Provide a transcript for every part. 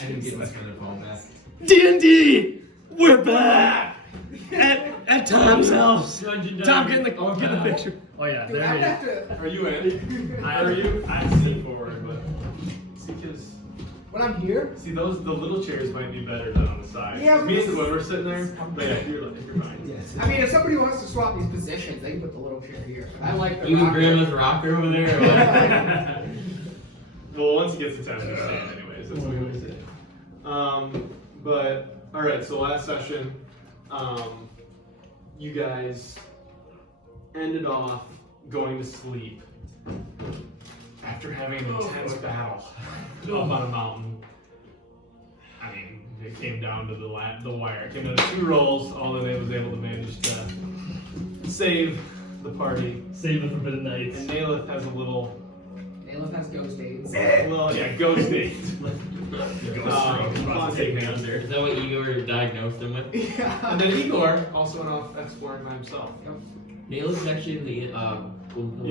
I didn't get my feather fall back. D&D! We're back! At Tom's house. Tom, get in the picture. Oh yeah, Dude, there I'd it is. have to. Are you in? Are you? I sit forward, but see, because When I'm here, the little chairs might be better than on the side. Yeah, Me and but- Quinn were sitting there, but yeah, you're fine. Yes. I mean, if somebody wants to swap these positions, they can put the little chair here. I like the You and rocker. Grandma's rocker over there. Or what? Well, once it gets to 10, we stand anyways. That's what we say. But all right. So last session, you guys ended off going to sleep after having an intense battle up on a mountain. I mean, it came down to the wire. It came down to 2 rolls. All that they was able to manage to save the party. Save the Forbidden Nights. And Nalith has a little. Nalith has ghost aids. Well, yeah, ghost eight. Haunting man. Is that what Igor diagnosed him with? Yeah. And then Igor also went off exploring by himself. Neil is actually in the Yeah,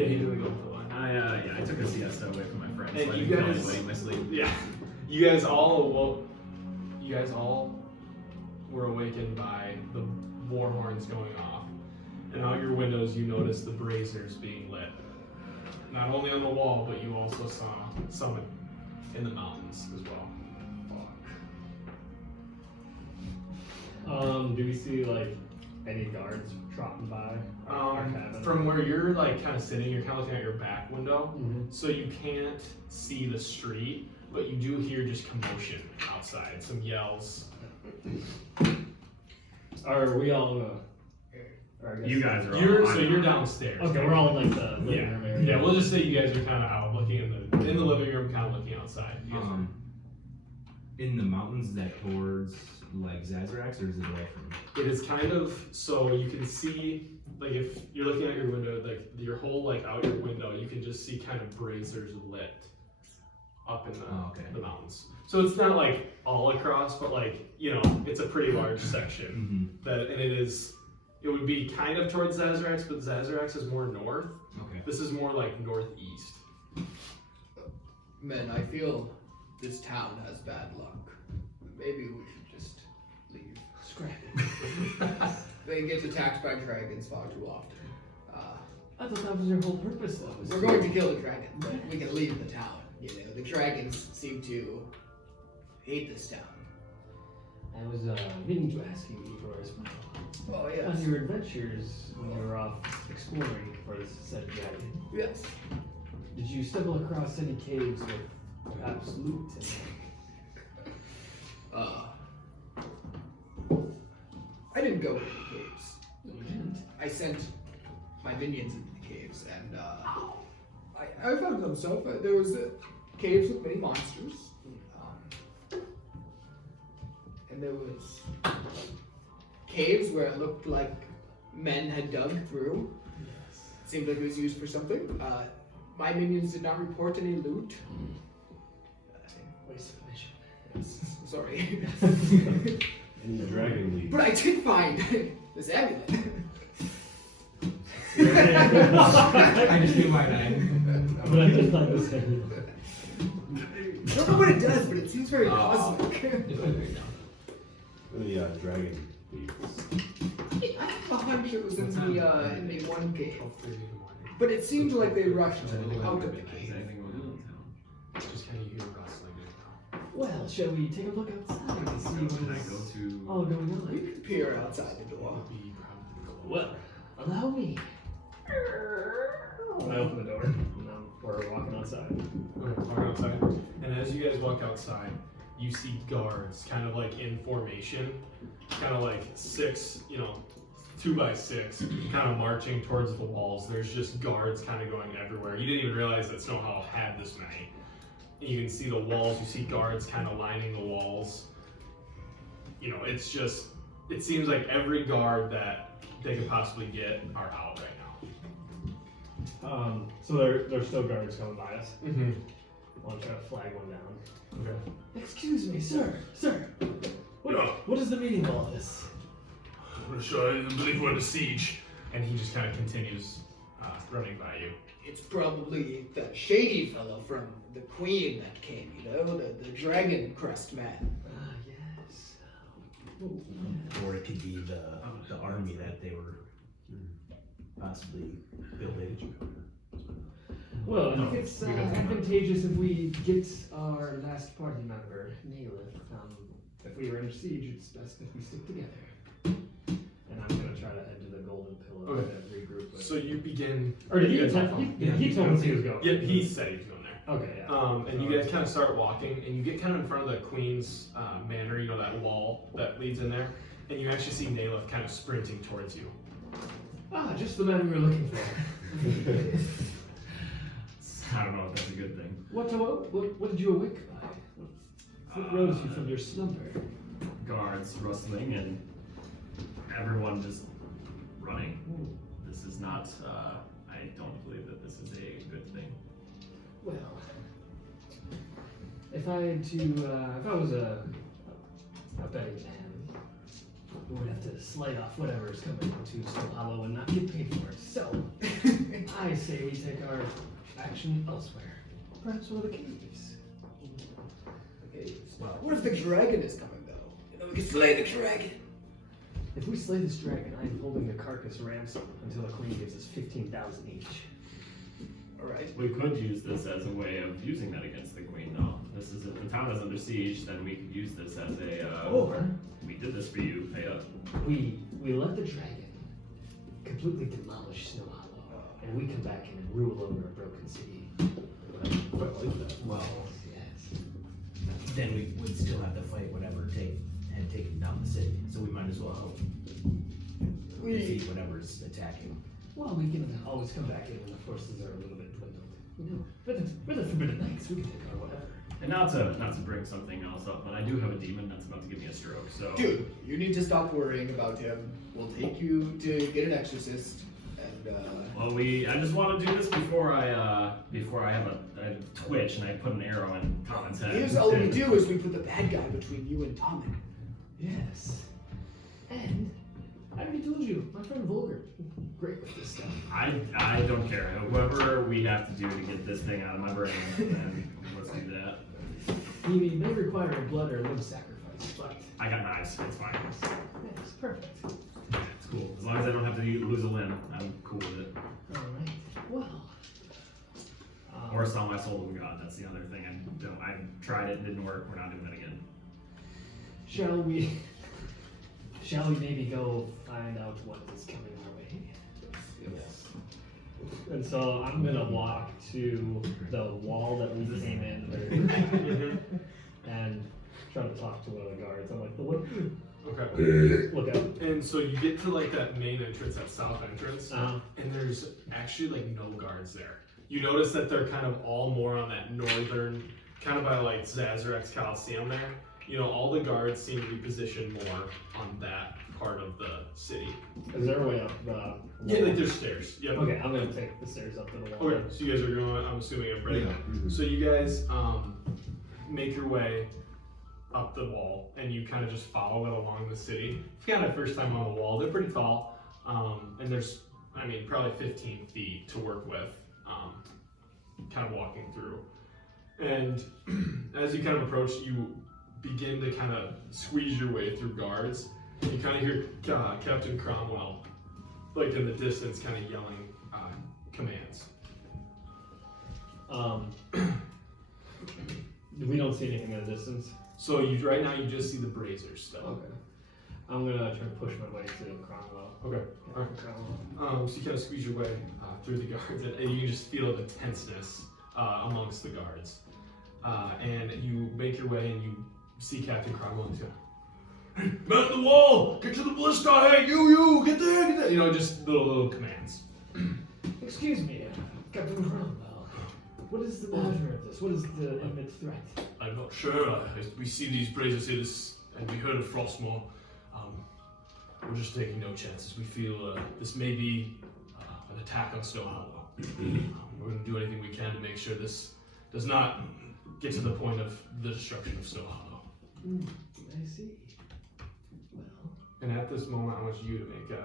he didn't go for the line. I took a siesta away from my friends, And so I you didn't feel guys- anybody in my sleep. Yeah. You guys all awoke. You guys all were awakened by the war horns going off. And out your windows, you noticed the braziers being lit. Not only on the wall, but you also saw some in the mountains as well. Do we see like any guards trotting by our cabin? From where you're like kind of sitting, you're kind of looking at your back window, Mhm. so you can't see the street, but you do hear just commotion outside, some yells. Are we all in the? Or I guess You guys are all. You're downstairs. Okay, we're all in like the living Yeah, room area. yeah. We'll just say you guys are kind of out looking in the living room, kind of looking outside. You guys are- In the mountains, is that towards like Zazarax, or is it away from? It is kind of so you can see, like if you're looking out your window, like your whole like out your window, you can just see kind of braziers lit up in the mountains. So it's not like all across, but like it's a pretty large section and it would be kind of towards Zazarax, but Zazarax is more north. Okay. This is more like northeast. Men, I feel this town has bad luck. Maybe we should just leave. Scrap it. They get attacked by dragons far too often. I thought that was your whole purpose, though. We're going to kill the dragon, but we can leave the town. The dragons seem to hate this town. I was meaning to ask you, Igor, as well. Oh, On yes. your adventures when you were off exploring for this said dragon, Yes. did you stumble across any caves with perhaps loot in them? I didn't go into the caves. No, you didn't. I sent my minions into the caves, and I found some stuff. There was caves with many monsters, and there was caves where it looked like men had dug through. It seemed like it was used for something. My minions did not report any loot. Waste of mission. Sorry. In the dragon league. But I did find this amulet. I just do my name. But I just like this area. I don't know what it does, but it seems very cosmic. The dragon league. I have a hunch it was in the one cave. But it seemed like they rushed out of the cave. Just kind of hear rustling. Well, shall we take a look outside and see what is all going We on? can peer outside the door. Well, allow me. I open the door, and then we're walking outside. Walk outside. And as you guys walk outside, you see guards kind of like in formation, kind of like 6, 2 by 6, kind of marching towards the walls. There's just guards kind of going everywhere. You didn't even realize that Snowhollow had this many. You can see the walls, you see guards kind of lining the walls. It's just, it seems like every guard that they could possibly get are out right now. So there's still guards coming by us. Mm-hmm. I'll try to flag one down. Okay. Excuse me, sir. What is the meaning of all this? I'm sure I believe we're under siege. And he just kind of continues running by you. It's probably that shady fellow from the Queen that came, the dragon crest man. Ah, yes. Or it could be the army that they were possibly building. Well, I think it's advantageous if we get our last party member, Nailith. If we are under siege, it's best if we stick together. And I'm gonna try to head to the Golden Pillar Okay. and regroup. With So you begin. or did you he guys tell walk- he told us he was going? Yeah, he said he was going there. Okay, yeah. And you guys kind of start walking, and you get kind of in front of the Queen's manor, that wall that leads in there, and you actually see Naileth kind of sprinting towards you. Ah, just the man we were looking for. I don't know if that's a good thing. What did you awake by? What rose you from your slumber? Guards rustling and everyone just running. This is not, I don't believe that this is a good thing. Well, if I was a betting man, we would have to slide off whatever is coming into Snowhollow and not get paid for it. So, I say we take our action elsewhere. Perhaps one of the caves. Okay. What if the dragon is coming though? We can slay the dragon. If we slay this dragon, I am holding the carcass ransom until the queen gives us 15,000 each. Alright. We could use this as a way of using that against the queen, though. This is if the town is under siege, then we could use this as a. Or We did this for you. Pay up. we let the dragon completely demolish Snowhollow, and we come back in and rule over a broken city. Quite like that. Well, Yes. then we would still have to fight whatever had taken down the city. So we might as well defeat whatever's attacking. Well, we can always come back in when the forces are a little bit dwindled. We're the Forbidden Knights. We can take our whatever. And not to bring something else up, but I do have a demon that's about to give me a stroke. So. Dude, you need to stop worrying about him. We'll take you to get an exorcist, and Well, I just want to do this before I have a twitch and I put an arrow in Colin's head. here's all we do is we put the bad guy between you and Tommy. Yes. And I already told you, my friend Volger, great with this stuff. I don't care. Whoever we have to do to get this thing out of my brain, then let's do that. He may require a blood or limb sacrifice, but I got knives. It's fine. yes, perfect. It's cool. As long as I don't have to lose a limb, I'm cool with it. All right. Well. Or sell my soul to God. That's the other thing. I tried it. Didn't work. We're not doing it again. Shall we maybe go find out what is coming our way? Yes. And so I'm gonna walk to the wall that we came in and try to talk to one of the guards. I'm like, Okay. look out. And so you get to like that main entrance, that south entrance, Uh-huh. and there's actually like no guards there. You notice that they're kind of all more on that northern, kind of by like Zazarek's Coliseum there. All the guards seem to be positioned more on that part of the city. Is there a way up the Yeah, like there's stairs. Yep. Okay, I'm gonna take the stairs up to the wall. Okay, so you guys are going, I'm assuming, up right? So you guys make your way up the wall, and you kind of just follow it along the city. If you got a first time on the wall, they're pretty tall, and there's, probably 15 feet to work with, kind of walking through. And as you kind of approach, you begin to kind of squeeze your way through guards. You kind of hear Captain Cromwell, like in the distance, kind of yelling commands. We don't see anything in the distance. So right now you just see the Braziers still. Okay. I'm gonna try to push my way to Cromwell. Okay. Alright. Cromwell. So you kind of squeeze your way through the guards, and you just feel the tenseness amongst the guards. And you make your way, and you see Captain Cromwell, and he's going, "Hey, man at the wall! Get to the ballista! Hey, you! Get there! Get there!" Just little commands. Excuse me, Captain Cromwell. What is the matter of this? What is the imminent threat? I'm not sure. We see these Braziers here, and we heard of Frostmoor. We're just taking no chances. We feel this may be an attack on Snowhollow. We're going to do anything we can to make sure this does not get to the point of the destruction of Snowhollow. I see. Well, And at this moment, I want you to make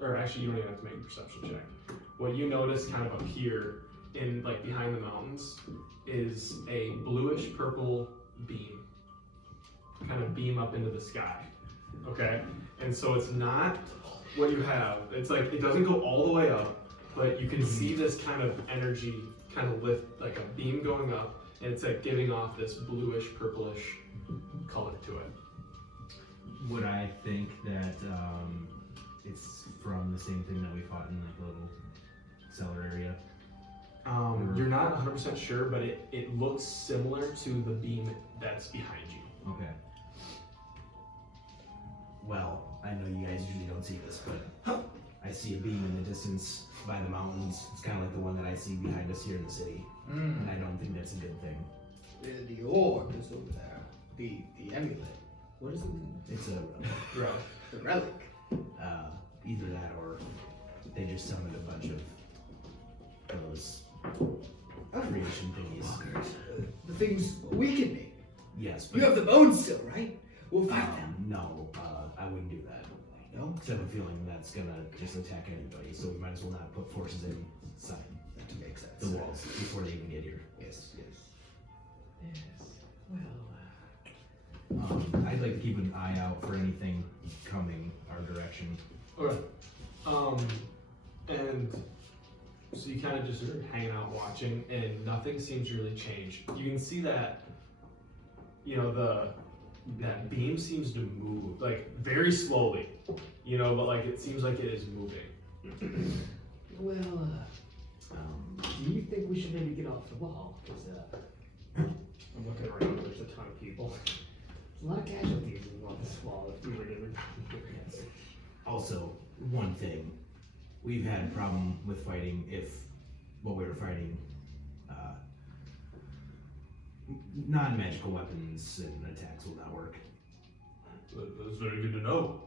or actually, you don't even have to make a perception check. what you notice kind of appear in like behind the mountains is a bluish purple beam, kind of beam up into the sky. Okay, and so it's not what you have. It's like it doesn't go all the way up, but you can see this kind of energy kind of lift, like a beam going up, and it's like giving off this bluish purplish color to it. Would I think that it's from the same thing that we fought in like the little cellar area? You're not 100% sure, but it looks similar to the beam that's behind you. Okay. Well, I know you guys usually don't see this, but I see a beam in the distance by the mountains. It's kind of like the one that I see behind us here in the city, and I don't think that's a good thing. The orb is over there. The amulet. What is it? It's a Right. The relic. either that or they just summoned a bunch of those creation thingies. The thing's weakening. Yes, You but have the bones still, right? We'll fight them. no, I wouldn't do that. No? Because I have a feeling that's gonna just attack anybody, so we might as well not put forces inside That makes sense. the walls before they even get here. Yes, yes. Yes. Well, I'd like to keep an eye out for anything coming our direction. Alright. And so you kind of just are hanging out watching, and nothing seems to really change. You can see that, you know, that beam seems to move, like, very slowly, you know, but, like, it seems like it is moving. well, do you think we should maybe get off the wall? Because I'm looking around, there's a ton of people. There's a lot of casualties on this wall if we were to yes. Also, one thing, we've had a problem with fighting if what we were fighting, non-magical weapons and attacks will not work. That's very good to know.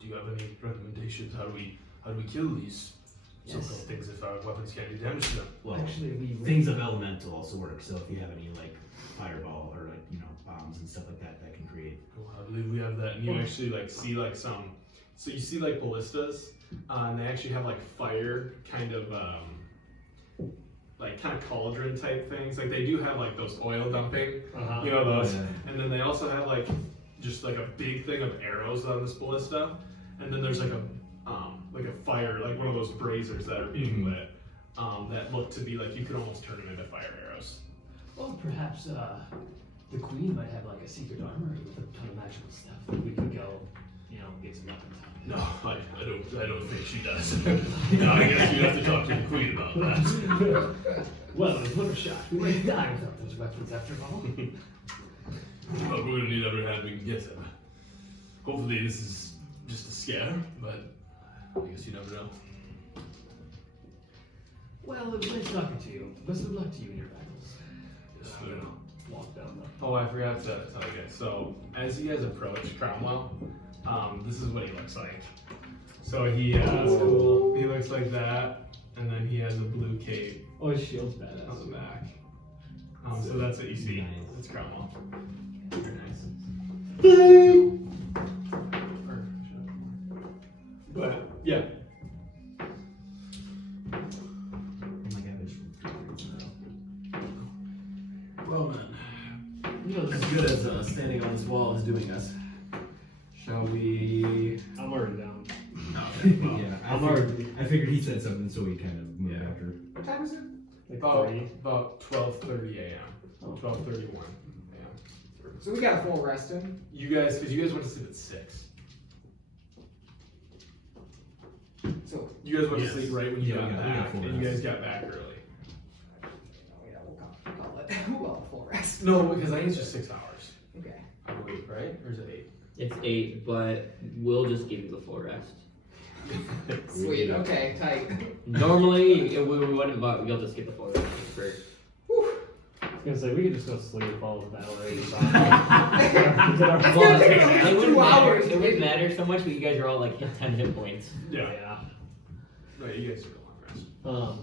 Do you have any recommendations? How do we kill these so-called things if our weapons can't do damage to them? Well, Actually, things of elemental also work, so if you have any like fireball or like, you know, bombs and stuff like that can create. Well, I believe we have that, and you actually like see like some. So you see like ballistas, and they actually have like fire kind of cauldron type things. Like they do have like those oil dumping, you know those, and then they also have like just like a big thing of arrows on this ballista, and then there's like a fire, like one of those braziers that are being lit, that look to be like you could almost turn them into fire arrows. Well, perhaps the queen might have like a secret armory with a ton of magical stuff that we could go, you know, get some weapons out of. No, I don't think she does. No, I guess you have to talk to the queen about that. Well, it's worth a shot. We might die without those weapons after all. Well, we're gonna need every hand we can get them. Hopefully this is just a scare, but I guess you never know. Well, it was nice talking to you. Best of luck to you in your battles. Yes, I'm gonna walk down the. Oh, I forgot to tell you guys. So, as you guys approach Cromwell, this is what he looks like. So he looks like that, and then he has a blue cape Oh, his shield's badass. on the back. So that's what you see. Nice. That's Cromwell. Very nice. But yeah. Oh my god, Well, man. You know, As good as standing on this wall is doing us. Shall we? I'm already down. yeah, I'm already. I figured he said something, so we kind of moved after. What time is it? Like About 12:30 a.m. 12:31 a.m. So we got a full rest in. You guys, because you guys went to sleep at 6. So You guys went Yes. to sleep right when you Yeah, got we got back, full and you rest. guys got back early. yeah, we'll call it. We'll call it a full rest. No, because I think it's just 6 hours, Okay. I believe, right? Or is it 8? It's 8, but we'll just give you the full rest. Sweet. Okay. Tight. Normally, we wouldn't, but you'll just get the full rest for. I was gonna say, we could just go sleep while the battle rages on. It's Get our gonna blood. take at It least wouldn't 2 hours. It wouldn't matter so much, but you guys are all like hit 10 hit points. Yeah. Right, you guys took a long rest.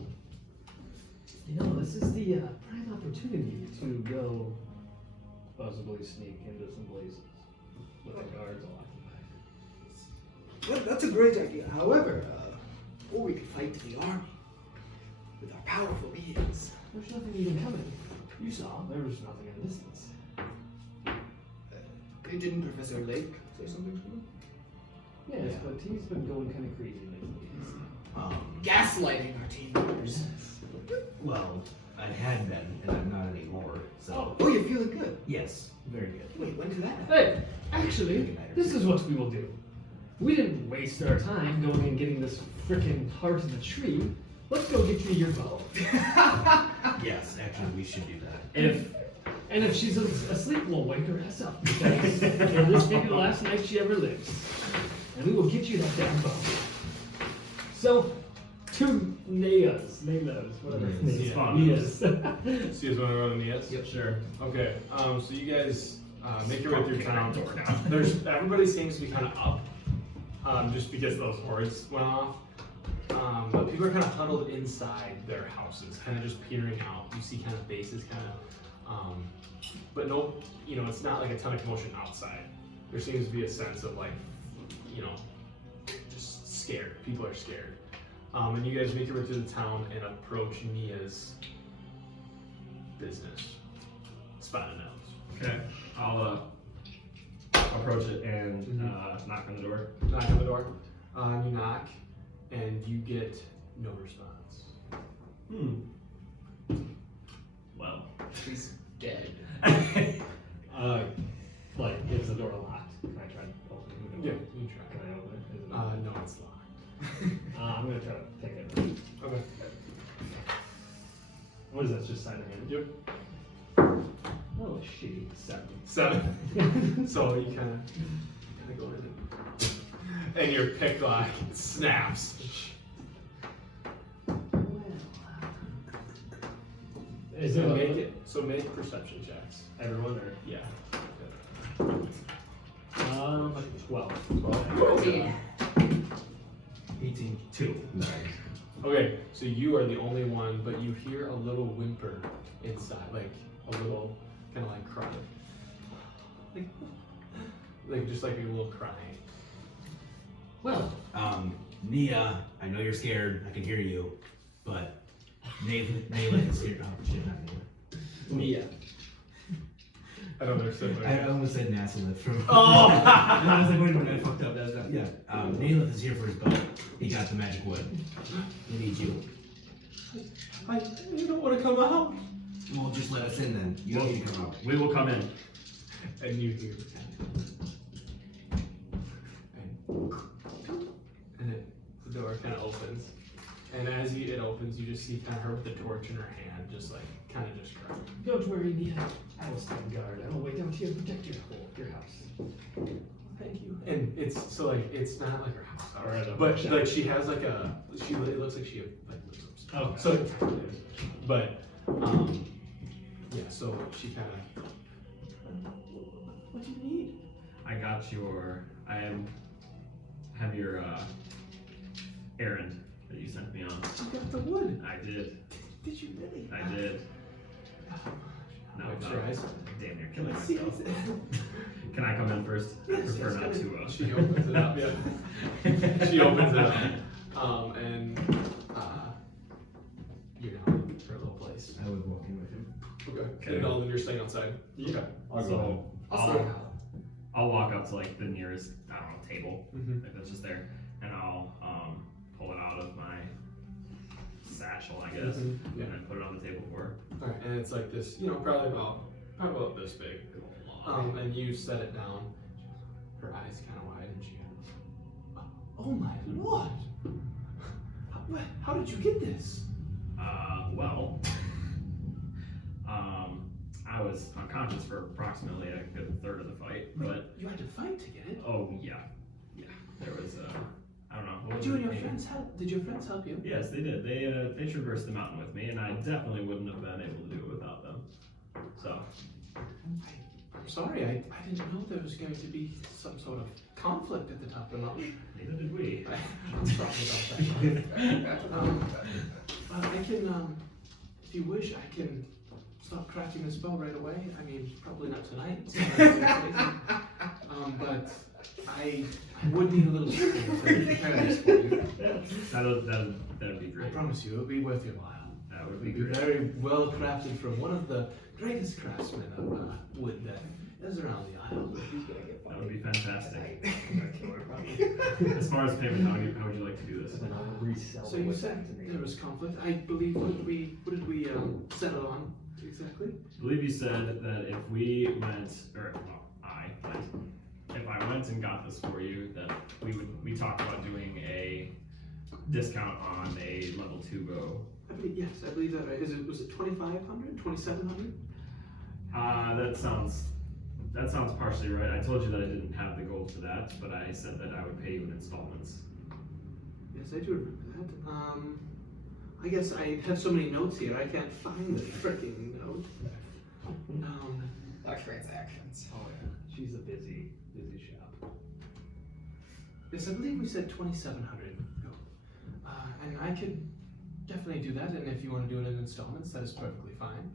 You know, this is the prime opportunity to go possibly sneak into some places with the guards all occupied. Well, that's a great idea. However, or we could fight the army. with our powerful beings. There's nothing even coming. You saw, there was nothing in the distance. Didn't Professor Layk say something to me? Yes, Yeah. but he's been going kind of crazy lately. Gaslighting our team members. Well, I had been, and I'm not anymore. So Oh, you're feeling good. yes, very good. Wait, when did that happen? Hey, actually, this is what we will do. We didn't waste our time going and getting this freaking heart of the tree. Let's go get you your bow. Yes, actually, we should do that. And if she's asleep, we'll wake her ass up. Because it'll just be the last night she ever lives. And we will get you that damn bow. So, two Nayas, whatever. Nayas. Nayas. So you guys want to run in the S? Yep, sure. Okay, so you guys make your way through town. Everybody seems to be kind of up, just because those hordes went off. But people are kind of huddled inside their houses, kind of just peering out. You see kind of faces, but no, it's not like a ton of commotion outside. There seems to be a sense of like, just scared. People are scared. And you guys make your way through the town and approach Nia's business. Spot and nose. Okay. I'll approach it and knock on the door. Knock on the door. You knock, and you get no response. Well. She's dead. Like, is the door locked? Can I try to open the Yeah, door? you try. Can I open it? Is it No, it's locked. I'm gonna try to take it. Okay. What is that? Just sign of hand? Yep. Oh, shitty. 7. So you kind of go in and your picklock snaps. Is So it make perception checks. everyone or? Yeah. 12. 14. 18. 2. 9. Okay, so you are the only one, but you hear a little whimper inside, like a little kind of like cry, like just like a little crying. Well, Nia, I know you're scared. I can hear you, but Nayla is here. Oh shit, not Nayla. Nia. I don't understand. I almost said Nasalith from. Oh! I was like, wait a minute, I fucked up. That's not. Yeah. Nayla is here for his bow. He got the magic wood. He needs you. You don't want to come out. Well, just let us in then. You don't need to come out. We will come in. And you hear. And the door kind of opens. And as it opens, you just see kind of her with the torch in her hand, just like kind of just crying. Don't worry, Nia. I will stand guard. I will wait out here and protect your house. Thank you. And it's it's not like her house, Alright, but like she has like it looks like she like lives upstairs. Okay. So, but yeah. So she kind of. What do you need? I have your errand that you sent me on. You got the wood. I did. Did you really? I did. No, Wipes no. your eyes. Damn near Can killing I see myself. it? Can I come in first? I Yes, prefer yes, not go to. ahead. She opens it up. Yeah. She opens it up. And you're now in her little place. I would walk in with him. Okay. And Alden, you're staying outside. Yeah. I'll go So I'll stay out. I'll walk up to like the nearest, I don't know, table, Mm-hmm. like that's just there, and I'll pull it out of my satchel, I guess, Yeah. and put it on the table for her. Alright, and it's like this, probably about this big. And you set it down. Her eyes kind of wide, and she goes, "Oh my lord! How did you get this?" Well, I was unconscious for approximately a good third of the fight, but you had to fight to get it. oh yeah, there was I don't know. What Did was you her and your name? friends help? Did your friends help you? Yes, they did. They traversed the mountain with me, and I definitely wouldn't have been able to do it without them. So. I'm sorry, I didn't know there was going to be some sort of conflict at the top of the mountain. Neither did we. I'm sorry about that. I can, if you wish, I can start crafting the spell right away. I mean, probably not tonight. But I would need a little time to prepare this for you. That'd be I great. promise you, it'll be worth your while. That would It be would be great. very well crafted from one of the greatest craftsmen of wood that is around the island. He's gonna get That would be funny. fantastic. As far as payment, how would you like to do this? And then I'll resell So the you wood said back to me. there was conflict. I believe what did we settle on exactly? I believe you said that if we went, or well, I went, if I went and got this for you, that we talked about doing a discount on a level 2 bow. Yes, I believe that. Right. Was it 2,500, 2,700? That sounds partially right. I told you that I didn't have the gold for that, but I said that I would pay you in installments. Yes, I do remember that. I guess I have so many notes here. I can't find the freaking note. Like transactions. Oh yeah, she's a busy shop. Yes, I believe we said 2,700 gold. And I could definitely do that. And if you want to do it in installments, that is perfectly fine.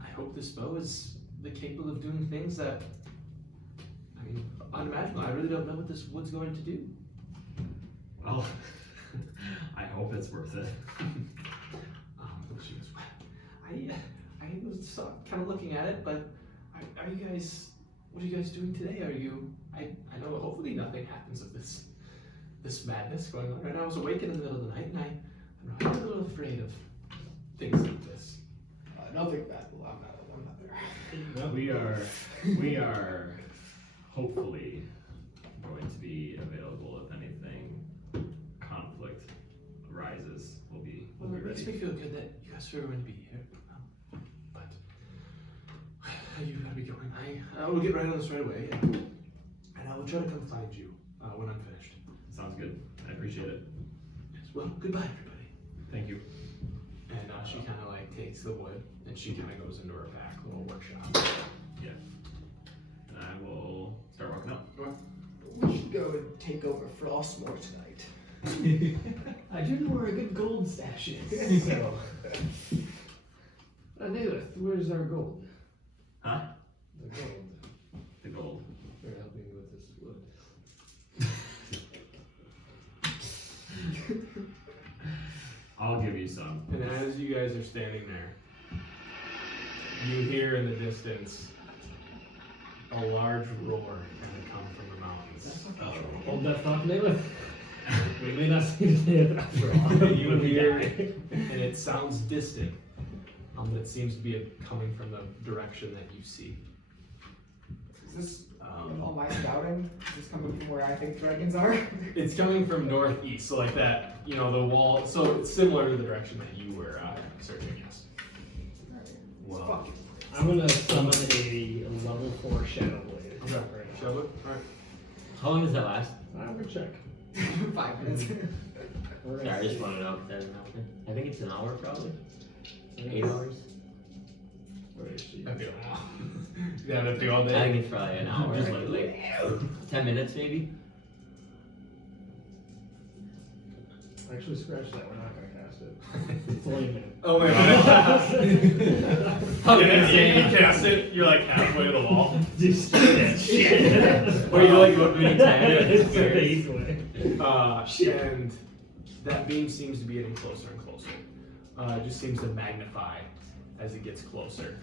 I hope this bow is capable of doing things that, I mean, unimaginable. I really don't know what this wood's going to do. Well, I hope it's worth it. She goes, "Well, I was kind of looking at it, but are you guys, what are you guys doing today? I know hopefully nothing happens of this madness going on. Right now I was awake in the middle of the night and I'm a little afraid of things like this. Nothing bad. Well, I'm not there. We are hopefully going to be available if anything conflict arises. We'll be Well, it makes ready. me feel good that you guys are going to be here. But you gotta be going. I will get right on this right away, and I will try to come find you when I'm finished. Sounds good. I appreciate it. Yes. Well, goodbye, everybody. Thank you. And she kind of like takes the wood and she kind of goes into her back little workshop. And I will start walking up. We should go and take over Frostmore tonight. I do know where a good gold stash is. So, Nalith, where's our gold? Huh? The gold. The gold. You're helping me with this wood. I'll give you some. And as you guys are standing there, you hear in the distance a large roar kind of come from the mountains. Hold that thought, Nalith. We may not see it after all. You when we hear, die. and it sounds distant, but it seems to be coming from the direction that you see. Is this all my scouting? Is this coming from where I think dragons are? It's coming from northeast, so like that, the wall. So it's similar to the direction that you were searching. Yes. It's fucking I'm gonna summon a level 4 Shadow Blade. Okay. Right Shall we? All right. How long does that last? now. I'm gonna check. 5 minutes. Sorry, I just wanted to know. I think it's an hour probably. 8 hours. Where is she? I feel. Yeah, I feel all I day. think it's probably an hour. like 10 minutes maybe. Actually, scratch that. We're not gonna cast it. It's only a minute. Oh wait. Yeah, you cast it. You're like halfway to the wall. Just that shit. Or you like doing time. It's the easy way. And that beam seems to be getting closer and closer. It just seems to magnify as it gets closer.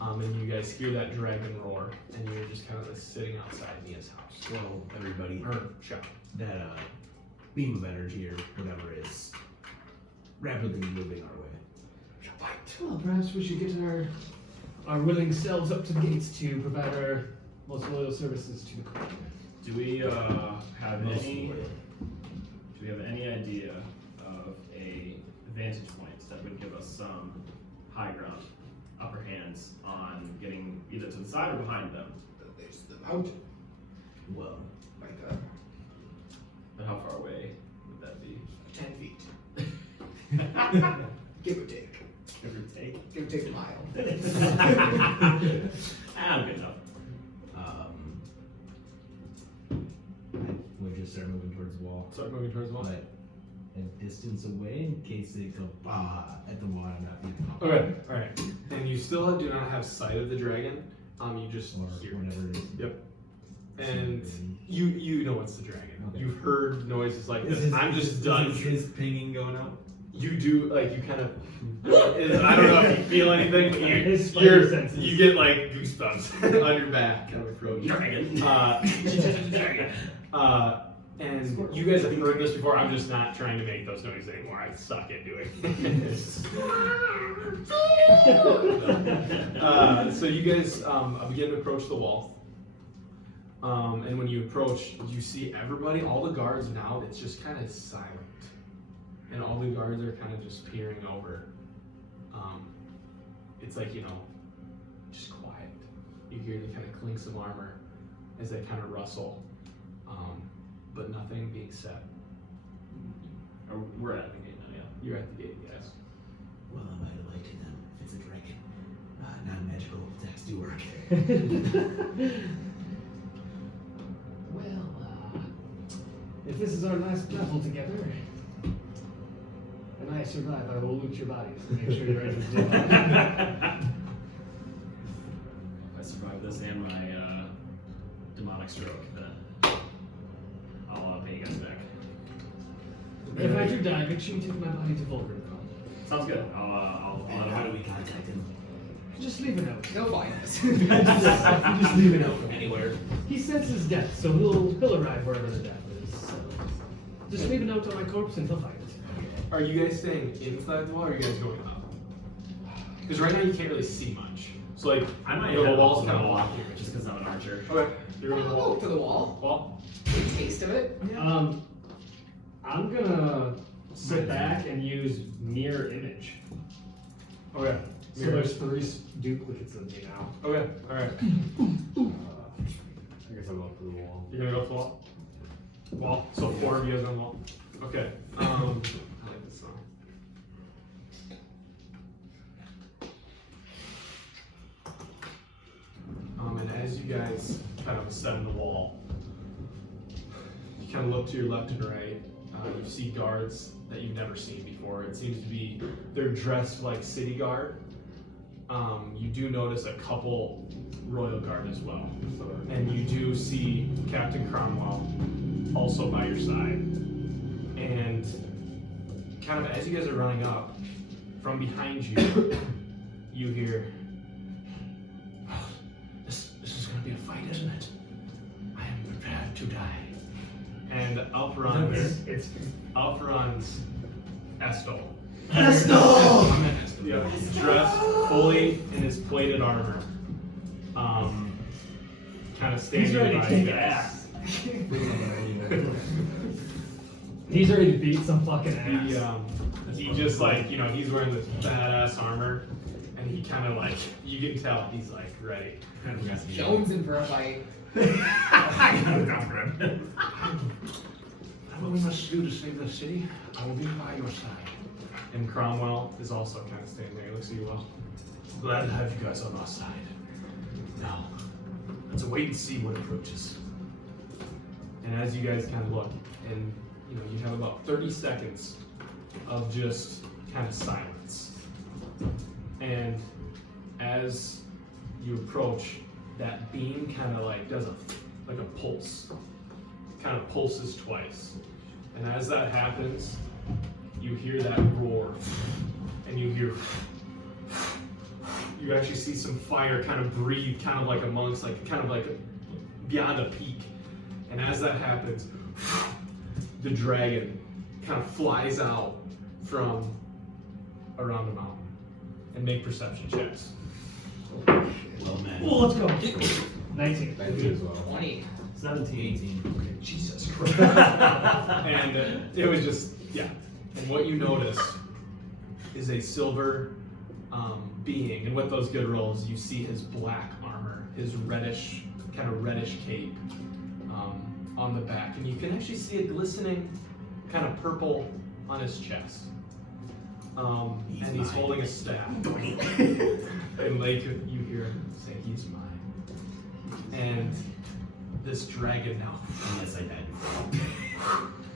And you guys hear that dragon roar, and you're just kind of sitting outside Nia's house. Well, everybody, Or shop. that beam of energy or whatever is rapidly moving our way. Well, perhaps we should get our willing selves up to the gates to provide our most loyal services to the queen. Do we have Most any? loyal. Do we have any idea of a vantage point that would give us some high ground, upper hands on getting either to the side or behind them? There's the mountain. Well, Like And how far away would that be? 10 feet. Give or take. Give or take. Give or take a mile. I'm good enough. we just start moving towards the wall. Start moving towards the wall. But a distance away in case they go at the wall. I'm not being Okay. All right. And you still do not have sight of the dragon. You just or hear. whatever it is. Yep. And you know it's the dragon. Okay. You've heard noises like this. Is I'm just done. Is his pinging going out? you do like you kind of. I don't know if you feel anything, but His spider senses. you get like goosebumps on your back, kind of approach. Dragon. And you guys have heard this before. I'm just not trying to make those noises anymore. I suck at doing this. So you guys begin to approach the wall. And when you approach, you see everybody, all the guards now, it's just kind of silent. And all the guards are kind of just peering over. It's like, just quiet. You hear the kind of clinks of armor as they kind of rustle. But nothing being said. We're at the gate now, yeah. You're at the gate, yes. Well, I might like to them if it's a dragon. Non-magical attacks do work. Well, if this is our last battle together, and I survive, I will loot your bodies to make sure you're ready to do If I survive this and my demonic stroke, then I'll pay you guys back. If I do die, make sure you take my body to Volgren. Sounds good. I'll And how do we contact him? Just leave a note. He'll find us. Just leave a note. Anywhere. He senses death, so he'll arrive wherever the death is. So just leave a note on my corpse and he'll find it. Are you guys staying inside the wall or are you guys going up? Because right now you can't really see much. So like, I might the head wall's up to kind the of wall, blocking you. just because I'm an archer. Okay, you're going to the I'll wall. go to the wall. Wall? Get a taste of it. I'm gonna sit back and use mirror image. Okay. So there's 3 duplicates of me now. Okay, alright. I guess I'll go up to the wall. You're gonna go up the wall? Wall? So 4 of you guys on the wall? Okay. I like this song. And as you guys kind of ascend the wall, you kind of look to your left and right. You see guards that you've never seen before. It seems to be, they're dressed like city guard. You do notice a couple royal guard as well. And you do see Captain Cromwell also by your side. And kind of as you guys are running up, from behind you, you hear, Oh, this is going to be a fight, isn't it? I am prepared to die. and up runs Estel. Yeah, dressed fully in his plated armor. Kind of standing He's ready to by kick you guys. ass. He's ready to beat some fucking ass. He just like, he's wearing this badass armor, and he kind of like, you can tell he's like ready. Jones in for a fight. Whatever we must do to save the city, I will be by your side. And Cromwell is also kind of standing there. He looks at you well. Glad to have you guys on our side. Now, let's wait and see what approaches. And as you guys kind of look, and you have about 30 seconds of just kind of silence. And as you approach, that beam kind of like does a pulse. Kind of pulses twice. And as that happens, you hear that roar. And you actually see some fire kind of breathe kind of like amongst, beyond a peak. And as that happens, the dragon kind of flies out from around the mountain. And make perception checks. Well, man. Oh, let's go. 19. 19 as well. 20. 17. 18. Jesus Christ. And it was just, yeah. And what you notice is a silver being. And with those good rolls, you see his black armor, his kind of reddish cape on the back. And you can actually see a glistening kind of purple on his chest. And he's holding a staff. And Layk, you hear him say, "He's mine." And this dragon now, Yes, I did.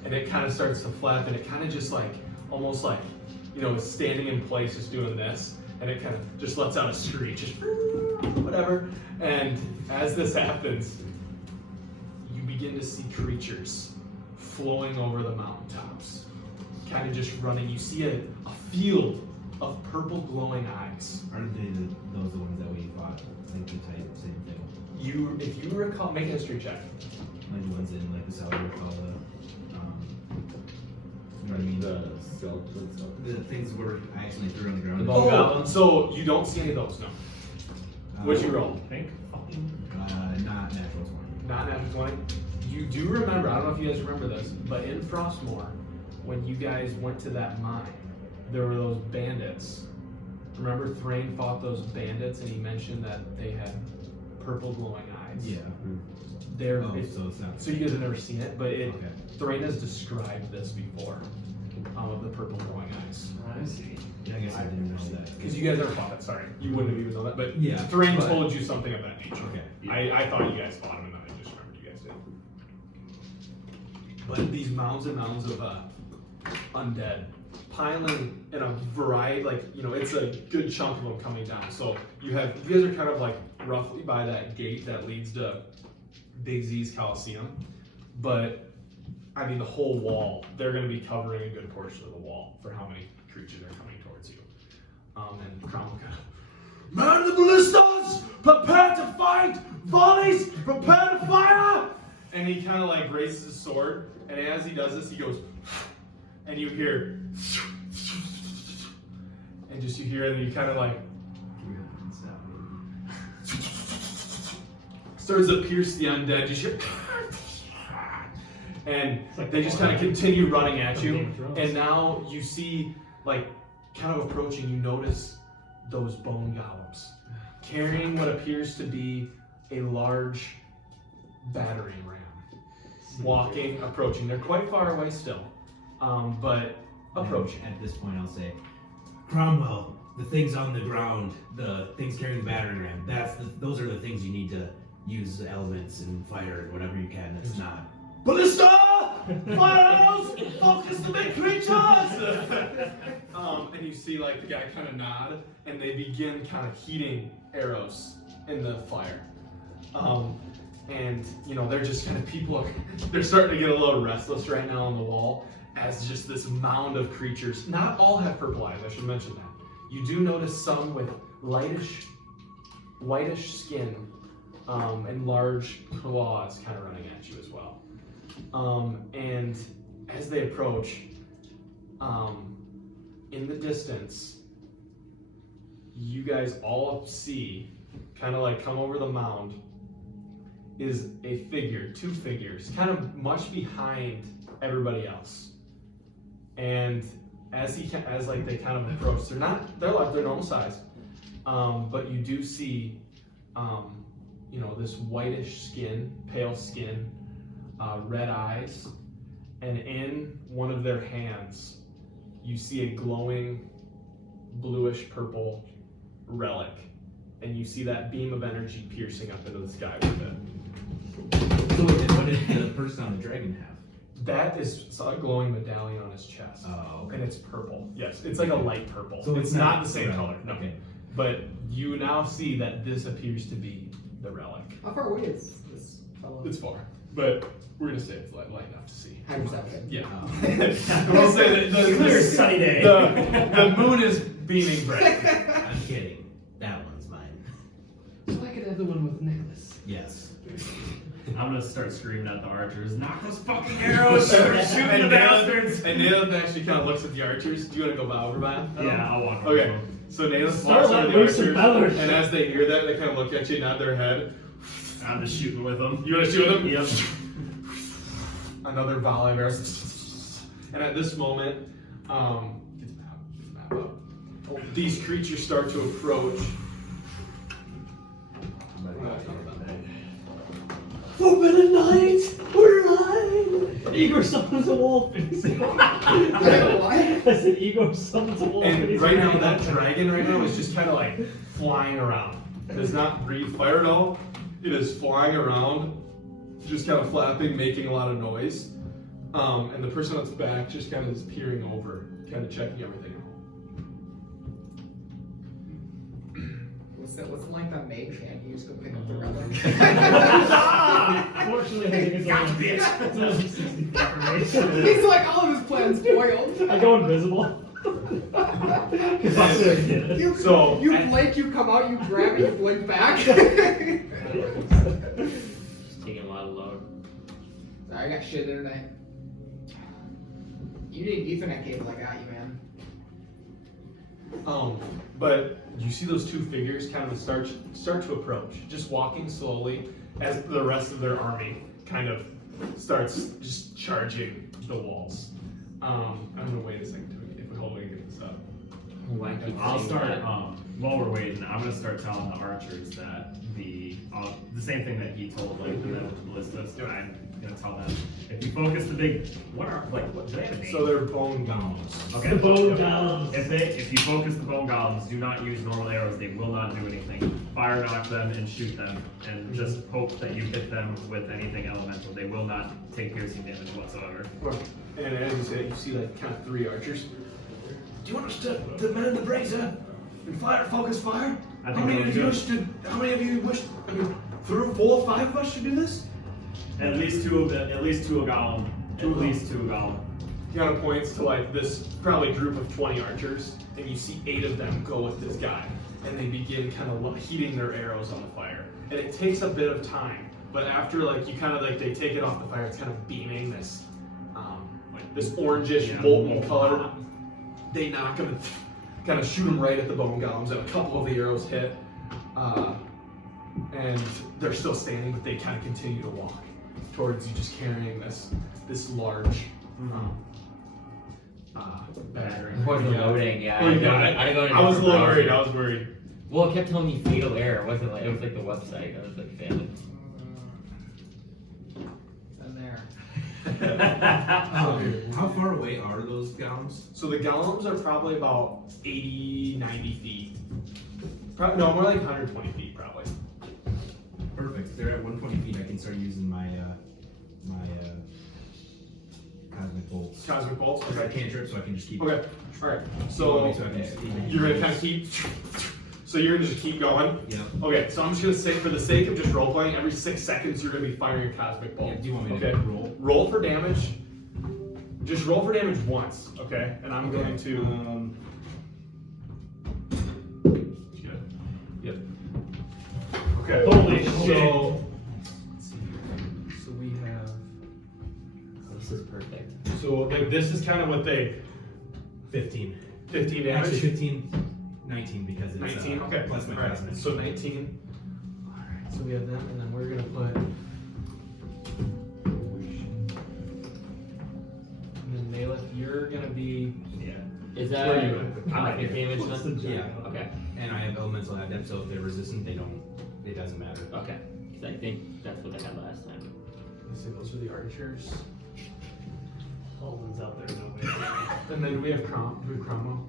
and it kind of starts to flap, and it kind of just like, almost like, is standing in place, just doing this, and it kind of just lets out a screech, just whatever. And as this happens, you begin to see creatures flowing over the mountaintops. kind of just running. You see a field of purple glowing eyes. Aren't those the ones that we fought? I think the type same thing. If you recall, make a history check. Like the ones in like the cellar called you know what I mean? The skeleton stuff. The things where I actually threw on the ground. The bone goblin. So you don't see any of those, no. What'd you roll? Think. Not natural 20. Not natural 20. You do remember, I don't know if you guys remember this, but in Frostmoor, when you guys went to that mine, there were those bandits. Remember Thrain fought those bandits and he mentioned that they had purple glowing eyes? Yeah. They're, Oh, so it's not. so you guys have never seen it, but Okay. Thrain has described this before, of the purple glowing eyes. I see. Yeah, I guess I didn't know that. Because you guys never fought it, sorry. You wouldn't have even known that, but Yeah, Thrain but- told you something of that nature. Okay. I thought you guys fought him and then I just remembered you guys did. But these mounds and mounds of undead piling in a variety, like, you know, it's a good chunk of them coming down. So you guys are kind of like roughly by that gate that leads to Big Z's Coliseum. But I mean, the whole wall, they're going to be covering a good portion of the wall for how many creatures are coming towards you. And Crown will kind of, "Man of the ballistas, prepare to fight! Volleys, prepare to fire!" And he kind of like raises his sword, and as he does this, he goes, and you hear, and just you hear it, and you kind of like, starts to pierce the undead, just hear, and they just kind of continue running at you, and now you see, like, kind of approaching, you notice those bone golems carrying what appears to be a large battering ram, walking, approaching. They're quite far away still, but approaching. At this point, I'll say, Cromwell, the things on the ground, the things carrying the battering ram, those are the things you need to use the elements and fire and whatever you can that's not. Ballista! Fires! Focus the big creatures! And you see like the guy kind of nod, and they begin kind of heating arrows in the fire. And you know, they're just kind of they're starting to get a little restless right now on the wall as just this mound of creatures. Not all have purple eyes, I should mention that. You do notice some with whitish skin and large claws kind of running at you as well. And as they approach, in the distance, you guys all see, kind of like come over the mound, is a figure, two figures, kind of much behind everybody else. And as they kind of approach, they're normal size, but you do see, you know, this whitish skin, pale skin, red eyes, and in one of their hands, you see a glowing bluish purple relic, and you see that beam of energy piercing up into the sky with it. So wait, what did the person on the dragon have? That is a glowing medallion on his chest. Oh, okay. And it's purple. Yes, it's like a light purple. So it's not the same relic. color. No. Okay. But you now see that this appears to be the relic. How far away is this fellow? It's far, but we're gonna say it's light enough to see. High perception. Yeah. Oh. We'll say that Clear sunny day. the moon is beaming bright. I'm kidding. That one's mine. So I could have the one with Nicholas. Yes. I'm gonna start screaming at the archers, knock those fucking arrows, start shooting the bastards! And Nathan actually kind of looks at the archers. Do you want to go bow over by him? Yeah, I'll walk over. Okay. So Nathan Start walks over like to the Lucy archers, Ballard. and as they hear that, they kind of look at you, nod their head. I'm just shooting with them. You want to shoot them? Yep. Another volley of arrows. And at this moment, get the map up. These creatures start to approach. Forbidden Night! We're live! Igor summons a wolf and he's I said Igor summons a wolf And he's right now, that dragon right now is just kind of like flying around. It does not breathe fire at all. It is flying around, just kind of flapping, making a lot of noise. And the person that's back just kind of is peering over, kind of checking everything out. What's it like that mage can't use to pick up the relic? Fortunately, it's Gotcha, only, bitch. it's only 60 feet from me. He's like, all of his plans foiled. I go invisible. 'Cause I'm so good. You, So, you blink, you come out, you grab it, you blink back. Just taking a lot of load. Sorry, I got shit internet. You need Ethernet cable, I got you, man. But you see those two figures kind of start to approach, just walking slowly as the rest of their army kind of starts just charging the walls. I'm gonna wait a second if we're holding to get this up. Why keep I'll saying start, that? while we're waiting, I'm gonna start telling the archers that the same thing that he told, like, the ballistas, I'm gonna tell them, if you focus the big, what, do they have a name? So they're bone golems. Okay. The bone golems. If you focus the bone golems, do not use normal arrows, they will not do anything. Fire knock them and shoot them, and just hope that you hit them with anything elemental. They will not take piercing damage whatsoever. And as you say, you see like kind of 3 archers. Do you want us to man the brazier and focus fire? I think that would be good. How many of you wish? I mean, 4 or 5 of us should do this. At least two a golem. At least two a golem. He kind of points to like this probably group of 20 archers, and you see 8 of them go with this guy, and they begin kind of heating their arrows on the fire. And it takes a bit of time, but after like you kind of like they take it off the fire, it's kind of beaming this this orangish molten color. They knock him and kind of shoot him right at the bone golems, and a couple of the arrows hit, and they're still standing, but they kind of continue to walk towards you, just carrying this large battery. Before the loading, yeah. Oh, you got it? I I was a little worried. I was worried. Well, it kept telling me fatal error. It was like the website. I was like failing. And there. How far away are those golems? So the golems are probably about 80, 90 feet. No, more like 120 feet probably. Perfect. They're at 120 feet. I can start using my cosmic bolts. Cosmic bolts. I can't trip, so I can just keep. Okay. All right. So So I can just keep. you're gonna kind of keep. So you're gonna just keep going. Yeah. Okay. So I'm just gonna say, for the sake of just role playing, every 6 seconds you're gonna be firing a cosmic bolt. Yeah, do you want me to Okay. roll? Roll for damage. Just roll for damage once. Okay. And I'm going to. Yep. Okay. Holy So, shit. let's see here. So we have. This is perfect. So like this is kind of what they. 15. 15 Actually, damage. 15. 19 because it's 19. Okay. plus my Alright, cosmic. so 19. All right. So we have them, and then we're gonna put. And then Malek, you're gonna be. Yeah. Is Where are that you? cosmic damage? What's the then? giant? Okay. And I have elemental adept, so if they're resistant, they don't. It doesn't matter. Okay. Because I think that's what I had last time. Let's see, those are the archers. Holden's out there, no way. And then we have Cromwell.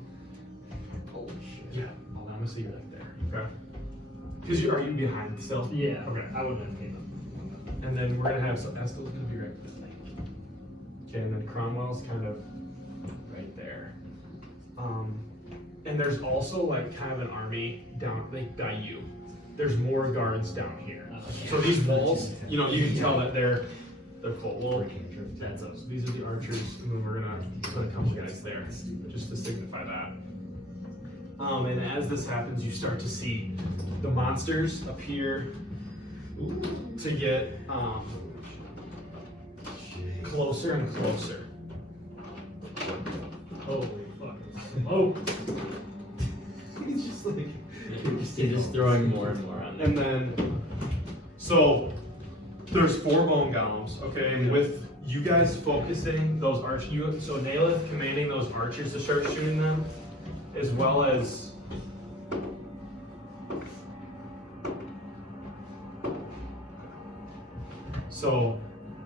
Holy shit. Yeah. Hold on, I'm gonna see you right there. Okay. Because are you behind still? Yeah. Okay. I wouldn't have came up. And then we're gonna have, so Estel's gonna be right behind. Okay, and then Cromwell's kind of right there. And there's also like kind of an army down like by you. There's more guards down here. So these walls, you know, you can tell that they're full. Well, that's us. These are the archers, and then we're gonna put a couple guys there just to signify that. And as this happens, you start to see the monsters appear to get closer and closer. Holy fuck. Oh. He's just like. He's just throwing more and more on there. And then, so there's 4 bone golems, okay, and with you guys focusing those archers, so Nalith commanding those archers to start shooting them, as well as so,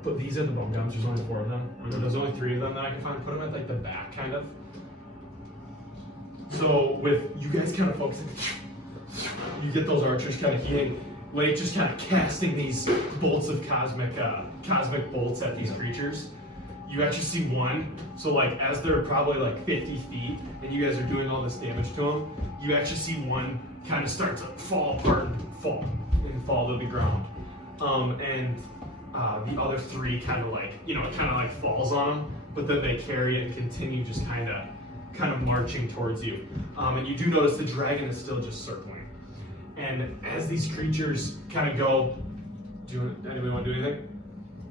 but these are the bone golems. There's only 4 of them. There's only 3 of them that I can find. Put them at like the back, kind of. So with you guys kind of focusing, you get those archers kind of heating. Layk just kind of casting these bolts of cosmic bolts at these creatures. You actually see one. So like as they're probably like 50 feet, and you guys are doing all this damage to them, you actually see one kind of start to fall apart and fall to the ground. And the other three kind of like, it kind of like falls on them, but then they carry it and continue just kind of marching towards you. And you do notice the dragon is still just circling. And as these creatures kind of go, anybody want to do anything?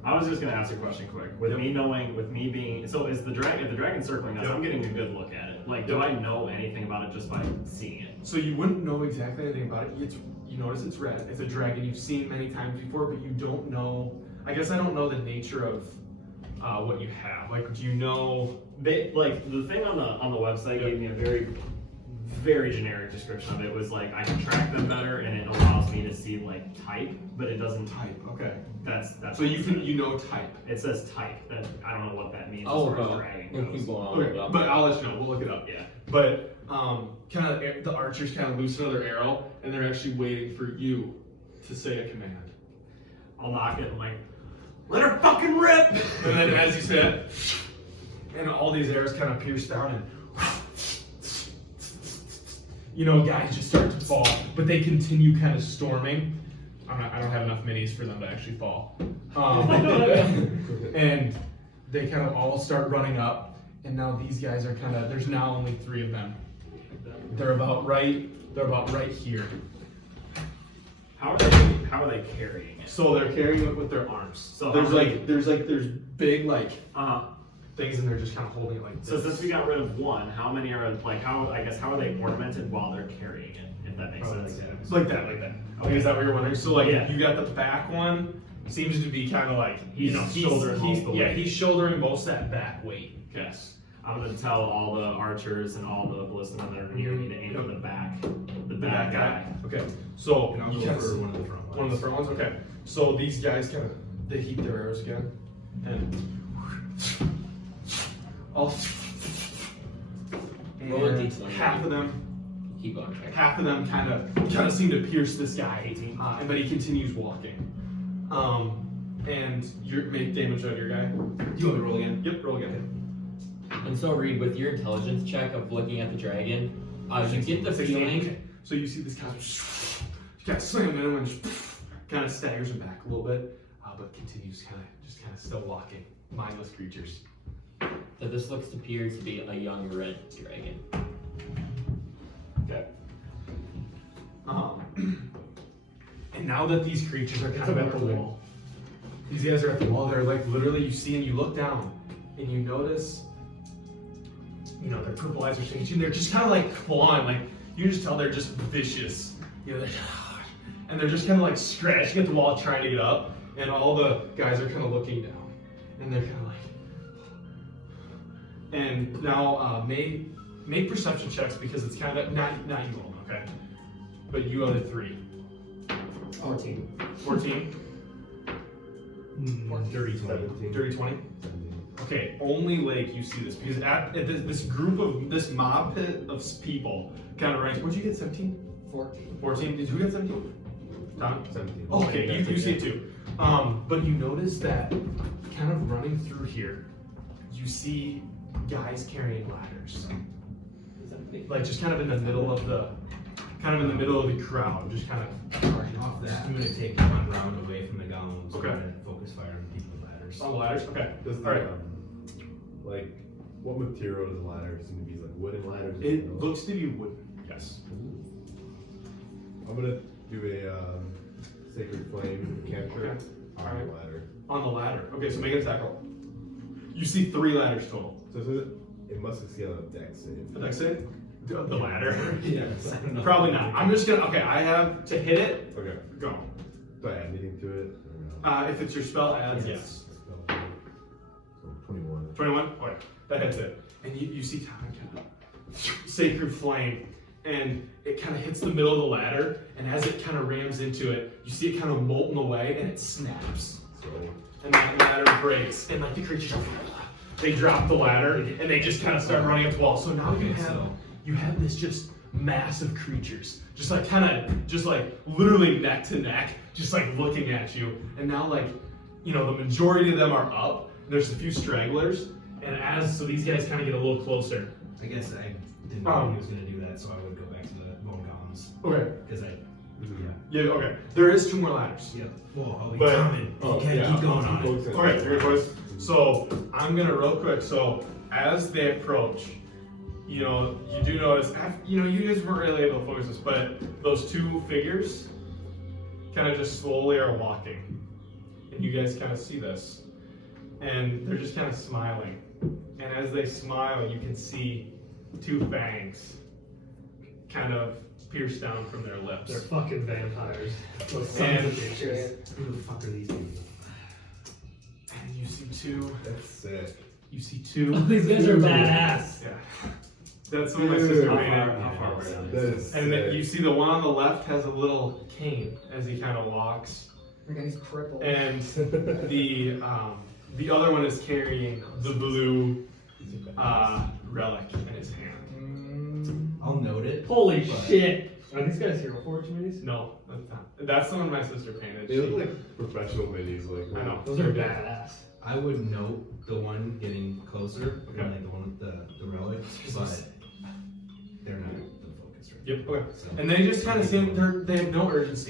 I was just gonna ask a question quick. With me being, so is the dragon circling us? I'm getting a good look at it. Like, do I know anything about it just by seeing it? So you wouldn't know exactly anything about it. You notice it's red. It's a dragon you've seen many times before, but you don't know. I guess I don't know the nature of what you have. Like, do you know? Like the thing on the website gave me a very, very generic description of it. It was like I can track them better, and it allows me to see like type, but it doesn't Type. Okay. That's So you know type. It says type. That I don't know what that means I'll as far as go. dragon We'll goes. keep going. I'll Okay, look it up. but I'll let you know. We'll look it up. Yeah. But kind of the archers kind of loosen another arrow, and they're actually waiting for you to say a command. I'll knock it and like, let her fucking rip! And then as you said, and all these arrows kind of pierce down, and guys just start to fall, but they continue kind of storming. I don't have enough minis for them to actually fall. And they kind of all start running up, and now these guys are there's now only 3 of them. They're about right here. How are they carrying it? So they're carrying it with their arms. So there's big Uh-huh. things, and they're just kind of holding it like this. So since we got rid of one, how many are like how are they ornamented while they're carrying it? If that makes sense. Like that. Okay, is that what you're wondering? So like Yeah. you got the back one, seems to be kind of like He's shouldering most of the weight. he's shouldering most of that back weight. Yes. I'm gonna tell all the archers and all the ballistic that are near me to aim at the back guy. Okay, so And I'll you go kinda for see- one of the front ones. one of the front ones. Okay, so these guys they heat their arrows again, and all. Roll a And D20. half of them Keep on track. half of them kind of seem to pierce this guy, but he continues walking. And you make damage on your guy. Do you want me to roll again? Yep, roll again. And so, Reed, with your intelligence check of looking at the dragon, you get the 16. feeling. Okay. So you see this guy, you got slam into him and just kind of staggers him back a little bit, but continues kind of still walking, mindless creatures. That this looks to appear to be a young red dragon. Okay. And now that these creatures are kind of at the wall, these guys are at the wall. They're like literally, you see, and you look down, and you notice, their purple eyes are seeing you. And they're just kind of like clawing, like you just tell they're just vicious. And they're just kind of like scratching at the wall, trying to get up. And all the guys are kind of looking down, and they're kind of like. And now make perception checks because it's kind of not you all, okay? But you other 3. 14. 14. Dirty 20. Dirty 20. Okay, only Layk you see this because at this group of this mob pit of people kind of ranks. What'd you get? 17. 14. 14. Did you get 17? Tom? 17. Oh, okay, you see it too. But you notice that kind of running through here, you see guys carrying ladders. Like just kind of in the middle of the crowd, just kind of charging off that. I'm gonna take one round away from the golems. Okay. And focus fire on people with ladders. On the ladders? Okay. Does the, Alright. like, what material does the ladder seem to be? Like wooden ladders? It looks to be wooden. Yes. I'm gonna do a sacred flame cantrip on Alright. the ladder. On the ladder. Okay, so make an attack roll. You see 3 ladders total. So it must succeed on a dex save. The next save? The ladder. Yes. I don't know. Probably not. I'm just gonna. Okay, I have to hit it. Okay. Go. Do I add anything to it? Or no? If it's your spell adds, yes. So 21. 21? Okay, that hits it. And you see Tom kind of sacred flame, and it kind of hits the middle of the ladder, and as it kind of rams into it, you see it kind of molten away, and it snaps. So And that ladder breaks, and like the creatures, they drop the ladder, and they just kind of start running up the wall. So now you have this just massive creatures, just like literally neck to neck, just like looking at you. And now the majority of them are up. There's a few stragglers, and so these guys kind of get a little closer. I guess I didn't know he was gonna do that, so I would go back to the bone golems. Okay. Because I Yeah, okay. There is 2 more ladders. Yep. Well, I'll be But- coming. Okay, keep going on it. Okay, you're gonna focus. So I'm gonna real quick. So as they approach, you know, you do notice, you know, you guys weren't really able to focus this, but those 2 figures kind of just slowly are walking, and you guys kind of see this, and they're just kind of smiling. And as they smile, you can see 2 fangs kind of pierce down from their lips. They're fucking vampires. Those sons And- of bitches. Who the fuck are these people? And you see 2. That's sick. You see 2. These guys are badass. Yeah. That's what my sister Dude. painted. How far away are That they? is And then sick. you see the one on the left has a little cane as he kind of walks, Again, he's crippled. and the other one is carrying the blue relic in his hand. I'll note it. Holy but- shit. Are these guys Hero Forge minis? No, that's not. That's the one my sister painted. They look like professional minis. Like I know. Those are badass. I would note the one getting closer, Okay. like the one with the relic, but they're not the focus right Yep. Okay. So. And they just kind of seem they have no urgency,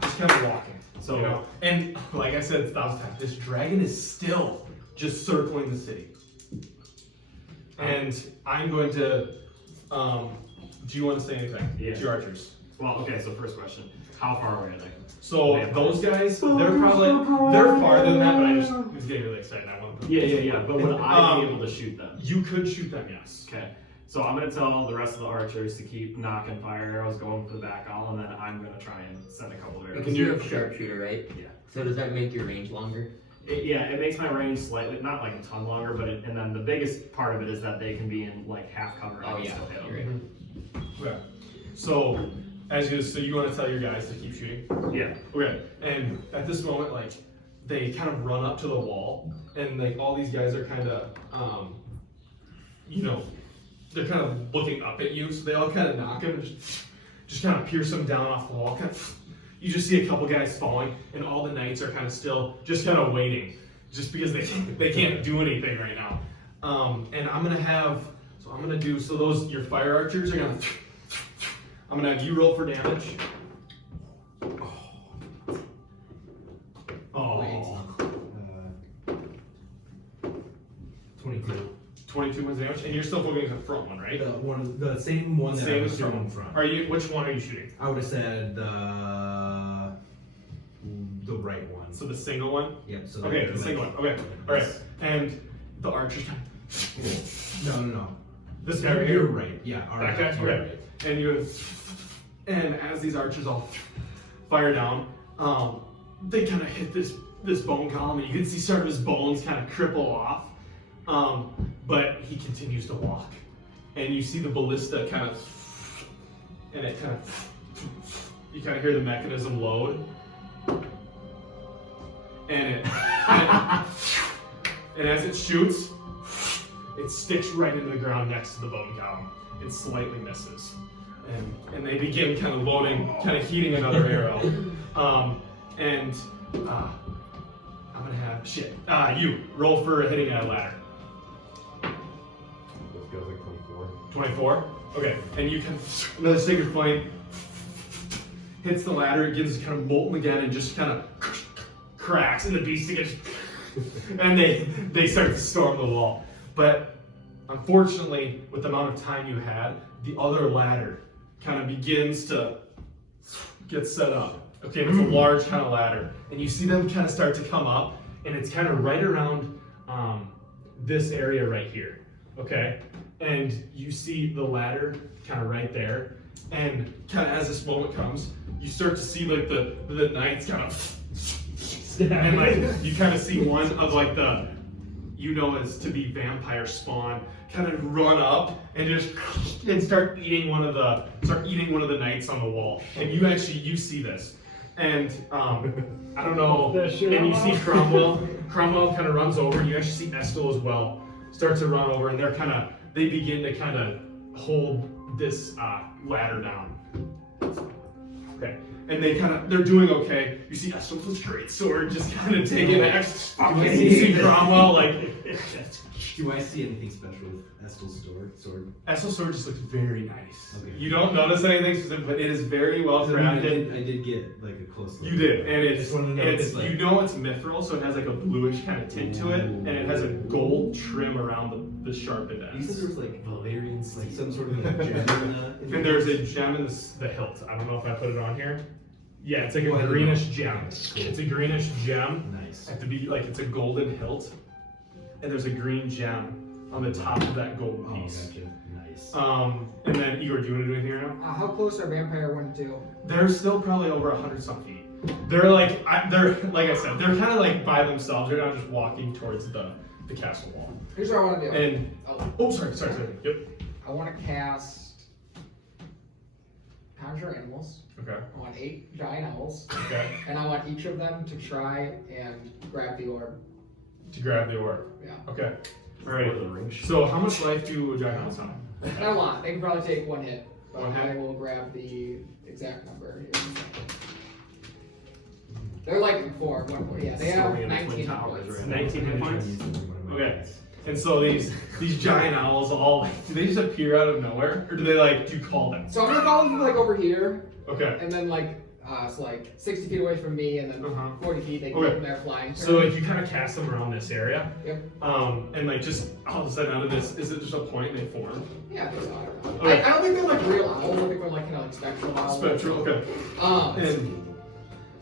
just kind of walking. So- you know, and like I said 1,000 times, this dragon is still just circling the city. And I'm going to. Do you want to say anything? Yeah. To your archers. Well, okay, so first question. How far away are they? So those guys, they're farther than that, but I just was getting really excited. I want them. Yeah. But would I be able to shoot them? You could shoot them, yes. Okay. So I'm gonna tell the rest of the archers to keep knocking fire arrows going for the back all, and then I'm gonna try and send a couple of arrows. Because you're a sharpshooter, right? Yeah. So does that make your range longer? It makes my range slightly, not like a ton longer, but and then the biggest part of it is that they can be in like half cover. And I Oh can yeah, still hit them. you're right. Okay. So, so you want to tell your guys to keep shooting? Yeah. Okay. And at this moment, like, they kind of run up to the wall, and like all these guys are kind of, you know, they're kind of looking up at you, so they all kind of knock him and just kind of pierce him down off the wall. Kind of, you just see a couple guys falling, and all the knights are kind of still just kind of waiting, just because they can't do anything right now. And I'm gonna do so those your fire archers are gonna. I'm gonna have you roll for damage. Oh. 22. 22 wins damage, and you're still focusing on the front one, right? The same one that I Same was as shooting front. in front. Are you? Which one are you shooting? I would have said the right one. So the single one. Yep. So Okay, they're the single one. Okay, all right. And the archers. No. This guy right You're here. right. Yeah. All That right. guy. you're Okay. right. And you. And as these archers all fire down, they kind of hit this bone column, and you can see some of his bones kind of cripple off. But he continues to walk, and you see the ballista kind of, and it kind of, you kind of hear the mechanism load, and and as it shoots, it sticks right into the ground next to the bone column. It slightly misses, and they begin kind of loading, kind of heating another arrow, and I'm gonna have you roll for hitting a ladder. This guy's like 24. 24? Okay, and you can, another sacred flame hits the ladder, it begins to kind of molten again and just kind of cracks, and the beast again, and they start to storm the wall. But unfortunately, with the amount of time you had, the other ladder kind of begins to get set up. Okay, it's a large kind of ladder, and you see them kind of start to come up, and it's kind of right around this area right here. Okay, and you see the ladder kind of right there, and kind of as this moment comes, you start to see like the knights kind of, and like you kind of see one of like the, you know, as to be vampire spawn, kind of run up and just and start eating one of the knights on the wall, and you see this, and I don't know, and you see Cromwell kind of runs over, and you actually see Estel as well start to run over, and they begin to kind of hold this ladder down. Okay, and they're doing okay. You see Estel's great sword just kind of take an axe. I You see Cromwell like. Do I see anything special with Estel's sword? Estel's sword just looks very nice. Okay. You don't notice anything specific, but it is very well crafted. I did get like a close look. You did, and I just wanted to know if it's it's like- you know it's mithril, so it has like a bluish kind of tint to it, and it has a gold trim around the sharpened You said ends. there was like Valerian, like some sort of like gem in the. And there's a gem in the hilt. I don't know if I put it on here. Yeah, it's like Well, I a don't greenish know. gem. Cool. It's a greenish gem. Nice. At the be like it's a golden hilt, and there's a green gem on the top of that gold Oh, piece. gotcha. Nice. And then Igor, do you want to do anything right now? How close are Vampire 1 and 2? They're still probably over 100-some feet. They're like I said, they're kind of like by themselves. They're not just walking towards the castle wall. Here's what I want to do. And sorry. Yep. I want to cast Conjure Animals. Okay. I want 8 giant owls, Okay. and I want each of them to try and grab the orb. To grab the orb. Yeah. Okay. Alright. So how much life do giant owls have? And I want. They can probably take 1 hit, but One hit? I will grab the exact number here. in a second. They're like 4. Yeah, they have 19 hit points. 19 hit points? Okay. Okay. And so these giant owls all do they just appear out of nowhere, or do you call them? So I'm gonna call them from like over here, Okay. and then like it's like 60 feet away from me, and then Uh-huh. 40 feet they Okay. get in there flying. So like you kind of cast them around this area. Yep. And like just all of a sudden out of this, is it just a point they form? Yeah, I think so. I don't know. Okay. I don't think they're like real owls. I think they're like like spectral owls. Spectral. Okay. And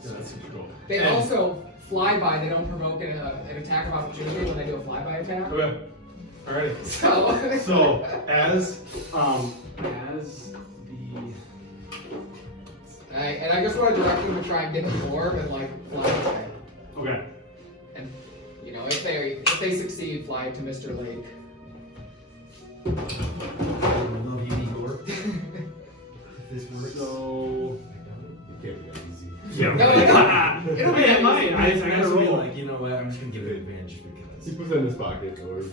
yeah, that's super cool. They And- also fly by. They don't provoke an attack of opportunity when they do a flyby attack. Okay. Alrighty. So. So as the I just want to direct them to try and get the orb and like fly away. okay. And you know, if they succeed, fly to Mr. Layk. I love you, Igor. If this works. So It can't be that easy. yeah. No, it'll be it might. I I gotta gotta roll. like, you know what? I'm just gonna give it advantage because He puts it in his pocket, or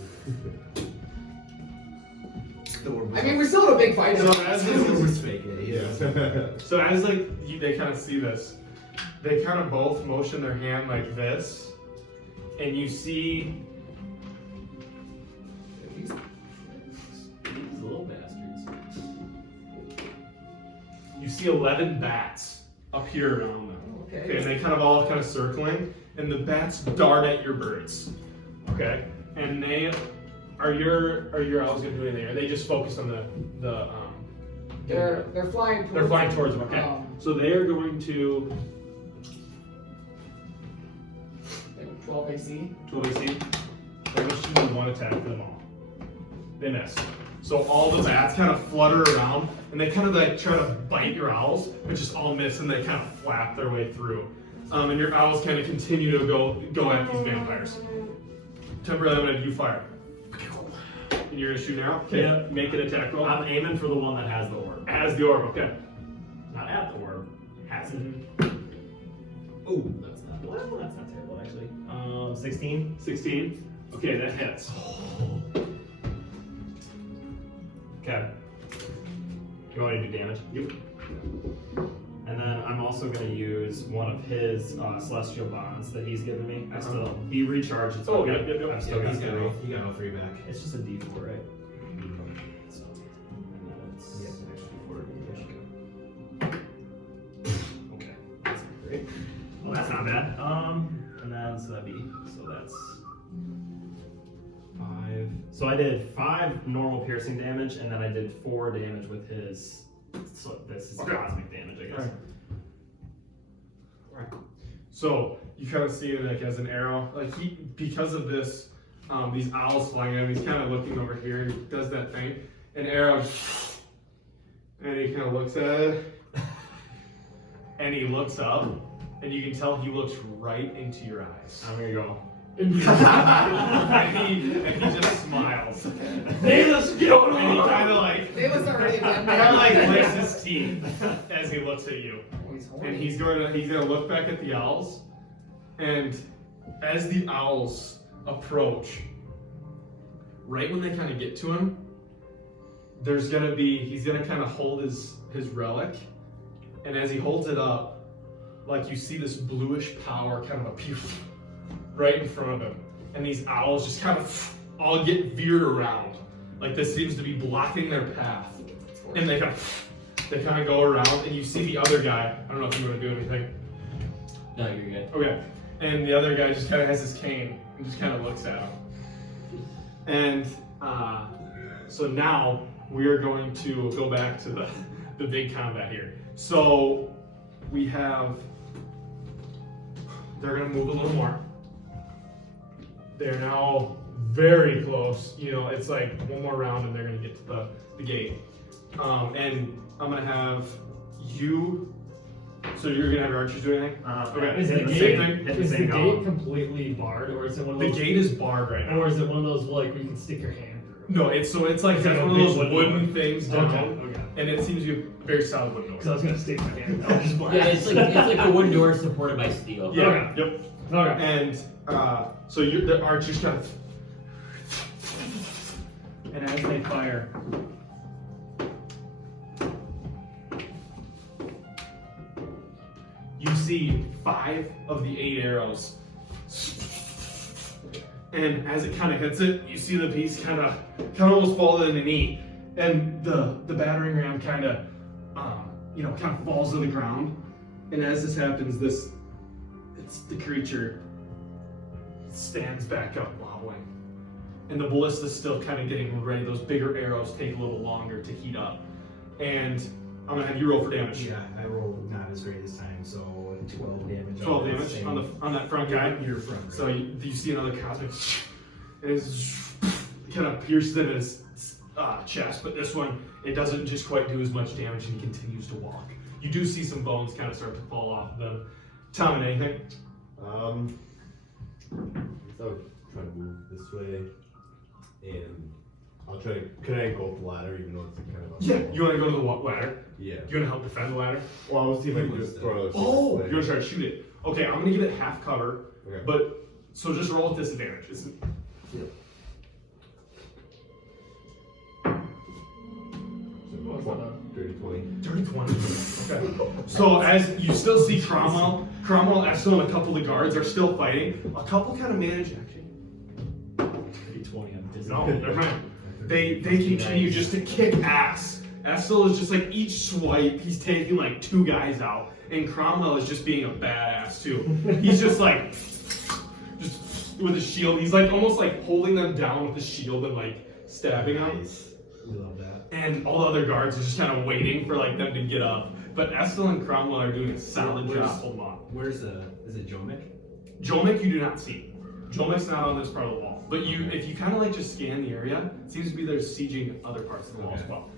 the orb. I mean, we're still in a big fight. So as the orb was fake. yeah. So as they kind of see this, they kind of both motion their hand like this, and you see These little bastards. you see 11 bats appear around them. Okay, and they kind of all kind of circling, and the bats dart at your birds. Okay, and they are your owls gonna do anything? Are they just focused on the They're flying. They're flying towards them. Okay, so they are going to 12 AC. 12 AC. They're going to do 1 attack for them all. They miss. So all the bats kind of flutter around, and they kind of like try to bite your owls, but just all miss, and they kind of flap their way through. And your owls kind of continue to go at these vampires. Temporarily, I'm going to do fire. And you're going to shoot now? Okay, Yeah. make an attack roll. I'm aiming for the one that has the orb. As the orb, okay. Not at the orb. Has it. Oh, That's not. Well, that's not terrible actually. 16. 16. Okay, that hits. Okay. You want me to do damage? Yep. And then I'm also going to use one of his celestial bonds that he's given me. I still be recharged. It's Oh, okay. yep. I've still got he's got three. you got all 3 back. It's just a D4, right? So, and then it's Yep. an extra D4. Okay, that's not great. Well, that's not bad. And then so that's 5. So I did 5 normal piercing damage, and then I did 4 damage with his. So this is Okay. cosmic damage, I guess. Right. So you kind of see it like as an arrow, like because of this, these owls flying at him. He's kind of looking over here and he does that thing, an arrow, and he kind of looks at it, and he looks up, and you can tell he looks right into your eyes. I'm gonna go. and he just smiles. They just get on. And he kind of like, They was already a dead kind of like man. licks his teeth as he looks at you. Oh, he's horny. And he's gonna look back at the owls, and as the owls approach, right when they kind of get to him, he's gonna kind of hold his relic, and as he holds it up, like you see this bluish power kind of appear right in front of him, and these owls just kind of all get veered around. Like this seems to be blocking their path, and they kind of go around, and you see the other guy. I don't know if you want to do anything. No, you're good. Okay, and the other guy just kind of has his cane and just kind of looks at him. And so now we are going to go back to the big combat here. So we have, they're going to move a little more. They're now very close. You know, it's like one more round and they're going to get to the gate. And I'm going to have you, so you're going to have your archers do anything? Okay, Is the same gate, thing. is the gate completely barred, or is it one of The those? gate is barred right now. Or is it one of those like where you can stick your hand through? No, it's like It's one like a of big those wooden wooden door. things down, Okay. and it seems to be a very solid wooden Because door. I was gonna stick my hand. I was just Yeah, it's like a wooden door supported by steel. Yeah. Okay. Yep. Okay. And so the archers kind of, and as they fire, you see 5 of the 8 arrows. And as it kind of hits it, you see the piece kind of almost fall to the knee, and the battering ram kind of falls to the ground. And as this happens, the creature stands back up wobbling, and the ballista's still kind of getting ready. Those bigger arrows take a little longer to heat up, and I'm gonna have you roll for damage. Yeah, I rolled not as great this time, so 12 damage. 12 damage on that front guy. Your front. Right? So you see another cosmic, and it's kind of pierces into his chest, but this one, it doesn't just quite do as much damage, and he continues to walk. You do see some bones kind of start to fall off of them. Tom, anything? I guess I would try to move this way, and I'll try to. Can I go up the ladder even though it's kind of? Yeah. You want to go to the ladder? Yeah. You want to help defend the ladder? Well, I was see if I can just throw another. Oh, stick you're gonna try to shoot it. Okay, I'm gonna give it half cover, Okay. but so just roll with disadvantage. Yeah. What's that on? Dirty 20. Dirty 20. Okay. So as you still see Cromwell, Estel, and a couple of the guards are still fighting. A couple kind of manage actually. Dirty 20 on Disney. No, they're fine. They continue just to kick ass. Estel is just like each swipe, he's taking like 2 guys out, and Cromwell is just being a badass too. He's just like, just with his shield. He's like almost like holding them down with his shield and like stabbing them. Nice. We love that. And all the other guards are just kind of waiting for like them to get up. But Estel and Cromwell are doing a solid Where's- job holding on. Where's is it Jomic? Jolmik you do not see. Jolmik's not on this part of the wall. But if you kind of like just scan the area, it seems to be there's sieging other parts of the wall as well.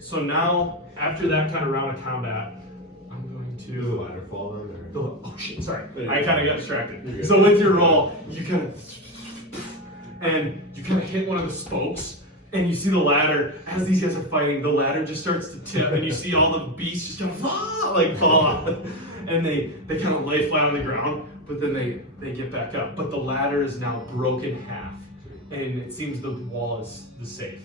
So now, after that kind of round of combat, I'm going Does the to... ladder fall down or? Oh shit, sorry. Yeah. I kind of got distracted. You're good. So with your roll, you kind of hit one of the spokes, and you see the ladder, as these guys are fighting, the ladder just starts to tip, and you see all the beasts just kind of like fall off. And they kind of lay flat on the ground, but then they get back up. But the ladder is now broken in half, and it seems the wall is safe.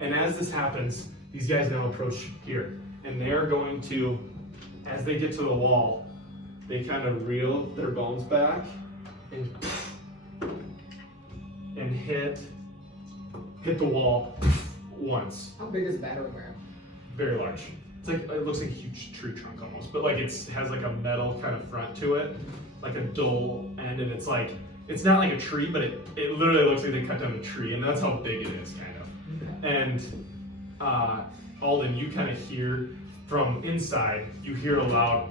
And as this happens, these guys now approach here, and they're going to, as they get to the wall, they kind of reel their bones back and hit the wall once. How big is the battering ram? Very large. It's like, it looks like a huge tree trunk almost, but like has like a metal kind of front to it, like a dull end, and it's like, it's not like a tree, but it literally looks like they cut down a tree, and that's how big it is, kind of. And Alden, you kind of hear from inside, you hear a loud,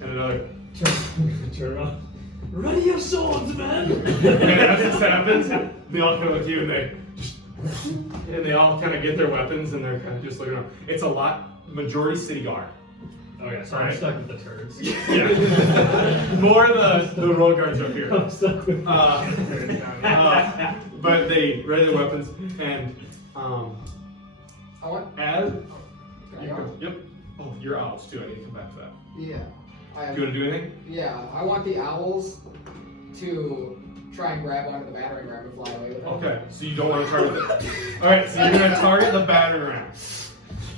and another. Turn around. Ready your swords, man! And as this happens, they all come with you, and they all kind of get their weapons, and they're kind of just looking around. It's a lot, majority city guard. Okay, so I'm stuck with the turds. Yeah. More the road guards up here. I'm stuck with But they ready their weapons, and I want. as Can I go? yep. Oh, your owls too. I need to come back to that. Yeah. Do you want to do anything? Yeah, I want the owls to try and grab onto the battering ram and fly away with it. Okay, so you don't want to target it. All right, so you're gonna target the battering ram.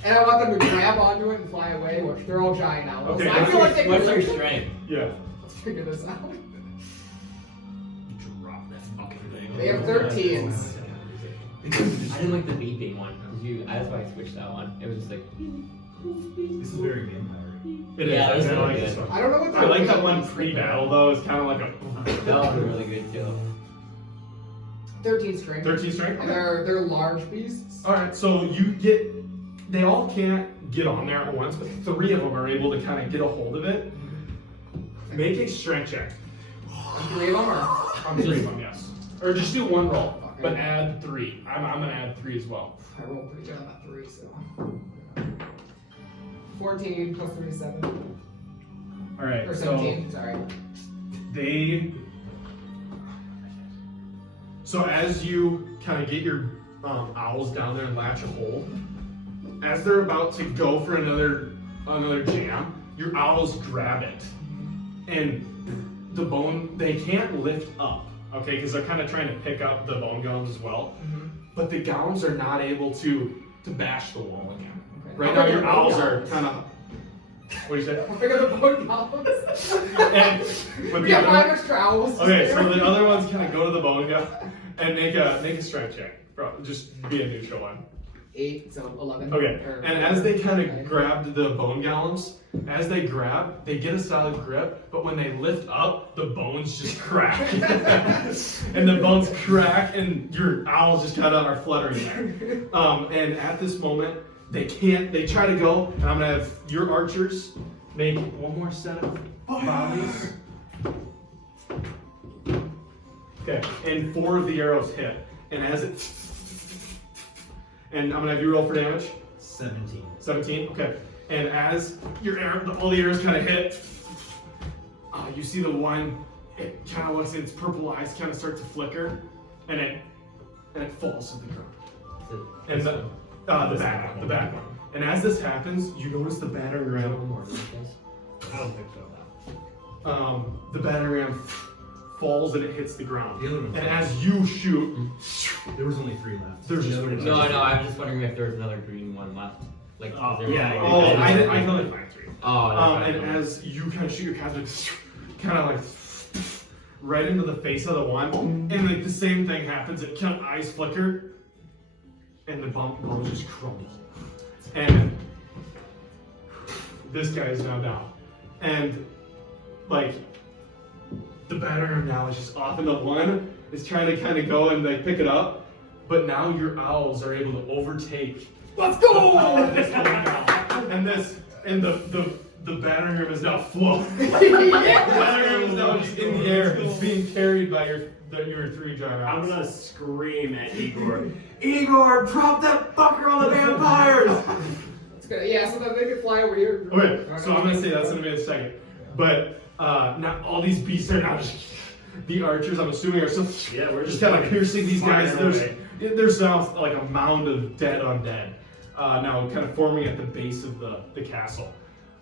And I want them to grab onto it and fly away, which they're all giant owls. Okay, I feel like they What's could your strength? Yeah. Let's figure this out. Drop that fucking thing. They have 13s. I didn't like the beeping one. That's why I switched that one. It was just like. This is very vampire. It is. Yeah, I that's kinda really like good. this one. I don't know what I like that one pre-battle though. It's kind of like a That was really good too. 13 strength. 13 strength. And they're large beasts. All right, so you get. They all can't get on there at once, but 3 of them are able to kind of get a hold of it. Make a strength check. 3 of them are. On 3 of them, yes. Or just do 1 roll, Okay. but add 3. I'm gonna add 3 as well. I rolled pretty good on that 3, so. 14 plus 3 is 7. All right, Or so 17, sorry. they. So as you kind of get your owls down there and latch a hold, as they're about to go for another jam, your owls grab it, and the bone they can't lift up, okay, because they're kind of trying to pick up the bone gums as well, but the gowns are not able to bash the wall again. Okay. Right How now big your are owls bone are goblins? kind of. What do you say? How big are the bone goblins? But We the got other- 5 extra owls. Okay, so the other ones kind of go to the bone gun and make a strength check. Bro, just be a neutral one. 8, so 11. Okay, Or- and as they kind Okay. of grabbed the bone gallons, as they grab, they get a solid grip, but when they lift up, the bones just crack. And the bones crack, and your owls just kind of are fluttering there. And at this moment, they try to go, and I'm gonna have your archers make 1 more set of volleys. Okay, and 4 of the arrows hit, and as it, and I'm gonna have you roll for damage. 17. 17. Okay, and as all the arrows kind of hit, you see the one. It kind of looks, its purple eyes kind of start to flicker, and it falls to the ground. And the back one. And as this happens, you notice the battering ram. I don't think so. The battering ram falls and it hits the ground. The other one And falls. as you shoot, There was only 3 left. There's The just other three ones No, are- I know. I'm just wondering if there was another green one left. Like, Oh, is there yeah, one? oh, yeah. I can only find 3. Oh, that's And fine. as you kind of shoot your cosmic, kind of like right into the face of the one, and like the same thing happens. It kind of eyes flicker, and the bones just crumble. And this guy is now down, and like the battering now is just off, and the one is trying to kind of go and like pick it up, but now your owls are able to overtake. Let's go! And the battering ram is now floating. The battering ram is now just in the air. It's being carried by your 3 giant I'm owls. gonna scream at Igor. Igor, drop that fucker on the vampires! It's good. Yeah, so that they can fly over here. Okay, so I'm gonna say that's gonna be a second. But now all these beasts are now just the archers. I'm assuming are still Yeah, we're just kind of piercing these guys. firing away. There's now like a mound of dead undead now kind of forming at the base of the castle.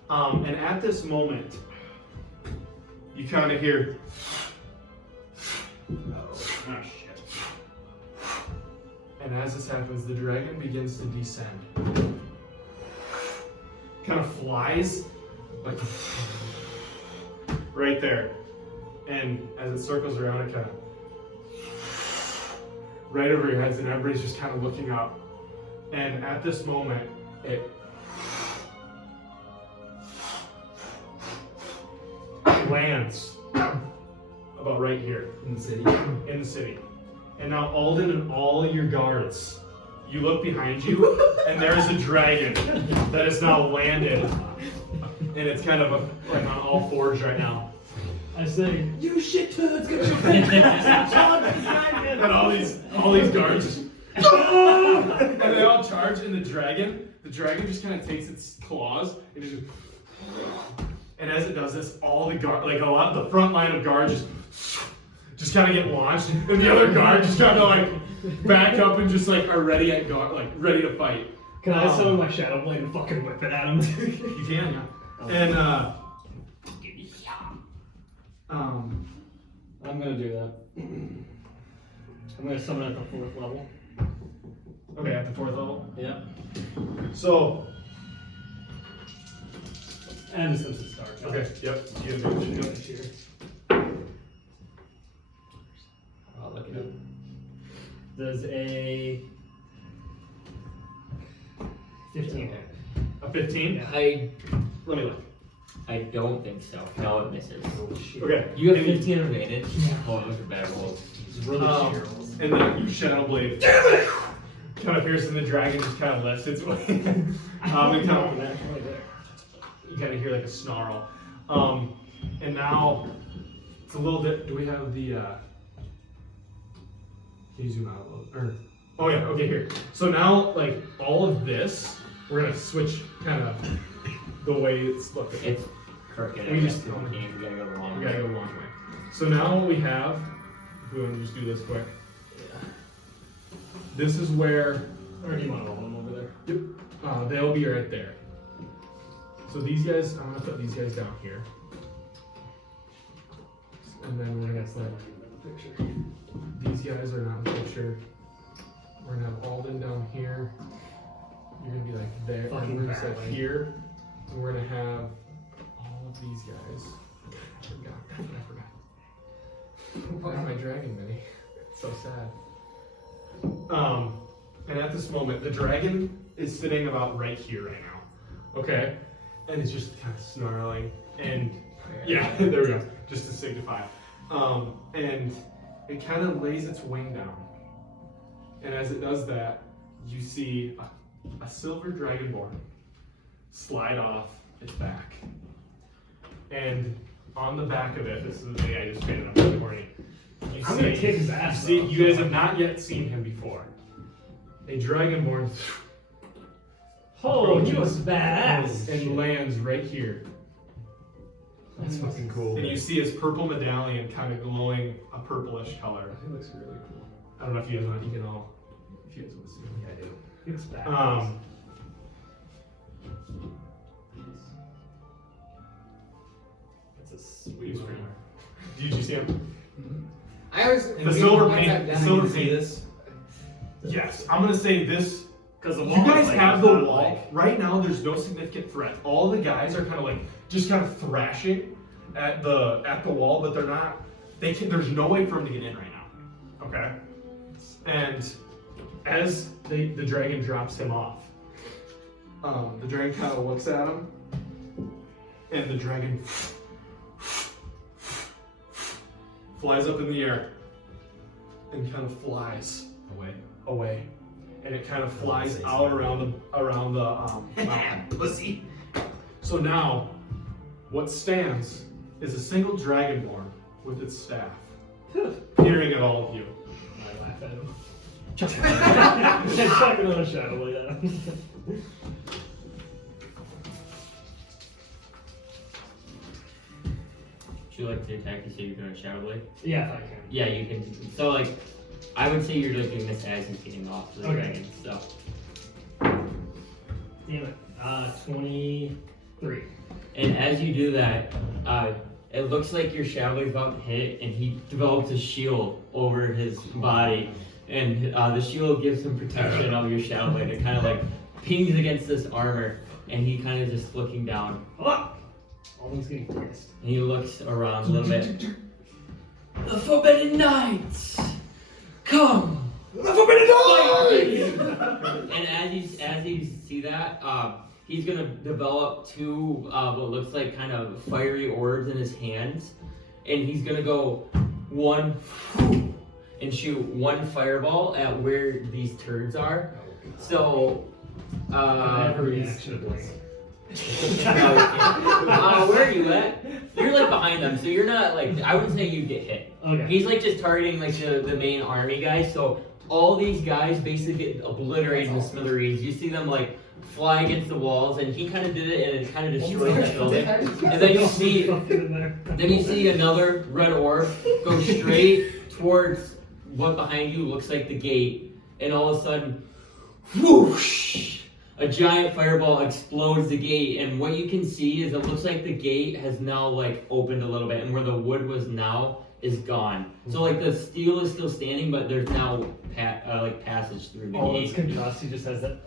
And at this moment, you kind of hear. Oh shit. And as this happens, the dragon begins to descend. Kind of flies, like right there. And as it circles around, it kind of right over your heads, and everybody's just kind of looking up. And at this moment, it lands about right here. In the city. In the city. And now Alden and all your guards, you look behind you, and there is a dragon that has now landed. And it's kind of like on all fours right now. I say, you shit turds, get your And all these guards just and they all charge, and the dragon just kind of takes its claws and just, and as it does this, all the guard, like a lot of the front line of guards just kind of get launched, and the other guard just kind of like back up and just like are ready at guard, like ready to fight. Can I summon my shadow blade and fucking whip it at him? You can, yeah. And I'm gonna do that. I'm gonna summon at the 4th level. Okay, at the 4th level. Yep. So, And since it's dark. okay, yep. You have advantage. Here. I'll look it up. Does a 15 hit? A 15? Yeah. Let me look. I don't think so. No, it misses. Oh shit. Okay. You have and 15 advantage. Oh, those are bad rolls. It's really shit rolls. And then you Shadow Blade. Kind of piercing the dragon, just kind of lifts its way. And kind of, you kind of hear like a snarl. And now it's a little bit. Do we have the? Can you zoom out a little? Or, oh yeah. Okay, here. So now, like all of this, we're gonna switch kind of the way it's looking. It's crooked. We I just- guess, 'cause we gotta go the long We way. gotta go a long way. So now what we have, if we want to just do this quick. This is where Or do you want to roll them over there? they'll be right there. So these guys, I'm gonna put these guys down here. And then we're gonna That's not even in the picture. these guys are not in the picture. We're gonna have Alden down here. You're gonna be like there. Fucking And we're gonna set barely. here. And we're gonna have all of these guys. I forgot. Why am I dragging many? It's so sad. And at this moment, the dragon is sitting about right here right now. Okay? And it's just kind of snarling. And yeah, there we go. Just to signify. And it kind of lays its wing down. And as it does that, you see a silver dragonborn slide off its back. And on the back of it, this is the thing I just painted up this morning. You I'm gonna kick his ass, You, though, you guys so- have not yet seen him before. A dragonborn Oh, he approaches was badass. and lands right here. That's fucking cool. And you see his purple medallion kind of glowing a purplish color. He looks really cool. I don't know if you guys want, you can all, if you guys want to see him. Yeah, I do. He looks badass. That's a sweet screen. Did you see him? I always The silver once paint. I've The done silver it, paint. this? Yes, I'm gonna say this. Because the You wall guys is like, have it's the not wall. like- Right now, there's no significant threat. All the guys are kind of like just kind of thrashing at the wall, but they're not. They can. There's no way for them to get in right now. Okay. And as the dragon drops him off, the dragon kind of looks at him, and the dragon flies up in the air and kind of flies away, and it kind of flies out around the mountain. Pussy. So now, what stands is a single dragonborn with its staff, peering at all of you. I laugh at him. Just chuck another shadow blade at him. Would you like to attack? You say you're going to Shadow Blade? Yeah, if I can. Yeah, you can. So, like, I would say you're doing this as he's getting off the Okay. dragon. So, Damn it. 23. and as you do that, it looks like your Shadow Blade's about to hit, and he develops a shield over his body, and the shield gives him protection of your Shadow Blade. It kind of like pings against this armor, and he kind of just looking down. Oh! Alden's getting pissed. And he looks around a little bit. The Forbidden Knights! Come! The Forbidden Knights! And as you see that, he's gonna develop two what looks like kind of fiery orbs in his hands. And he's gonna go one and shoot one fireball at where these turds are. So Every reaction blade. where are you at? You're like behind them, so you're not like, I wouldn't say you get hit. Okay. He's like just targeting like the main army guys, so all these guys basically get obliterated in smithereens. You see them like fly against the walls, and he kind of did it, and it kind of destroyed that building. And then you see another red orb go straight towards what behind you looks like the gate, and all of a sudden, whoosh! a giant fireball explodes the gate, and what you can see is it looks like the gate has now like opened a little bit, and where the wood was now is gone. So like the steel is still standing, but there's now like passage through the All its gate. concussed, he just has that.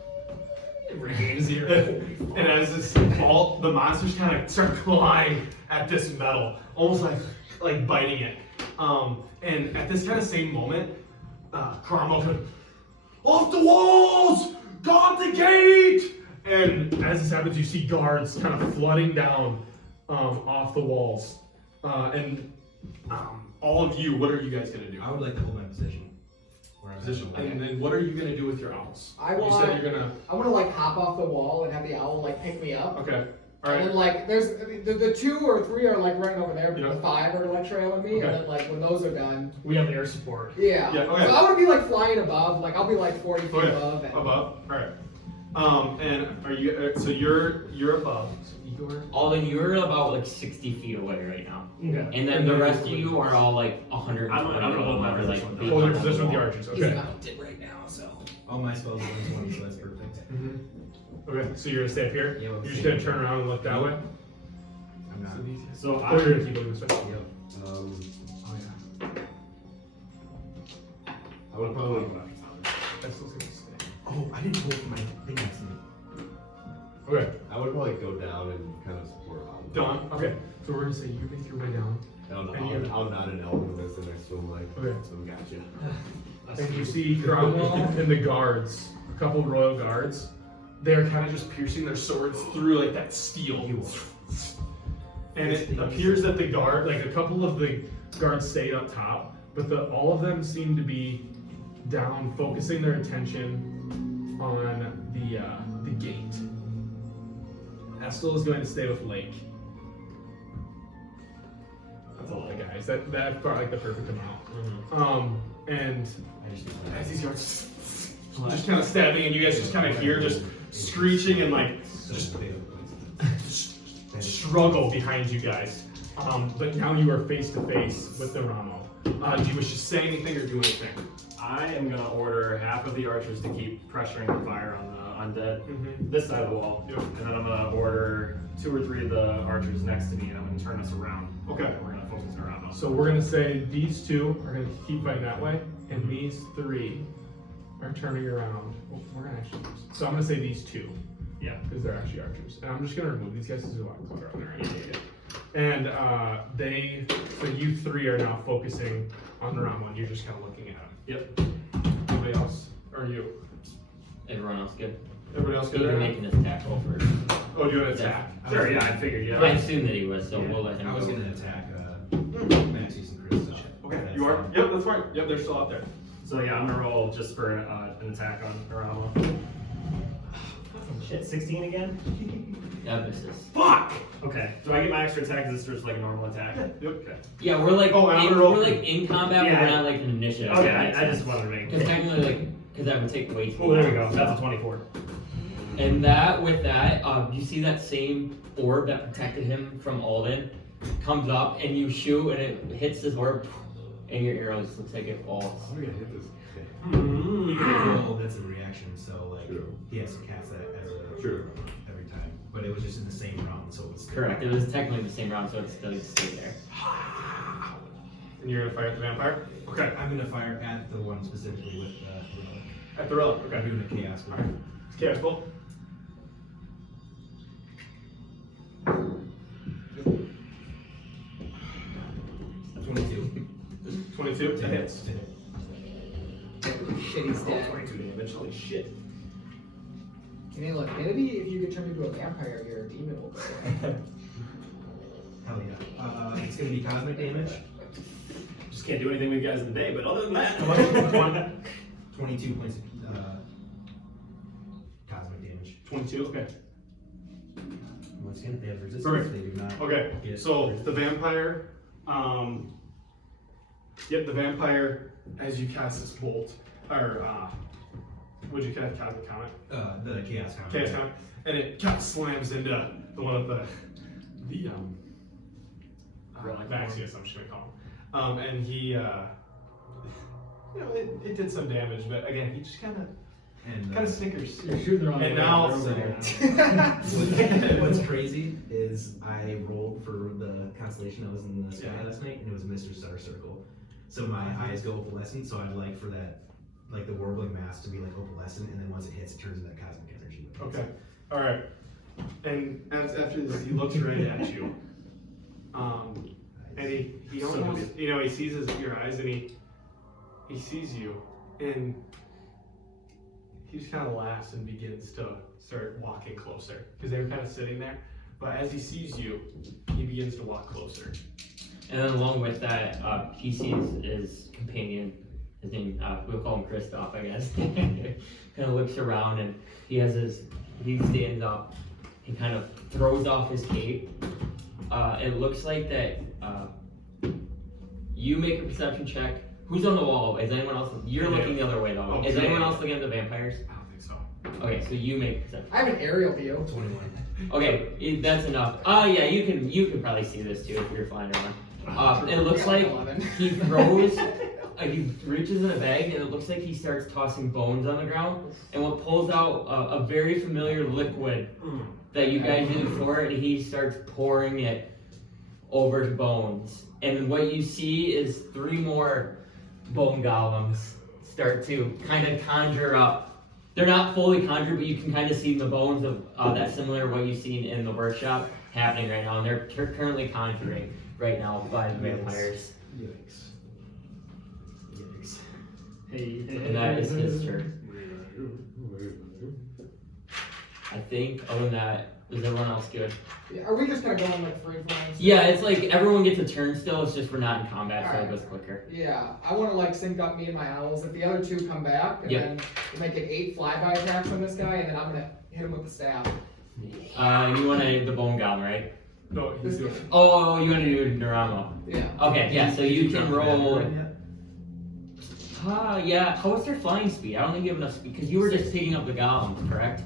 Regain zero. And as this all the monsters kind of start clawing at this metal, almost like biting it. And at this kind of same moment, Cromwell went, "Off the walls! Guard the gate!" And as this happens, you see guards kind of flooding down off the walls. And all of you, what are you guys gonna do? I would like to hold my position. Where I'm Position. at. And then what are you gonna do with your owls? I You want- said you're gonna. I want to like hop off the wall and have the owl like pick me up. Okay. All And right. then like there's the 2 or 3 are like running over there, but Yeah. the 5 are like trailing me. Okay. And then like when those are done, We have air support. yeah. Yeah, okay. So I want to be like flying above. Like I'll be like 40 feet Okay. above. And Above. All right. And are you? So you're above. So Igor. Alden, you're about like 60 feet away right now. Okay. And then the rest of you are all like 120 I'm gonna hold my or like position. feet Hold your behind position with the wall. archers. He's Okay. about it right now, so. All my spells are 120, so that's perfect. Mm-hmm. Okay. So you're gonna stay up here. Yeah, we'll You're just stay gonna up turn here. around and look that way. I'm not. So Or you're gonna keep looking this way. Yep. Oh yeah. I would I probably. That's still gonna stay. Oh, I didn't hold my thing next to me. Okay. I would probably go down and kind of support Alan. Done. Okay. So we're gonna say you make your way down, I'm not an elven that's the next one, like, Okay. so gotcha. and you see Cromwell and the guards, a couple of royal guards. They're kind of just piercing their swords through like that steel. And it appears that the guard, like a couple of the guards stayed up top, but all of them seem to be down, focusing their attention on the gate. Estel is going to stay with Layk. That's a lot of guys. That's probably like the perfect amount. And I just as these guards just kind of stabbing, and you guys just kind of hear just screeching and like just struggle behind you guys. But now you are face to face with the Neramo. Do you wish to say anything or do anything? I am gonna order half of the archers to keep pressuring the fire on the undead, this side of the wall, Yep. and then I'm gonna order 2 or 3 of the archers next to me, and I'm gonna turn us around. Okay. And we're gonna focus around us. So we're gonna say these 2 are gonna keep fighting that way, and these 3 are turning around. Well, we're gonna actually. So I'm gonna say these 2. Yeah. Because they're actually archers. And I'm just gonna remove these guys because there's a lot of clutter on there. And so you 3 are now focusing on Neramo, and you're just kind of looking at him. Yep. Anybody else? Or you? Everyone else good? Everybody else He's good? right now? making his tackle first. Oh, do you want to attack? Sure, yeah, I figured, I yeah. assumed that he was, so Yeah. we'll let him I was go. gonna attack Maxius and Kristoph. Okay, That's you are? fine. Yep, that's fine. Yep, they're still out there. So yeah, I'm gonna roll just for an attack on Neramo. Shit, 16 again? That misses. Fuck! Okay, do I get my extra attack? Is this just like a normal attack? Yep. Okay. Yeah, we're like, Oh, and I'm gonna roll we're for- like in combat, Yeah. but we're not like an initiative. Okay, I just wanted to make Because technically, like, because that would take way too Oh, there we long. go. That's a 24. And with that, you see that same orb that protected him from Alden comes up, and you shoot, and it hits this orb, and your arrow just looks like it falls. I'm gonna hit this. Well, that's a reaction, so like True. he has to cast that as a True. every time. But it was just in the same round, so it was Correct. It was technically the same round, so it's still stay there. And you're gonna fire at the vampire? Okay. I'm gonna fire at the one specifically with relic. At the relic. I'm Okay. doing a chaos. Alright. It's chaos bolt. With 22. 22. That hits. shit, he's dead. 22 damage. Holy shit. And then look, maybe if you get turned into a vampire, you're a demon will go away. Hell yeah. It's gonna be cosmic damage. Just can't do anything with you guys in the day, but other than that. 22 points of cosmic damage. 22. Okay. Once again, they have resistance. Perfect. They do not. Okay. get So resistance. the vampire. Yep. The vampire. As you cast this bolt, or would you cast Cosmic Comet? The chaos counter. Chaos Comet, and it kind of slams into the one of the Maxius, I'm just gonna call him. And he, it did some damage, but again, he just kind of And Kind of Snickers. You're shooting the wrong And way. now- They're over there. what's crazy is I rolled for the constellation that was in the sky last night, and it was Mr. Star Circle. So my eyes go opalescent, so I'd like for that, like the warbling mass to be like opalescent, and then once it hits, it turns into that cosmic energy. Okay. All right. And after this, he looks right at you. And he almost, he sees your eyes, and he sees you, and he just kind of laughs and begins to start walking closer because they were kind of sitting there. But as he sees you, he begins to walk closer. And then along with that, he sees his companion, his name, we'll call him Kristoph, I guess. Kind of looks around and he stands up, he kind of throws off his cape. It looks like that you make a perception check. Who's on the wall? Is anyone else? You're looking the other way though. Oh, Is yeah. anyone else looking at the vampires? I don't think so. Okay, so you make a perception. I have an aerial view. 21. Okay, that's enough. Yeah, you can probably see this too if you're flying around. It looks like 11. he throws, he reaches in a bag, and it looks like he starts tossing bones on the ground. And what pulls out a very familiar liquid that you guys used before, and he starts pouring it over to bones. And what you see is 3 more bone golems start to kind of conjure up. They're not fully conjured, but you can kind of see the bones of that similar what you've seen in the workshop happening right now, and they're currently conjuring right now by the vampires. Yikes. Yikes. Hey, And that is his turn. I think, other than that, is everyone else good? Yeah, are we just kind of going like free flying? Yeah, it's like everyone gets a turn still, it's just we're not in combat, so it Alright. goes quicker. Yeah, I want to like sync up me and my owls. If the other 2 come back, and Yep. then we might get 8 flyby attacks on this guy, and then I'm gonna hit him with the staff. You want the bone goblin, right? No, he's This doing guy. it. Oh, you want to do Neramo. Yeah. Okay, yeah, so you can roll. Yeah. Yeah, what's their flying speed? I don't think you have enough speed, because you were just picking up the golems, correct?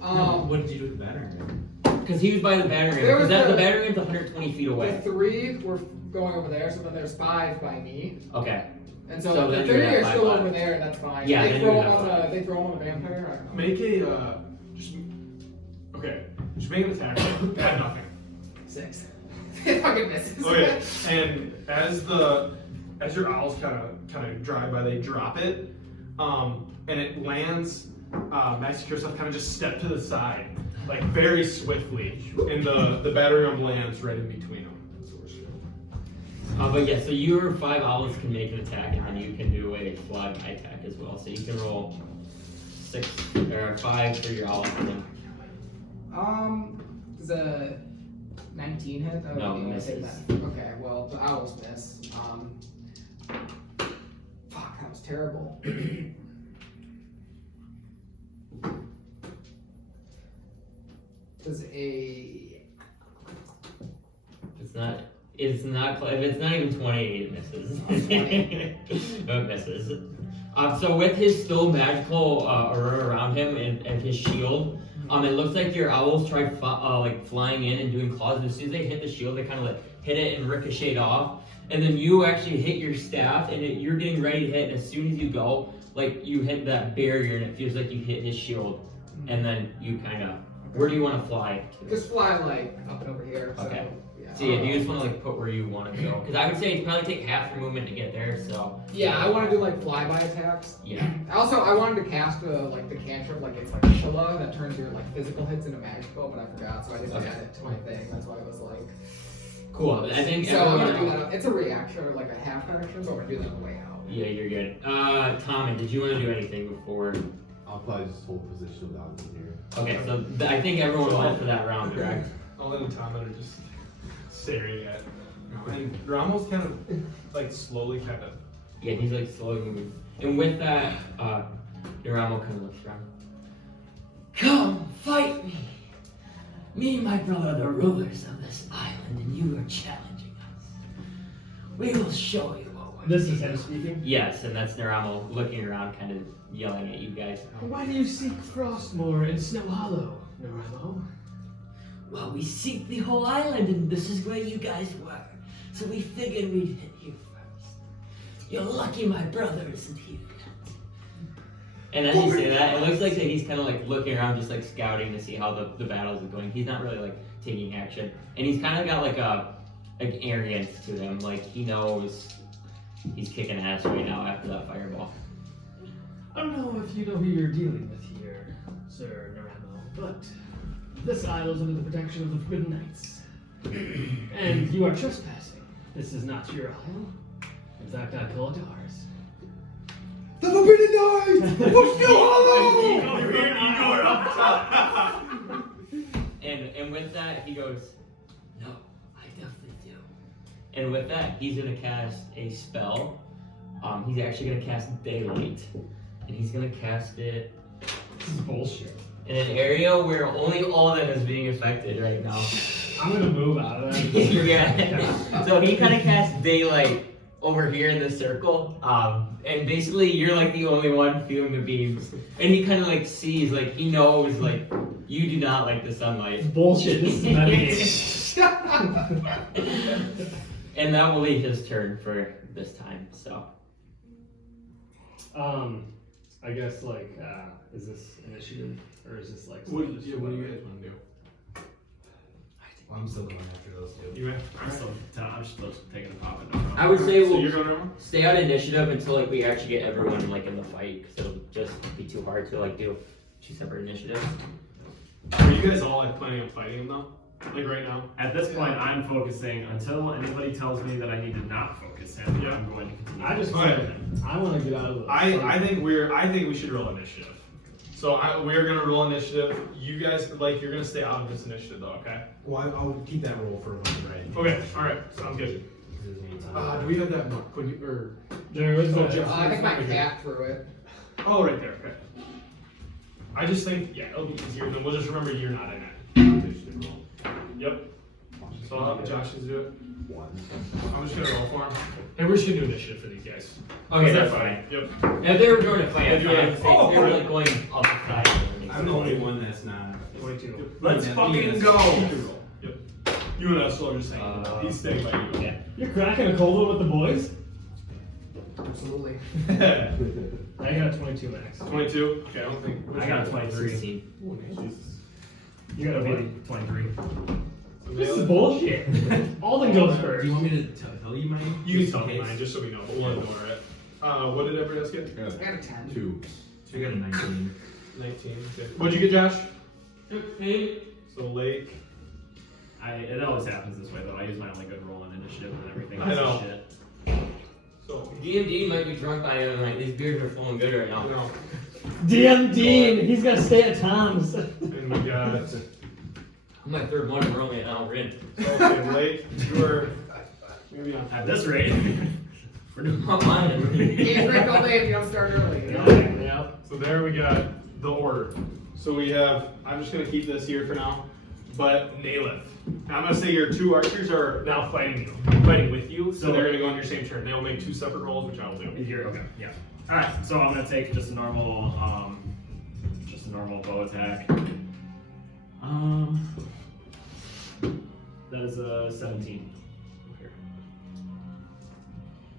What did you do with the battering? Because he was by the battering ram, There was because the the- battering ram's 120 feet The away. 3 were going over there, so then there's 5 by me, Okay. and so, So the then you 3 have are 5 still left. over there, and that's fine. Yeah, they then throw you him have on 5. they throw him on the vampire. I don't know. Make a just make an attack. Add nothing. 6. It fucking misses. Okay, and as your owls kind of drive by, they drop it, and it lands. Maxius and Kristoph kind of just step to the side, like very swiftly, and the battery ram lands right in between them. But yeah, so your 5 owls can make an attack, and then you can do a flyby attack as well. So you can roll 6 or 5 for your owls. And then Does a 19 hit? Oh, No, you wanna hit misses. that. Okay, well, the owls miss. Fuck, that was terrible. Does a It's not. If it's not even 28, it misses. It misses. So with his still magical aura around him and his shield, it looks like your owls try like flying in and doing claws. And as soon as they hit the shield, they kind of like hit it and ricochet off. And then you actually hit your staff, and you're getting ready to hit. And as soon as you go, like you hit that barrier, and it feels like you hit his shield. And then you kind of. Where do you want to fly to? just fly like up and over here. So, Okay. yeah. So yeah, do you just want to like put where you want to go? Because I would say it'd probably take half your movement to get there. So Yeah, I want to do like flyby attacks. yeah. Also, I wanted to cast like the cantrip, like it's like Shilla that turns your like physical hits into magical, but I forgot, so I didn't add it to my thing. That's why I was like. Cool. I think So I'm gonna do everyone. that. It's a reaction or like a half action, so I'm gonna do that on the way out. Yeah, you're good. Tommy, did you want to do anything before? I'll probably just hold position without them here. Okay, so I think everyone went for that round, correct? All the time are just staring at, and Ramo's kind of like slowly kind of. Yeah, he's like slowly moving. And with that, Neramo kind of looks around. Come, fight me! Me and my brother are the rulers of this island, and you are challenging us. We will show you what we're This is him speaking. Yes, and that's Neramo looking around, kind of yelling at you guys. Why do you seek Frostmoor and Snowhollow, Neramo? Well, we seek the whole island, and this is where you guys were. So we figured we'd hit you first. You're lucky my brother isn't here yet. And as you say that, it looks like that he's kind of like looking around, just like scouting to see how the battles are going. He's not really like taking action, and he's kind of got like an arrogance to him. Like he knows he's kicking ass right now after that fireball. I don't know if you know who you're dealing with here, Sir Neramo, but this isle is under the protection of the Forbidden Knights. And you are trespassing. This is not your isle. In fact, I call it ours. The Forbidden Knights! For Snowhollow! And with that, he goes, no, I definitely do. And with that, he's gonna cast a spell. He's actually gonna cast Daylight. And he's gonna cast it This is bullshit. in an area where only all of them is being affected right now. I'm gonna move out of that. Yeah. So he kind of casts Daylight over here in the circle. And basically you're like the only one feeling the beams. And he kind of like sees, like he knows like you do not like the sunlight. Bullshit, this is metagame. And that will be his turn for this time, so. I guess like, is this initiative or is this like? What do you guys want to do? Well, I'm still going after those two. You I'm just taking a pop at Neramo. I would say So we'll you're going around? stay on initiative until like we actually get everyone like in the fight, because it'll just be too hard to like do 2 separate initiatives. Are you guys all like planning on fighting him though? Like right now? At this point, I'm focusing until anybody tells me that I need to not focus him. Yeah. I'm going to continue. I just, Okay. I want to get out of the. I think we should roll initiative. So we're gonna roll initiative. You guys like you're gonna stay out of this initiative though, okay? Well, I'll keep that roll for when right. Okay, alright, sounds good. Do we have that mark? Or There is no. I think my cat threw it. oh right there, okay. I just think it'll be easier, then we'll just remember you're not in it. Yep. So I'll have Josh to do it. I'm just gonna roll for him. And we're just gonna do initiative for these guys. Okay, Is that that's fine. Yep. If they were going to fight, I'd Yeah. say they were like going up the side. I'm the only one that's not. 22. Let's Yeah, fucking yes. go! Yep. You and us are just saying. He's staying by you. Yeah. You're cracking a cold one with the boys? Absolutely. I got a 22 max. 22? Okay, I don't think. I got a 23. 16. You got a 23. This is bullshit. Alden goes Do first. you want me to tell you mine? You can Just tell in me case? mine, just so we know, but we'll ignore it. What did everybody else get? I got a 10. 2. So you got a 19. 19. Okay. What'd you get, Josh? 16. So Layk. It always happens this way though. I use my only good roll in initiative and everything I else know. is shit. So. DMD might be drunk by the night. These beers are flowing good right now. No. DM Dean, he's gonna stay at Tom's. And we got. My third one, we're only an hour in. Okay, Layk, you're. Maybe on. At this rate, we're doing Not mine. Can't drink all day if you don't start early. Yeah. So there we got the order. So we have, I'm just gonna keep this here for now, but Nalith. Now I'm gonna say your 2 archers are now fighting with you, so they're gonna go on your same turn. They'll make 2 separate rolls, which I'll do. here. Okay, yeah. All right, so I'm gonna take just a normal bow attack. That is a 17.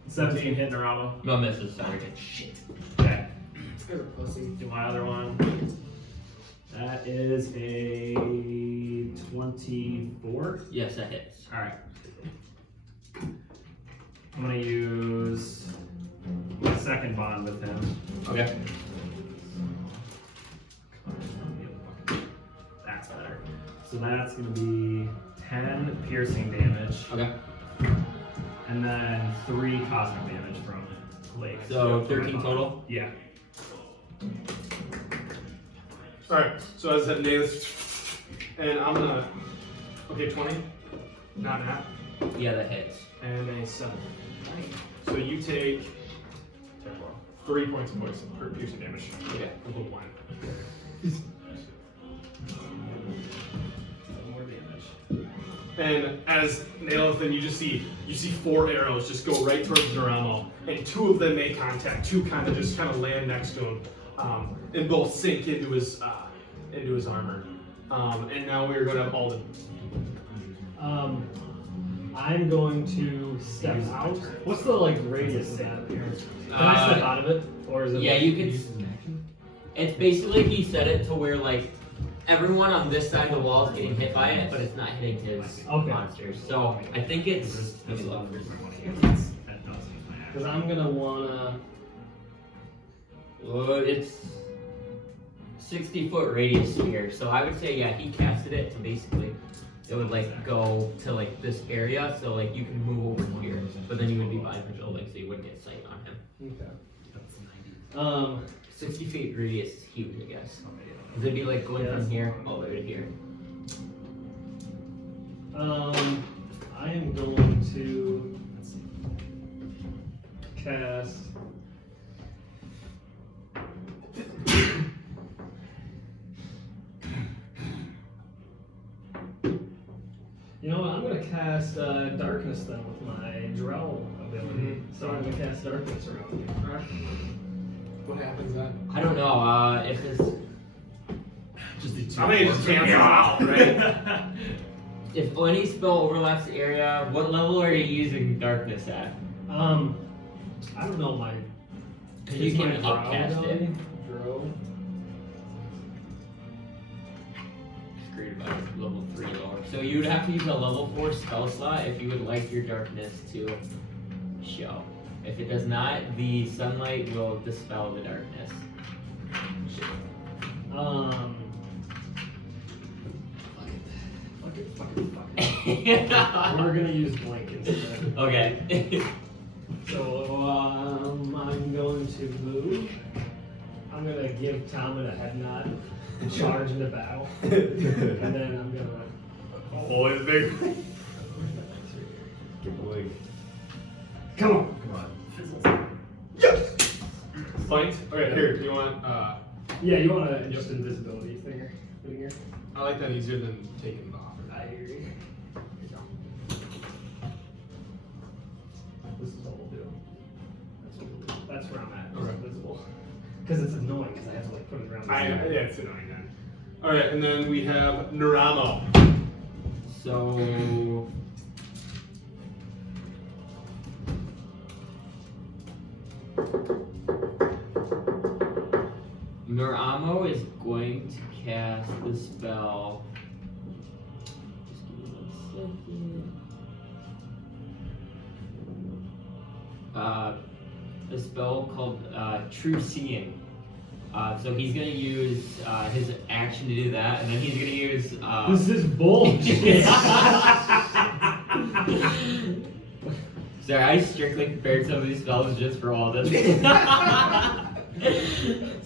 17 hit Neramo. No misses, sorry. Shit. Okay. It's because of pussy. Do my other one. That is a 24. Yes, that hits. Alright. I'm gonna use my second bond with him. Okay. That's better. So that's gonna be 10 piercing damage. Okay. And then 3 cosmic damage from Layk. So 13 total? Yeah. Alright, so as I said, Nalith, and I'm gonna, okay, 20, not half, Yeah, that hits. and a 7. So you take 3 points of poison, or piercing damage. Okay. A little blind. More damage. And as Nalith, and you see 4 arrows just go right towards Neramo, and 2 of them make contact. 2 kind of land next to him, and both sink into his armor. And now we're going to have Alden. I'm going to step out. What's the like radius of that? Can I step out of it, or is it? Yeah, like, you can. It's basically he set it to where like everyone on this side of the wall is getting hit by it, but it's not hitting his monsters. So I think it's. Let me look for Because I'm gonna wanna. It's 60-foot radius here, so I would say yeah, he casted it to basically. It would like go to like this area, so like you can move over here, but then you would be behind the building, so you wouldn't get sight on him. Okay. 60 feet radius is huge, I guess. It'd be like going from here all the way to here. I am going to cast. You know what? I'm gonna cast darkness then with my drow ability. So I'm gonna cast darkness around you. What happens then? I don't know. If it's I think it's just cancel out, right? if any spell overlaps the area, what level are you using darkness at? I don't know my. Because you can upcast it. Drow. Screwed by level 3 lower. So you would have to use a level 4 spell slot if you would like your darkness to show. If it does not, the sunlight will dispel the darkness. Fuck it. We're gonna use blink instead. Okay. So I'm going to move. I'm gonna give Talmud a head nod and charge into battle. And then I'm gonna. Oh, it's big. Get the link. Come on. Flanked? Okay, here, do you want, Yeah, you want to just invisibility thing here? I like that easier than taking it off. I hear you. Here you go. This is what we'll do. That's where I'm at. It's Okay. invisible. Because it's annoying because I have to like put it around. Yeah, it's annoying then. Alright, and then we have Neramo. So. Neramo is going to cast the spell. Just give me 1 second. A spell called True Seeing. So he's gonna use his action to do that, and then he's gonna use. This is bullshit. Sorry, I strictly prepared some of these spells just for all this.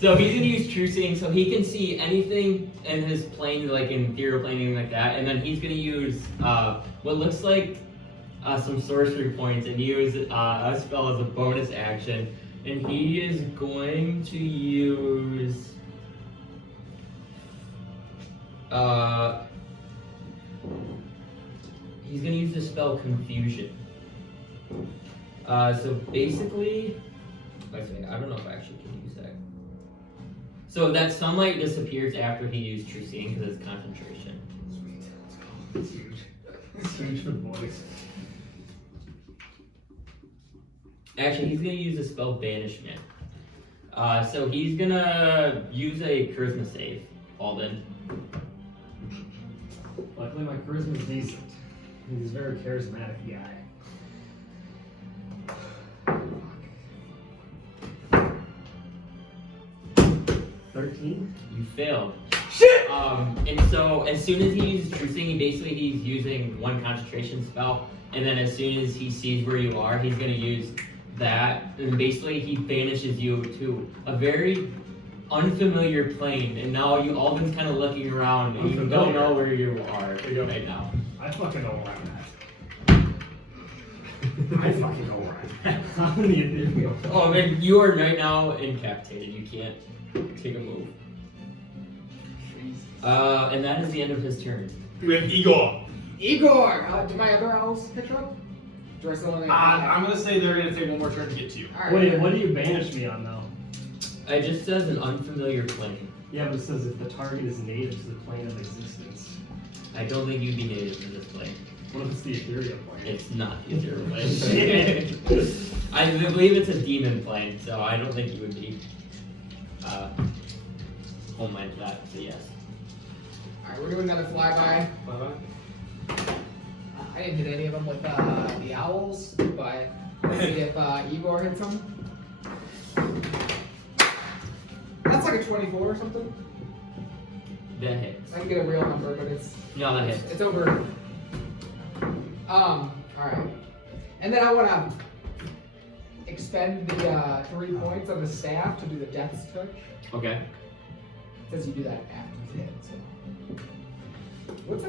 So he's gonna use True Seeing, so he can see anything in his plane, like in ethereal plane, anything like that. And then he's gonna use what looks like some sorcery points and use a spell as a bonus action. And he is going to use he's gonna use the spell Confusion. So basically, I don't know if I actually can use that. So that sunlight disappears after he used True Seeing because it's concentration. Sweet. Let's go. It's huge. It's huge for the boys. Actually, he's gonna use the spell Banishment. So he's gonna use a charisma save, Alden. Luckily, my charisma is decent. He's a very charismatic guy. 13? You failed. Shit! And so as soon as he uses True Seeing, he's using one concentration spell, and then as soon as he sees where you are, he's gonna use that, and basically he banishes you to a very unfamiliar plane, and now Alden's kind of looking around, and you don't know where you are right now. I fucking know where I'm I fucking know where I'm at. at. I'm in the ethereal. Oh man, you are right now incapacitated. You can't take a move. And that is the end of his turn. We have Igor. Igor! Do my other owls pick up? Do I still want to? I'm gonna say they're gonna take one more turn to get to you. Alright. Wait, what do you banish me on though? It just says an unfamiliar plane. Yeah, but it says if the target is native to the plane of existence. I don't think you'd be native to this plane. What if it's the ethereal plane? It's not the ethereal plane. I believe it's a demon plane, so I don't think you would be. foment that, so yes. Alright, we're doing another flyby. Bye-bye. I didn't hit any of them with the owls, but let's see if Igor hits them. That's like a 24 or something. That hits. I can get a real number, but it's No, that hits. it's over. Alright. And then I wanna expend the 3 points on the staff to do the death's touch. Okay. Says you do that after he's hit, so. What's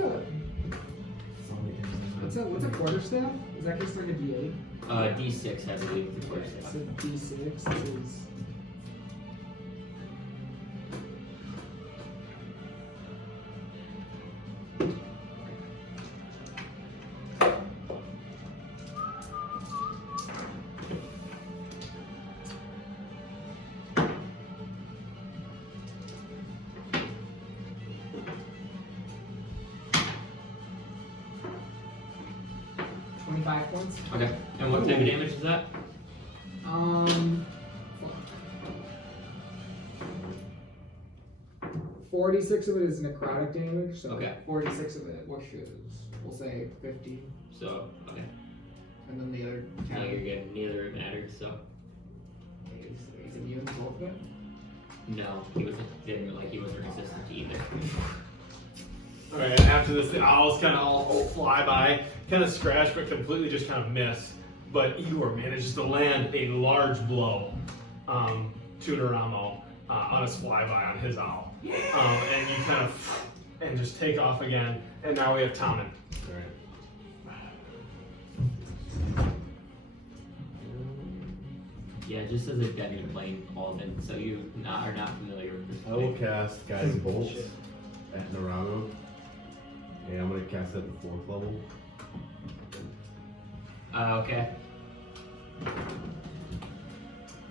a quarterstaff? Is that just like a D8? D6, I believe, is the first It's one. a D6. This is. Points. Okay. And what type of damage is that? 46 of it is necrotic damage, so Okay. 46 of it, which is, we'll say 50, So, okay. and then the other Now 10 you're good. Neither of it matters, so. is immune to both of it. No, he wasn't resistant to either. Alright, and after this, the owls kind of all fly by, kind of scratch, but completely just kind of miss. But Igor manages to land a large blow to Neramo on his flyby on his owl. And you kind of, and just take off again. And now we have Tommen. Alright. Yeah, just as if you're playing Alden, so you are not familiar with this. I will cast Guiding Bolt at Neramo. And I'm gonna cast it at the 4th level. Okay. I'm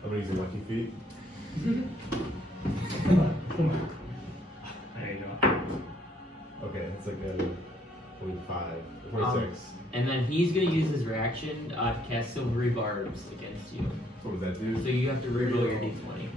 gonna use a Lucky Feet. There you go. Okay, it's like a 25, 26. And then he's gonna use his reaction to cast Silvery Barbs against you. What does that do? So you have to reroll your d20.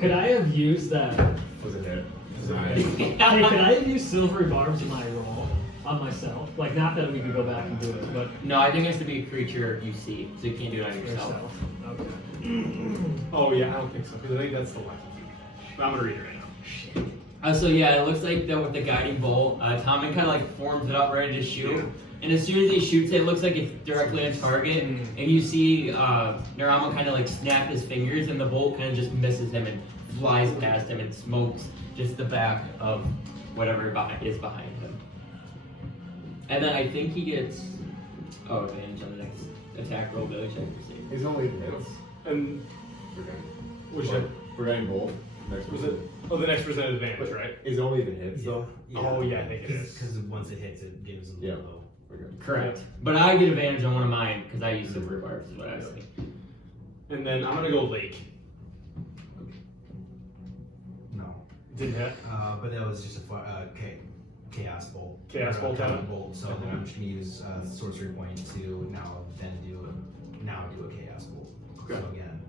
Could I have used that? Was it hit? Hey, could I have used silvery barbs in my roll on myself? Like, not that we could go back and do it, but No, I think it has to be a creature you see, so you can't do it on yourself. yourself. Okay. Oh, yeah, I don't think so, because I think that's the Lucky Feet. But I'm gonna read it right now. So yeah, it looks like that with the guiding bolt, Tommen kind of like forms it up ready to shoot. And as soon as he shoots it, it looks like it's directly on target. And you see Neramo kind of like snap his fingers, and the bolt kind of just misses him and flies past him and smokes just the back of whatever is behind him. And then I think he gets advantage on the next attack roll, ability check for save. He's only hits. And which For Guiding Bolt. Next was was it? Oh, the next percent advantage, right? Is only if it hits though? Oh, yeah, I think it is. Because once it hits, it gives them Yeah. low. Okay. Correct. But I get advantage on one of mine because I use silver barbs, is what I was thinking. And then I'm gonna go Layk. No. Didn't hit. But that was just a chaos bolt. Chaos Or a bolt, counter yeah. bolt. So then I'm just gonna use sorcery point to now do a chaos bolt. Okay. So again.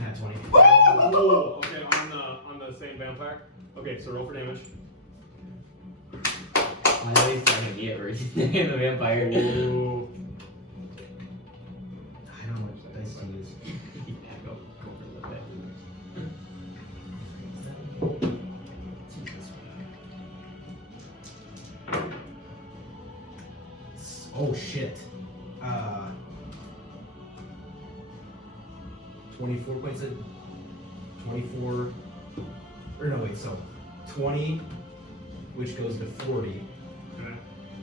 Nat 20. Oh, okay, on the same vampire. Okay, so roll for damage. I always trying to get versus the vampire. Ooh. I don't know what dice to use. Yeah, go for a little bit. Oh shit. 24 points of 24 or no wait, so 20 which goes to 40 Okay.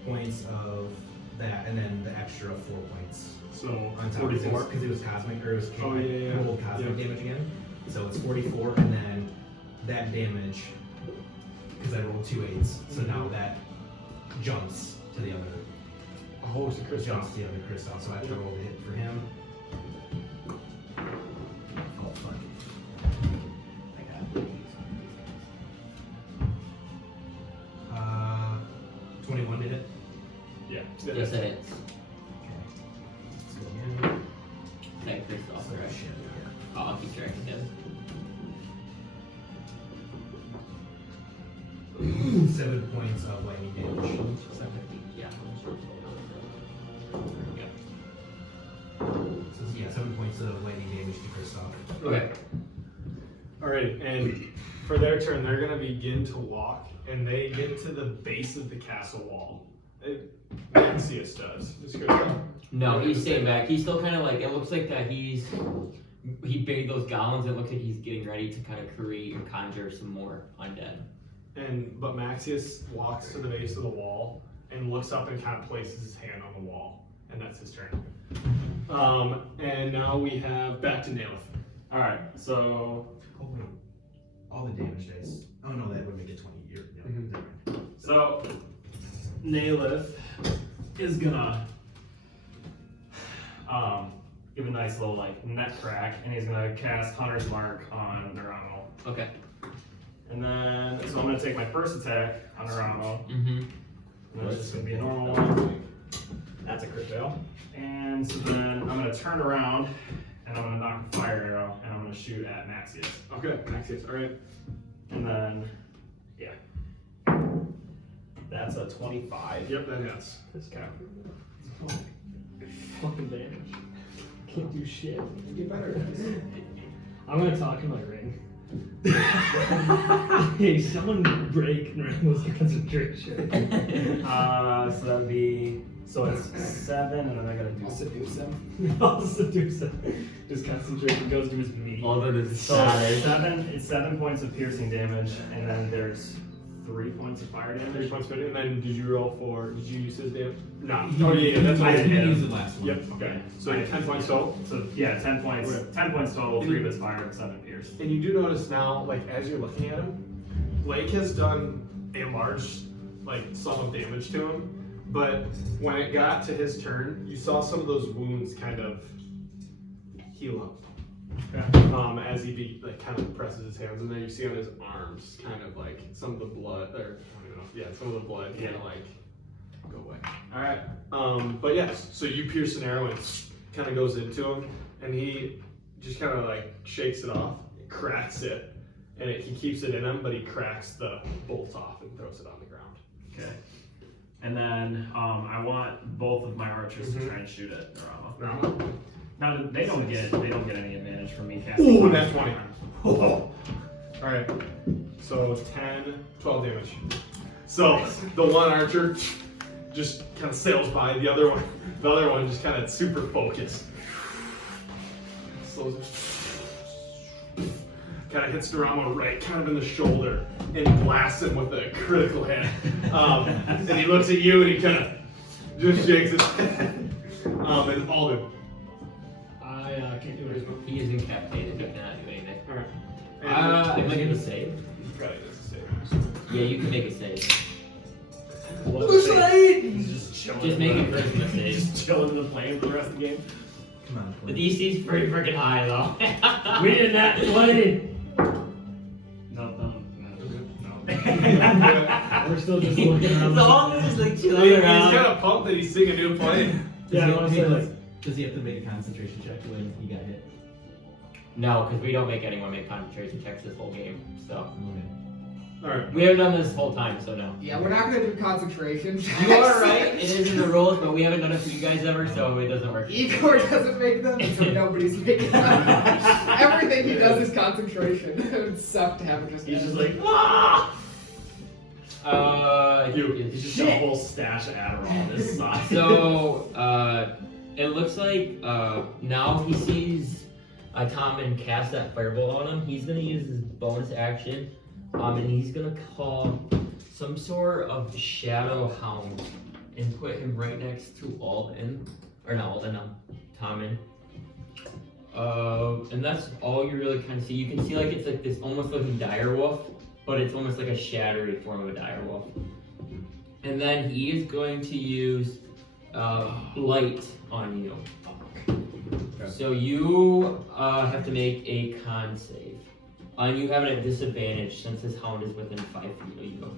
points of that and then the extra 4 points So on top 44. because it was cosmic or it was Oh, yeah. rolled cosmic Yeah. damage again. So it's 44 and then that damage because I rolled 2 8s. So now that jumps to the other Oh, it's a Kristoph. jumps to the other Kristoph. So I have to roll the hit for him. Oh fuck. I got it. 21 to hit. Yeah. Yes, it is. Okay. shit. I'll keep track of him. 7 points of lightning damage. Yeah. So yeah, 7 points of lightning damage to Kristoph. Okay. Alright, and for their turn, they're gonna begin to walk, and they get to the base of the castle wall. Maxius does. Just go. No, he's staying back. He's still kind of like, it looks like that he buried those goblins. It looks like he's getting ready to kind of create or conjure some more undead. But Maxius walks to the base of the wall and looks up and kind of places his hand on the wall, and that's his turn. And now we have back to Naileth. Alright, so Oh no. All the damage dice. Oh no, that would make it 20 years. No, Mhm. never mind. So, Naileth is gonna give a nice little like neck crack, and he's gonna cast Hunter's Mark on Neramo. Okay. And then, so I'm gonna take my first attack on Neramo, Mm-hmm. and that's just gonna be a normal one. That's a crit fail. And so then I'm gonna turn around, and I'm gonna knock a fire arrow, and I'm gonna shoot at Maxius. Okay, Maxius, alright. And then, yeah. That's a 25. Yep, that hits. Okay. Fucking damage. Can't do shit. You get better at this. I'm gonna talk in my ring. Hey, someone break Neramo's concentration. So that'd be, so it's 7, and then I gotta do I'll seduce him. I'll seduce him. His concentration goes to his meat. All that is So it's 7 points of piercing damage, and then there's 3 points of fire 3 damage. points, and then did you roll for, did you use his damage? No. Oh yeah, that's I what didn't You hit use him. the last one. Yep, okay. So 10 points total. So yeah, 10 points. Okay. 10 points total. 3 of it's fire and 7 pierce. And you do notice now, like as you're looking at him, Layk has done a large, like, sum of damage to him. But when it got to his turn, you saw some of those wounds kind of heal up. As he kind of presses his hands, and then you see on his arms kind of like some of the blood, or I don't even know, yeah, some of the blood kind of like go away. All right. But yes, so you pierce an arrow and kind of goes into him, and he just kind of like shakes it off, cracks it, and he keeps it in him, but he cracks the bolt off and throws it on the ground. Okay. And then I want both of my archers to Mhm. try and shoot at Neramo. Neramo? Now they don't get any advantage from me casting. Ooh, Hunter's that's 20. Mark. Oh. Alright, so 10, 12 damage. So the one archer just kind of sails by, the other one just kind of super focused. Slows kind of hits Neramo right kind of in the shoulder and blasts him with a critical hit. And he looks at you and he kind of just shakes his head. And Alden. I can't do anything. He is incapacitated. He cannot do anything. Alright. I'm gonna give a save. You probably need to save. Yeah, you can make a save. He's just chilling. Just make it first in a save. Just chilling in the plane for the rest of the game. Come on, The please. DC's pretty freaking high though. We did not play. No. We're still just looking around. So all this is like chilling He's around. kind of pumped that he's seeing a new plane. Yeah, I want to say like. Does he have to make a concentration check when he got hit? No, because we don't make anyone make concentration checks this whole game. So Okay. Alright. we haven't done this whole time, so no. Yeah, we're not gonna do concentration. You are right. It is in the rules, but we haven't done it for you guys ever, so it doesn't work. Igor doesn't make them, so nobody's making them. Everything he does is concentration. It would suck to have it just. He's just end. like, ah! He's He's just got a whole stash of Adderall. This sucks. So, it looks like now he sees Tommen cast that fireball on him. He's gonna use his bonus action, and he's gonna call some sort of shadow hound and put him right next to Alden, or not Alden, Tommen. And that's all you really kind of see. You can see like it's like this almost like a dire wolf, but it's almost like a shadowy form of a dire wolf. And then he is going to use blight on you. So you have to make a con save. And you have it at disadvantage since this hound is within 5 feet of you.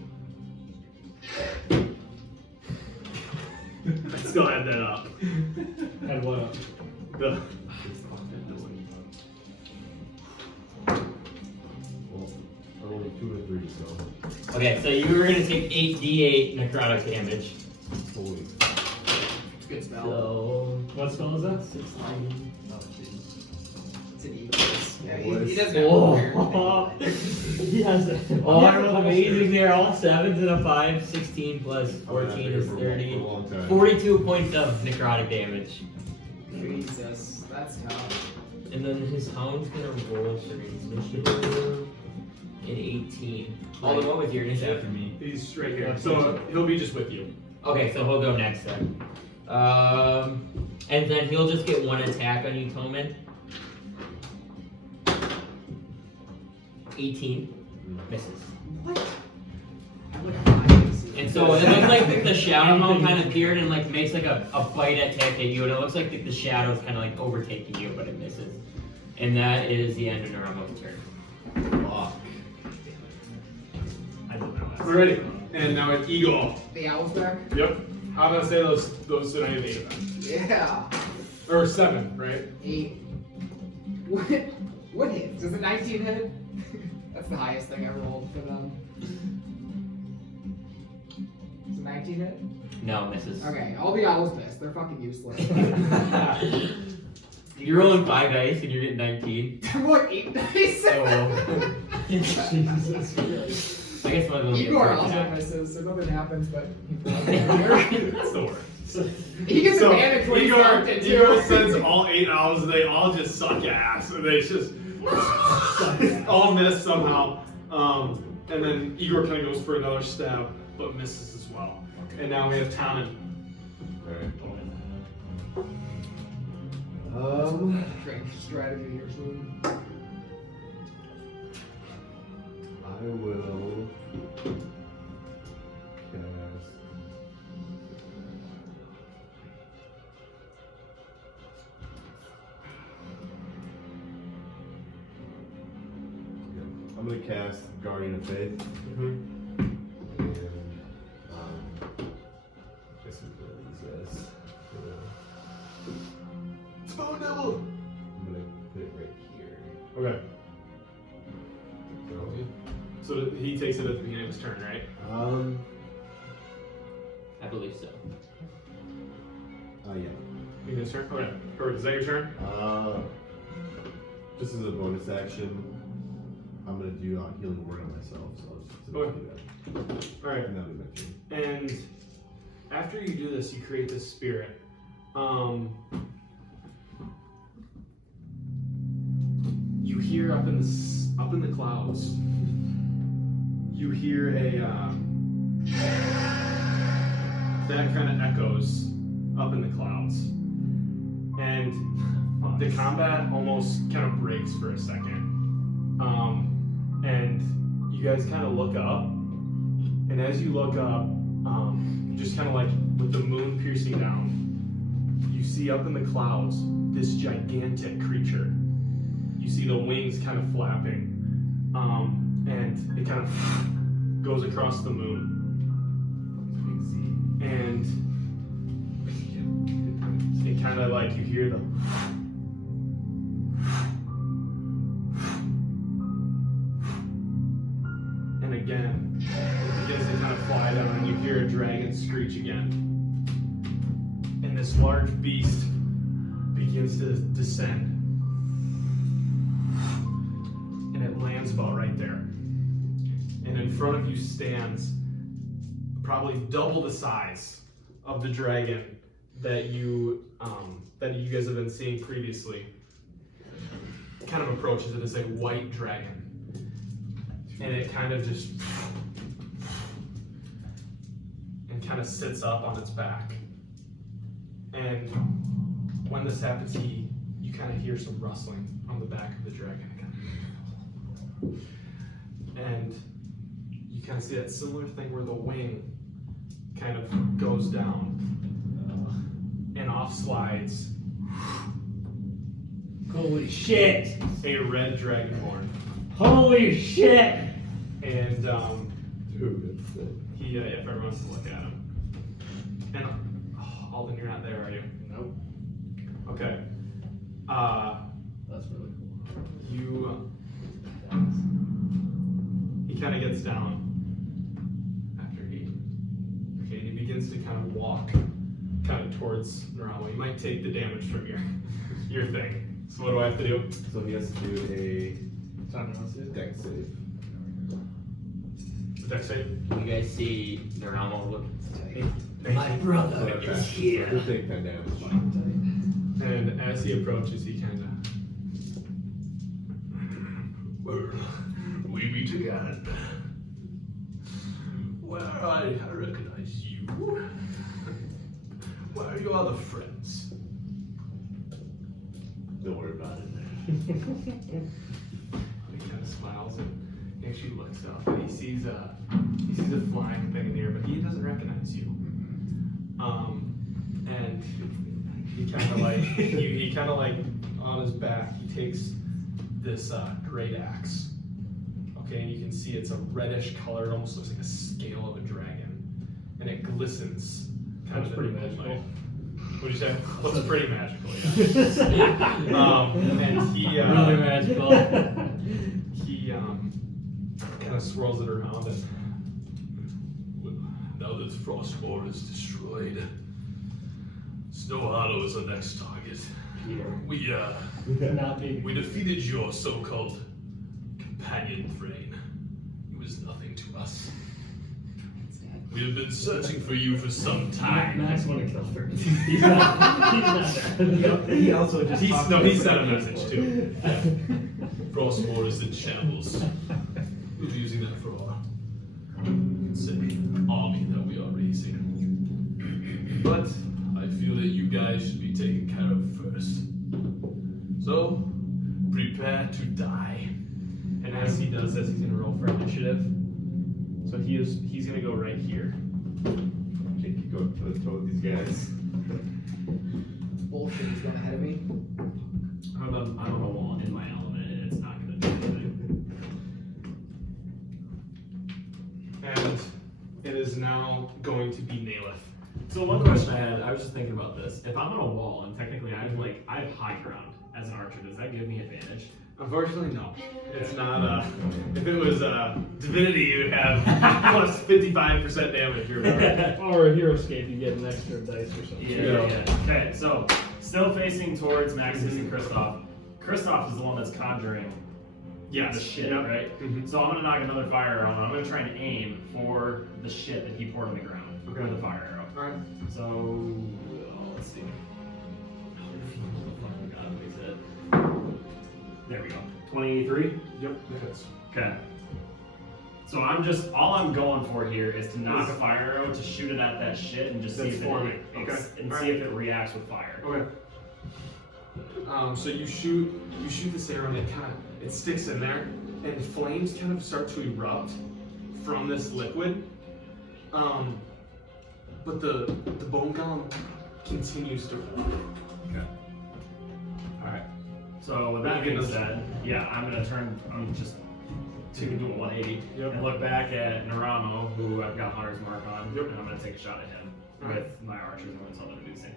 I still had that up. Had what up? The 2 or 3, so. Okay, so you were gonna take 8d8 necrotic damage. Holy. Good spell. So What spell is that? 16. It's an equals. Yeah, he Boys. doesn't have Oh. He has that. Oh, I rolled amazing there. All 7s and a 5. 16 plus 14 is For a 30. long time. 42 points of necrotic damage. Jesus, that's tough. And then his hound's gonna roll for initiative. An 18. Alden, what was your initiative? He's right here. So he'll be just with you. Okay, so he'll go next then. And then he'll just get 1 attack on you, Toman. 18. Misses. What? I'm like 5. And so it looks like the shadow hound kind of appeared and like makes like a bite attack at you, and it looks like the shadow's kind of like overtaking you, but it misses. And that is the end of Neramo's turn. Fuck. I did that last. We're ready. And now it's Eagle. The owl's back? Yep. I'm gonna say those so I have 8 of them. Yeah. Or 7, right? 8. What hits? Does a 19 hit? That's the highest thing I rolled for them. Does a 19 hit? No, misses. Okay, all the owls missed. They're fucking useless. You're rolling 5 dice and you're getting 19. I'm like 8 dice. Oh. Jesus Christ. I guess one of them. Igor also misses, so nothing happens, but he It's the worst. He gets So advantage when he's Igor locked in sends all 8 owls, and they all just suck ass. And they just all miss somehow. And then Igor kind of goes for another stab, but misses as well. And now we have Tonin. Alright. Drink strategy here soon. I will cast. Yeah, I'm gonna cast Guardian of Faith. And this is one of these guys. Stone Devil! I'm gonna put it right here. Okay. So he takes it at the beginning of his turn, right? I believe so. Yeah. Beginning of his turn? Okay. Perfect. Is that your turn? Just as a bonus action, I'm gonna do healing word on myself, so I'll just Okay. do that. Alright. And that'll be my turn. And after you do this, you create this spirit. You hear up in the clouds. You hear that kind of echoes up in the clouds, and the combat almost kind of breaks for a second. And you guys kind of look up, and as you look up, just kind of like with the moon piercing down, you see up in the clouds this gigantic creature. You see the wings kind of flapping, and it kind of goes across the moon. And it kind of like you hear the and again it begins to kind of fly down, and you hear a dragon screech again, and this large beast begins to descend, and it lands about right there, and in front of you stands probably double the size of the dragon that you guys have been seeing previously. It kind of approaches it as a white dragon, and it kind of just and kind of sits up on its back. And when this happens, you kind of hear some rustling on the back of the dragon, and you kind of see that similar thing where the wing kind of goes down and off slides Holy shit! a red dragonborn. Holy shit! And Dude, that's sick. he, if everyone wants to look at him. And Alden, you're not there, are you? Nope. Okay. That's really cool. He kind of gets down after he begins to kind of walk kind of towards Neramo. You might take the damage from your thing. So what do I have to do? So he has to do a dex save. The dex save? You guys see Neramo look. My brother Okay. is here. He'll take 10 damage. And as he approaches, he kind of. Well, we meet again. Well, I recognize you. Where are your other friends? Don't worry about it. He kind of smiles and he actually looks up and he sees a flying thing in the air, but he doesn't recognize you. And he kind of like he kind of like on his back he takes this great axe. Okay, and you can see it's a reddish color. It almost looks like a scale of a dragon, and it glistens. Kind of pretty in the magical. moonlight. What'd you say? Looks pretty magical, yeah. And he Really magical. he kind of swirls it around and now that Frostmourne is destroyed, Snowhollow is our next target. Not big. We defeated your so-called companion Thrain. He was nothing to us. We have been searching for you for some time. Max want to kill her. He's not there. He also just He talked sent a message too. Frostmourne is in shambles. We're using that for our army that we are raising. But I feel that you guys should be taken care of first. So, prepare to die. And as he does this, he's gonna roll for initiative. So he's gonna go right here. Can't keep going toe to toe with these guys. Bullshit, he's going ahead of me. I'm on a wall in my element, and it's not gonna do anything. And it is now going to be Nalith. So one question I had, I was just thinking about this. If I'm on a wall and technically I have high ground as an archer, does that give me advantage? Unfortunately, no. It's not, if it was Divinity, you would have plus 55% damage or whatever. Or a hero escape, you get an extra dice or something. Yeah. Okay, so still facing towards Maxius and Kristoph. Kristoph is the one that's conjuring the shit, right? Mhm. So I'm gonna knock another fire arrow. I'm gonna try and aim for the shit that he poured on the ground with the fire arrow. Alright. So let's see. Oh God, what is it? There we go. 23. Yep, it hits. Okay. So all I'm going for here is to knock a fire arrow to shoot it at that shit and just see That's if forming. it Okay. see if it reacts with fire. Okay. So you shoot this arrow and it sticks in there, and flames kind of start to erupt from this liquid. But the bone golem continues to. Okay. All right. So with that being said, I'm just taking do a 180 and look back at Neramo, who I've got Hunter's Mark on, and I'm gonna take a shot at him with my archers. I'm gonna tell them to do the same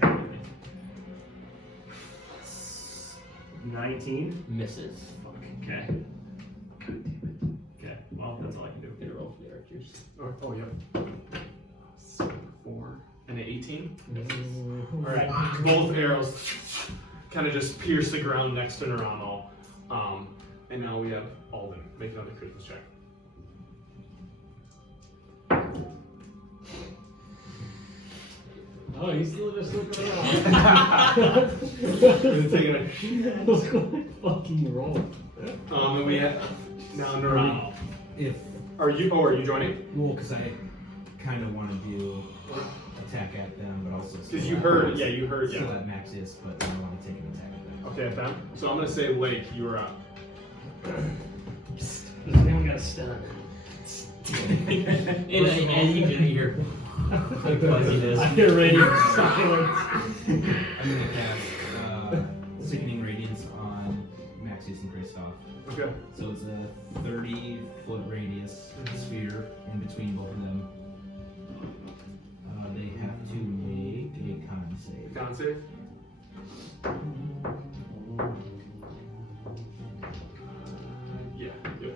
thing with me. 19 Misses. Fuck. Okay. God damn it. Okay. Well, that's all I can do. Get a roll for the archers. Oh, yep. 4 and an 18. Mm-hmm. All right. Both arrows kind of just pierce the ground next to Neramo. And now we have Alden make another critical check. Oh, he's still just looking around. We're taking a Let's go fucking roll. and we have now Neramo. Are you joining? Well, because I kind of want to do attack at them, but also Because you heard, still yeah. at Maxius, but I want to take an attack at them. Okay, at them. So I'm gonna say Layk, you are up. Does anyone got a stun? And you can hear like fuzziness. I hear radio silence. I'm gonna cast Sickening Radiance on Maxius and Kristoph. Okay. So it's a 30-foot radius sphere in between both of them. They have to make a con save. Con save. Yeah. Yep.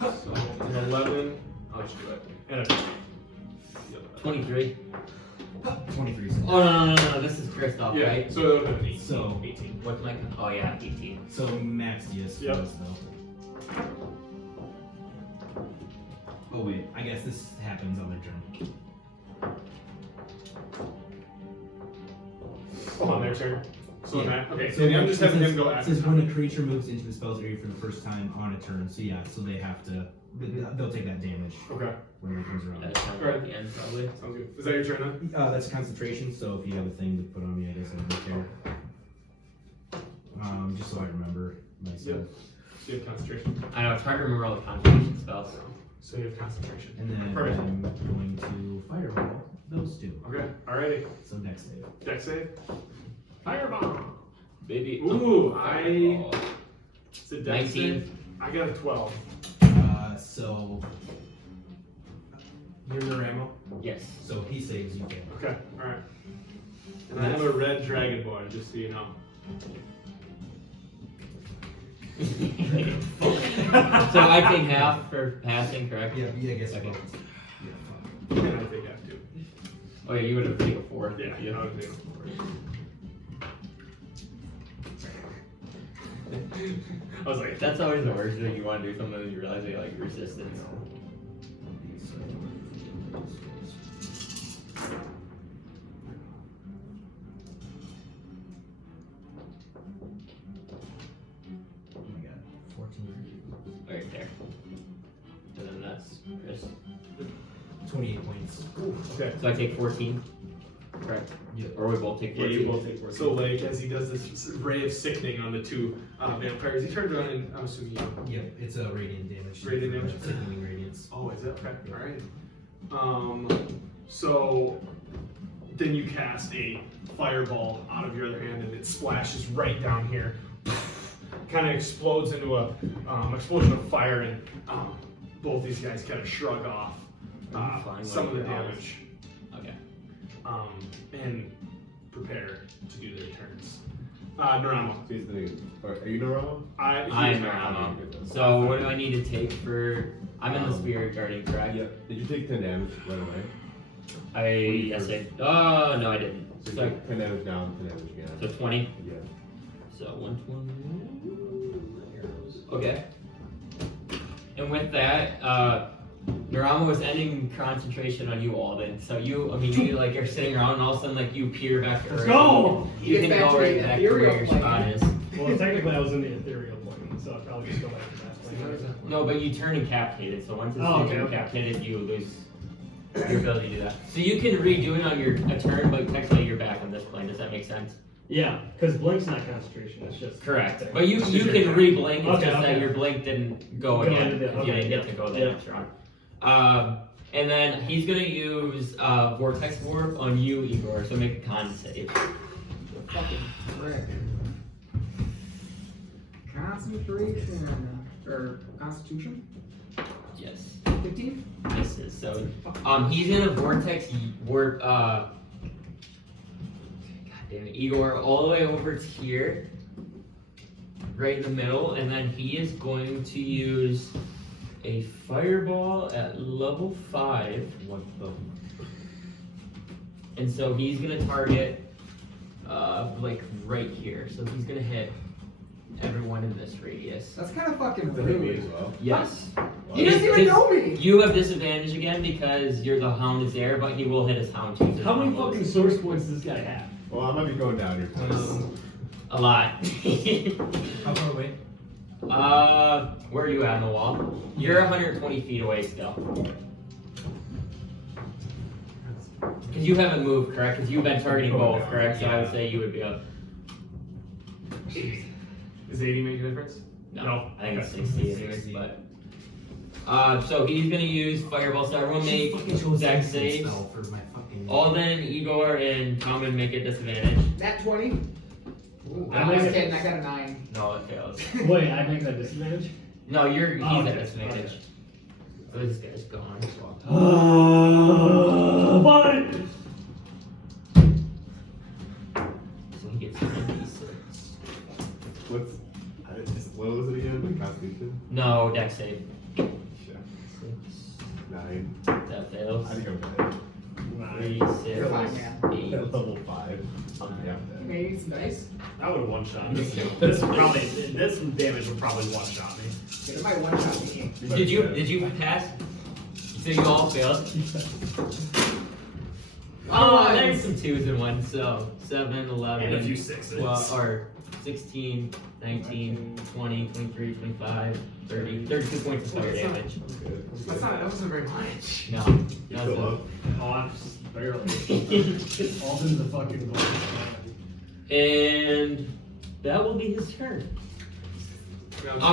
So an 11. I'll just do it. And a 23. 23. Oh no, this is Kristoph, yeah. right? So it would have been 18. So 18. What's my? Oh yeah, 18. So Maxius Yep. goes though. Oh wait, I guess this happens on their turn. Oh, on their turn. So Yeah. Matt. Okay. So So I'm just having him go It after. says when a creature moves into the spell's area for the first time on a turn. So yeah, so they have to. They'll take that damage Okay. when it comes around. That sounds Right. like the end, probably. Sounds good. Is that your turn then? That's concentration. So if you have a thing to put on me, I guess I don't care. Just so I remember myself. Yep. So you have concentration. I know it's hard to remember all the concentration spells. So you have concentration. And then Perfect. I'm going to fireball those two. Okay. Alrighty. So dex save. Deck save. Fireball. Baby. Ooh, fireball. It's a deck 19. save. I got a 12. So you're Neramo. Yes. So he saves, you fail. Okay. All right. And I have a red dragonborn, just so you know. So I take half for passing, correct? Yeah, I guess. Okay. Yeah, And I think I have to. Oh yeah, you would have taken 4. Yeah. I would make it I was like, That's always the worst thing. You want to do something and you realize you like resistance. Oh my god. 14. Right there. And then that's Chris. 28 points. okay. So I take 14. Correct. Yeah. Or we both take Yeah, 14. you both take 14. So, Layk, as he does this ray of sickening on the two vampires, he turns around and I'm assuming you. Yep, it's a radiant damage. Radiant damage? Sickening radiance. Oh, is it? Okay. Alright. So then you cast a fireball out of your other hand and it splashes right down here. Kind of explodes into a explosion of fire and both these guys kind of shrug off Flying some like of the your owls. damage Okay. and prepare to do their turns. Neramo. He's the are you Neramo? I'm Neramo. So what do I need to take for? I'm in the spirit guarding, correct? Yep. Did you take 10 damage right away? Yes, I. Oh no, I didn't. So you So, take 10 damage now and 10 damage again. so 20. Yeah. So 120. Okay. And with that, Neramo is ending concentration on you all then. So you immediately like are sitting around and all of a sudden like you peer back to Earth. Let's go! You Get can back go to right the back to where your ethereal spot plane. is. Well, technically I was in the ethereal plane, so I'd probably just go back to that plane. No, but you turn incapacitated, so once it's Oh, okay, okay. incapacitated, you lose your ability to do that. So you can redo it on your a turn, but technically you're back on this plane. Does that make sense? Yeah, because blink's not concentration, it's just... Correct. But you can re-blink, it's Okay, just okay. that your blink didn't go Go again, into the- because you okay, didn't get yeah. to go the Yeah. next round. And then he's gonna use Vortex Warp on you, Igor, so make a con save. Fucking frick. Concentration. Or Constitution? Yes. 15? Misses. So he's gonna Vortex Warp God damn it, Igor, all the way over to here. Right in the middle, and then he is going to use a fireball at level 5. What the? And so he's gonna target like right here. So he's gonna hit everyone in this radius. That's kind of fucking Does it hit me rude. as well? Yes. He doesn't even know me! You have disadvantage again because the hound is there, but he will hit his hound too. How many fucking source points does this guy have? Well, I might be going down here. A lot. How far away? Where are you at on the wall? You're 120 feet away still. Because you haven't moved, correct? Because you've been targeting both, correct? So I would say you would be up. Does 80 make a difference? No, I think it's Okay. 60 anyways, but. So he's gonna use Fireball, so everyone make dex saves. For my fucking... Alden, Igor, and Tommen make a disadvantage. Nat 20? Ooh, I I was make it- kidding, I got a 9. No, it fails. Wait, I make that disadvantage? No, he's Oh, at okay, disadvantage. okay. So this guy's gone. What? So he gets 26. What was it again? The Constitution? No, dex save. think I'm dead. 3, 6, You're fine, man. 8. At level 5. I'm dead. Okay, you need some dice. I would have one shot. This damage would probably one shot me. Okay, it might one shot me. Did you pass? So you all failed? Oh, there's some 2s and 1s, so 7, 11, And a few 6s. 12, or 16, 19, 20, 23, 25, 30, 32 points of fire damage. That wasn't very much. No, You that still was up? Oh, I'm just barely. All into the fucking voice. And that will be his turn.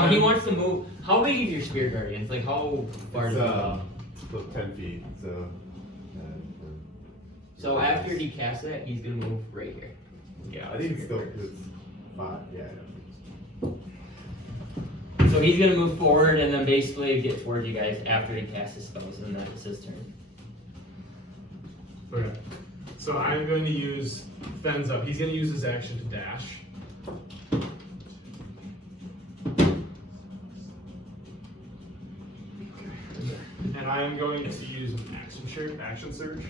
He wants to move. How big is your spear guardians? Like how far It's, does it go? Still 10 feet, so. So after he casts that, he's gonna move right here. Yeah, I think it's still it's 5. Yeah, So he's gonna move forward and then basically get towards you guys after he casts his spells, and then it's his turn. Okay. So I'm going to use Fenn's up. He's going to use his action to dash. And I am going to use an action surge.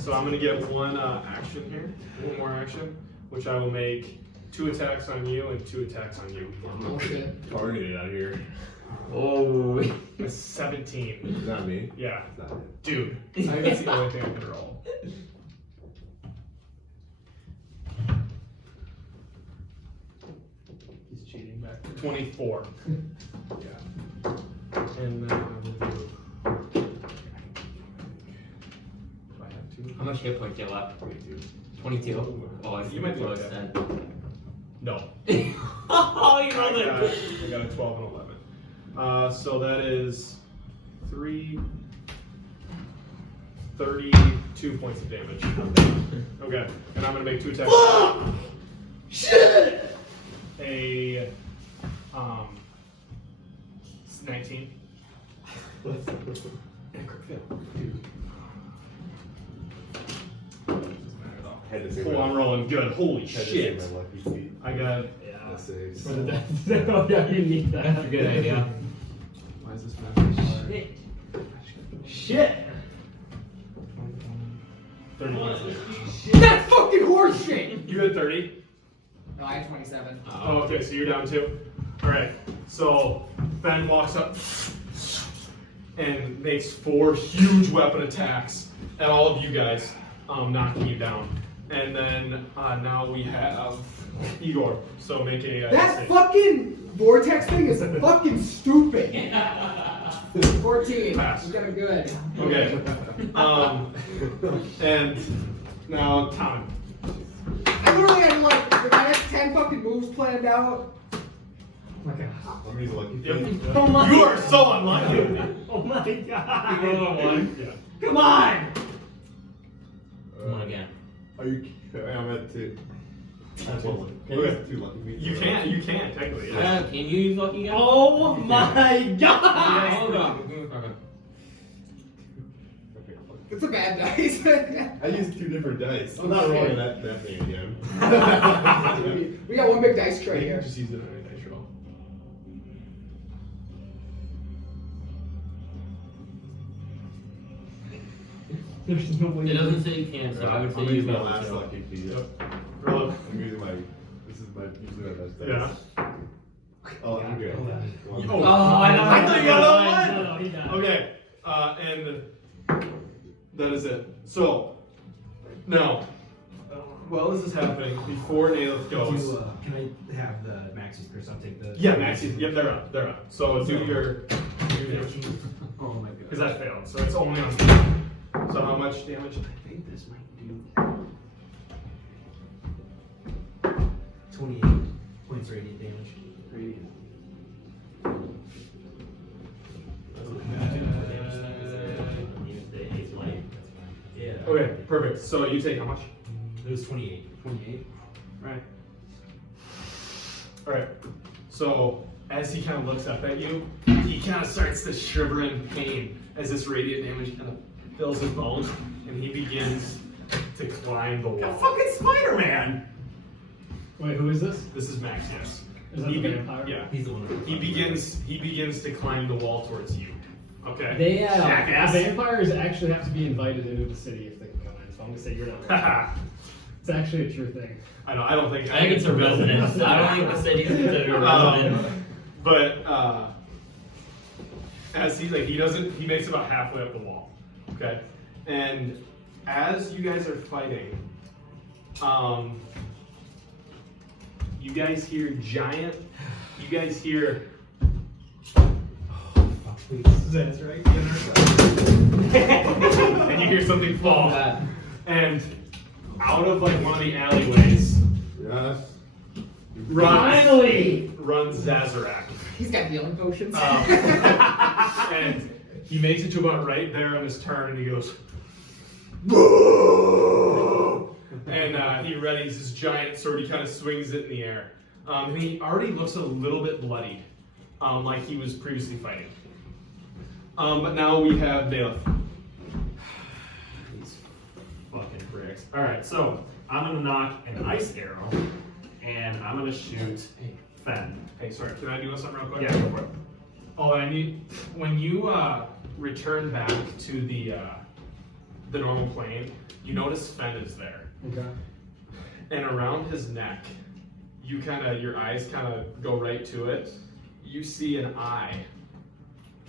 So I'm going to get one action here, one more action, which I will make 2 attacks on you and 2 attacks on you. Oh shit. targeted out here. Oh. A 17. It's not me. Yeah, It's not it. dude. I think that's the only thing I can roll. He's cheating back there. 24. Yeah. And then I will do. Do I have 2? How much hit points do you have left? 22. 22. Oh, I You might be close okay. then. No. Oh, you rolled I it. got a 12 and 11. So that is 32 points of damage. Okay, and I'm gonna make 2 attacks. Shit! A 19. Had to say Oh, my- I'm rolling good. Holy had to say shit! my lucky feet. I got. Yeah. That's 6. For the death. Oh, yeah, you need that. That's a good idea. Why is this math? Shit! 30 points. of damage. That's fucking horseshit! You had 30. No, I had 27. Oh, okay, so you're down 2. Alright, so Fenn walks up and makes 4 huge weapon attacks at all of you guys, knocking you down. And then now we have Igor. So make a That save. fucking vortex thing is fucking stupid. 14. Pass. You got it good. Okay. And now Tom. I literally had like the next 10 fucking moves planned out. Oh my god. I'm using lucky Yep. feet. Oh my You are so unlucky. Oh my god. Yeah. Come on! Come on again. Are you? I'm at 2. That's one lucky. Can Okay. I use 2 lucky feet? You can technically. Yeah. Can you use lucky again? Oh my god! Hold on. Okay. It's a bad dice. I used 2 different dice. I'm not Okay. rolling that thing again. We got one big dice tray here. Just use it on a dice roll. There's no way. It doesn't say you can, so I would say I'm use using my lucky. last So. lucky feet. Yep. Roll it. I'm using my. This is my usually my best dice. Yeah. Oh, I'm good. Come on. Oh, I know. I thought you got No, no, he got it. Okay, and that is it. So, now, while this is happening, before Naileth goes. Can I have the Maxius and Kristoph take the? Yeah, Maxie, yep, they're up, they're up. So do your Oh my god. because I failed, so it's only on. So how much damage? I think this might do 28 points radiant damage. Yeah. Okay, perfect. So you take how much? It was 28. 28. Right. All right. So as he kind of looks up at you, he kind of starts to shiver in pain as this radiant damage kind of fills his bones, and he begins to climb the wall. Fucking Spider-Man! Wait, who is this? This is Maxius. Is that He the be- vampire? Yeah. He's the one. He begins to climb the wall towards you. Okay. They Jackass. vampires actually have to be invited into the city if they can come in. So I'm gonna say you're not. It's actually a true thing. I know. I don't think. I think it's a residence. I don't think the city's considered a residence. But as he makes about halfway up the wall. Okay. And as you guys are fighting, you guys hear that's right. And you hear something fall. And out of like one of the alleyways Yes. runs Zazarak. He's got healing potions. And he makes it to about right there on his turn, and he goes, and he readies his giant sword. He kind of swings it in the air, and he already looks a little bit bloodied, like he was previously fighting. But now we have Daleth. These fucking bricks. Alright, so I'm gonna knock an ice arrow and I'm gonna shoot Fenn. Hey, sorry, can I do something real quick? Yeah, go for it. Oh, I need when you return back to the normal plane, you notice Fenn is there, Okay. and around his neck, your eyes kind of go right to it. You see an eye.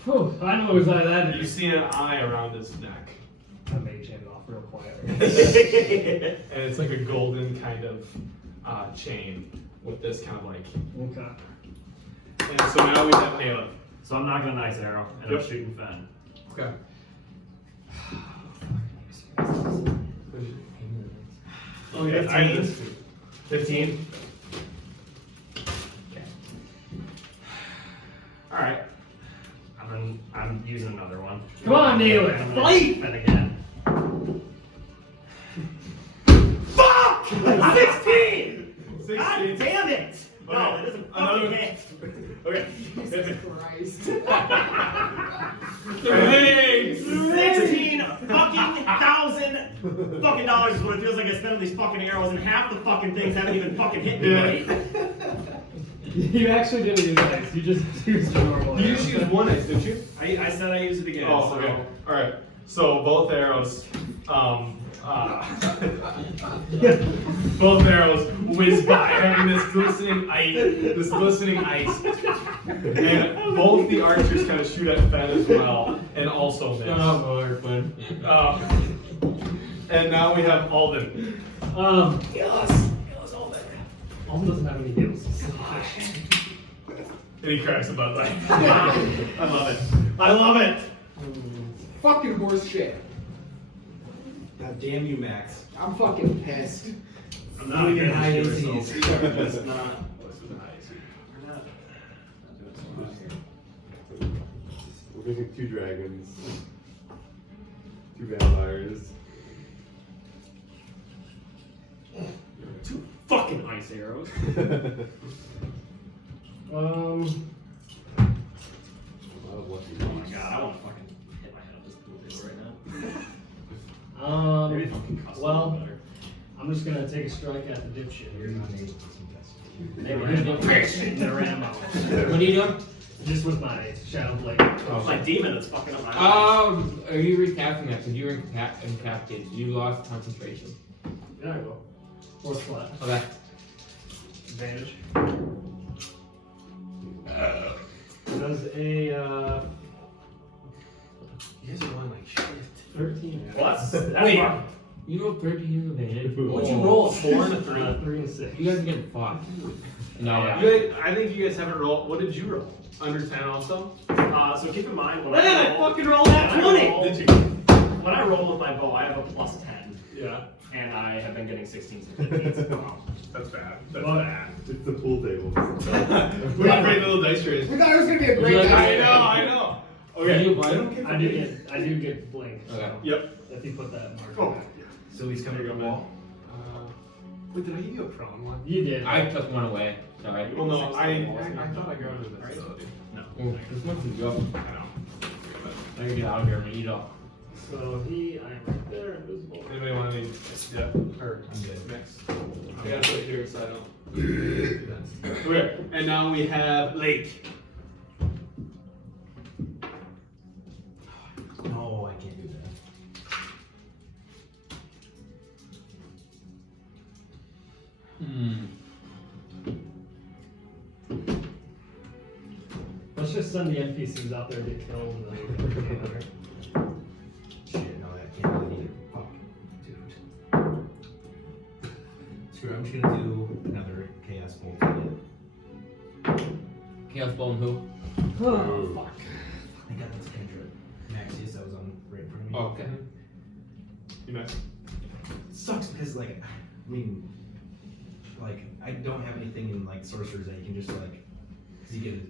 Whew, I know exactly that You is. see an eye around his neck, I mage hand off real quiet. and it's like a golden kind of chain with this kind of like. Okay. And so now we have Nayla. So I'm knocking an ice arrow and Yep. I'm shooting Fenn. Okay. Oh, yeah, 15. Alright. I'm using another one. Come on, nail it. And I'm gonna Fight! shoot Fenn again. Fuck! 16! 16. God damn it! No, Okay. that doesn't Another- fucking hit. Okay. Jesus Christ. 16 fucking thousand fucking dollars is what it feels like I spent on these fucking arrows, and half the fucking things haven't even fucking hit me right. You actually didn't use ice. You just used your normal. You arrow. just used one ice, didn't you? I said I used it again. Oh, okay. All right. So both arrows, both arrows whiz by, having this glistening ice, and both the archers kind of shoot at Fenn as well, and also miss. And now we have Alden. Alden doesn't have any heals. And he cracks a Bud Light. I love it. I love it. Fucking horse shit. God damn you, Max. I'm fucking pissed. I'm not You get high gonna ACs. shoot myself. It's not. We're making 2 dragons, 2 vampires. Two fucking ice arrows. A lot of lucky Oh my god, I want to fucking hit my head on this pool table right now. Maybe fucking custom well, better. I'm just gonna take a strike at the dipshit here. Maybe Fenn and Neramo. What are you doing? Just with my shadow blade. It's my demon that's fucking up my eyes. Are you recapping that? Because you were incapacitated. You lost concentration. There I go. Fourth flat. Okay. Advantage. Does a You guys are rolling like shit. 13. What? That's Wait. fun. You rolled 13 advantage. What'd you roll? A 4 and a 3? 3 and 6. You guys are getting fucked. No. Yeah. You guys, I think you guys haven't rolled. What did you roll? Under 10 also? So keep in mind when Man, I I roll, fucking rolled that 20! Did you? when I roll with my bow, I have a plus 10, Yeah. and I have been getting 16s and 15s. Wow. That's bad. That's What? bad. It's the pool table. We got great little dice trays. We thought it was gonna be a great Yeah, time. I know. Okay. Are you blind? I do get blink. So Okay. Yep. if you put that marker Oh. back. So he's coming to the wall. Wait, did I give you a prone one? You did. I took one away. Sorry. Well, no, I thought I got rid of this. Oh, this one's a joke. I know. I can get out of here and eat up. So I'm right there, invisible. Anybody want any? Yeah. Or I'm good. mix? I gotta put it here so I don't. Okay, and now we have Layk. Let's just send the NPCs out there to get killed. Shit, no, that can't really either. Fuck, dude. Screw it, I'm just gonna do another chaos bolt again. Chaos Ball and who? Oh, fuck. I got this cantrip. Maxius, that was on right in front of me. Oh, okay. You missed. It sucks because, like, I mean, like, I don't have anything in, like, sorcerers that you can just, like, because you get an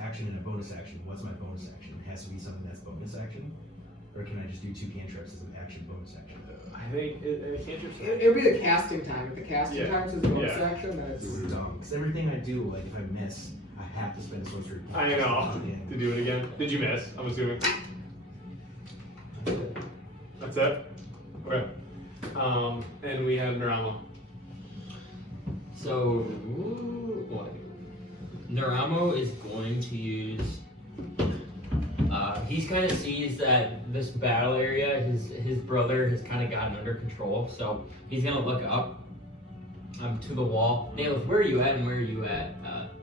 action and a bonus action. What's my bonus action? It has to be something that's bonus action? Or can I just do 2 cantrips as an action bonus action? I think it can't just. It'll be the casting time. If the casting Yeah. time is the bonus Yeah. action, then it's. It's dumb. Because everything I do, like, if I miss, I have to spend a sorcery. I know. Again. To do it again. Did you miss? I'm assuming. That's it? Okay. And we have Neramo. So, what? Neramo is going to use. He's kind of sees that this battle area, his brother has kind of gotten under control, so he's gonna look up to the wall. Nails, where are you at and where are you at?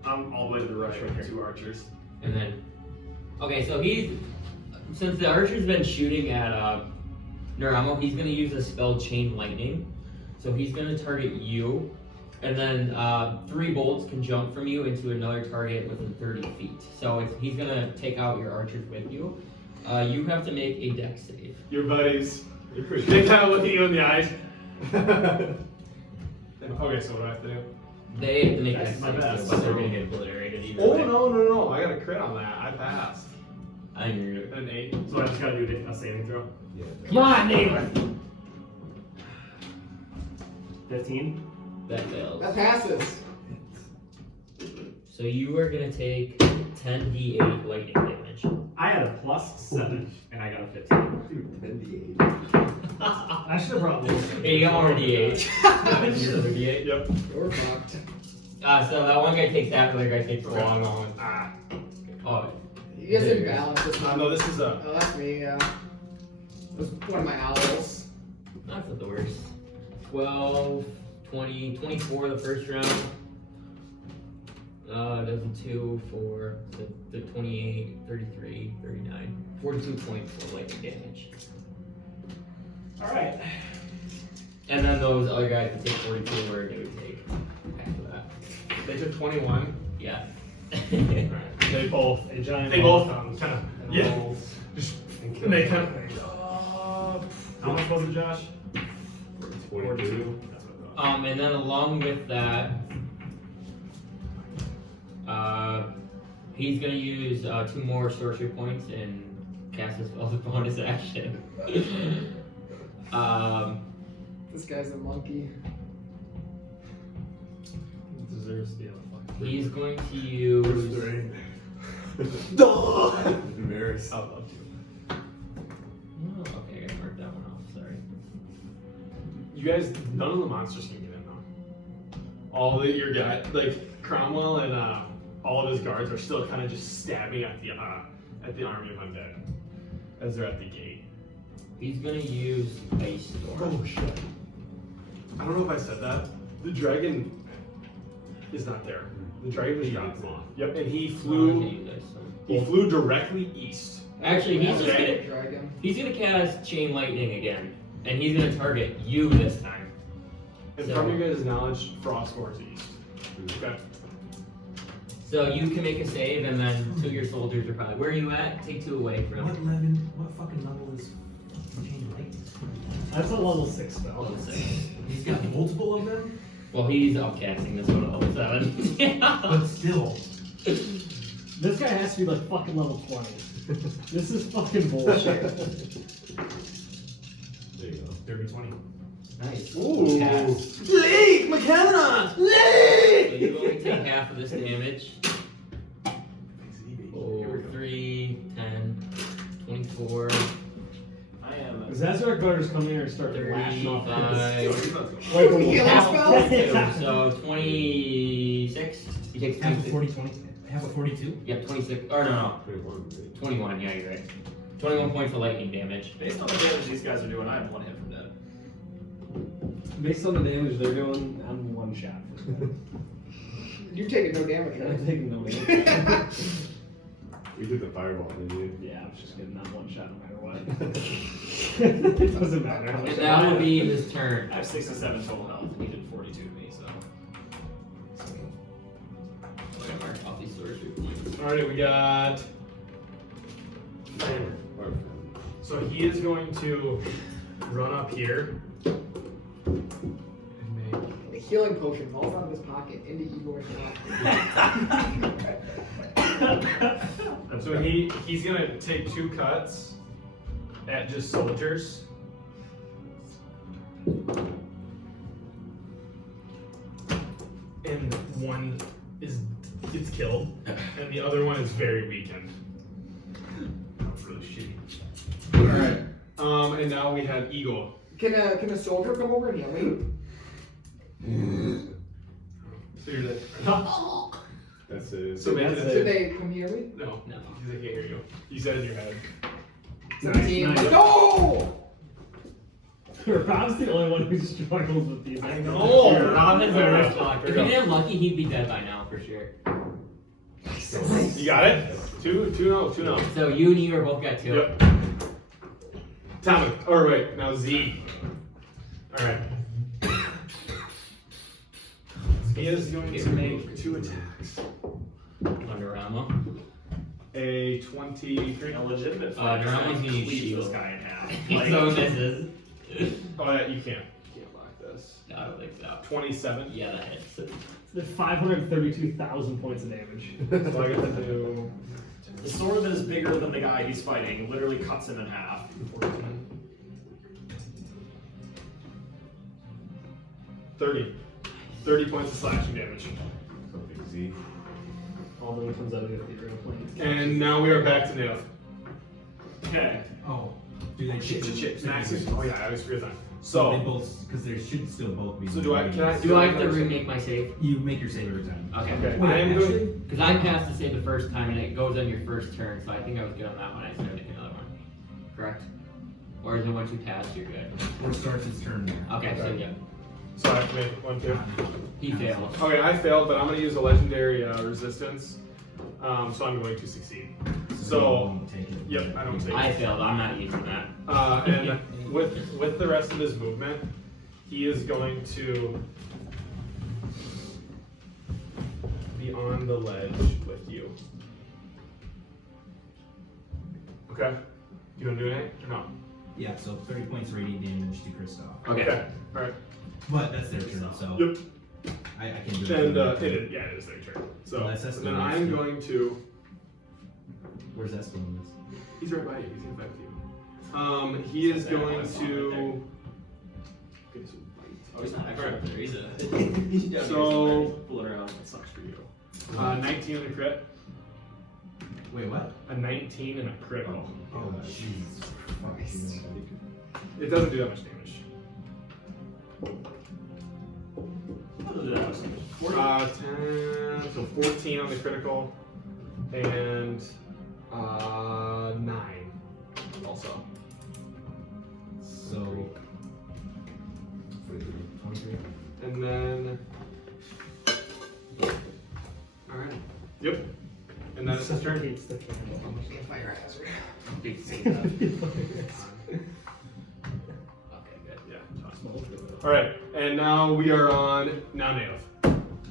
I'm all the way to the right with 2 archers. And then, okay, so since the archer's been shooting at Neramo, he's gonna use a spell Chain Lightning. So he's gonna target you, and then 3 bolts can jump from you into another target within 30 feet. So he's gonna take out your archers with you. You have to make a dex save. Your buddies. They kind of look at you in the eyes. Okay, so what do I have to do? They have to make That's dex my saves, best. but they're gonna get obliterated either Oh, way. no. I got a crit on that. I passed. I knew you were gonna- An 8. So I just gotta do a saving throw. Yeah. Come on, neighbor. 15. That fails. That passes. So you are gonna take 10d8 lightning damage. I had a +7 and I got a 15. Dude, 10d8. I should have brought this. Hey, you got more d8. Another d8. Yep. We're fucked. So that one guy takes that, the other guy takes the long one. Ah. Oh, You guys didn't balance this one. No, this is a. Oh, that's me, yeah. That's one of my owls. that's not the worst. 12, 20, 24 the first round. Does a 2 for the 28, 33, 39, 42 points for lightning damage. Alright. And then those other guys would take 42, where they would take half of that. They took 21. Yeah. They both. A giant They ball both comes kind of. and Yeah. rolls Just. and kills They the kind thing. How much was it, Josh? 42. That's what I thought. And then along with that, he's gonna use 2 more sorcery points and cast his spell as a bonus action. This guy's a monkey. Deserves to be a fucking. He's going to use. Embarrassed. I love you. Oh, okay, I gotta mark that one off. Sorry. You guys, none of the monsters can get in though. All the your guy, like Cromwell and all of his guards are still kind of just stabbing at the army of undead as they're at the gate. He's gonna use Ice Storm. Oh shit! I don't know if I said that. The dragon is not there. The dragon just dropped him off. Yep, and he Oh, okay, flew. you guys, so- He flew directly east. Actually, he's just Okay. gonna Dragon. he's gonna cast Chain Lightning again, and he's gonna target you this time. And So- from your guys' knowledge, Frost Wars east. Okay. So you can make a save, and then 2 of your soldiers are probably. Where are you at? Take 2 away from. What fucking level is Chain Lightning? That's a level 6 spell. Level 6. He's got multiple of them? Well, he's upcasting this one at level 7. But still. This guy has to be like fucking level 20. This is fucking bullshit. There you go. Dirty 20. Nice. Ooh. Cast. Layk McKenna! So you only take half of this damage. Oh, 3, 10, 24, I am. Zazark guarders come in and start lashing off. 35. Like Healing half spells? So 26. He takes Half of 26. 20. Half of 42? Yep, 26. Or no, 21, right? 21. Yeah, you're right. 21 points of lightning damage. Based on the damage these guys are doing, I have 1 hit from dead. Based on the damage they're doing, I'm 1 shot. You're taking no damage, I'm right? taking no damage. You did the fireball, didn't you? Yeah, I'm just getting that one shot no matter what. It doesn't matter. how much And that will be his turn. I have 67 total health, and he did 42 to me, so. I'm gonna mark off these sorcery points. Alright, we got. Or- So he is going to run up here and make. The healing potion falls out of his pocket into Igor's mouth. So he's gonna take 2 cuts at just soldiers. And one gets killed, and the other one is very weakened. That's really shitty. Alright. And now we have Eagle. Can a soldier come over and heal me? So you're the. That's it. So make it Did they come hear me? No, No. because I can't hear you. You said it in your head. 17. Nice. No! Rob's the only one who struggles with these. I know. Rob is a Alright. rough talker. If he didn't lucky, he'd be dead by now for sure. You got it? Two no. So you and Igor both got 2. Yep. Tommy. Or wait, now Z. Alright. He is going to make 2 attacks. Neramo. A 23. A legitimate Neramo's gonna use cleave shield. this guy in half. So misses. Oh, yeah, you can't block this. No, I don't think so. 27. Yeah, that hits. The 532,000 points of damage. So I get to do. The sword that is bigger than the guy he's fighting literally cuts him in half. 30 points of slashing damage. Z. All the way comes out of the ethereal plane. And now we are back to Nail. Okay. Oh, do they Chips. Maxius. Oh yeah, I always forget that. They So both, because there should still both be. do I? Can I? Do I have to remake my save? You make your save every time. Okay. Okay. Wait, I am actually, going. Because I passed the save the first time and it goes on your first turn, so I think I was good on that one. I started making another one. Correct? Or is it once you pass, you're good? Or starts its turn there. Okay, so yeah. So I have to make 1, 2. He failed. Okay, I failed, but I'm going to use a legendary resistance. So I'm going to succeed. So, you won't take it. yep, I don't take I it. failed. I'm not using that. And with the rest of his movement, he is going to be on the ledge with you. Okay? You want to do anything? No. Yeah, so 30 points radiant damage to Kristoph. Okay. Alright. But that's their turn, so Yep. I can't do And it. it is their turn. So Well, that's and then the I'm next going to. Where's that still in this? He's right by you. He's in back to you. He is going to. Oh, he's not actually Alright. up there. He's a. So Fooling around. That sucks for you. 19 and a crit. Wait, what? A 19 and a critical. Oh, jeez. It doesn't do that much damage. What does it have? 10, so 14 on the critical, and 9 also. So 23. And then, alright, yep. And then it's his turn. It's the candle. Fire hazard. Big save up. Okay, good. Yeah. Alright, and now we are on Nail.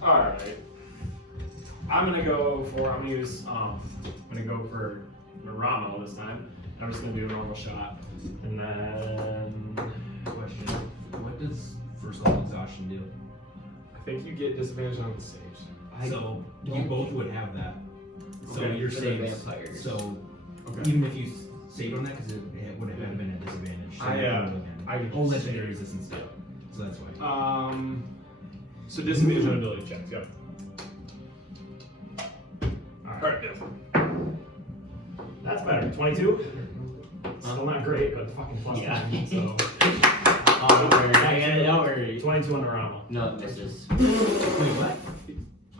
Alright. I'm gonna go for Neramo this time. And I'm just gonna do a normal shot. And then Question: what does first level exhaustion do? I think you get disadvantage on the saves. So you both would have that. So Okay. your For the saves. vampires. So Okay. even if you saved on that, because it would have been at disadvantage. So I, you have to roll I again. can Oh, just legendary save. resistance too. So that's why. So disadvantage on ability checks, yep. Alright, yeah. that's better. 22? Still not great, but fucking plus Yeah. 9, so. Don't worry. 22 on Neramo. No, it misses. Wait, what?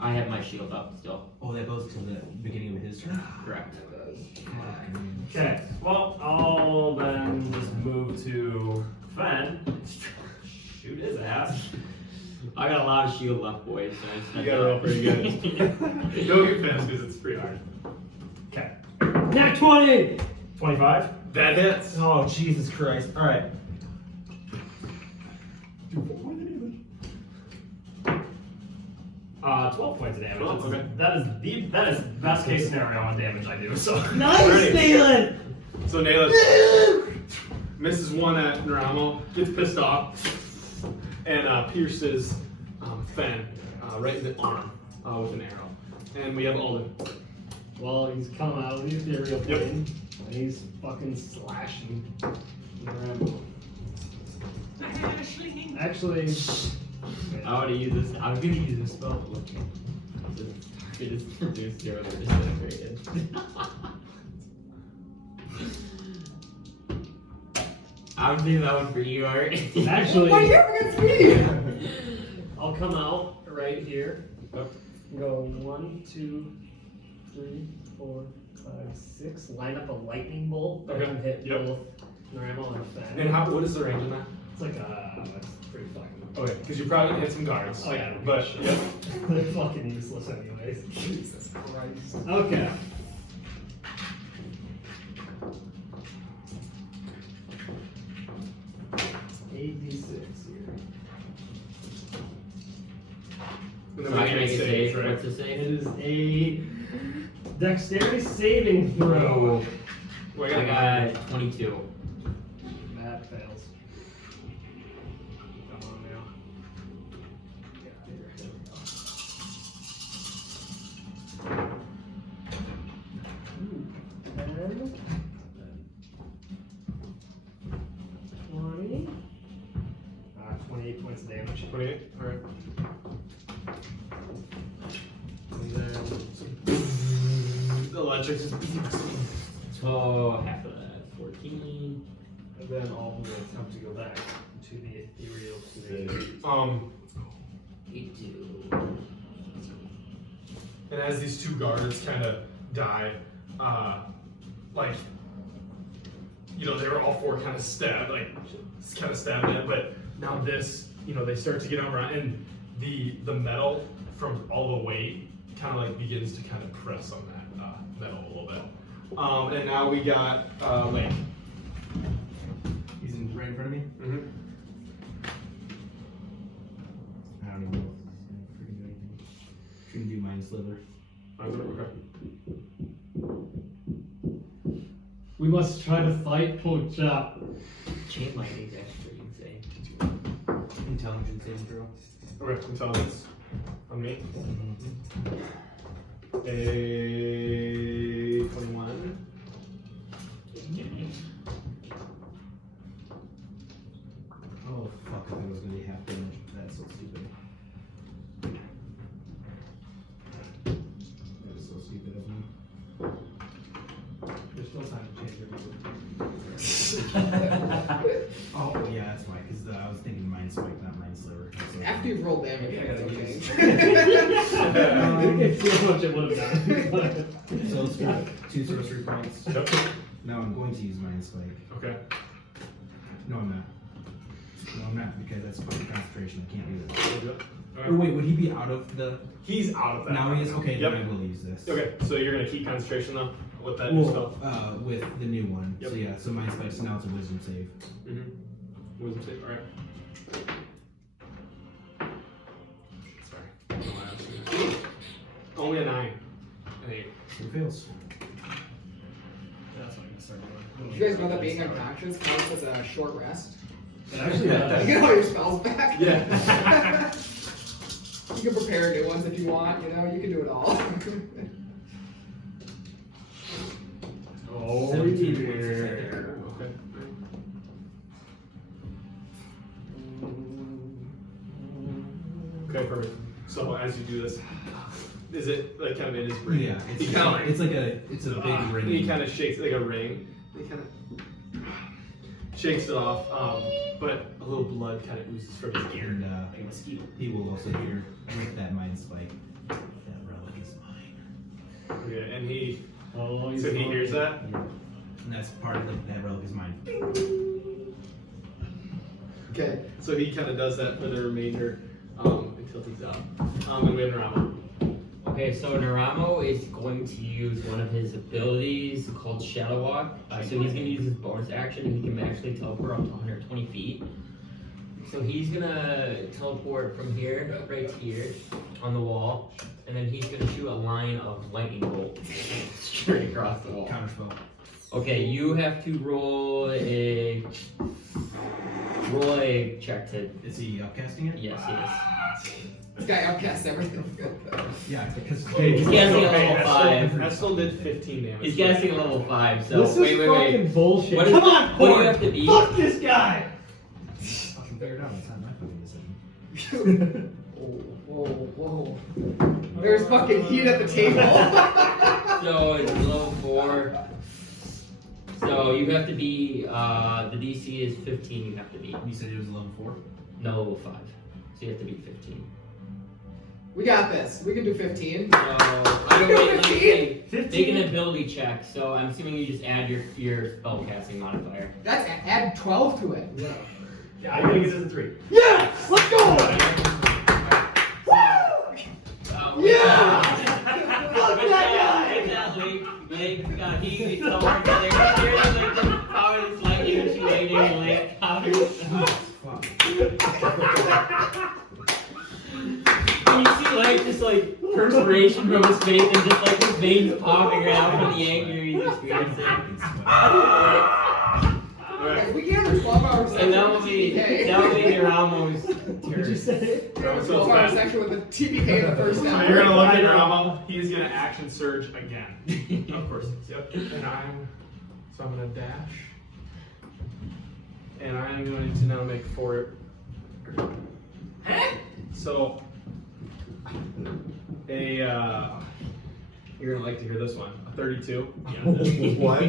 I have my shield up still. Oh, that goes to the beginning of his turn. Correct. Okay, well, I'll then just move to Fenn. Shoot his ass. I got a lot of shield left, boys. So I just You gotta roll pretty good. Don't get fast because it's pretty hard. Okay. Nat 20! 25. That hits. Oh, Jesus Christ. Alright. 12 points of damage. 12, okay. That is best case scenario on damage I do. So Nice, Alright. Nayland! So Nayla misses one at Neramo, gets pissed off, and pierces Fenn right in the arm with an arrow. And we have Alden. Well, he's come out of the ethereal plane, and he's fucking slashing Neramo. Actually, I'm gonna use this spell. It is reduced 0 to disintegrated. I'm doing that one for you, Art. actually, Why are you up against me? I'll come out right here. Go 1, 2, 3, 4, 5, 6. Line up a lightning bolt that Okay. can hit Yep. both Neramo and Fenn. And what is the range on that? It's like that's pretty fucking. Okay, because you're probably gonna hit some guards. Oh yeah, But yep. they're fucking useless anyways. Jesus Christ. Okay. $8d6 here. And So then I we can make a save. right? What's the It save? is a dexterity saving throw. Well, I got 22. That fails. Come on now. Get out of here. There we go. Ooh, 10, 20. 28 points of damage. 28. All right. And then The electric just. So half of that, 14. And then all will attempt to go back to the ethereal plane. 82. And as these two guards kind of die, like, you know, they were all four kind of stabbed, like, kind of stabbed at, but now this, you know, they start to get around, and the metal from all the weight kind of like begins to kind of press on that metal a little bit. And now we got Layk. He's right in front of me. Mm-hmm. I don't even know if he's gonna freaking do anything. Shouldn't do Mind Slither. Okay. We must try to fight Pochop. Chain lightning is actually insane. Intelligence saving throw. Okay, intelligence on me. A 21. Oh fuck! I thought it was gonna be half damage. That's so stupid. That is so stupid of me. There's still time to change your move. Oh yeah, that's why. Because I was thinking Mind Spike, not Mind Sliver. So After you've rolled damage, Yeah, it's I okay. It's too much it would have done. So let's do 2 sorcery points. Yep. Now I'm going to use Mind Spike. Okay. No, I'm not. No, I'm not because that's fucking concentration. I can't do that. All Or right. wait, would he be out of the? He's out of that. Now he is. Okay, Yep. then I will use this. Okay, so you're gonna keep concentration though with that new Well, spell. with the new one. Yep. So yeah, so Mind Spike. So now it's a Wisdom save. Mm-hmm. Wisdom save. All right. Sorry. Only a 9. An 8. So it fails. That's what I'm gonna start doing. Did you guys know that being unconscious counts as a short rest? It actually You does. get all your spells back. Yeah. You can prepare new ones if you want, you know, you can do it all. Oh, 17 yeah. Okay. Okay, perfect. So as you do this, is it like kind of in his ring? Yeah, He kind of like it's a big ring. He kind of shakes like a ring. He kind of shakes it off, but a little blood kind of oozes from his ear. And Like a mosquito. he will also hear with that Mind Spike. That relic is mine. Okay, and he Oh, so he hears that. And that's part of that relic is mine. Okay, so he kind of does that for the remainder until he's up. And we have Neramo. Okay. Okay, so Neramo is going to use one of his abilities called Shadow Walk. So he's going to use his bonus action, and he can actually teleport up to 120 feet. So he's going to teleport from here, right here, on the wall, and then he's going to shoot a line of lightning bolt straight across the wall. Counterspell. Okay, you have to roll a check to. Is he upcasting it? Yes, he is. This guy outcasts everything. Yeah, because He's casting a level 5. I still did 15 damage. He's casting a level 5. So This is wait. fucking bullshit. What is- Come on, what do you Corn. have to be? Fuck this guy. fucking figure it out. It's not my fucking decision. Whoa. There's fucking heat at the table. So it's level 4. So you have to be. The DC is 15. You have to be. You said it was a level 4? No, level 5. So you have to be 15. We got this. We can do 15. So I don't wait. Let me say, 15? make an ability check. So I'm assuming you just add your spell casting modifier. That's add 12 to it. Yeah, I'm gonna get this a 3. Yeah! Let's go! Yeah! Fuck that guy! Layk, he teleports there. Like the power of this lightning, and she lightning, Layk powers. Fuck. And you see Layk just like perspiration from his face and just like his veins popping right out from the anger he's experiencing. Guys, we can have a 12-hour session And that will with be TPK. Neramo's What'd you turn. say? We have a 12-hour section with the TPK in the first So half. you're gonna look at Ramo. He's gonna action surge again. Of course. Yep. And I'm gonna dash. And I'm going to now make 4. So you're gonna like to hear this one. A 32. What?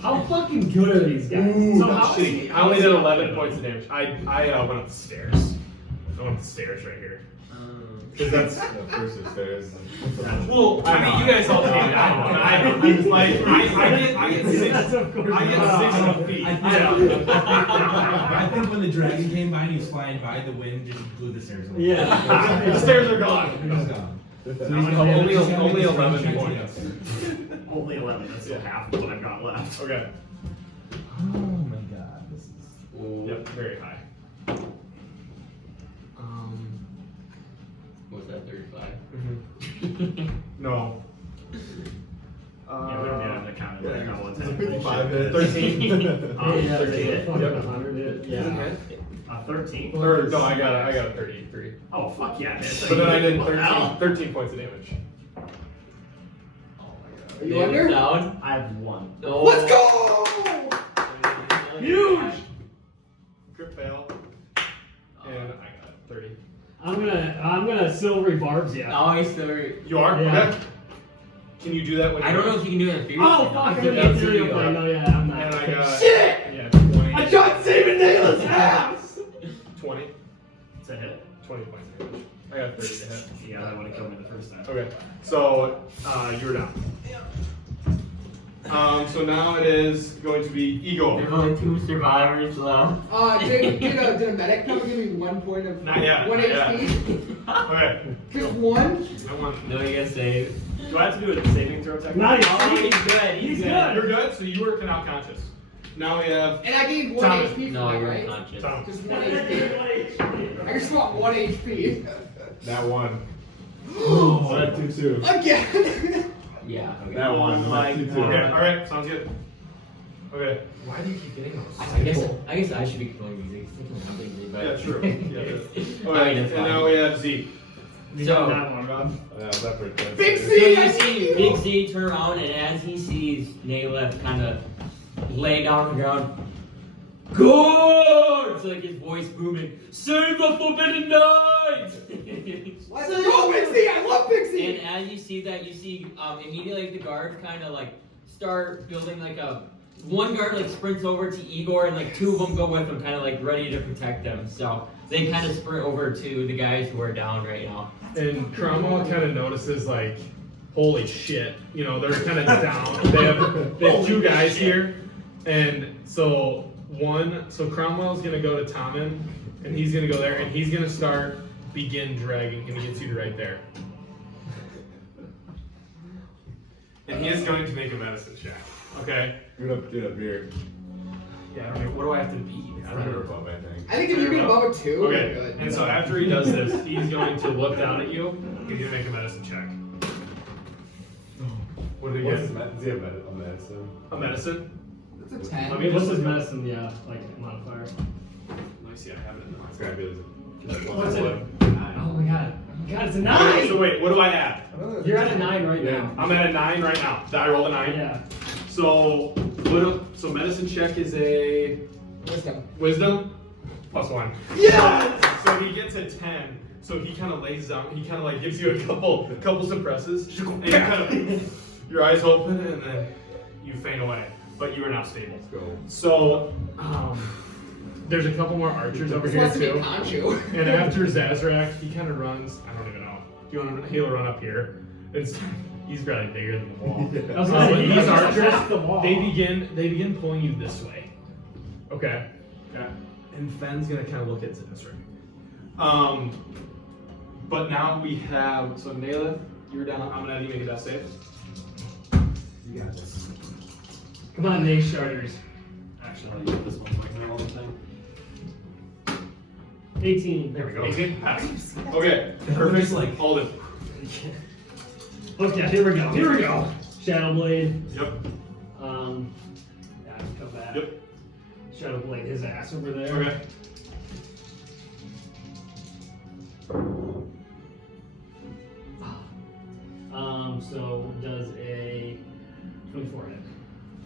How fucking good are these guys? So I only did 11 points of damage. I went up the stairs. I went up the stairs right here. Because that's First stairs. well. I mean, you guys all came down. I get 6 feet. I think when the dragon came by and he was flying by, the wind just blew the stairs away. Yeah. The stairs are gone. It's gone. Only 11 points. Only 11. That's still half of what I've got left. Okay. Oh my god. This is... Yep. Very high. What was that, 35? No. Yeah, we don't get on the count of it. All the time. 5 minutes. 13. Yeah, 13. fucking Yep. 100. Yeah. 13. Or no, I got a 33. Oh fuck yeah, man. But then I did Wow. 13 points of damage. Are you under? Down. I have 1. No. Let's go! Huge! Crit fail. And I got 30. I'm gonna silvery barbs you. Oh, he's sorry. You are? Yeah. Okay. Can you do that when I you're don't know if you can do it in Furious. Oh fuck! I'm gonna get serial play. No, yeah, I'm not. And I got Shit! yeah, 20. I shot Saving Naylor's ass! 20. It's a hit. 20 points of damage. I got 30 to hit. Yeah, that would have killed me the first time. Okay. So you're down. So now it is going to be There's Igor. only 2 survivors left. Did a medic come and give me 1 point of Not yet, 1 not yet. HP? Okay. Just 1? I want. No, you gotta save. Do I have to do a saving throw technique? Nice. Oh, he's good. He's good. You're good. So you were now conscious. Now we have And I gained 1 Thomas. HP from No, that, you're right? unconscious. Tom. Just 1 HP. I just want 1 HP. That one. So that 2-2. Again! Yeah. Okay. That one. my Two, God. two. Okay. All right. Sounds good. Okay. Why do you keep getting those? I guess I should be controlling these things. But Yeah. True. Yeah. I Okay. mean, it's And fine. now we have Zeke. You So- got that one, Rob. Yeah, that for Big So C! you see Big Z turn around, and as he sees Naylef kind of lay down on the ground, good! It's like his voice booming, save the Forbidden Knights! Let's go, Big C! I love Big C! And as you see that, you see immediately the guards kind of like start building like a. One guard like sprints over to Igor, and like 2 of them go with him, kind of like ready to protect them. So they kind of sprint over to the guys who are down right now. And Cromwell kind of notices like, holy shit, you know, they're kind of down. They have 2 guys here, and so Cromwell's gonna go to Tommen, and he's gonna go there, and he's gonna start begin dragging him. He gets you to right there. And he is going to make a medicine check. Okay? You're gonna do that beer. Yeah, I don't know. What do I have to be? I don't know. Above, I think. I think if you get above a 2, Okay, you're good. and so after he does this, he's going to look down at you. He's gonna make a medicine check. What do you What's get? his medicine? Does he have a medicine? A medicine? That's a 10. I mean, What's his medicine? Yeah, like modifier. Let me see. I have it in the It's gotta be What's it? Oh my god. God, it's a 9! So wait, what do I add? You're at a 9 right now. I'm at a 9 right now. Did I roll a 9? Yeah. So so medicine check is a wisdom +1. Yeah! So he gets a 10. So he kind of lays down. He kind of like gives you a couple suppresses, and you kind of your eyes open, and then you faint away. But you are now stable. Let's go. So there's a couple more archers over here too. And after Zazarak, he kind of runs. I don't even know. Do you want to? He'll run up here. He's probably bigger than the wall. I was gonna say, These he's archers, past the wall. they begin pulling you this way. Okay. Yeah. And Fenn's gonna kind of look at Zazarak. But now we have Nayla, you're down. I'm gonna have you make a death save. You got this. Come on, Nate starters. Actually, I'll use this one so I can have all the time. 18. There we go. 18. Pass. Okay. Perfect. Like- Hold it. Okay, here we go. Here we go. Shadow Blade. Yep. Yeah, come back. Yep. Shadow Blade his ass over there. Okay. So does a 24 hit.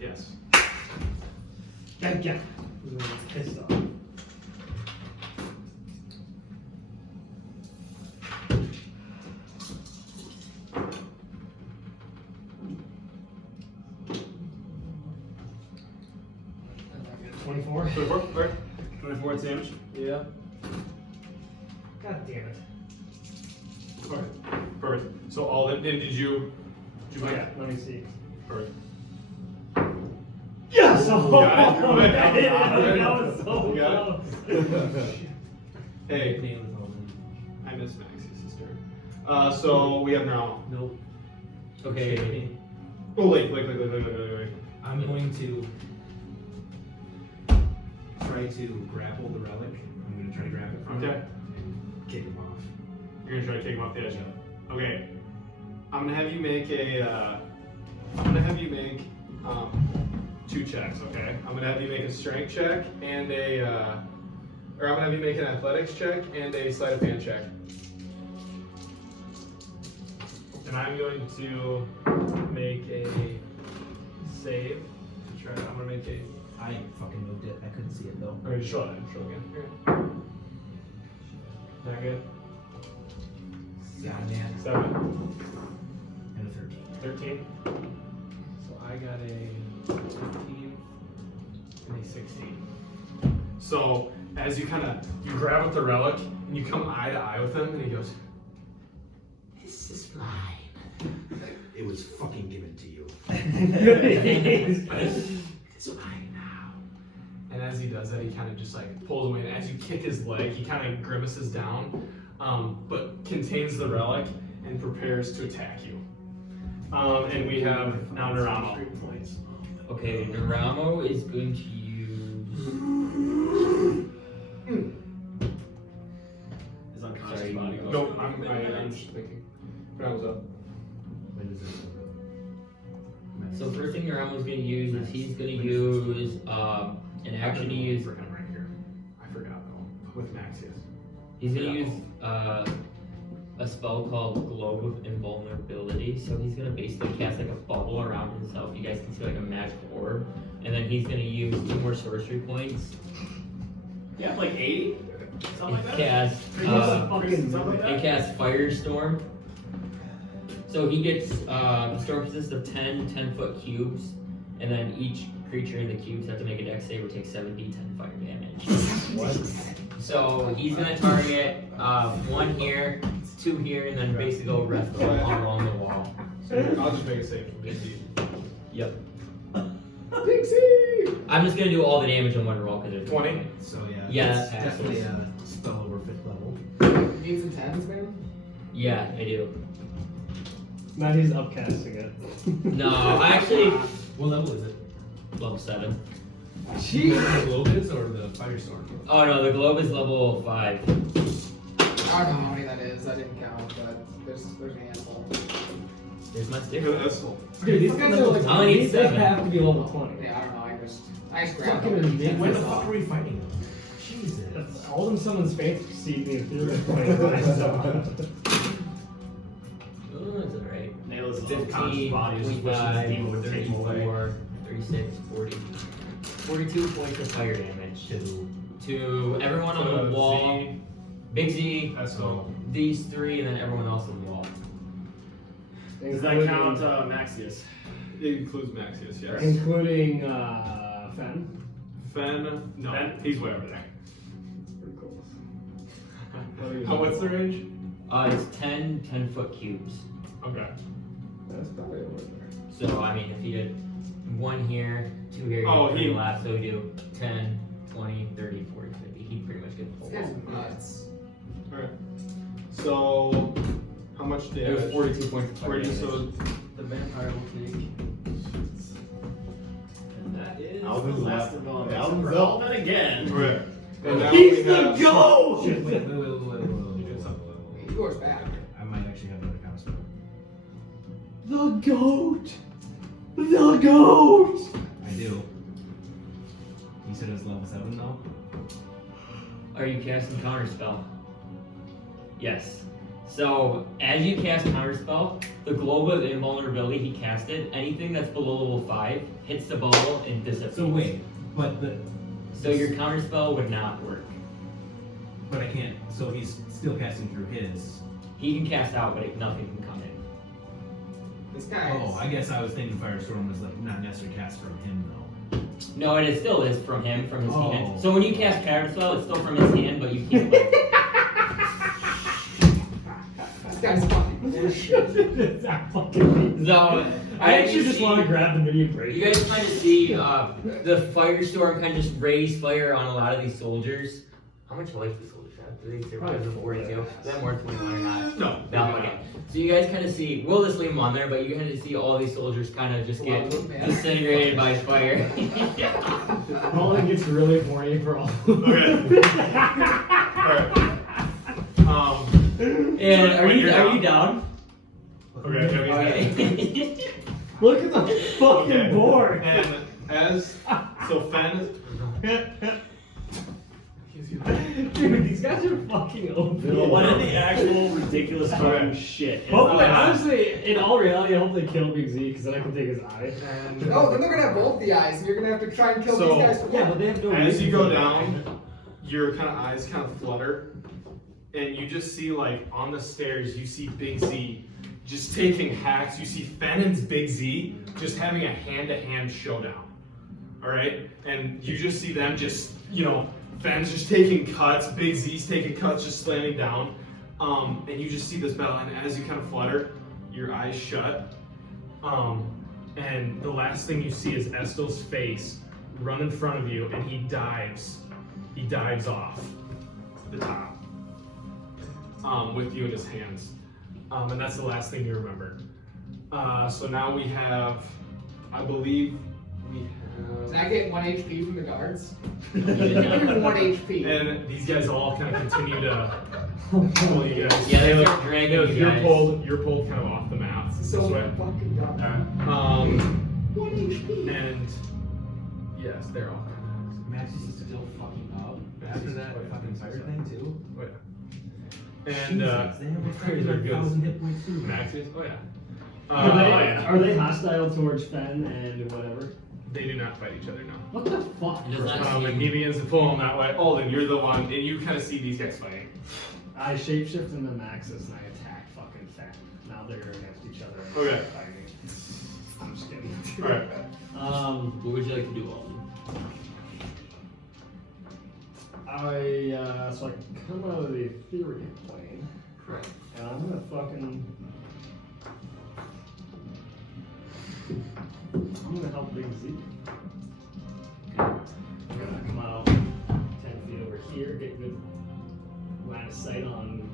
Yes. Yeah. Pissed off. Twenty-four. 24 damage. Yeah. God damn it. Okay. Perfect. So all that. Did you? Oh, yeah, let me see. Perfect. Yes! Got it. Oh, Okay. that was so You got close. Hey, I miss Maxius' sister. So we have now. Nope. Okay. Oh, Layk. I'm going to try to grapple the relic. I'm going to try to grab it from Okay. him and kick him off. You're gonna try to kick him off the edge. Okay. I'm gonna have you make two checks. Okay. I'm gonna have you make a strength check and I'm gonna have you make an athletics check and a sleight of hand check. And I'm going to make a save to try. I'm gonna make a. I fucking moved it. I couldn't see it though. Alright, just show it. Show it again. Here. That good? Yeah, man. 7. And a 13. 13. So I got a 15 and a 16. So as you you grab with the relic and you come eye to eye with him and he goes, This is mine. It was fucking given to you. It's mine now. and as he does that, he kind of just like pulls away. And as you kick his leg, he kind of grimaces down, but contains the relic and prepares to attack you. And we have now Neramo. Okay, Neramo is going to use. His unconscious Sorry. body goes. No, I'm just thinking. Neramo's up. So first thing Neramo's going to use is he's going to use an action to use. For him right here. I forgot though. With Maxius. He's going to use a spell called Globe of Invulnerability. So he's going to basically cast like a bubble around himself. You guys can see like a magic orb. And then he's going to use 2 more sorcery points. Yeah, like 80? Something like that? And cast Firestorm. So he gets, the storm consists of 10 10-foot cubes, and then each creature in the cubes have to make a dex save or take 7d10 fire damage. What? So he's gonna target 1 here, 2 here, and then basically go rest of them all along the wall. So I'll just make a save from DC. Yep. Pixie! I'm just gonna do all the damage in one roll because there's 20? So yeah. Yeah, it's definitely a spell over 5th level. Needs and tens, man. Yeah, I do. Now he's upcasting it. No, I actually What level is it? level 7. The globe is or the firestorm? Oh no, the globe is level 5. I don't know how many that is. I didn't count, but there's a handful. There's much Look at different. this one. Dude, these guys are like, I only need they 7. have to be level 20. Yeah, I don't know. I just grabbed Fucking them. ridiculous. Where the fuck are we fighting them? Jesus. All of them summons faith exceed me in theory. 20. Oh, that's alright. Nail is 15, body is just wishing 25, his demon would take him away. 34, 36, 40. 42 points of fire damage to everyone on the wall. Z, Big Z, Esco. these 3, and then everyone else on the wall. Does that count Maxius? It includes Maxius, yes. Including Fenn. Fenn, no, Fenn? he's way over there. Pretty cool. What's the range? It's 10 10-foot cubes. Okay. That's probably over there. So, I mean, if you did 1 here, 2 here, Oh, 3 he- left, so we do 10, 20, 30, 40, 50. He pretty much gets the whole This wall. guy's nuts. Alright. So, how much It was damage? 42 points of fire 40, damage. so The vampire will take. And that is. Alvin's Last left. development. Alvin's For up. Alvin again. right. And now He's we the have GOAT! Shit, wait. Yours bad. I might actually have another counter spell. The GOAT! The GOAT! I do. You said it was level 7 though? Are you casting counterspell? Yes. So, as you cast counterspell, the globe of invulnerability he casted, anything that's below level 5 hits the bubble and disappears. So wait, but So your counterspell would not work. I can't. So he's still casting through his. He can cast out, but nothing can come in. This guy. Oh, I guess I was thinking Firestorm was like not necessarily cast from him though. No, it still is from him, from his Oh. hand. So when you cast counterspell, it's still from his hand, but you can't. Like, This guy's fucking bullshit. That fucking so I actually you just see- want to grab the video break. You guys kind of see the firestorm kind of just raise fire on a lot of these soldiers. How much life do soldiers have? Do they survive the 42? Is that more than 21 or not? no. No, okay. So you guys kind of see, we'll just leave them on there, but you kind of see all these soldiers kind of just get disintegrated by fire. All that gets really horny for all. Okay. Alright. And So are when you you're down? Okay, yeah, he's dead. Okay. Look at the fucking Okay. board. And as so Fenn Dude, these guys are fucking OP. What in the actual ridiculous fucking shit? is Hopefully, that? honestly, in all reality, I hope they kill Big Z because then I can take his eye. and Oh, then they're gonna have both the eyes, and you're gonna have to try and kill So- these guys for Yeah, but they have no as reason you go for that. down, your kind of eyes kind of flutter, and you just see like on the stairs, you see Big Z just taking hacks. You see Fennon's Big Z just having a hand-to-hand showdown. All right, and you just see them just Fenn's just taking cuts, Big Z's taking cuts, just slamming down, and you just see this battle. And as you kind of flutter, your eyes shut, and the last thing you see is Estel's face run in front of you, and he dives off the top, with you in his hands, and that's the last thing you remember. So now we have, I believe, Does I get 1 HP from the guards? You Give did not. me 1 HP. and these guys all kind of continue to pull you guys. Yeah, they start dragging you You're guys. pulled kind of off the map. So this way. fucking dumb. 1 HP. And yes, they're all kind of. Maxius is still fucking up after that fucking fire thing too. And Jesus, they have like they're good. 1,000 hit points too. Maxius, oh yeah. Are they hostile towards Fenn and whatever? They do not fight each other now. What the fuck? It does not And seem- he begins to pull him that way. Oh, then you're the one, and you kind of see these guys fighting. I shapeshift into Maxis and I attack fucking Fenn. Now they're against each other. and Okay. Fighting. I'm just kidding. Alright. What would you like to do, Alden? So I come out of the Ethereum plane. Correct. And I'm gonna fucking. I'm gonna help Big Z. I'm gonna come out 10 feet over here, get good line of sight on.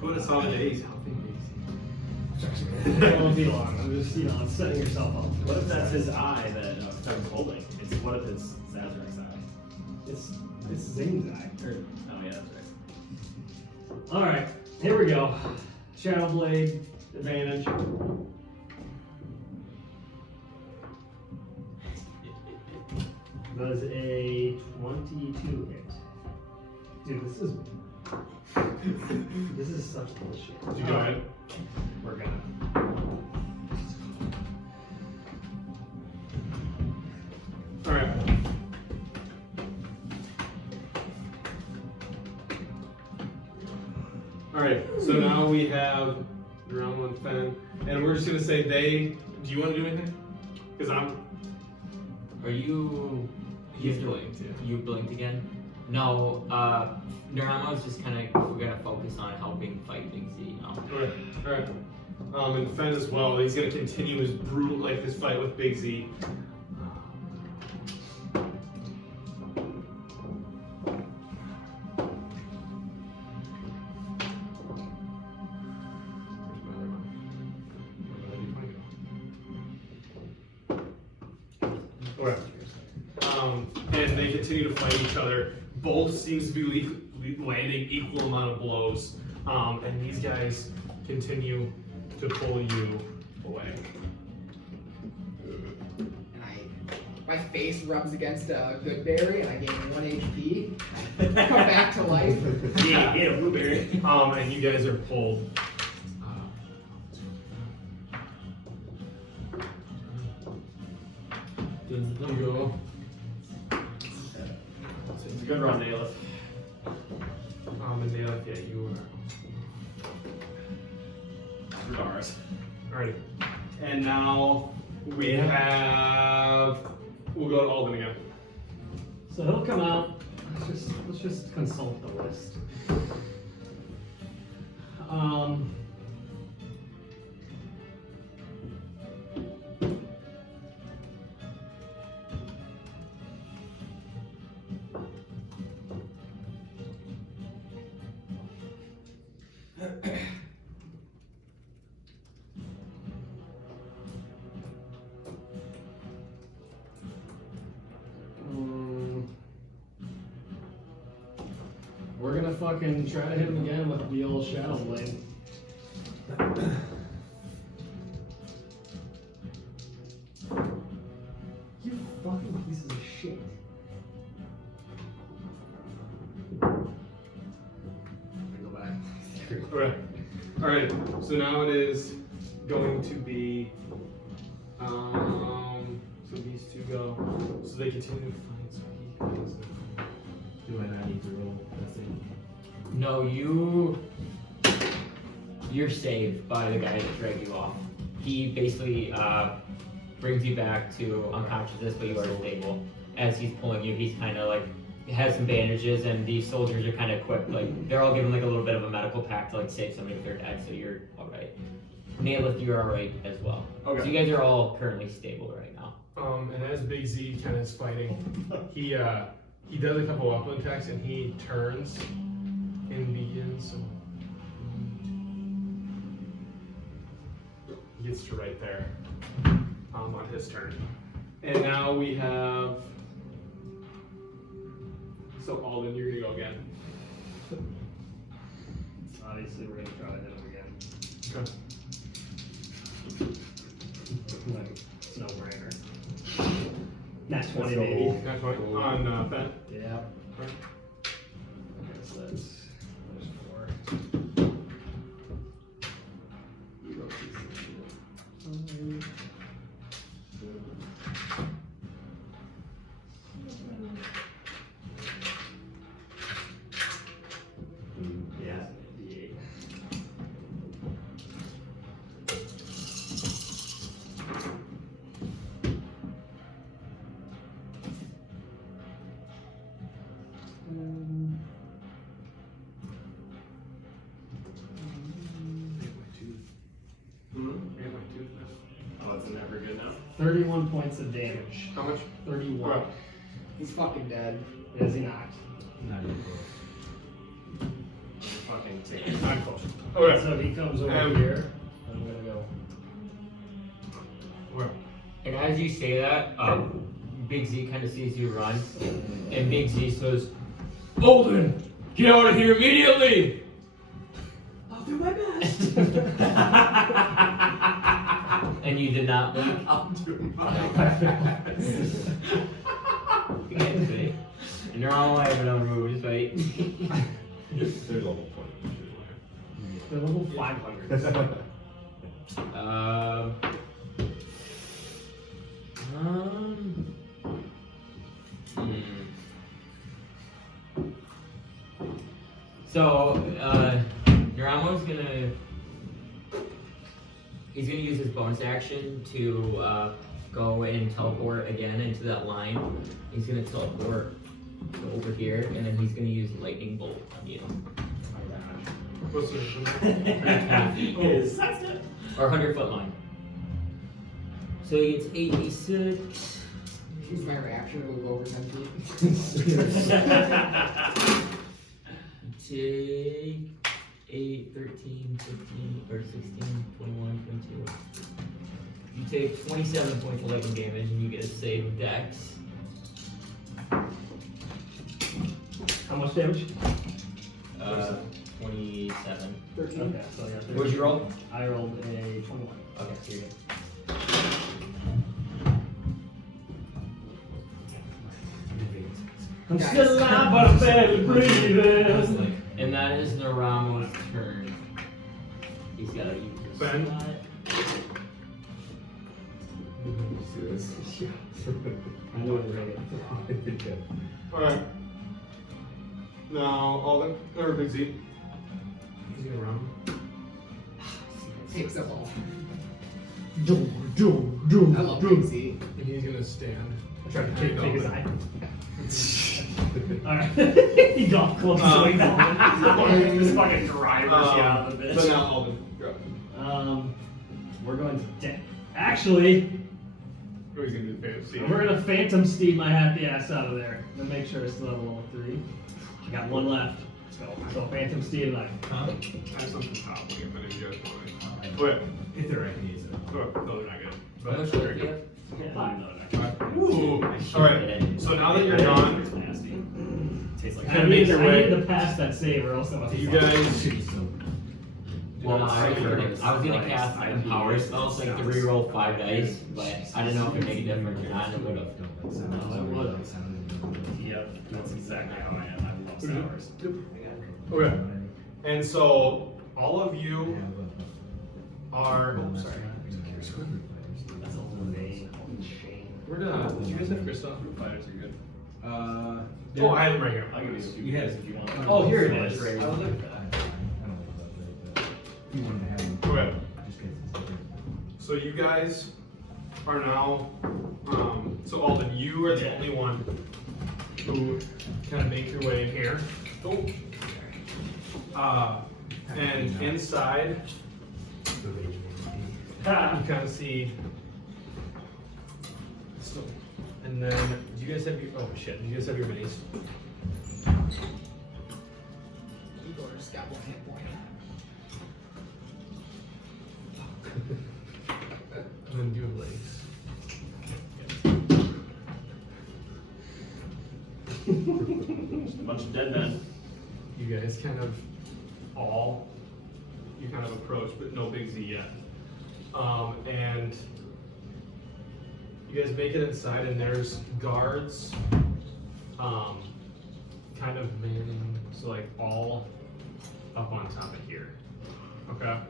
Put us on the days. How big It won't be long. I'm just, setting yourself up. What if that's his eye that Fenn's holding? What if it's Zazrak's eye? It's Zane's eye. Oh yeah, that's right. All right, here we go. Shadow Blade advantage. Does a 22 hit? Dude, this is such bullshit. You go ahead. We're gonna. All right. All right. So now we have Neramo and Fenn, and we're just gonna say they. Do you want to do anything? Because I'm. Are you? He's blinked, yeah. You blinked again? No. Neramo's just kind of. We're gonna focus on helping fight Big Z now. All right. And Fenn as well. He's gonna continue his brutal, his fight with Big Z. And they continue to fight each other. Both seems to be landing equal amount of blows. And these guys continue to pull you away. And my face rubs against a good berry, and I gain 1 HP. Come back to life. Yeah, a blueberry. And you guys are pulled. You go. It's a good run, Naileth. And Naileth, yeah, you are. Regardless. Alrighty. And now we have. We'll go to Alden again. So he'll come out. Let's just consult the list. We're gonna fucking try to hit him again with the old Shadow Blade. You fucking pieces of shit. Go back. Alright. So now it is going to be. So these two go. So they continue to fight. So he goes. Do I not need to roll that thing? No, you're saved by the guy that dragged you off. He basically brings you back to unconsciousness, but you are stable. As he's pulling you, he's kind of has some bandages, and these soldiers are kind of equipped. They're all given a little bit of a medical pack to save somebody if they're dead. So you're all right. Naileth, you're all right as well. Okay. So you guys are all currently stable right now. And as Big Z kind of is fighting, he does a couple weapon attacks and he turns and begins. He gets to right there on his turn. And now we have. So Alden, you're gonna go again. Obviously, we're gonna try to hit him again. Okay. It's no brainer. Nat 20 maybe. That's right. On Fenn. Yeah. Right. So there's 4. Yeah. Oh, it's never good now. 31 points of damage. How much? 31. Right. He's fucking dead. Is he not? Not even fucking take time close. Okay. So he comes over here. I'm gonna go. Where? And as you say that, Big Z kind of sees you run, and Big Z says, "Bolden, get out of here immediately!" I'll do my best. And you did not blink. I'm doing You can't say. And you're all alive and unmoved, right? There's level 20. They're level 500. So, Neramo's he's gonna use his bonus action to go and teleport again into that line. He's gonna teleport over here, and then he's gonna use lightning bolt on you. What's the Or 100-foot line. So he gets 86. Use my reaction to move over 10 feet. Take 8, 13, 15, or 16, 21, 22. You take 27 points of lightning damage and you get a save of Dex. How much damage? 27. 13. Okay, so I got 13. What'd you roll? I rolled a 21. Okay, so you're good. I'm Nice. still alive, but I'm barely breathing. And that is Neramo's turn. He's gotta use his Ben? slot. See this? I know what you're ready. Alright. Now, Alden, or Big Z. He's gonna run. Takes them all. Do. I love Big Z. And he's gonna stand. I tried to take his Alden. eye. Alright. He got close to doing that. This fucking driver's out of the But bitch. now, Alden, you're up. We're going to Actually, Or he's gonna do the fantasy. we're gonna Phantom Steed my happy ass out of there. I'm gonna make sure it's level 3. I got one left. So Phantom Steed and I. I have something top if any of you guys want it. Wait. If they're right, he needs it. Oh, no, they're not good. How But much very life do you good. have? Yeah. Ooh. Alright. So now that you're gone, Nasty. Tastes like Kinda make your way. I need to pass that save or else I'm gonna you guys. Well, I was Nice. gonna cast power spells like to reroll 5 dice, but I didn't know if it'd make a difference or not. It would have. Yep, that's exactly how I am. I love sours. Okay. And so all of you are. Oh, sorry. That's a little vague. We're done. Did you guys have Kristoph? Fighters are good. Oh, I have him right here. I'll give you a few You had guys if you want. Oh, here it is. Right. Okay. So you guys are now. So Alden, you are the only one who kind of make your way in here. And inside, you kind of see. And then, do you guys have your? Oh shit! Do you guys have your minis? Igor's got one hit point. And then do you have legs? Just a bunch of dead men. You guys kind of you kind of approach, but no Big Z yet. And you guys make it inside, and there's guards, kind of manning, so like all up on top of here. Okay.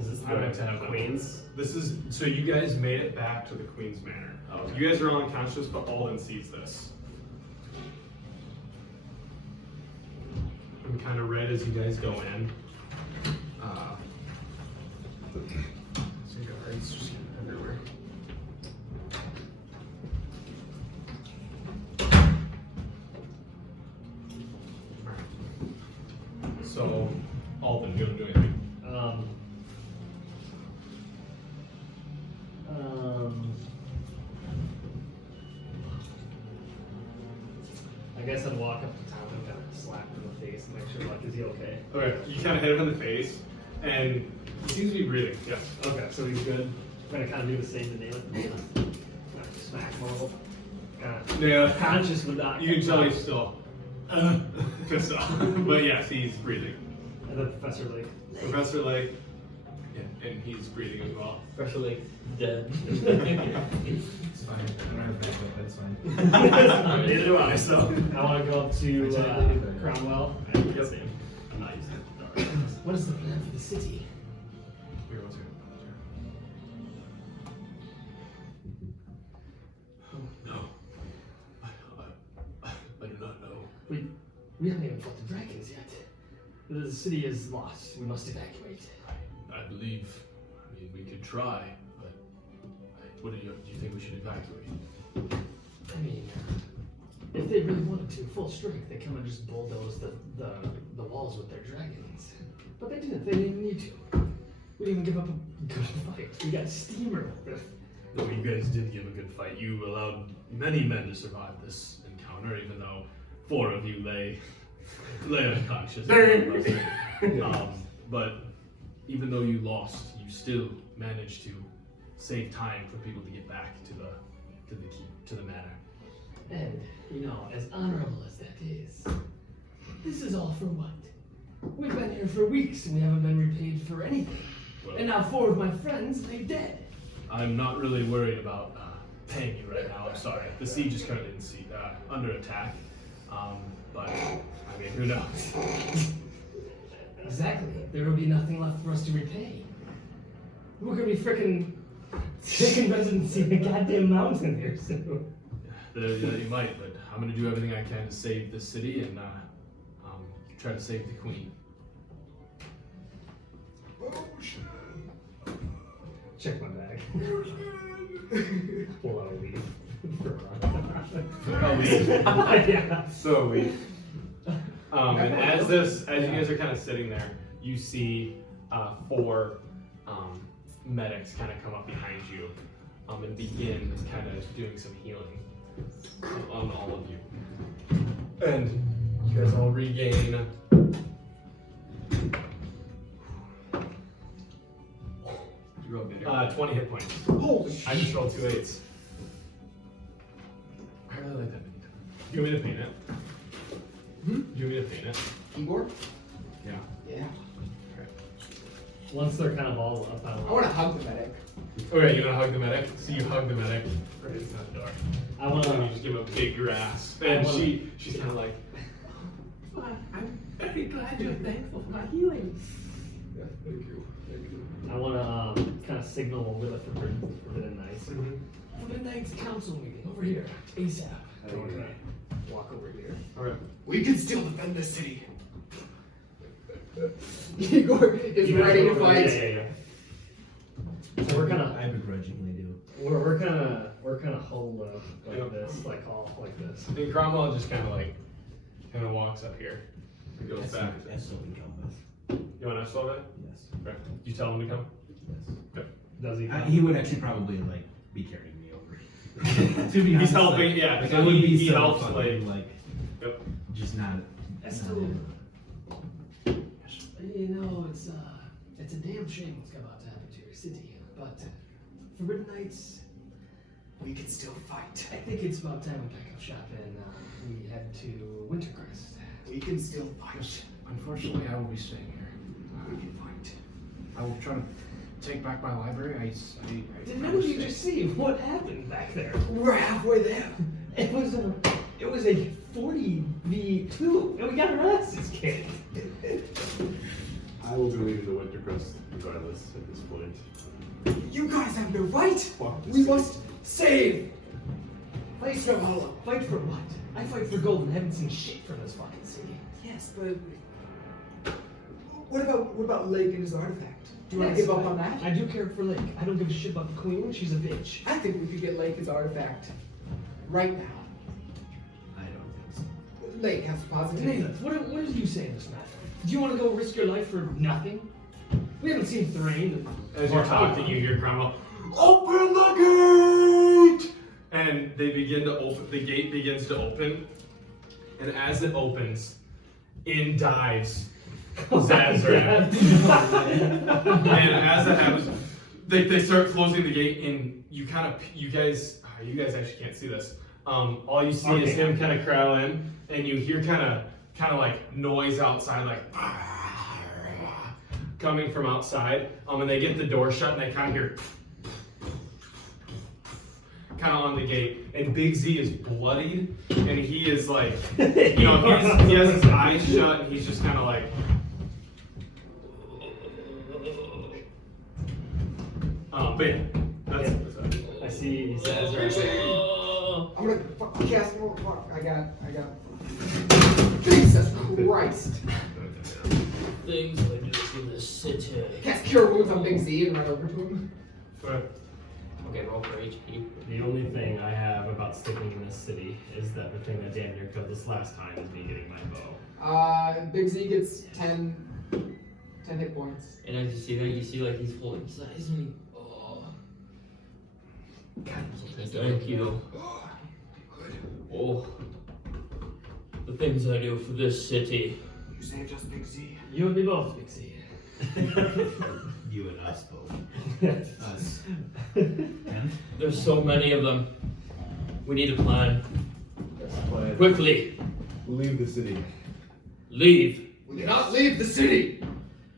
Is this I meant to have the them. Queens? This is so you guys made it back to the Queen's Manor. Oh, okay. You guys are unconscious, but Alden sees this. I'm kind of red as you guys go in. Some guards just everywhere. So, Alden, you don't do anything. Sure, like, is he okay? Okay, you kind of hit him in the face, and he seems to be breathing. Yes. Okay, so he's good. I'm gonna kind of do the same to nail it. Smack him a little. Kind of Yeah. conscious but not. You can tell he's still pissed off. But yes, he's breathing. And then Professor Layk. Professor Layk, yeah, and he's breathing as well. Especially like dead. It's fine. I don't have backup, but it's fine. Neither do I. So I want to go up to Cromwell. I'm not using it. What is the plan for the city? Here, what's here? No. I do not know. We haven't even fought the dragons yet. The city is lost. We must evacuate. I believe, we could try, but do you think we should evacuate? I mean, if they really wanted to, full strength, they come and just bulldoze the walls with their dragons. But they didn't. They didn't need to. We didn't even give up a good fight. We got steamrolled. Though you guys did give a good fight. You allowed many men to survive this encounter, even though 4 of you lay unconscious. But even though you lost, you still managed to save time for people to get back to the manor. And, as honorable as that is, this is all for what? We've been here for weeks and we haven't been repaid for anything. Well, And now 4 of my friends lay dead. I'm not really worried about paying you right now. I'm sorry. The siege is kind of under attack. But I mean, who knows? Exactly. There will be nothing left for us to repay. We're gonna be frickin' taking residency in a goddamn mountain here soon. You might, but I'm gonna do everything I can to save the city and try to save the queen. Check my bag. Pull out a leaf. Yeah. So weak. And as you guys are kind of sitting there, you see 4 medics kind of come up behind you and begin kind of doing some healing on all of you. And you guys all regain. You rolled good. 20 hit points. Holy shit. I just rolled 2 8s. I really like that many. Do you want me to paint it? Do you want me to paint it? Igor? Yeah. Yeah. Once they're kind of all up on I want to hug the medic. Okay, you want to hug the medic? So you hug the medic right in the door. I want And you to. just give him a big grasp. And she's kind of like, I'm very glad you're thankful for my healing. yeah, thank you. Thank you. I want to kind of signal over the forbidden nights. Forbidden Nights council meeting over here, ASAP. I want to walk over here. Alright. We can still defend the city. Igor is ready to fight. Yeah. So we're kind of I begrudgingly do. we're kind of huddled up like this, like all like this. And Cromwell just kind of walks up here and goes back. That's so we come with. You want to slow that? Yes. Okay. You tell him to come? Yes. Does he? He would actually probably be carrying me over. To be He's honest, helping, yeah. Like, So it would be he so helps, fun, like, yep. just not. It's still, it's a damn shame what's about to happen to your city, but Forbidden Nights, We can still fight. I think it's about time we pack up shop and we head to Wintercrest. We can still fight. Unfortunately, I will be staying here. We can fight. I will try to take back my library. Did none of you just see what happened back there? We're halfway there. It was a 40v2, and we got our asses kicked. I will be leaving the Wintercrest regardless at this point. You guys have no right. Fuck this We city. must save. Fight Snowhollow. Fight for what? I fight for gold and haven't seen shit from this fucking city. Yes, but what about Layk and his artifact? Do you want to Yes, give up on that? I do care for Layk. I don't give a shit about the queen. She's a bitch. I think we could get Layk his artifact right now. I don't think so. Layk has positive. Nathan, what did you say in this matter? Do you want to go risk your life for nothing? We haven't seen Thrain. As you're talking, you hear Cromwell, "Open the gate!" And they begin to open. The gate begins to open, and as it opens, in dives Zazran. And as that happens, they start closing the gate, and you guys actually can't see this. All you see is him kind of crawl in, and you hear kind of like noise outside, like coming from outside. And they get the door shut, and they kind of hear kind of on the gate. And Big Z is bloodied, and he is like, he has his eyes shut, and he's just kind of like. But yeah, that's I see. He says, I'm gonna fucking cast more. Fuck, I got. Jesus Christ! Things I do in the city. Cast Cure Wounds on Big Z and run over to him. Okay, roll for HP. The only thing I have about sticking in this city is that the thing that damn near killed us last time is me getting my bow. Big Z gets 10 hit points. And as you see that, you see like he's holding his eyes and he. Thank you. Oh. The things I do for this city. You saved us, Big Z. You and me both, Big Z. You and us both. Us. There's so many of them. We need a plan. Quickly. Leave the city. Leave. We cannot leave the city.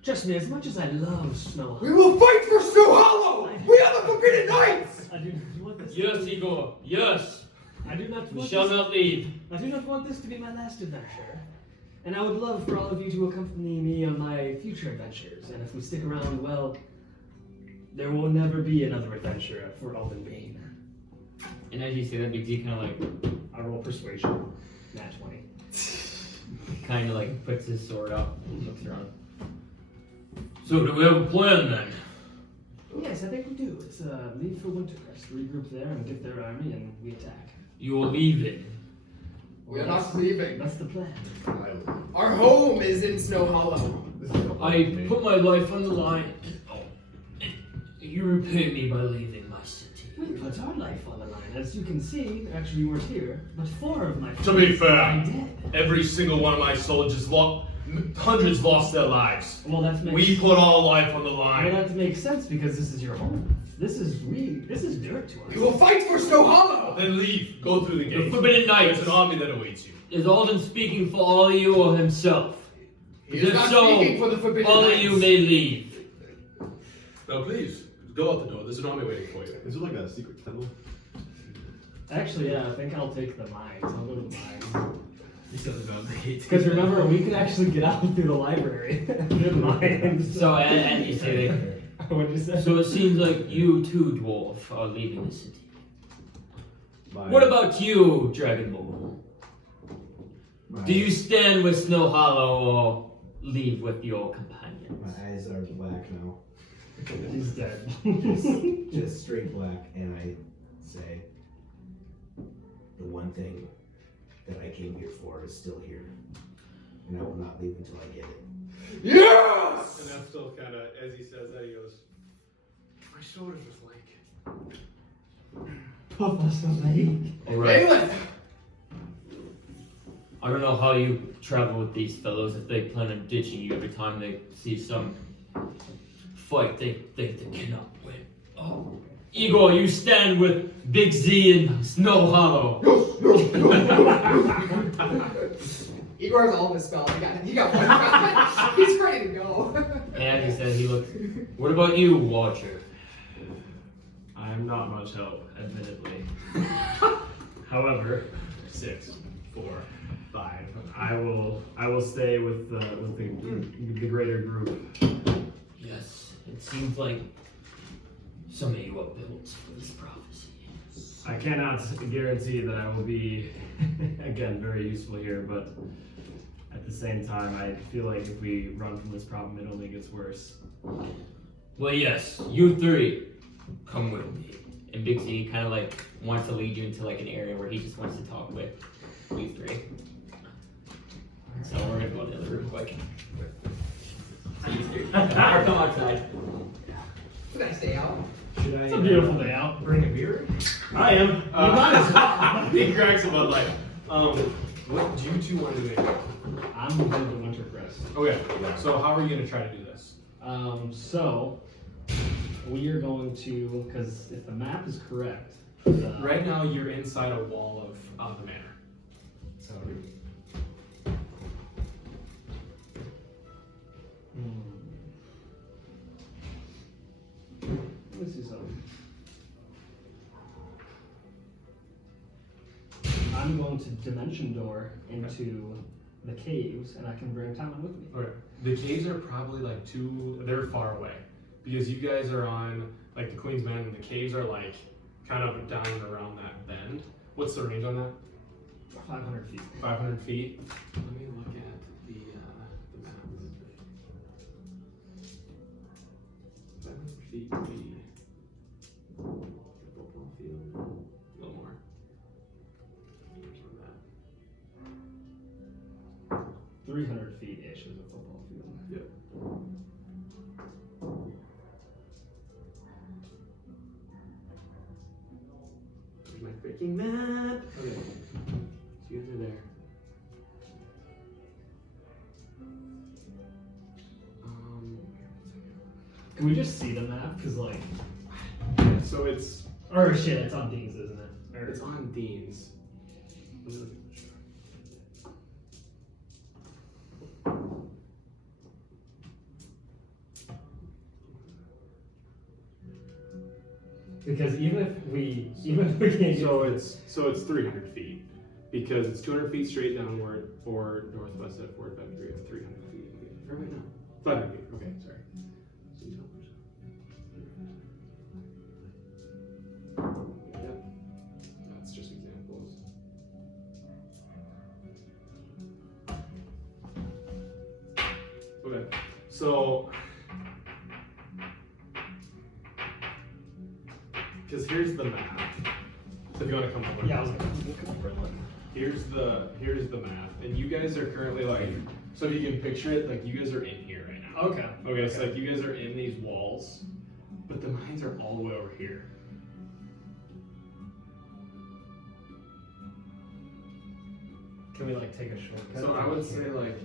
Trust me, as much as I love Snowhollow, We will fight for Snowhollow. We are the Forbidden Knights. I do not want this. Yes, Igor. Yes. I do not We want shall this. not leave. I do not want this to be my last adventure. And I would love for all of you to accompany me on my future adventures. And if we stick around, well, there will never be another adventure for Elven Bane. And as you say that, Big Z kind of like, I roll persuasion. Nat 20. kind of like puts his sword up and looks around. So do we have a plan then? Yes, I think we do. It's leave for Wintercrest. Regroup there and get their army, and we attack. You will leave it. We are not leaving. That's the plan. Our home is in Snowhollow. I put my life on the line. You repay me by leaving my city. We put our life on the line. As you can see, actually you weren't here, but 4 of my To be fair, are dead. every single one of my soldiers hundreds lost their lives. Well, that makes We put all life on the well, line. that makes sense because this is your home. This is dirt to us. We will fight for Snowhollow. Then leave. Go through the The gate. Forbidden Knights. There's an army that awaits you. Is Alden speaking for all of you or himself? He is If not so, speaking for the Forbidden all of Knights. you may leave. No, please. Go out the door. There's an army waiting for you. Is there like a secret tunnel? Actually, yeah, I think I'll take the mines. I'll go to the mines. He said about the gate. Because remember, we could actually get out through the library. The mines. So, and you say that. What'd you say? So it seems like you too, dwarf, are leaving the city. What about you, Dragonborn? Do you stand with Snowhollow or leave with your companions? My eyes are black now. He's dead. Just straight black, and I say, the one thing that I came here for is still here, and I will not leave until I get it. Yes! And that's still kind of, as he says that, he goes, my shoulders are like. Professor Layk. Alright. Bailiff! I don't know how you travel with these fellows if they plan on ditching you every time they see some fight they think they cannot win. Oh. Igor, you stand with Big Z and Snowhollow. Igor has all of his spells. He got one guy. He's ready to go. And he said he looks. What about you, Watcher? I am not much help, admittedly. However, 6, 4, 5. I will stay with the greater group. Yes, it seems like some of you are built for this prophecy. I cannot guarantee that I will be, again, very useful here, but at the same time, I feel like if we run from this problem, it only gets worse. Well, yes, you 3, come with me. And Big Z kind of like wants to lead you into like an area where he just wants to talk with you 3. So we're gonna go in the other room quick. So you 3. Or come outside. Should I stay out? Should I? It's a beautiful day out. Bring a beer? I am. He cracks a Bud Light. What do you two want to do? I'm moving to Winter Crest. Okay, so how are you gonna try to do this? So we are going to, because if the map is correct, Right now, you're inside a wall of the manor. So. Let me see something. I'm going to dimension door into the caves, and I can bring Talon with me. Okay. The caves are probably like they're far away. Because you guys are on like the Queen's Manor, and the caves are like kind of down and around that bend. What's the range on that? 500 feet. 500 feet. Let me look at the map. 500 feet would be football field. A little more. Here's the map. 300 feet-ish is a football field. Yep. There's my freaking map. Okay. So you guys are there. Can we just see the map? Because, like. So it's Or shit, it's on Dean's, isn't it? Or it's on Dean's. Let me look at Because even if we can't So it's 300 feet because it's 200 feet straight downward or northwest at 45 degrees, 300 feet. Okay. Or wait, no, 500 feet. Okay, sorry. Yep. That's just examples. Okay, so because here's the map. So if you want to come over. Yeah, I was gonna come over and look. Here's the map, and you guys are currently like, so if you can picture it, like you guys are in here right now. Okay. Okay, so like you guys are in these walls, but the mines are all the way over here. Can we like take a shortcut? So I would say like,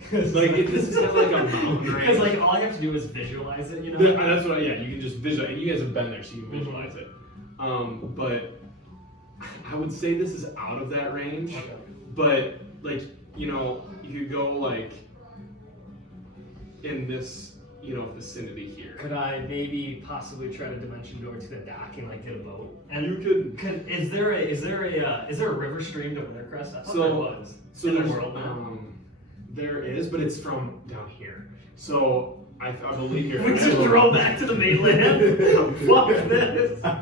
Because like this is kind of like a mountain range. Because like all you have to do is visualize it, you know. Yeah, that's what. Yeah, you can just visualize, and you guys have been there, so you can visualize it. But I would say this is out of that range. Okay. But like you could go like in this vicinity here. Could I maybe possibly try to dimension door to the dock and like get a boat? And You could. is there a river stream to Wintercrest? I thought So- there was. So in the there's, world map. there is, but it's from down here. So I believe you're. We just drove back to the mainland. Fuck this. I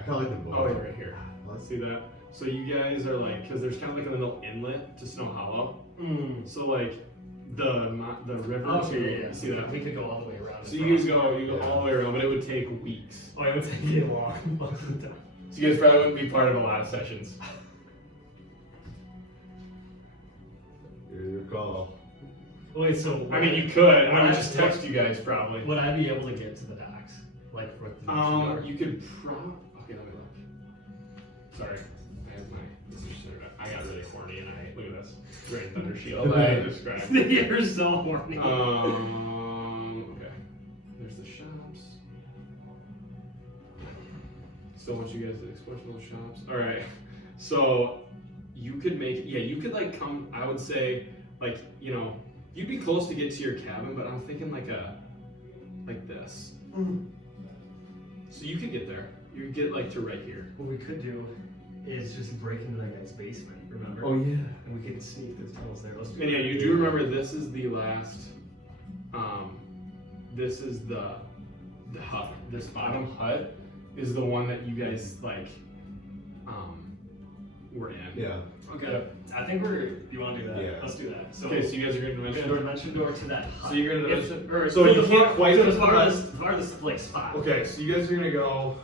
kind of like the boat. Oh wait, right here. Let's see that. So you guys are like, because there's kind of like a little inlet to Snowhollow. So like the river. Okay, yeah. See that? We could go all the way around. So you guys go all the way around, but it would take weeks. Oh, it would take you a long fucking time. So you guys probably wouldn't be part of a lot of sessions. Your call. Wait, so I mean, you could. I would Would just I- text you guys probably. would I be able to get to the docks? Like with the door? You could okay, let me look. Sorry, I have my. I got really horny and I look at this Great Thunder Shield. I described. You're so horny. Okay. There's the shops. Still want you guys to explore some of those shops. All right. So you could you could like come. I would say like you'd be close to get to your cabin, but I'm thinking like this. So you could get there. You could get like to right here. What we could do is just break into that guy's basement, remember? Oh yeah. And we could see if there's tunnels there. Let's do And yeah, you do remember this is the last. This is the hut. This bottom hut is the one that you guys like. Were in. Yeah. Okay. Yep. I think you want to do that? Yeah. Let's do that. So Okay, so you guys are going to we're mention. gonna dimension door to that hut. So you're gonna If dimension- the- or so to you the can't far- quite to the get the farthest like spot. Okay, so you guys are gonna go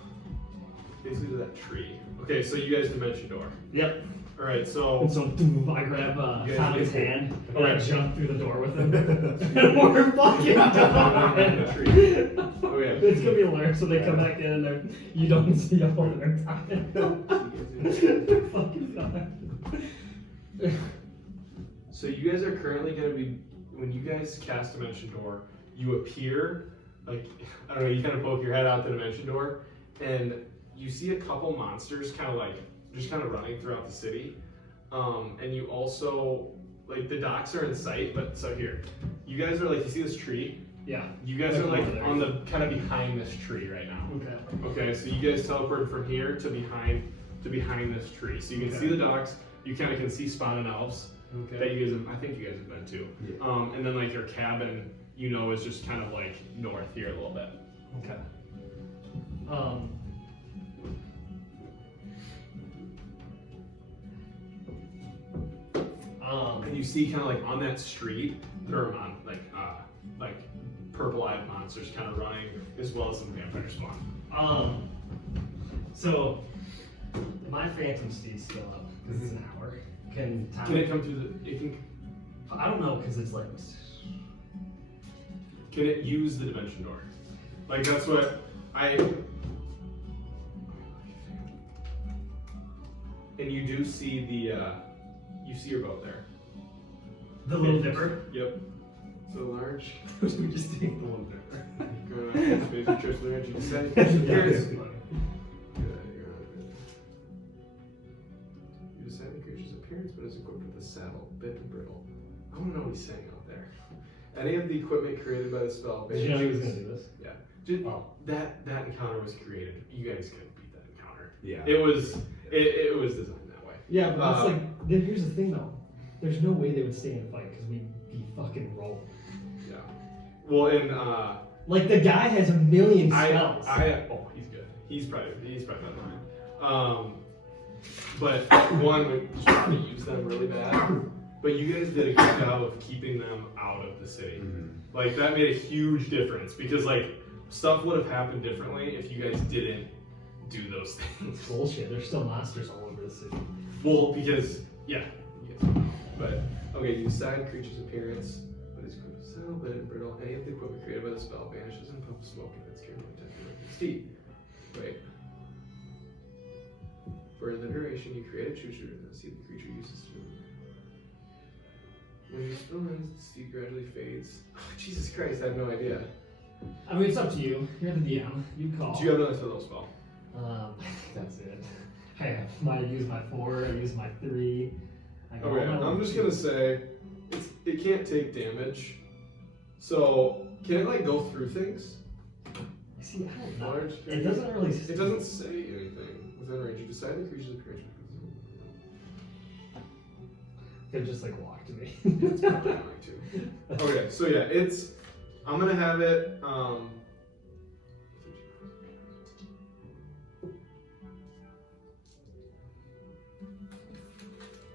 basically to that tree. Okay, so you guys dimension door. Yep. All right, And so so boom, I grab You guys Tommy's get- hand and I Okay. jump through the door with him. And we're fucking done. Okay. It's gonna be hilarious. So they come back in and they're, you don't see a hole in their time. Fucking done. So you guys are currently going to be, when you guys cast Dimension Door, you appear, like, I don't know, you kind of poke your head out the Dimension Door, and you see a couple monsters kind of like, just kind of running throughout the city. And you also, like, the docks are in sight, but so here, you guys are like, you see this tree? Yeah. You guys Like are like over there. on the, kind of behind this tree right now. Okay. Okay, so you guys teleported from here to behind this tree. So you can Okay. see the docks, you kind of can see Spawn and Elves. Okay. That you guys have, I think you guys have been to. Yeah. And then like your cabin, you know, is just kind of like north here a little bit. Okay. And you see kind of like on that street, there are like purple-eyed monsters kind of running, as well as some vampire spawn. So my Phantom Steed's still up because it's an hour. Can Can it come through the? It can. I don't know because it's like. Can it use the Dimension Door? Like that's what I. And you do see the. You see your boat there. The Little Dipper. Yep. So large. We just take the Little Dipper. Good. Space and trips the energy descent. Yeah. You decide the creature's appearance, but is equipped with a saddle, bit, and brittle. I want to know what he's saying out there. Any of the equipment created by the spell. Did you know he was gonna do this? Yeah. Did, Oh. that encounter was created. You guys couldn't beat that encounter. Yeah. It was designed that way. Yeah, but that's Uh, like. Then here's the thing though. There's no way they would stay and fight because we'd be fucking rolling. Yeah. Well, and Like the guy has a million spells. oh, he's good. He's probably better than mine. But one, we should probably use them really bad. But you guys did a good job of keeping them out of the city. Like that made a huge difference because like stuff would have happened differently if you guys didn't do those things. It's bullshit. There's still monsters all over the city. Well, because yeah. But okay, you decide creature's appearance, but is equipped with saddle, bit, and brittle. Any of the equipment created by the spell vanishes in a puff of smoke if it's carried by 10 feet. Wait. For the duration, you create a choo-choo and see the creature uses to. When you spell ends, the steed gradually fades. Oh, Jesus Christ, I have no idea. I mean, it's up to you. You're the DM. You call. Do you have another spell spell? I think that's it. I use my 4. I use my 3. I got Okay, all my I'm just gonna say it can't take damage. So can it like go through things? See, I don't know. Large. It doesn't really. It doesn't say anything. Within range, you decide the creature's appearance. It just like walk to me. It's probably going to. Okay, so yeah, I'm gonna have it.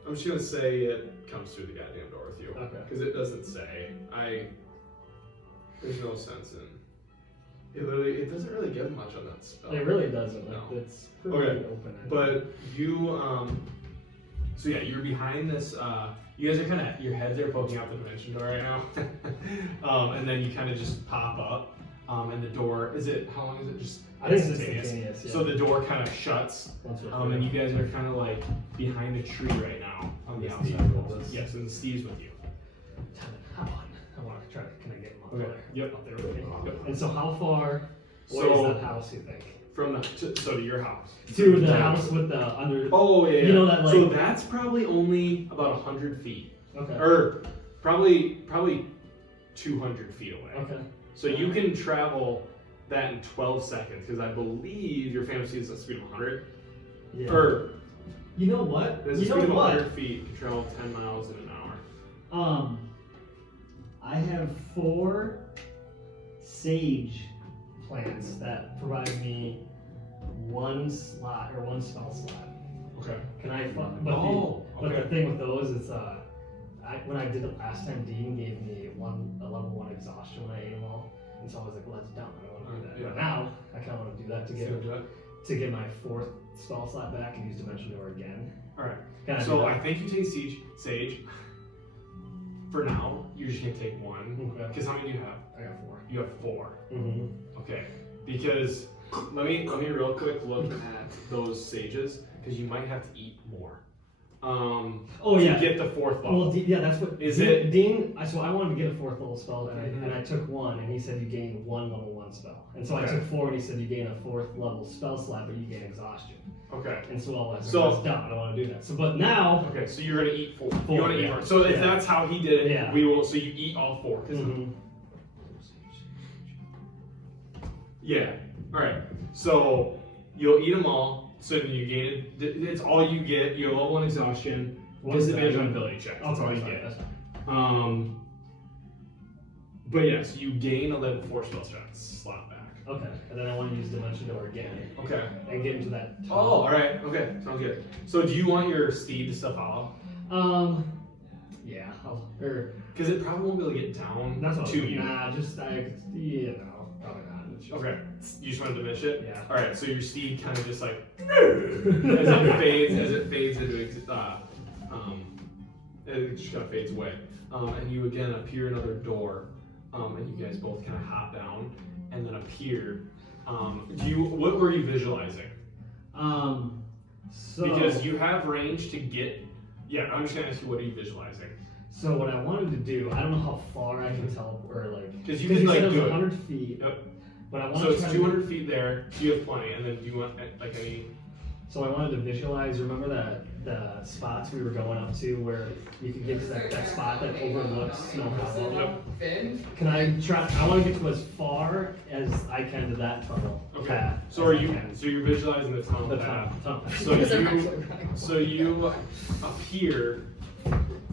I'm just gonna say it comes through the goddamn door with you. Okay. Because it doesn't say. There's no sense in. It doesn't really give much on that spell. It really doesn't. Like, No. it's pretty Okay, open. But you, so yeah, you're behind this, you guys are kind of, your heads are poking out the dimension door right now. And then you kind of just pop up, and the door, how long is it? Just I think it's instantaneous. instantaneous. Yeah. So the door kind of shuts, Once we're and through. you guys are kind of like behind a tree right now on the The outside Steve's wall. with us. Yes, and Steve's with you. Hop on. I want to try to kind of get him up Okay. there. Yep. Up there with me. Yep. And so how far away So- is that house, you think? From to your house. To the house with the under. Oh yeah. You know that, so like- that's probably only about 100 feet. Okay. Or probably 200 feet away. Okay. So you can travel that in 12 seconds because I believe your fantasy is a speed of 100. Yeah. Or You know what? there's a You know speed of what? 100 feet. You can travel 10 miles in an hour. I have 4 sage plants that provide me 1 slot or 1 spell slot. Okay. Can I? But Oh, the okay. thing with those is, when I did it last time, Dean gave me a level 1 exhaustion when I ate them all, and so I was like, well, that's dumb. I don't want to do that. Yeah. But now I kind of want to do that to get to get my 4th spell slot back and use Dimension Door again. Alright. Can I do So that? I think you take Sage. For now, you're just gonna take 1. Okay. Because how many do you have? I got 4. You have 4. Mm-hmm. Okay. Because let me real quick look at those sages, because you might have to eat more. Oh yeah. To get the 4th level. Well, yeah, that's what. Is Dean, it- Dean? So I wanted to get a 4th level spell, and, Mhm. I took 1, and he said you gain 1 level 1 spell. And so I Okay. took 4, and he said you gain a 4th level spell slot, but you gain exhaustion. Okay. And so I was So- like, dumb. I don't want to do that. So, but now. Okay, so you're gonna eat 4. Four, You wanna eat yeah. 4. So if Yeah. that's how he did it, Yeah. we will. So you eat all 4. 'Cause Mhm. Yeah. All right. So you'll eat them all. So you gain it. It's all you get. You have level 1 exhaustion. What's Disadvantage that? on ability check. That's all you fine, get. that's fine. But yes, you gain a level 4 spell slot back. Okay, and then I want to use Dimension Door again Okay. and get into that. Oh, all right. Okay, sounds good. So do you want your steed to stuff hollow? Yeah. Because it probably won't be able to get down That's what to you. Nah, just probably not. Okay. You just want to diminish it? Yeah. All right. So your steed kind of just like as it fades into it just kind of fades away. And you again appear another door, and you guys both kind of hop down and then appear. What were you visualizing? So Because you have range to get. Yeah, I'm just gonna ask you, what are you visualizing? So what I wanted to do, I don't know how far I can teleport, or like, Because you can like said it was do it. 100 feet. Yep. But I wanted So to it's try 200 feet there. You have plenty, and then do you want like any? So I wanted to visualize. Remember the spots we were going up to where you could get to that spot that overlooks Snowhollow. Finn? Can I try? I want to get to as far as I can to that tunnel. Okay. path So are as I you? can. So you're visualizing the tunnel The path. tunnel path. So you. So you appear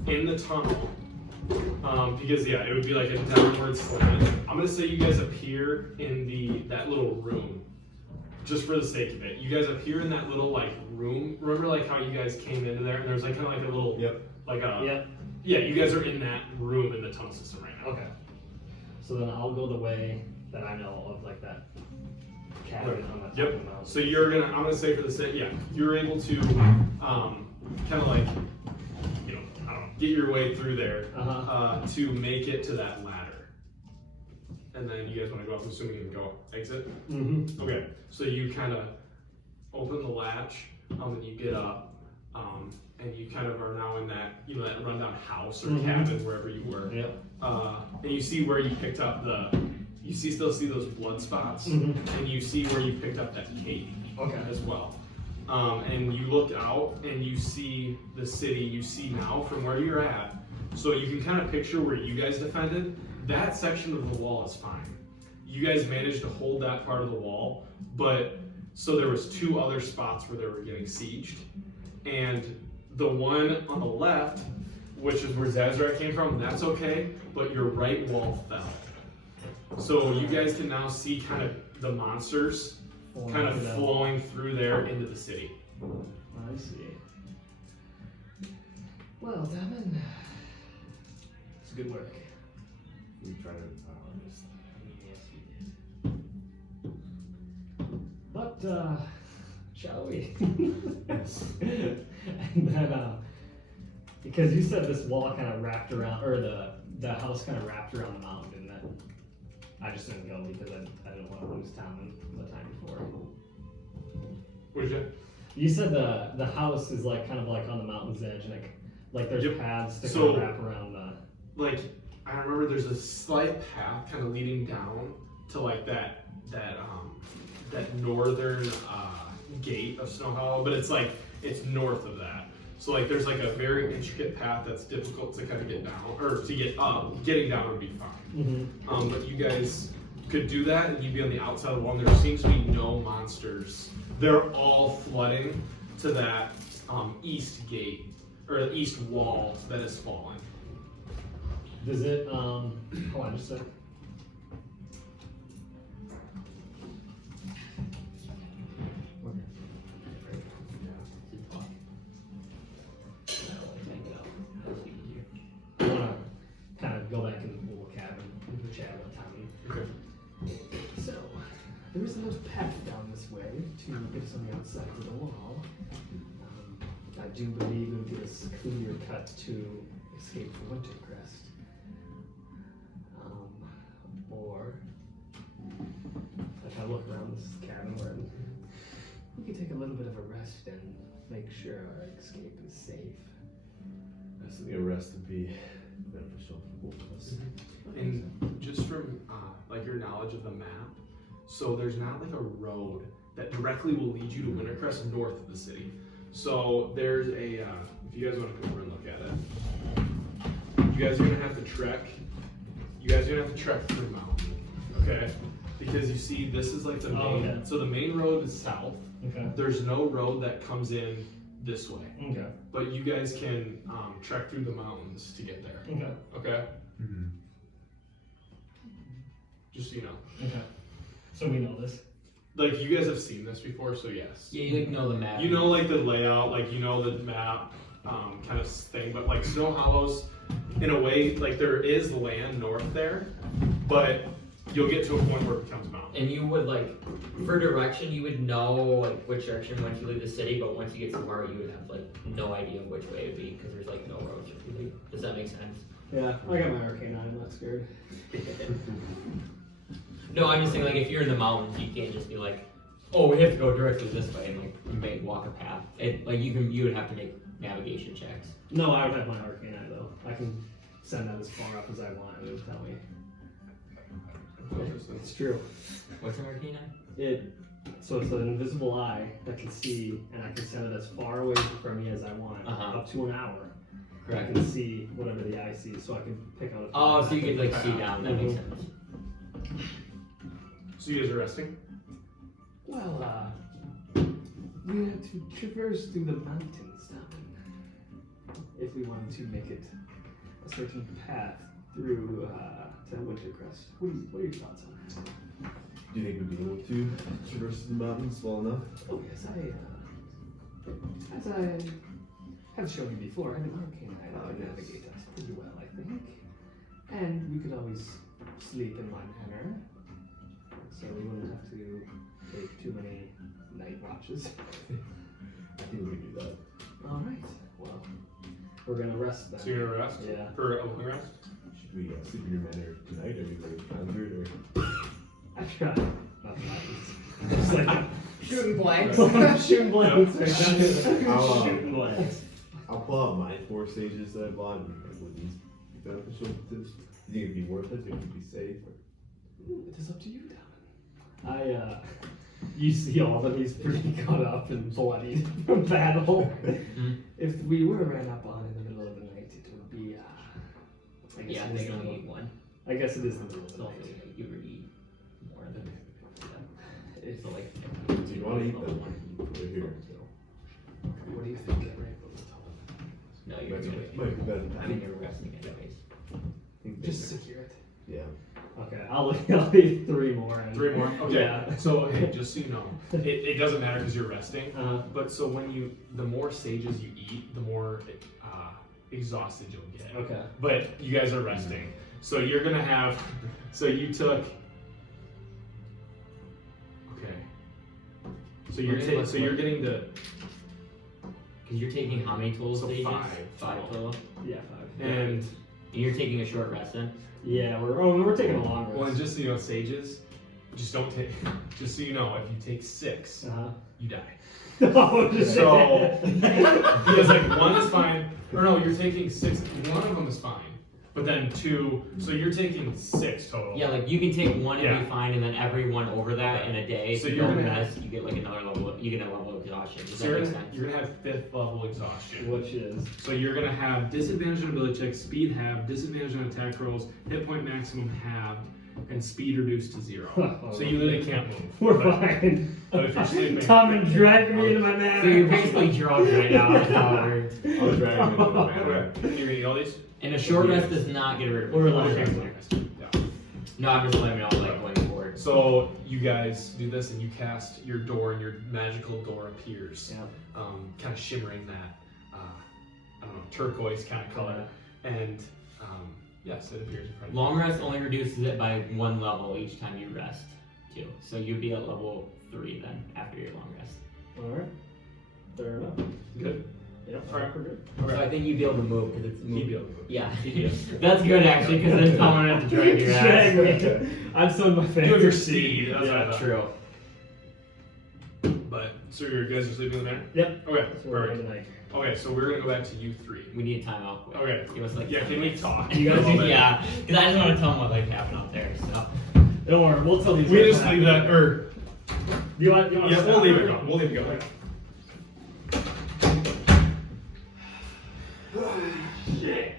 in the tunnel. Because yeah, it would be like a downward slant. I'm gonna say you guys appear in that little room, just for the sake of it. You guys appear in that little like room. Remember like how you guys came into there and there's like kind of like a little like a Yep. yeah. You guys are in that room in the tunnel system right now. Okay. So then I'll go the way that I know of, like that cabin on that top of the mountain. So you're gonna. I'm gonna say for the sake. Yeah, you're able to kind of like I don't know, get your way through there to make it to that ladder. And then you guys want to go up, assuming you can go exit? Mm-hmm. Okay, so you kind of open the latch, and you get up, and you kind of are now in that, that rundown house or cabin, wherever you were. Yep. And you see where you picked up still see those blood spots, and you see where you picked up that cape as well. And you look out and you see the city you see now from where you're at. So you can kind of picture where you guys defended. That section of the wall is fine. You guys managed to hold that part of the wall, but so there was 2 other spots where they were getting sieged. And the one on the left, which is where Zazrak came from, that's okay, but your right wall fell. So you guys can now see kind of the monsters kind of flowing through there into the city. I see. Well, Damon, it's good work. We try to. But shall we? Yes. And then, because you said this wall kind of wrapped around, or the house kind of wrapped around the mountain, didn't it? I just didn't go because I didn't want to lose town the time before. What'd you? You said the house is like kind of like on the mountain's edge, and like there's paths to kind So- of wrap around the. Like, I remember there's a slight path kind of leading down to like that northern gate of Snowhollow, but it's north of that. So like there's like a very intricate path that's difficult to kind of get down, or to get up. Getting down would be fine. But you guys could do that and you'd be on the outside of the wall. There seems to be no monsters. They're all flooding to that east gate, or the east wall that is falling. Does it? Hold on just a sec. I want to kind of go back in the little cabin and chat with Tommy. Okay. So, there's is a little path down this way to get us on the outside of the wall. I do believe it would give us a clear cut to escape from Wintercrest. Or if I look around this cabin, where we could take a little bit of a rest and make sure our escape is safe. I think a rest would be beneficial for both of us. And just from like your knowledge of the map, so there's not like a road that directly will lead you to Wintercrest north of the city. So there's a, if you guys want to come over and look at it, you guys are gonna have to trek. You guys are gonna have to trek through the mountain, okay? Because you see, this is like the main. Okay. So the main road is south. Okay. There's no road that comes in this way, Okay. but you guys can trek through the mountains to get there. Okay. Okay. Mm-hmm. Just so you know. Okay. So we know this. Like, you guys have seen this before, so yes. Yeah, you like know the map. You know, like, the layout, like, you know the map kind of thing, but, like, Snowhollow's, in a way, like, there is land north there, but you'll get to a point where it becomes mountain. And you would like, for direction, you would know like which direction once you leave the city, but once you get somewhere, you would have like no idea which way it would be because there's like no roads. Does that make sense? Yeah, I got my arcane eye, I'm not scared. No, I'm just saying like if you're in the mountains, you can't just be like, oh, we have to go directly this way, and like you may walk a path. It like you would have to make navigation checks. No, I don't have my arcane eye though. I can send that as far up as I want and it'll tell me. It's true. What's an arcana? So it's an invisible eye that can see, and I can send it as far away from me as I want, up to an hour. Correct. I can see whatever the eye sees, so I can pick out. Oh, so you could like see down. That makes sense. So you guys are resting? Well, we have to traverse through the mountains now. If we wanted to make it a certain path through to Wintercrest. What are your thoughts on that? Do you think we'd be able to traverse the mountains well enough? Oh yes, as I have shown you before, I have an arcane eye that can navigate us pretty well, I think. And we could always sleep in my manor, so we wouldn't have to take too many night watches. I think we could do that. All right. Well, we're gonna rest then. So you're gonna rest? Yeah. For a long rest? Should we sleep in your manor tonight? Are we like conjured or? I try. Nothing happens. Just like Shooting blanks. shooting blanks. I'll, Shooting blanks. I'll pull out my 4 sages that I bought and like, would these be beneficial to this? Do you think it'd be worth it? Do you think it'd be safe? Or? It is up to you, Dalvin. You see all of these pretty cut up and bloodied from battle. If we were ran up on in the middle of the night, it would be, I guess Yeah, it is they the only middle. need one. I guess it is the middle of the So night. you would need more than that. It's So like, Do you want to eat them? We're here. what do you think? no, you're Might good. be, might be better. I mean, you're resting anyways. Just secure it. Yeah. Okay, I'll eat 3 more. And 3 more? Okay. Yeah. So, hey, just so you know, it doesn't matter because you're resting. But So the more sages you eat, the more exhausted you'll get. okay. But you guys are resting. So you're gonna have, so you took, okay. So you're getting the, Because you're taking how many total So stages? 5. 5 total. Yeah, 5. and, You're taking a short rest then? Yeah, we're taking a long well, and rest. just so you know, sages, just don't take, just so you know, if you take 6, you die. Oh, just So, because like 1 is fine, or no, you're taking 6, 1 of them is fine. But then 2, so you're taking 6 total. Yeah, like you can take one and Yeah. be fine, and then every one over that in a day. So if you're you don't gonna rest, you get like another level. You get a level of exhaustion. Does So that you're make gonna, sense? you're gonna have 5th level exhaustion. Which is So you're gonna have disadvantage on ability checks, speed halved, disadvantage on attack rolls, hit point maximum halved, and speed reduced to 0. So you literally can't move. we're But- fine. But if you're sleeping, Come and drag me into my manor. So you're basically drunk right now. That's how it works. I'll drag him into the manor. okay, you're gonna eat all these. And a short rest does not get rid of it. We're Okay. like, Yeah. No, I'm just letting you know, like going forward. So you guys do this, and you cast your door, and your magical door appears, yeah. kind of shimmering that, I don't know, turquoise kind of color, and yes, it appears in front of you. Long rest only reduces it by 1 level each time you rest. 2. So you'd be at level 3 then after your long rest. Alright. Fair enough. Good. Yep. Alright. We're good. So I think you'd be able to move because it's He'd move. be able to move. Yeah. That's good actually because then Tom won't have to drag your ass. Drag me. I'm still in my face. You have your seed. That's what I Yeah, thought. true. But so you guys are sleeping in the manor? Yep. Okay. So we're Perfect. gonna, Okay, so we're gonna go back to you 3. We need time out. Okay. Give us like Yeah, can we talk? You guys a little bit? Yeah, because I just want to tell them what like happened out there. So don't worry, we'll tell these We guys just what leave that, happened. or You want yeah, to we'll stop leave or- it going. We'll leave it going. Shit.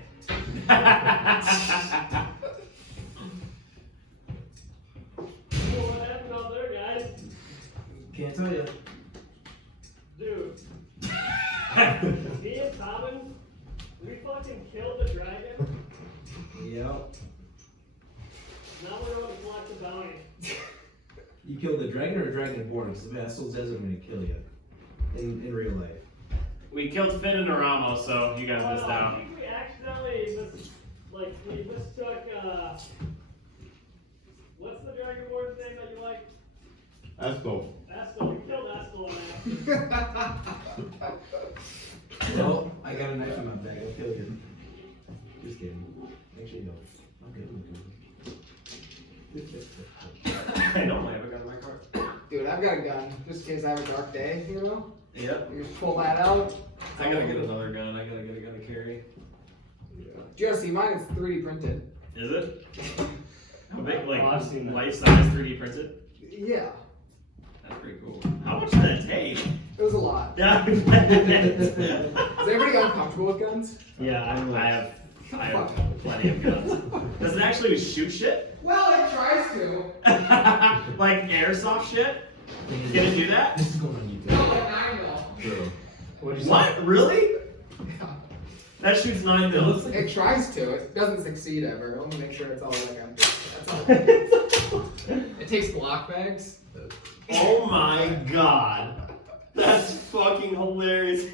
What happened out there, guys? Can't tell you. Dude. Me and Tommen, we fucking killed the dragon. Yep. Now we're going to collect the bounty. You killed the dragon or a dragonborn? Because the vassal says I'm gonna kill you. In real life. We killed Fenn and Neramo, so you guys missed I out. think we accidentally we mistook, what's the dragonborn's name that you like? Esco. Estel. We killed Estel in that. Well, I got a knife in my bag. I'll kill you. Just kidding. Actually, no. I'm good. I normally have a gun in my car. Dude, I've got a gun just in case I have a dark day, you know? Yep. You just pull that out. I gotta get another gun. I gotta get a gun to carry. Do you see mine? It's 3D printed. Is it? How big? Like Oh, I've seen that. life size 3D printed? Yeah, That's pretty cool. How much did it take? it was a lot. Yeah. Is everybody uncomfortable with guns? Yeah, I have plenty of guns. Does it actually shoot shit? Well, it tries to. Like airsoft shit? Can it do that? This is going on YouTube. No, like 9 mil. True. What'd you say? What? Really? That shoots 9 mils. It tries to. It doesn't succeed ever. I want to make sure it's all like empty. That's all. It takes Glock bags. Oh my god. That's fucking hilarious.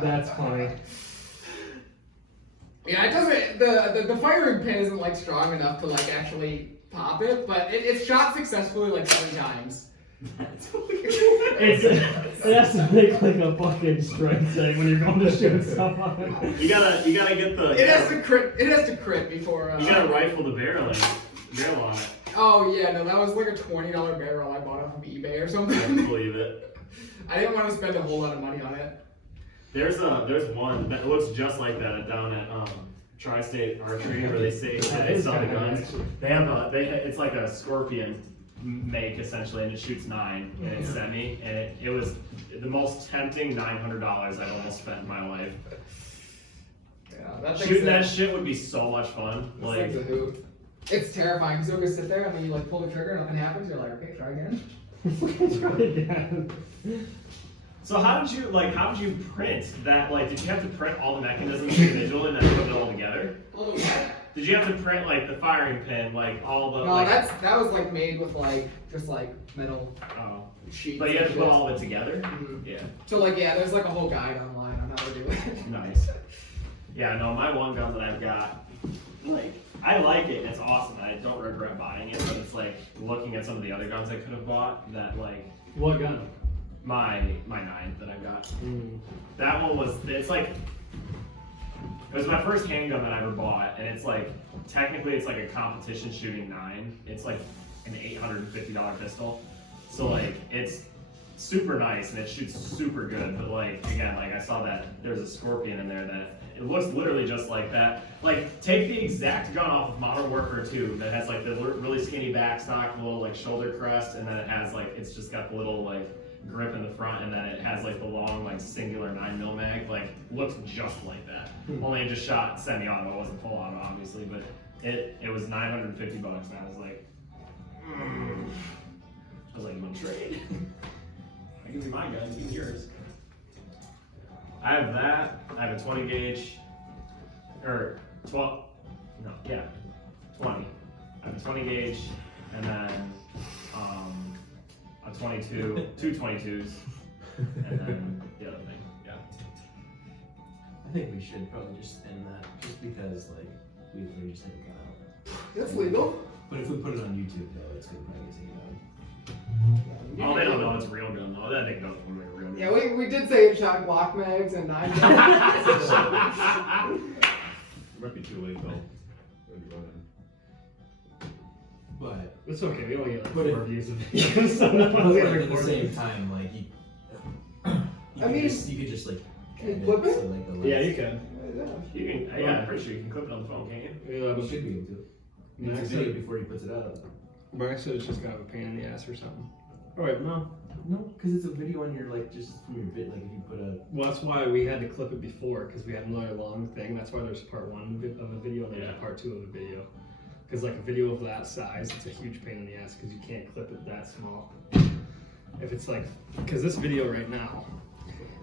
That's funny. Yeah, it doesn't. The firing pin isn't like strong enough to like actually pop it, but it's shot successfully like 7 times. It has to make like a fucking strength thing when you're going to shoot someone. You gotta get the. It has to crit. It has to crit before. You gotta rifle the barrel on it. Oh yeah, no, that was like a $20 barrel I bought off of eBay or I something. believe it. I didn't want to spend a whole lot of money on it. There's one that looks just like that down at Tri-State Archery where they say That they is sell the kinda guns. nice. They have it's like a Scorpion make essentially, and it shoots 9 and it's semi, and it was the most tempting $900 I've almost spent in my life. Yeah, that Shooting that thing's shit would be so much fun. a, Like, thing's a hoot. It's terrifying because you'll just sit there and then you like pull the trigger and nothing happens. You're like, okay, try again. Try again. so how did you print that? Like, did you have to print all the mechanisms individually and then put it all together? All the what? Did you have to print like the firing pin, like all the? No, like, that was like made with like just like metal Oh. sheets. But you had to and put shit. all of it together. Mhm. Yeah. So like yeah, there's like a whole guide online on how to do it. Nice. Yeah, no, my one gun that I've got, like, I like it, it's awesome, I don't regret buying it, but it's like, looking at some of the other guns I could have bought, that like, What gun? my 9 that I got. That one was, it's like, it was my first handgun that I ever bought, and it's like, technically it's like a competition shooting 9, it's like an $850 pistol, so like, it's super nice, and it shoots super good, but like, again, like I saw that there's a Scorpion in there that, it looks literally just like that. Like, take the exact gun off of Modern Warfare 2 that has like the really skinny backstock, little like shoulder crest, and then it has like, it's just got the little like grip in the front, and then it has like the long like singular 9mm mag, like looks just like that. Only it just shot semi-auto, it wasn't full auto obviously, but it was $950 and I was like, you want to trade? I give you my gun, give me yours. I have that. I have a 20 gauge, or 12. No, yeah, 20. I have a 20 gauge, and then a 22, two 22s, and then the other thing. Yeah. I think we should probably just end that, just because like we just haven't got out. That's legal. But if we put it on YouTube, though, it's gonna probably get taken down. Oh, they don't know it's a real gun. Oh, that thing doesn't look like a real gun. Yeah, we did say it shot Glock mags and 9 Might be too late though. But It's okay. We only get like But 4 views of videos. So no one's at gonna the record same it. time, like you I mean, you could just like can you add clip it? to, like, the Yeah, list. you can. You can, yeah, I'm pretty sure you can clip it on the phone, can't you? Yeah, You should be able to. You have to do it before he puts it up. Maxius just got a pain in the ass or something. Alright, no. No, because it's a video on your like just from your vid. Like if you put a Well, that's why we had to clip it before, because we had another long thing. That's why there's part 1 of a video and there's Yeah. part 2 of a video. Because like a video of that size, it's a huge pain in the ass because you can't clip it that small. If it's like, because this video right now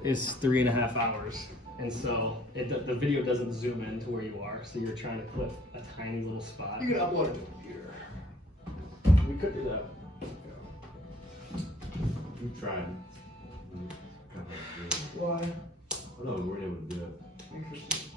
is 3.5 hours. And so the video doesn't zoom in to where you are. So you're trying to clip a tiny little spot. You can upload it to the computer. We could do that. We tried. Why? No, we weren't able to do it. Interesting.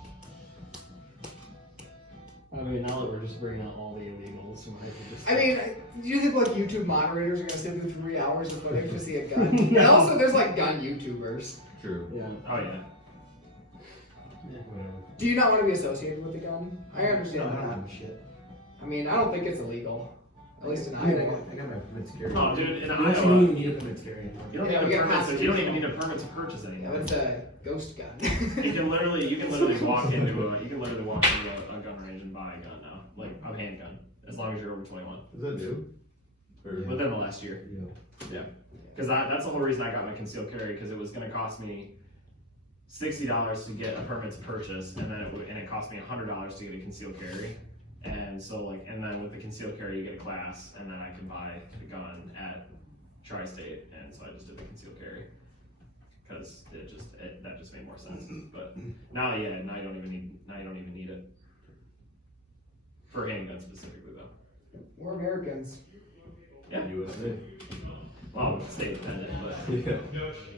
I mean, now that we're just bringing out all the illegals, we might as well just. I mean, do you think like YouTube moderators are gonna sit through 3 hours of footage to see a gun? And also, there's like gun YouTubers. True. Yeah. Oh, yeah. whatever. Do you not want to be associated with the gun? I No, understand I don't that. give a shit. I mean, I don't think it's illegal. At least in I Iowa. got my permits carried. Oh, dude, in You actually don't Iowa, even need a permits carried. you don't Yeah, we need a got permit. passes. You don't even need a permit to purchase Yeah, anything. but it's a ghost gun. You can literally walk into a gun range and buy a gun now, like a handgun, as long as you're over 21. Is that new? Or Yeah. Within the last year, Yeah. because that's the whole reason I got my concealed carry, because it was going to cost me $60 to get a permit to purchase, and then it cost me $100 to get a concealed carry. And so and then with the concealed carry you get a class, and then I can buy the gun at Tri-State, and so I just did the concealed carry because that just made more sense. But now you don't even need it for handguns specifically though. We're Americans. Yeah. USA. Well, state dependent, but Yeah.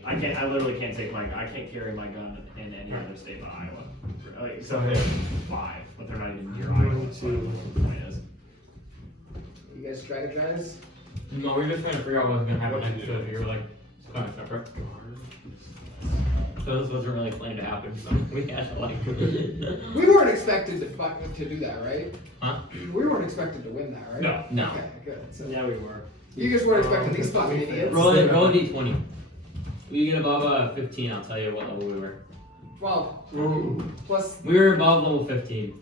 I literally can't carry my gun in any other state but Iowa. Like, except for 5, but they're not even near Iowa. So the point is. You guys strategize? No, we were just trying to figure out what was gonna happen next, so you were like, it's kind of separate. So this wasn't really planned to happen, so we had to like. We weren't expected to do that, right? Huh? We weren't expected to win that, right? No. No. Okay, good. So Yeah, we were. you just weren't expecting these fucking idiots. Roll a d20. You get above 15, I'll tell you what level we were. 12 plus. We were above level 15.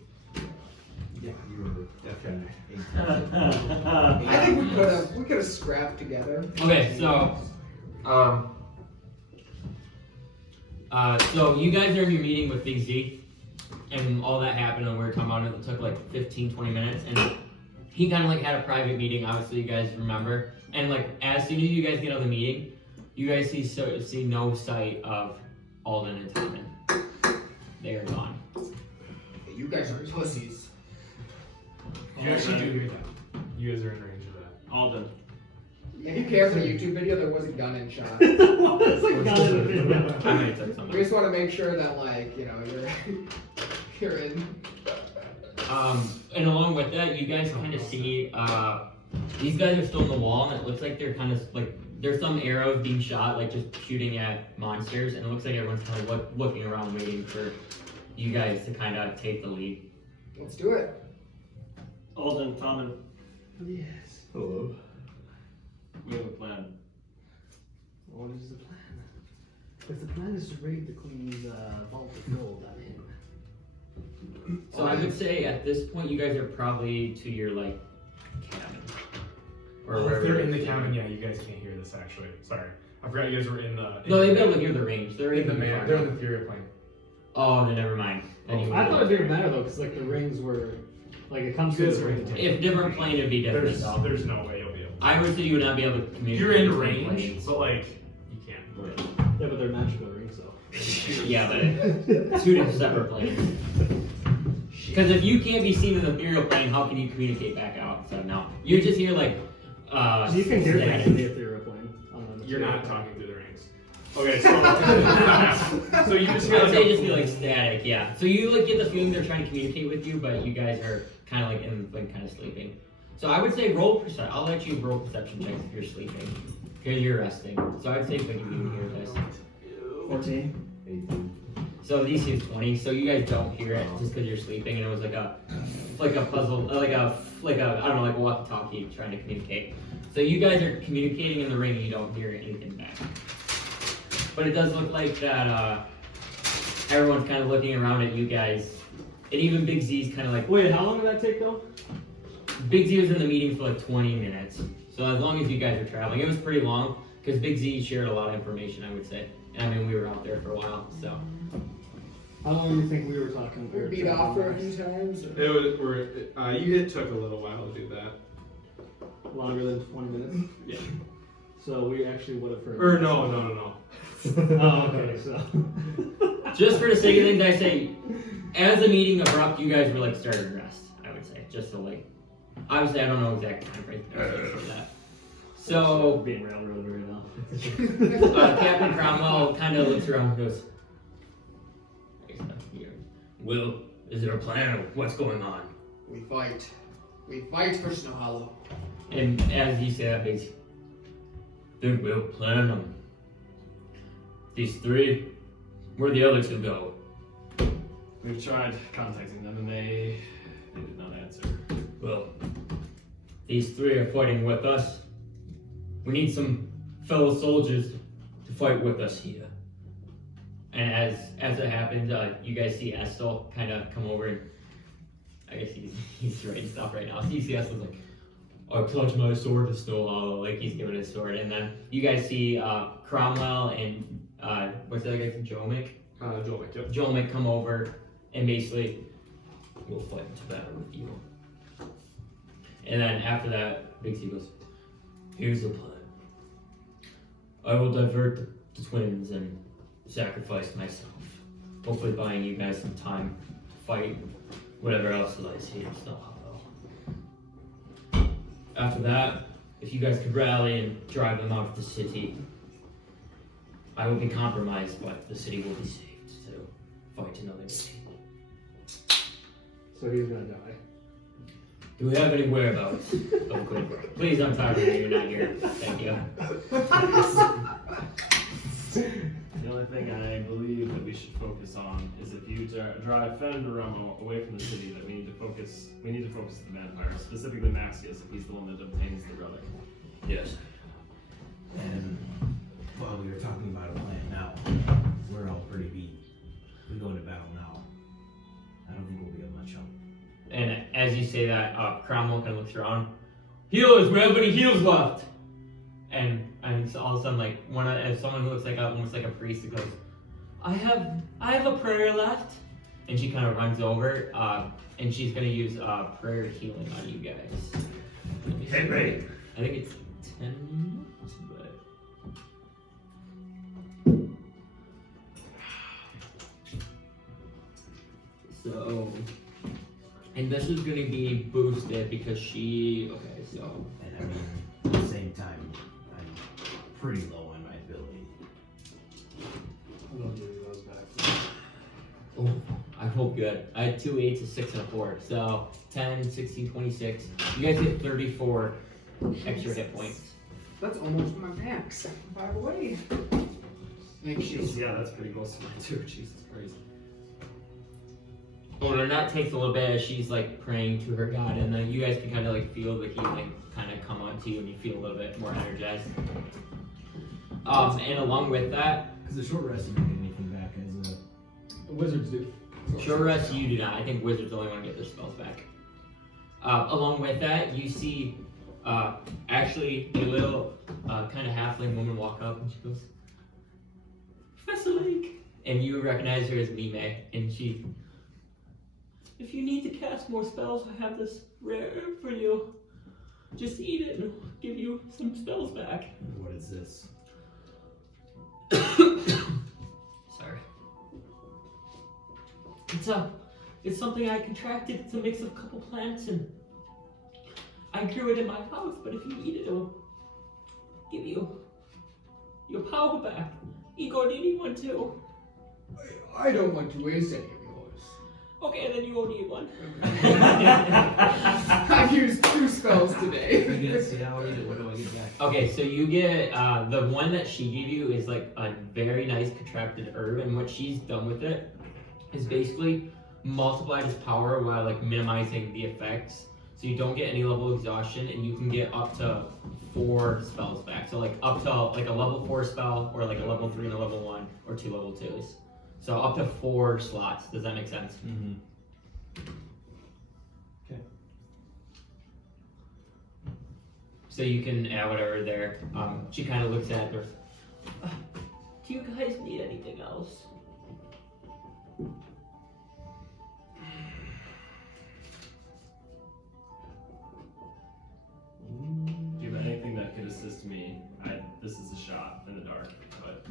Yeah, you were definitely. I think we could have scrapped together. Okay, so so you guys are in your meeting with Big Z, and all that happened, and we were talking about it. It took like 15-20 minutes, and he kind of like had a private meeting. Obviously, you guys remember, and like as soon as you guys get out of the meeting, you guys see no sight of Alden and Tommen. They are gone. You guys are pussies. You actually do hear that. You guys are in range of that. Alden. If you care for the YouTube video, there was a gun in shot. It's a gun in the video. I might have said We something. just want to make sure that, like, you're in. And along with that, you guys kind of see these guys are still in the wall, and it looks like they're kind of like there's some arrows being shot, like just shooting at monsters, and it looks like everyone's kind of looking around, waiting for you guys to kind of take the lead. Let's do it. Alden, Tommen, Yes. Hello. we have a plan. What is the plan? If the plan is to raid the Queen's vault of gold, I'm in. So I would say at this point, you guys are probably to your like cabin, or If wherever. they're in the cabin, yeah, you guys can't hear this actually. Sorry. I forgot you guys were in the. No, they'd be able to hear the range. They're in the in the they're in the Fury plane. Oh, then never mind. Then you I would- thought it'd be better though, because like the rings were, like it comes You to guys the are in ring. the If different plane, it'd be different. There's no way you'll be able. I would say you would not be able to communicate. You're in between range, planes. but like you can't. Yeah, but they're magical rings though. Yeah, but two different separate planes. Because if you can't be seen in the ethereal plane, how can you communicate back out? So no, you just hear like. You can hear things in static. the ethereal plane. You're not talking through the rings. Okay, so so you just hear I'd like say just be like static, yeah. So you like get the feeling they're trying to communicate with you, but you guys are kind of like in like kind of sleeping. So I would say roll perception. I'll let you roll perception checks if you're sleeping. Because you're resting. So I'd say if you can hear this. 14. 18. So DC is 20, so you guys don't hear it just because you're sleeping, and it was like a puzzle, like a I don't know, like a walkie-talkie trying to communicate. So you guys are communicating in the ring, and you don't hear anything back. But it does look like that everyone's kind of looking around at you guys, and even Big Z's kind of like. Wait, how long did that take though? Big Z was in the meeting for like 20 minutes, so as long as you guys are traveling, it was pretty long because Big Z shared a lot of information, I would say. And I mean, we were out there for a while, so. How long do you think we were talking? We beat off for a few times. Or? It took a little while to do that. Longer than 20 minutes? Yeah. So we actually would have heard. Or no. Oh, okay, so. Just for the sake of things, I say, as the meeting abrupt, you guys were like starting to rest, I would say. Just so like, obviously I don't know exact time frame for that. So, being railroaded right now. Captain Cromwell kind of looks around and goes, Will, is there a plan of what's going on? We fight. We fight for Snowhollow. And as you say that, basically, then we'll plan them. These three, where the other two go? We've tried contacting them and they did not answer. Well, these three are fighting with us. We need some fellow soldiers to fight with us here. And as it happens, you guys see Estel kind of come over and I guess he's writing stuff right now. So you see Estel's like, I pledge my sword to Snowhollow, like he's giving his sword. And then you guys see Cromwell and what's the other guy's name? Jomick? Joel, yep. Jomick come over and basically, we'll fight into battle with you. And then after that, Big C goes, here's the plan. I will divert the twins and sacrifice myself. Hopefully buying you guys some time to fight whatever else lies here in Snowhollow. After that, if you guys could rally and drive them out of the city, I will be compromised, but the city will be saved to fight another day. So he's gonna die. Do we have any whereabouts of Grandor? Please don't talk to me, you're not here. Thank you. The only thing I believe that we should focus on is if you drive Fenn and Neramo away from the city, that we need to focus the vampire, specifically Maxius, if he's the one that obtains the relic. Yes. And while we were talking about a plan now, we're all pretty beat. We go into battle now. I don't think we'll be of much help. And as you say that, Cromwell kind of looks around. Healers, we have any heals left? And so all of a sudden, like someone who looks like almost like a priest, goes, I have a prayer left. And she kind of runs over, and she's gonna use prayer healing on you guys. Hey, Ray. I think it's 10 minutes, but. So, and this is gonna be boosted because she. Okay, so. And I mean, at the same time, I'm pretty low on my ability. I'm gonna give you those back. Oh, I hope good. I had 2 8s, a 6, and a 4. So 10, 16, 26. You guys get 34 extra hit points. That's almost my max. 5 away. Thank you. Yeah, that's pretty close to mine too. Jesus Christ. Oh, and that takes a little bit as she's like praying to her God, and then you guys can kind of like feel the healing kind of come onto you, and you feel a little bit more energized. And along with that, Because the short rest didn't get anything back as a. The wizards do. short rest you do not. I think wizards only want to get their spells back. Along with that, you see actually a little kind of halfling woman walk up, and she goes, Professor Layk, and you recognize her as Mime, and she. If you need to cast more spells, I have this rare for you. Just eat it and it'll give you some spells back. What is this? Sorry. It's something I contracted. It's a mix of a couple plants and I grew it in my house, but if you eat it, it'll give you your power back. Igor, do you need one too? I don't want to waste any of yours. Okay, then you won't need one. I've used 2 spells today. Yeah, I'll read it. What do I get back? Okay, so you get the one that she gave you is like a very nice contracted herb, and what she's done with it is basically multiplied its power while like minimizing the effects, so you don't get any level of exhaustion, and you can get up to 4 spells back. So like up to like a level 4 spell, or like a level 3 and a level 1, or 2 level 2s. So up to 4 slots. Does that make sense? Mm-hmm. So you can add whatever there. She kind of looks at her. Do you guys need anything else? Do you have anything that could assist me? This is a shot in the dark, but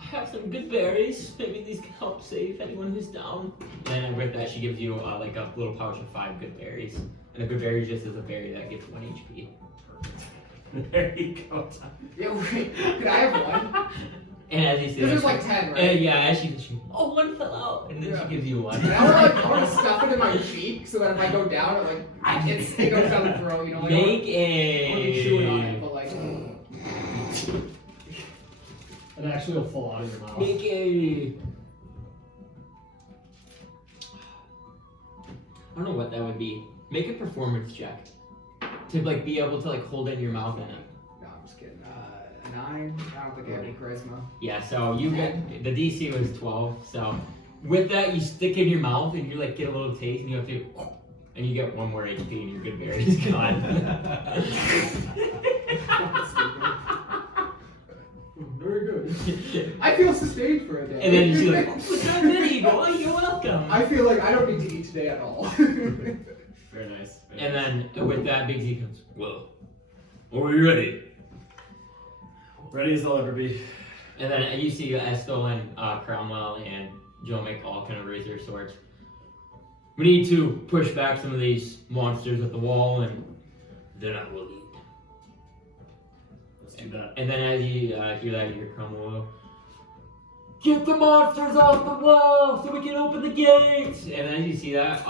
I have some good berries. Maybe these can help save anyone who's down. And with that, she gives you like a little pouch of 5 good berries. And a good berry just is a berry that gives 1 HP. there you go. Yeah, wait. Could I have one? And as you see, This that, is like 10, right? and yeah, as she oh, 1 fell out, and then Yeah. she gives you 1. And I want to stuff it in my cheek so that if I go down, it goes down the throat. You know, like, Make I want to chew it on a it, but like. It actually will fall out of your mouth. make a. I don't know what that would be. Make a performance check to like be able to like hold it in your mouth and. No, I'm just kidding. 9. I don't think I have any charisma. Yeah, so you get the DC was 12. So with that, you stick it in your mouth and you like get a little taste, and you have to, and you get 1 more HP, and your good berry is gone. Very good. I feel sustained for a day. And then she's like, "What's that many, boy? You're welcome." I feel like I don't need to eat today at all. Very nice. Very And nice. then with that, Big Z comes. Well, are we ready? Ready as I'll ever be. And then you see Estel and Cromwell and Joe McCall kind of raise their swords. We need to push back some of these monsters at the wall, and then I will lead. Let's do that. And then as you hear that, you hear Cromwell, "Get the monsters off the wall so we can open the gates!" And then as you see that,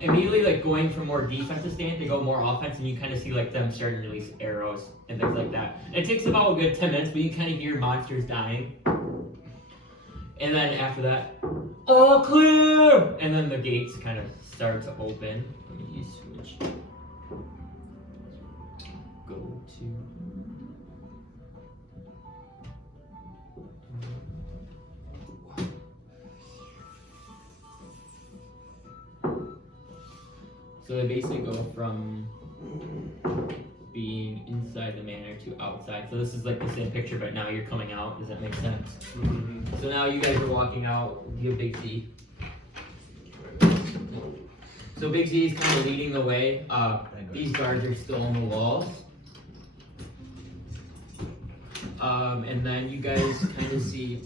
immediately like going from more defensive stance to go more offense, and you kind of see like them starting to release arrows and things like that. And it takes about a good 10 minutes, but you kind of hear monsters dying. And then after that, all clear! And then the gates kind of start to open. Let me use switch. Go to. So they basically go from being inside the manor to outside. So this is like the same picture, but now you're coming out. Does that make sense? Mm-hmm. So now you guys are walking out. You have Big Z. So Big Z is kind of leading the way. These guards are still on the walls. And then you guys kind of see.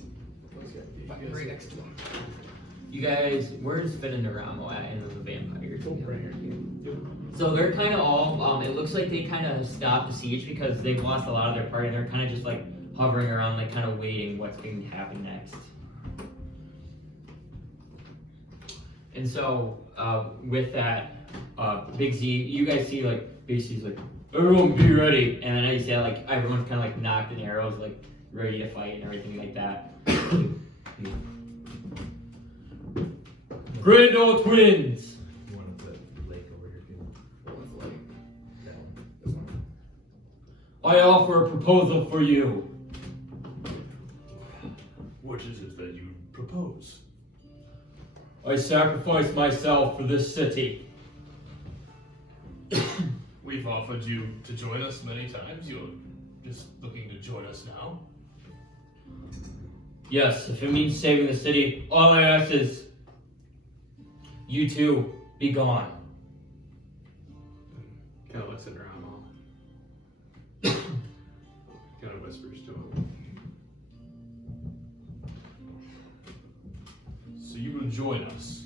Right next to him. You guys, where's Fenn and Neramo at in the vampires? So they're kind of all, it looks like they kind of stopped the siege because they've lost a lot of their party. They're kind of just like hovering around, like kind of waiting what's going to happen next. And so with that, Big Z, you guys see like, Big Z's like, "Everyone be ready." And then as you say, like, everyone's kind of like knocked in arrows, like ready to fight and everything like that. Grandor twins! You want to put Layk over here too? What was like? That one. This one. I offer a proposal for you. What is it that you propose? I sacrifice myself for this city. We've offered you to join us many times. You're just looking to join us now. Yes, if it means saving the city, all I ask is you two be gone. Kind of looks at Neramo. Kind of whispers to him. So you will join us.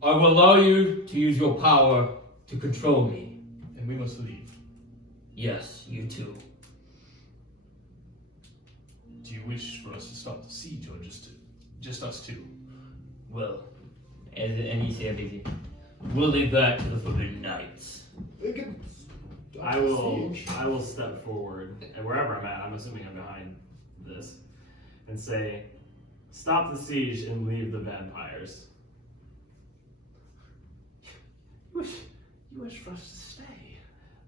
I will allow you to use your power to control me. And we must leave. Yes, you too. Do you wish for us to stop the siege or just us two? Well, and he said, we'll leave that to the Forbidden Knights. We can stop I the will siege. I will step forward, and wherever I'm at, I'm assuming I'm behind this, and say, stop the siege and leave the vampires. You wish for us to stay.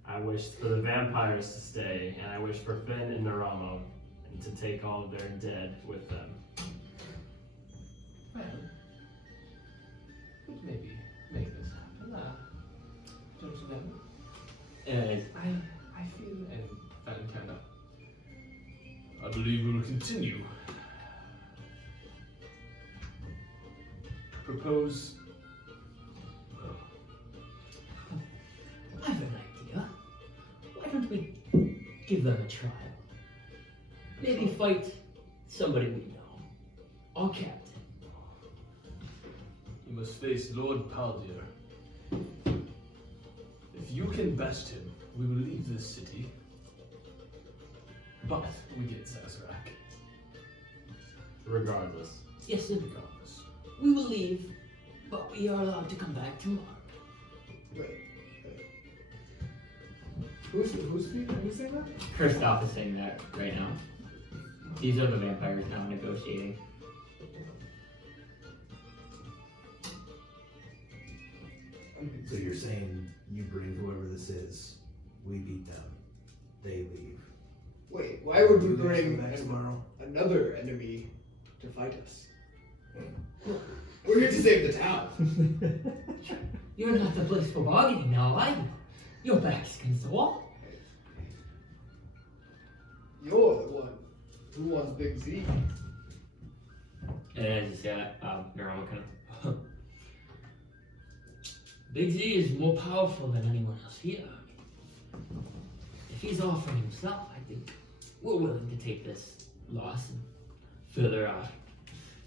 I wish for the vampires to stay, and I wish for Fenn and Neramo and to take all of their dead with them. Well, could maybe make this happen. Gentlemen, I feel, and Fenn kind of, I believe we will continue. Propose. I have an idea. Why don't we give them a trial? Maybe fight somebody we know. Our captain. You must face Lord Paldir. If you can best him, we will leave this city. But we get Zazarak. Regardless. Yes, sir. Regardless. We will leave, but we are allowed to come back tomorrow. Wait. Who's saying that? Kristoph is saying that right now. These are the vampires now negotiating. So you're saying you bring whoever this is, we beat them, they leave. Wait, why would we You guys bring come back tomorrow? another enemy to fight us? We're here to save the town. You're not the place for bargaining now, are you? Your back's against the wall. You're the one who wants Big Z. And as you say that, Neramo kind of. Big Z is more powerful than anyone else here. If he's offering himself, I think we're willing to take this loss and further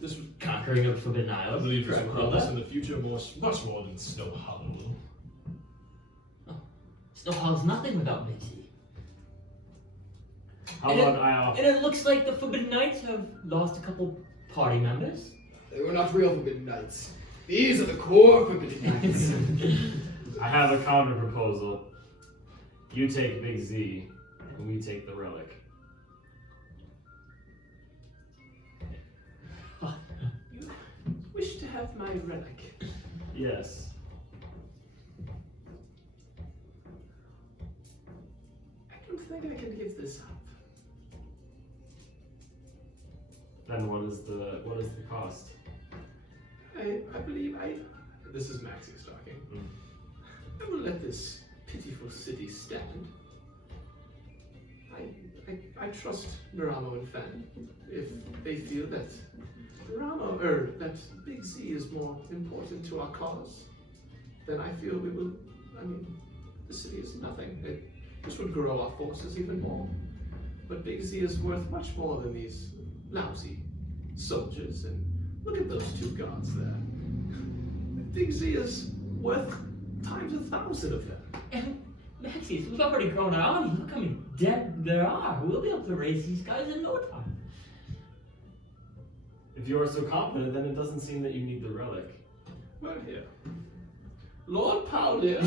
This, conquering of Forbidden I Isles. believe, this Correct, will help us Hilda? in the future much more than Snowhollow. Snowhollow's nothing without Big Z. How And about I offer? And it looks like the Forbidden Knights have lost a couple party members. They were not real Forbidden Knights. These are the core Forbidden Knights. I have a counter proposal. You take Big Z, and we take the relic. you wish to have my relic. Yes. I don't think I can give this up. Then what is the cost? I believe this is Maxius talking. I will let this pitiful city stand. I trust Neramo and Fenn. If they feel that that Big Z is more important to our cause, then I feel we will. I mean, the city is nothing. This would grow our forces even more. But Big Z is worth much more than these lousy soldiers. And look at those two guards there. Big Z is worth times 1,000 of them. And Maxius, we've already grown our army. Look how many dead there are. We'll be able to raise these guys in no time. If you are so confident, then it doesn't seem that you need the relic. Well, here. Lord Paldir,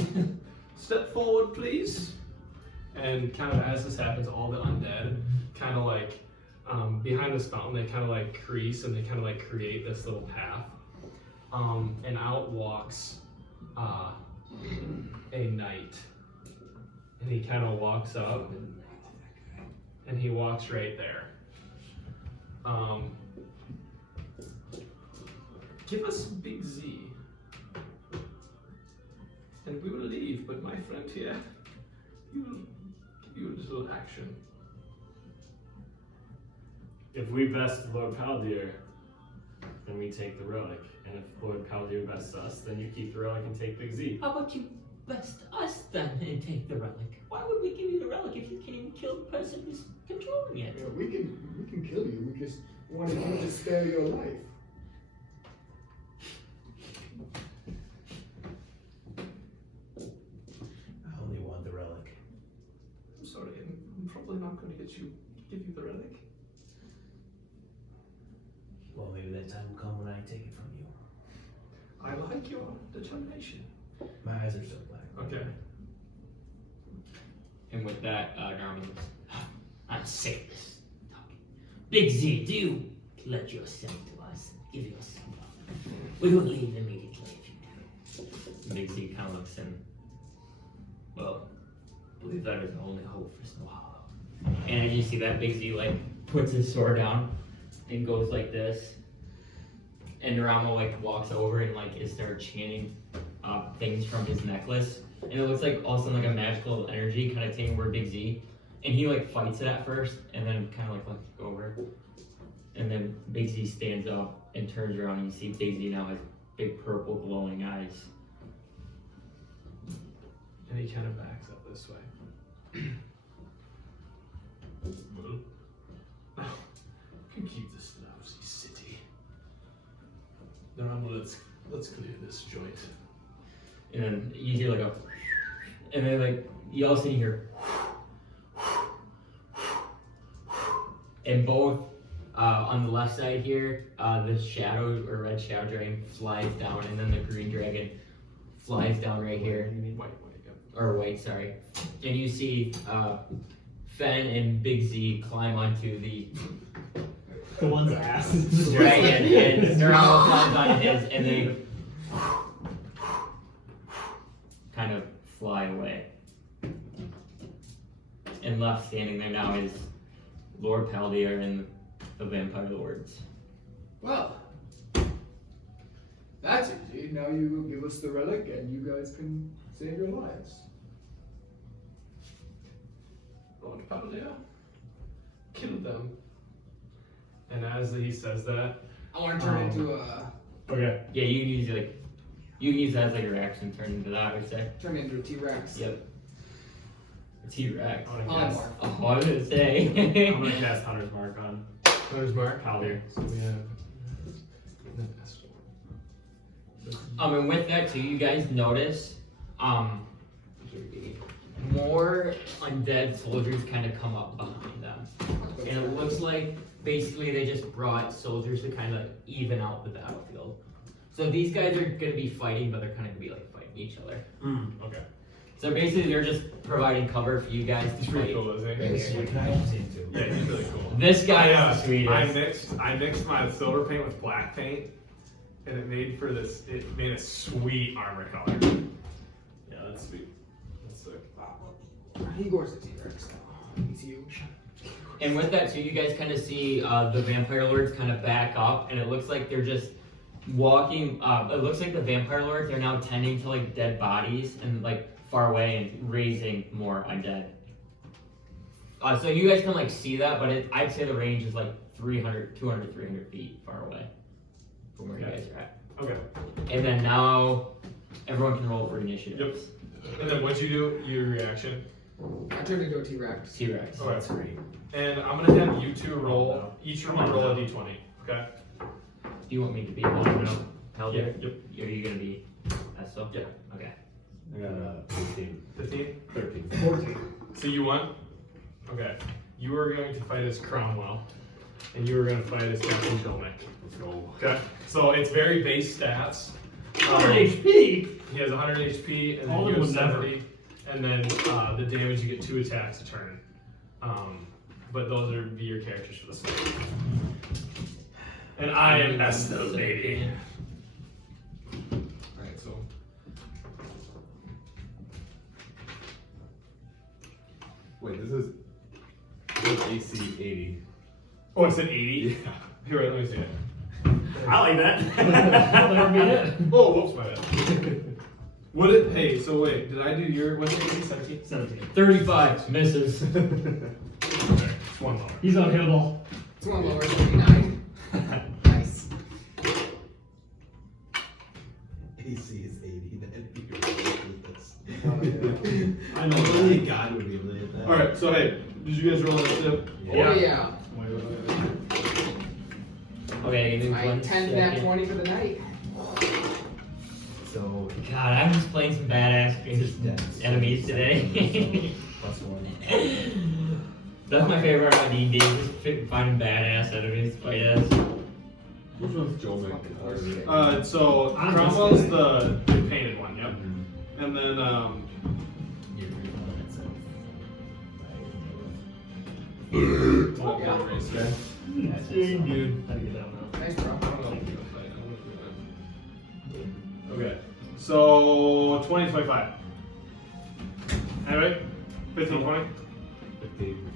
step forward, please. And kind of as this happens, all the undead kind of like behind this fountain, they kind of like crease and they kind of like create this little path. And out walks a knight. And he kind of walks up and he walks right there. Give us Big Z. And we will leave, but my friend here, he will give you a little action. If we best Lord Paldir, then we take the relic. And if Lord Paldir bests us, then you keep the relic and take Big Z. How about you best us then and take the relic? Why would we give you the relic if you can't even kill the person who's controlling it? Yeah, we can kill you. We just wanted you to spare your life. I only want the relic. I'm sorry, I'm probably not going to give you the relic. Well, maybe that time will come when I take it from you. I like your determination. My eyes are so black. Okay. And with that, Garmin goes, I'm sick of this talking. Big Z, do let yourself to us and give us some love. We will leave immediately if you do. Big Z kind of looks in. Well, I believe that is the only hope for Snowhollow. And as you see that, Big Z like puts his sword down and goes like this. And Neramo like walks over and like is there chanting things from his necklace. And it looks like also like a magical energy kind of taking over Big Z. And he like fights it at first and then kind of like lets it go over. And then Big Z stands up and turns around and you see Big Z now has big purple glowing eyes. And he kind of backs up this way. Oh, you can keep this lousy city. Neramo, let's clear this joint. And then you hear like a, and then like you all of a sudden hear, and both on the left side here, the shadow or red shadow dragon flies down, and then the green dragon flies down right here, White, yep. or white, sorry. And you see Fenn and Big Z climb onto the one's ass. dragon, and Neramo climbs on his, and they kind of fly away. And left standing there now is Lord Paldier and the Vampire Lords. Well, that's easy. Now you give us the relic and you guys can save your lives. Lord Paldier, kill them. And as he says that, I want to turn into a okay. Yeah, you can use that as like your action turn into that, I would say. turn into a T-Rex. Yep. A T-Rex. I'm Polymorph. gonna cast, Oh, I was gonna say. I'm gonna cast Hunter's Mark on Hunter's Mark. Paldier. So we have And with that too, you guys notice, more undead soldiers kind of come up behind them. And it looks like basically they just brought soldiers to kind of even out the battlefield. So these guys are gonna be fighting, but they're kind of gonna be like fighting each other. Okay. So basically they're just providing cover for you guys He's to pretty fight. cool, isn't he? Hey, can I see him too? Yeah, he's really cool. This guy I, is the sweetest. I mixed my silver paint with black paint, and it made for this. It made a sweet armor color. Yeah, that's sweet. That's sick. Igor's a T-Rex now. He's huge. And with that too, you guys kind of see the Vampire Lords kind of back up, and it looks like they're just walking. It looks like the Vampire Lords are now tending to like dead bodies and like far away and raising more undead. So you guys can like see that, but I'd say the range is like 200, 300 feet far away from where you guys are at. Okay. And then now everyone can roll for initiative. Yep. And then what you do, your reaction. I turned into a T-Rex. T-Rex. Okay. That's great. And I'm gonna have you two roll. Each of you roll a d20. Okay. Do you want me to be one? Yeah. Yep. Are you gonna be Esso? Yeah. Okay. I got 15. 15. 13. 14. So you won? Okay. You are going to fight as Cromwell, and you are going to fight as Captain Jomek. Let's go. Okay? So it's very base stats. 100 HP! He has 100 HP, and then All you of have them would 70. And then the damage, you get 2 attacks a turn. But those are be your characters for the story. And I am Esther, baby. Alright, so. Wait, this is AC 80. Oh, it's an 80? Yeah. Here, wait, let me see it. I like That'll be that. it. Oh, whoops, my bad. Would it? Hey, so wait, did I do your? What's your AC? 17? 17. 35 misses. Okay, it's one lower. He's unhittable. It's one lower, 79. Nice. AC is 80. That'd be ridiculous. I know. Only God would be able to hit that. All right, so hey, did you guys roll initiative? Oh yeah. Okay, give me I 1 10 that second. 20 for the night. So, God, I'm just playing some badass enemies today. +1. That's my favorite part about D&D, just finding badass enemies to fight as. Which one's Joe Mick? So Cromwell's the painted one, yep. And then Dang, dude. How to get that one out? Nice, bro. Okay. So 20, 25. Anyway, 15, 20. 15.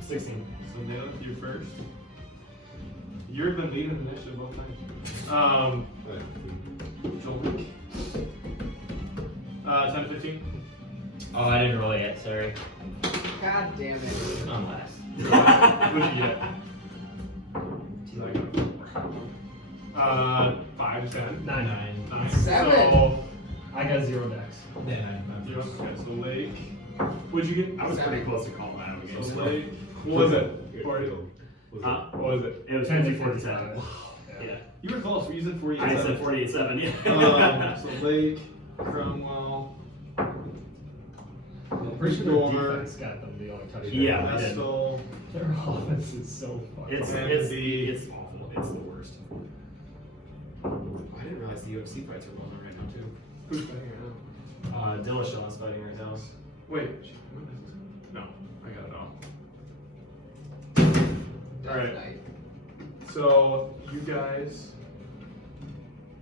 16. So Nail, you first. You've been leading the initiative both times. Joel. 10 to 15. Oh, I didn't roll yet. Sorry. God damn it. I'm last. What'd you get? 5, 10. 9. 9. 7. So, I got 0 decks. Then I'm okay, so Layk. What'd you get? I was pretty close to calling that out again. So Layk. What was it? 40. Huh? What was it? It was 10 to 47. Yeah. You were close. You said 48. I said 48.7, yeah. So Layk, Cromwell, I'm pretty sure their Grandor, defense got them the only touchdown. Yeah, I did. Vestal, Their offense is so fun. It's awful. It's the worst. I didn't realize the UFC fights are going on right now too. Who's fighting right now? Dillashaw's fighting right now. Wait. No, I got it all. Alright. So you guys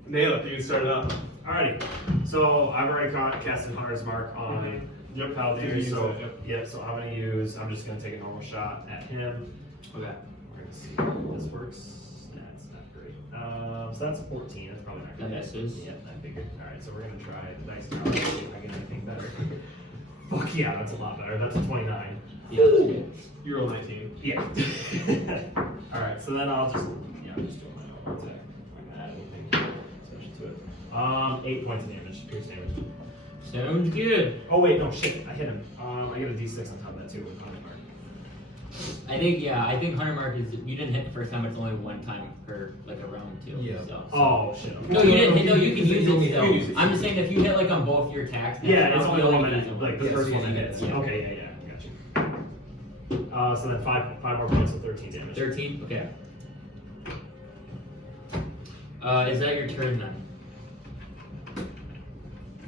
nail it. You can start it up. Alrighty. So I've already casted Hunter's Mark on Paladin. So yeah. So I'm gonna use. I'm just gonna take a normal shot at him. Okay. We're gonna see if this works. That's not great. So that's 14. That's probably not That good. misses. Yeah, I figured. All right. So we're gonna try the dice tower. See if I get anything better. Fuck yeah, that's a lot better. That's a 29. Yeah, that's good. You roll 19. Yeah. All right. So then I'll just I'm just doing my normal attack. I'm not gonna add anything special to it. 8 points of damage. Pierce damage. Sounds good. Oh wait, no shit. I hit him. I get a D6 on top of that too with Hunter Mark. I think Hunter Mark is, you didn't hit the first time, it's only one time per, like, a round too. Yeah. So. Oh shit. No, you didn't hit, no, you can use it You can use still. it. I'm just saying if you hit like on both your attacks. that's Yeah, it's not only the one way you minute. use it. Like the Yes, first yeah, one that hits. yeah. Okay, got you. So then five more points of 13 damage. 13? Okay. Is that your turn then?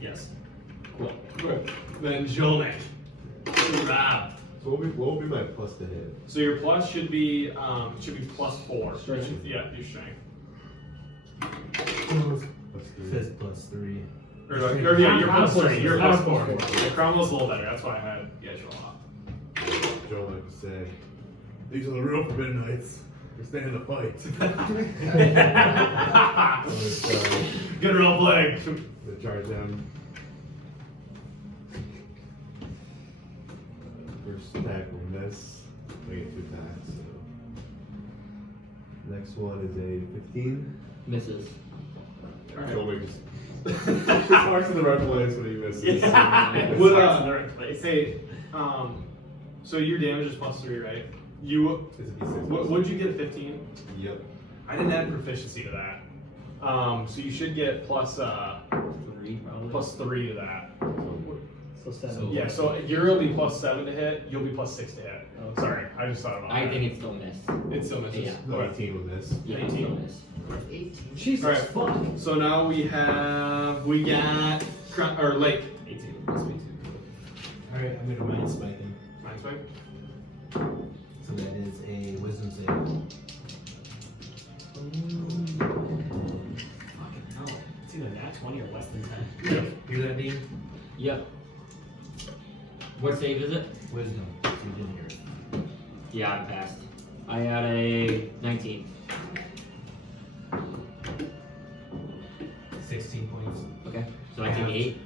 Yes. Cool. Cool. Then Jolnik. Rob. So what will be my plus to hit? So your plus should be +4. Strength. Yeah, your strength. Plus 3. says +3. Or yeah, you're I'm +3. You're I'm +4. +4. Yeah, Cromwell's a little better. That's why I had you guys roll off. Joe like to say, these are the real Forbidden Knights. We're staying in the fight. Good roll play. They charge them. First attack will miss. I get 2 attacks. So. Next one is a 15. Misses. Joe Mick just marks in the right place when he misses. Yeah. What, Starts in the right place. Hey, so your damage is +3, right? You, It's a D6. what'd you get at 15? Yep. I didn't add proficiency to that. So you should get plus 3 probably. +3 to that. So 7. So- Yeah, so you'll be +7 to hit, you'll be +6 to hit. Oh. Sorry, I just thought about that. I think it still missed. It still misses. Yeah. No, Okay. 18 with this. Yeah, it 18. still missed. 18. Jesus Alright. fuck. So now we got Layk. 18 plus me too. Alright, I'm gonna mind spike him. Mind spike? So that is a wisdom save. Fucking hell. It's either nat 20 or less than 10. Hear that, Dean? Yep. What save is it? Wisdom. So you didn't hear it. Yeah, I passed. I got a 19. 16 points. Okay. So I take 8.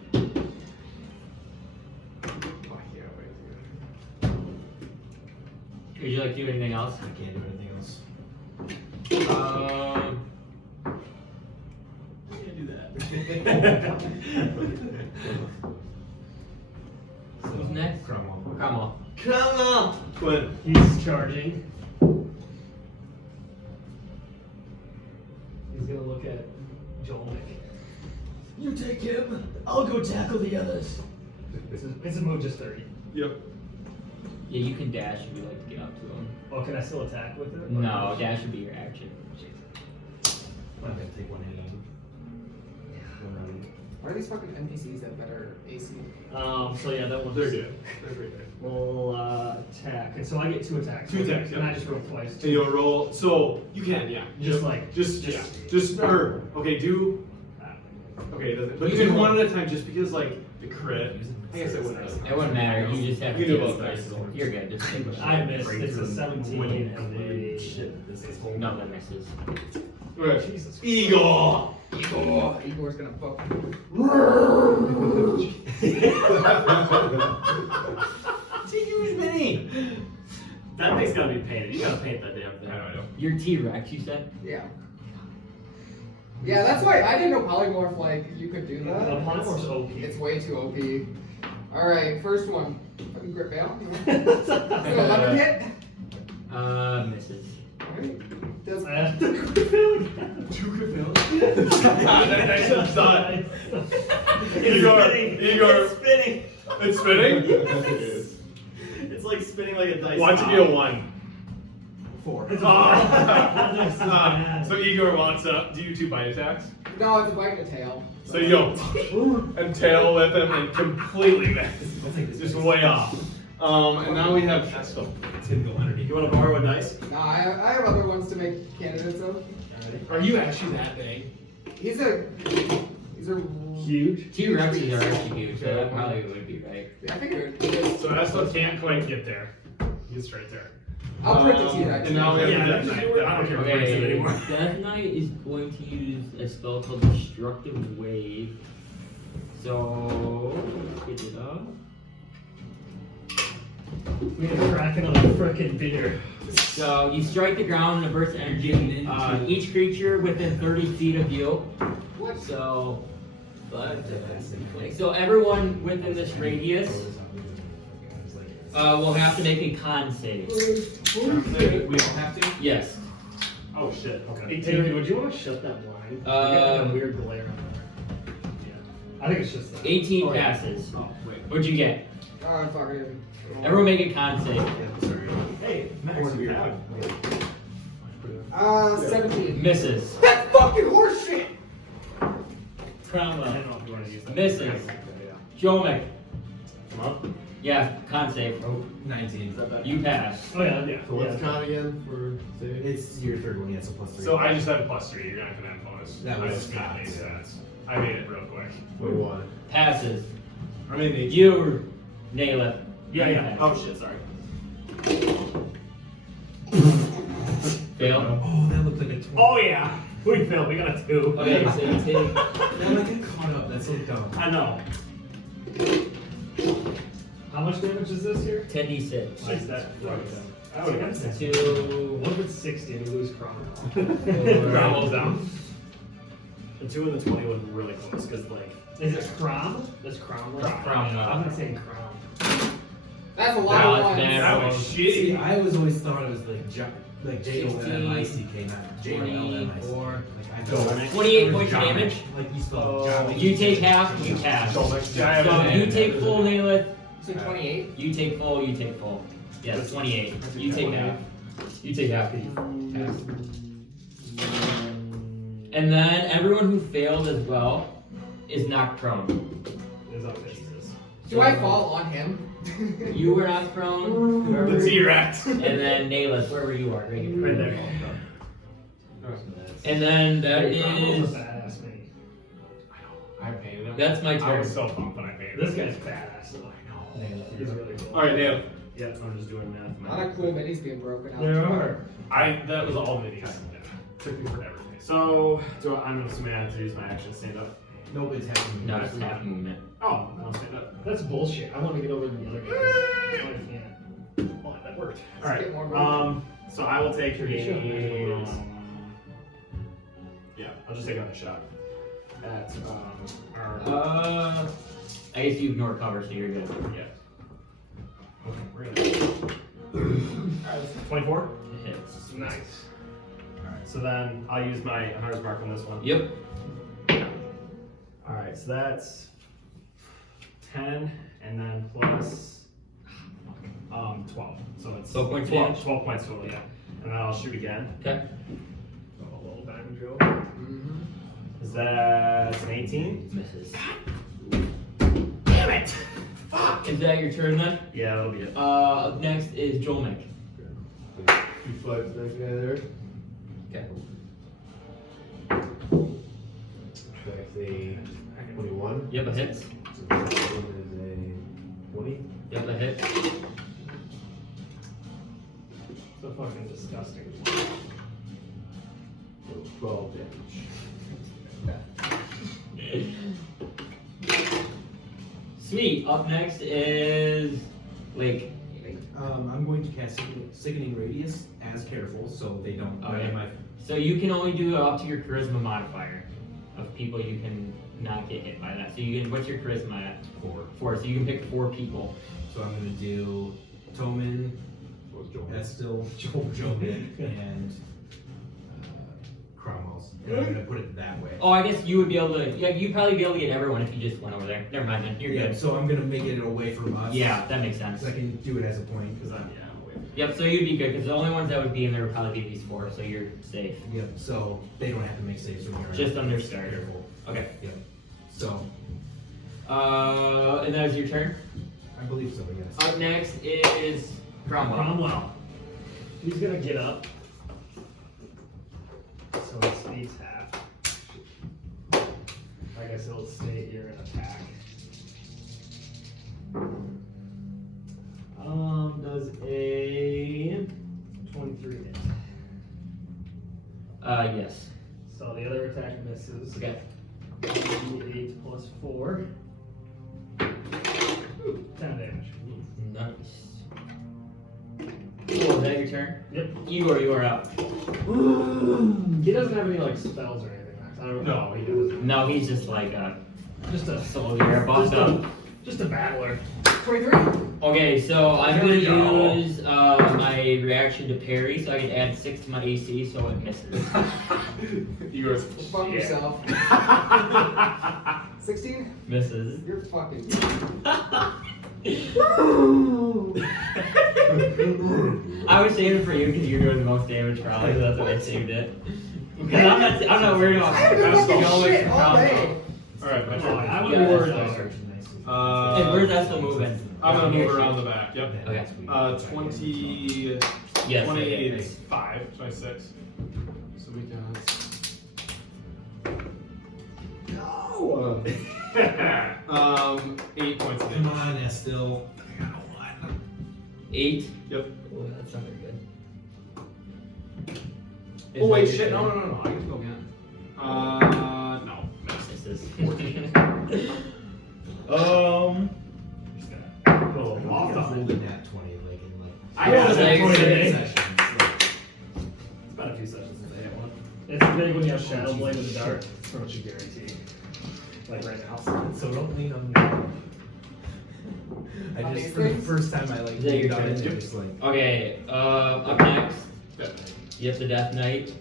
Fuck yeah, wait. Would you like to do anything else? I can't do anything else. Can't do that. Who's next? Cromwell. Come on. Come on! Quinn. He's charging. He's gonna look at Jolnik. You take him. I'll go tackle the others. It's a move just 30. Yep. Yeah, you can dash if you like to get up to him. Oh, can I still attack with it? No, dash would be your action. I'm gonna take one hit on him. Why are these fucking NPCs that better AC? So yeah, that one's. They're good. They're pretty good. We'll attack. And so I get 2 attacks. 2 attacks, And yeah. I just roll twice. And you'll roll. So you can, yeah. Okay, do. Okay, it doesn't. But You do can one at a time, just because like the crit. I guess it wouldn't. It wouldn't matter. You just have to You do do both both dice. dice. You're good. Just take it. I missed. It's a 17 and a. No, that misses. Okay. Jesus. Eagle. Igor's gonna fuck. Huge mini. That thing's gotta be painted. You gotta paint that damn thing. I don't know. Your T-Rex, you said? Yeah. Yeah, that's why I didn't know polymorph, like, you could do that. Polymorph's OP. It's way too OP. Alright, first one. Fucking grip fail. 11 hit. Misses. Alright. Does I have to fail again. 2 crit fails. That dice is done. Igor. It's spinning. It's spinning. It's like spinning like a dice. Want to be a 1. 4. So Igor walks up. Do you 2 bite attacks? No, it's a bite and a tail. So you go and tail with him and completely miss. Just way off. And now we have Kristoph. It's gonna go underneath. You want to borrow a dice? No, I have other ones to make candidates of. Are you actually that big? He's a Huge. T-Rexes are actually huge, so that probably would be right. I figured. It is. So Kristoph can't quite get there. He's right there. I'll print the T-Rex. And now we have Yeah, the that's Death just- Knight. I don't care. Okay, anymore. Death Knight is going to use a spell called Destructive Wave. So, let's get it up. We had to crack another frickin' beer. So, you strike the ground and a burst of energy. Each creature within 30 feet of you. What? So, so everyone within this radius will have to make a con save. We all have to? Yes. Oh shit. Okay. Hey, Taylor, would you want to shut that blind? You got a weird glare on there. Yeah. I think it's just that. 18 Oh, yeah. passes. Oh, wait. What'd you get? Oh, fuck it. Everyone make a con save. Sorry. Hey, Max, you have. 17. Misses. That fucking horseshit! I don't know if you want to use that. Misses. Jomek. Come up. Yeah, con save. 19. You pass. Oh yeah, yeah. So what's yeah. con again for saving? It's your third one, yeah, so +3. So I just have a +3. You're not gonna have bonus. That I was just made cocked, base yeah. stats. I made it real quick. 21. Passes. I made it. You nail it. Yeah, yeah. Oh shit, sorry. Fail. Oh, that looked like a 20. Oh yeah. We failed. We got a 2. Okay, so you take. Now I get caught up, that's so dumb. I know. How much damage is this here? 10d6. Like that. I would have got 6. 2. What if it's 60 and we lose Crown? Cromwell's down. The 2 and the 20 was really close because like. Is it Crown? That's Crown. Right? Crown. I'm gonna say Crown. That's a lot That of was ones. bad. That was See, shitty. I always thought it was like J-O-M-I-C-K, not 24. Like I know. 28 points of damage. Like you spell You take half, you pass. So You take full, nail it. So 28. You take full, you take full. Yeah, it's 28. You take half. You take half. You pass. And then everyone who failed as well is knocked prone. Is up business. Do I fall on him? You were knocked prone. The Whoever, T-Rex. and then Nayleth, wherever you are. Right there. And then that Crownwell's is. a badass mini. I painted him. That's my I turn. was so pumped when I painted This him. guy's badass. I know. He's really cool. Alright, Dale. Yeah, I'm just doing math. A lot of cool minis being broken out. There are. That was all minis. Took me forever. So, I'm assuming I have to use my action stand up. Nope, it's happening. No, it's half movement. Oh, I'll stand up. That's bullshit. I want to get over to the other guys. I can't. Oh, that worked. All get more right. So I will take Pretty sure a. there's Yeah, I'll just take another shot at I guess you ignore cover, so you're good. yeah. Okay, we're gonna. 24. It hits. Nice. All right. So then I'll use my hunter's mark on this one. Yep. All right. So that's 10, and then plus 12. So it's 12 points 12, damage. 12 points total. Yeah. And then I'll shoot again. Okay. a little bang joke. Mm-hmm. Is that an 18? Misses. Damn it! Fuck! Is that your turn then? Yeah, that'll be it. Up next is Jolmek. Two flags back there. Okay. That's a 21. Yep, a hit. So this one is a 20. Yep, a hit. So fucking disgusting. So 12 damage. Sweet. Up next is Layk. I'm going to cast Sickening Radius as careful, so they don't. Okay. My So you can only do it up to your charisma modifier of people you can not get hit by that. So you can. What's your charisma at? 4. 4. So you can pick 4 people. So I'm going to do Toman. What's Joel? That's still Jovic and Cromwell's. And I'm going to put it that way. Oh, I guess you would be able to. Yeah, you'd probably be able to get everyone if you just went over there. Never mind, then. You're Yeah, good. so I'm going to make it away from us. Yeah, that makes sense. So I can do it as a point. Because I'm away. Yep. So you'd be good because the only ones that would be in there would probably be these 4. So you're safe. Yep, so they don't have to make saves from here. Just under starter. Careful. Okay. Yep. So, And that was your turn. I believe so, yes. Up next is Cromwell. Cromwell. He's gonna get up. So his speed's half. I guess he'll stay here and attack. Does a 23 hit. Yes. So the other attack misses. Okay. 8 plus 4. 10 damage. Nice. Cool. Is that your turn? Yep. You are up. He doesn't have any like spells or anything. Max. I don't know. No, he doesn't. No, he's just like Just a soldier, bossed up. just a battler. 23. Okay, so I'm There gonna we go. use my reaction to parry, so I can add 6 to my AC, so it misses. You guys. Fuck Yeah. yourself. 16? Misses. You're fucking. I was saving it for you because you're doing the most damage, probably. So that's why I saved it. Because I'm not worried about I haven't done Cromwell. shit all day. Alright, my Oh, turn. I would Yeah, be worried that's about And where's that still moving? I'm gonna Here. move around the back, yep. Okay. 20, Yes. 25, 26. So we No! got 8 points of Come damage. on, Estil. I got a 1. 8. Yep. Oh, that's not very good. Oh wait, shit, no, I get to go again. No. Misses. Just gonna go I'm off gonna on hold it. a nat 20, like in like. I got that 20 today. sessions. Like, It's been a few sessions since I hit one. It's big when you have Shadow Blade in the dark. It's pretty much a guarantee. Like right now. so don't lean on me. I just, for the Amazing. first time, I like Is that your leaned on turn? it and just like. Okay, up next, Definitely. you have the Death Knight.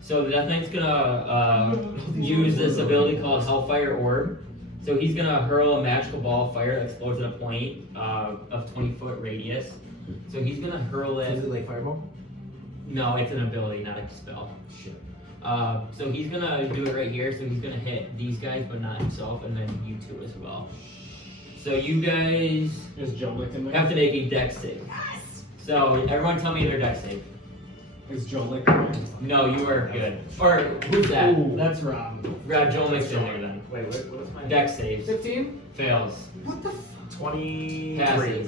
So the Death Knight's gonna use this ability called Hellfire Orb. So he's gonna hurl a magical ball of fire that explodes at a point of 20-foot radius. So he's gonna hurl Is it. it like fireball? No, it's an ability, not a spell. Shit. So he's gonna do it right here. So he's gonna hit these guys, but not himself, and then you two as well. So you guys Is Joe Lick in there? have to make a dex save. So everyone tell me their dex save. Is Joe Lick in there? No, you are good. Or who's that? Ooh, that's Rob. Grab Joel Mix in there then. Wait, what is my Dex saves. 15? Fails. What the f? 23. Passes.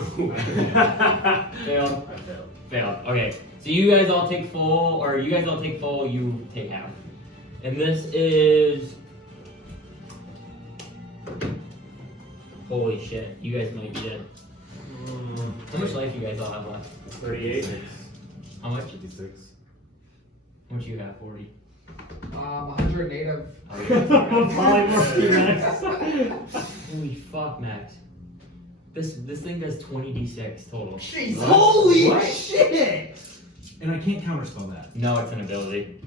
I Failed. failed. Failed. Okay. So you guys all take full, or you guys all take full, you take half. And this is. Holy shit. You guys might be dead. How much life you guys all have left? 38. How much? 56. How much you have? 40. 108 of. Polymorph Max. Holy fuck, Max. This thing does 20d6 total. Jesus. Holy What? shit! And I can't counterspell that. No, it's an ability.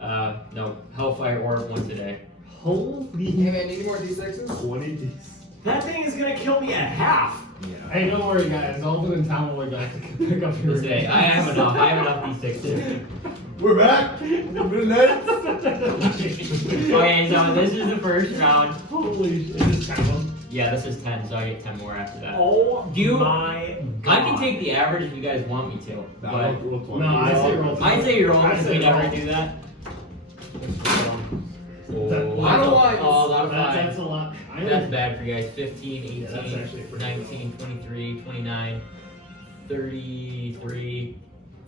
No. Hellfire Orb once a day. Holy. Hey man, need more D6s? 20 days. That thing is gonna kill me at half. Yeah. Hey, don't worry, guys. I'll be in town when we're back to pick up your. Say, I have enough. I have enough D6s. We're back. Good night. Okay, so this is the first round. Holy shit! Is this 10 of them? Yeah, this is 10, so I get 10 more after that. Oh Do you- my god. I can take the average if you guys want me to, but Roll 20. No, I say roll. I'd say you're I rolling because say we never roll. do that. Oh. Lot of ones. Oh, a lot of That's fives. a lot. I That's am. bad for you guys. 15, 18, Yeah, that's actually pretty 19, 23, 29, 33,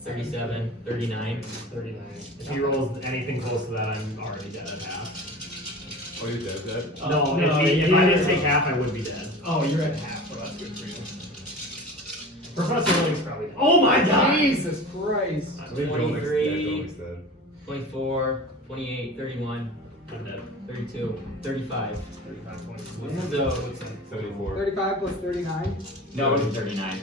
37, 39. 39. If he rolls anything close to that, I'm already dead at half. Oh, you're dead. No, no, if I didn't take half, I would be dead. Oh, you're at half, so that's good for you. Professor Link's probably. Oh my god! Jesus Christ. 23, 24, 28, 31, I'm dead. 32, 35. 35 points. So, 74. 35 plus 39. no, it's 39.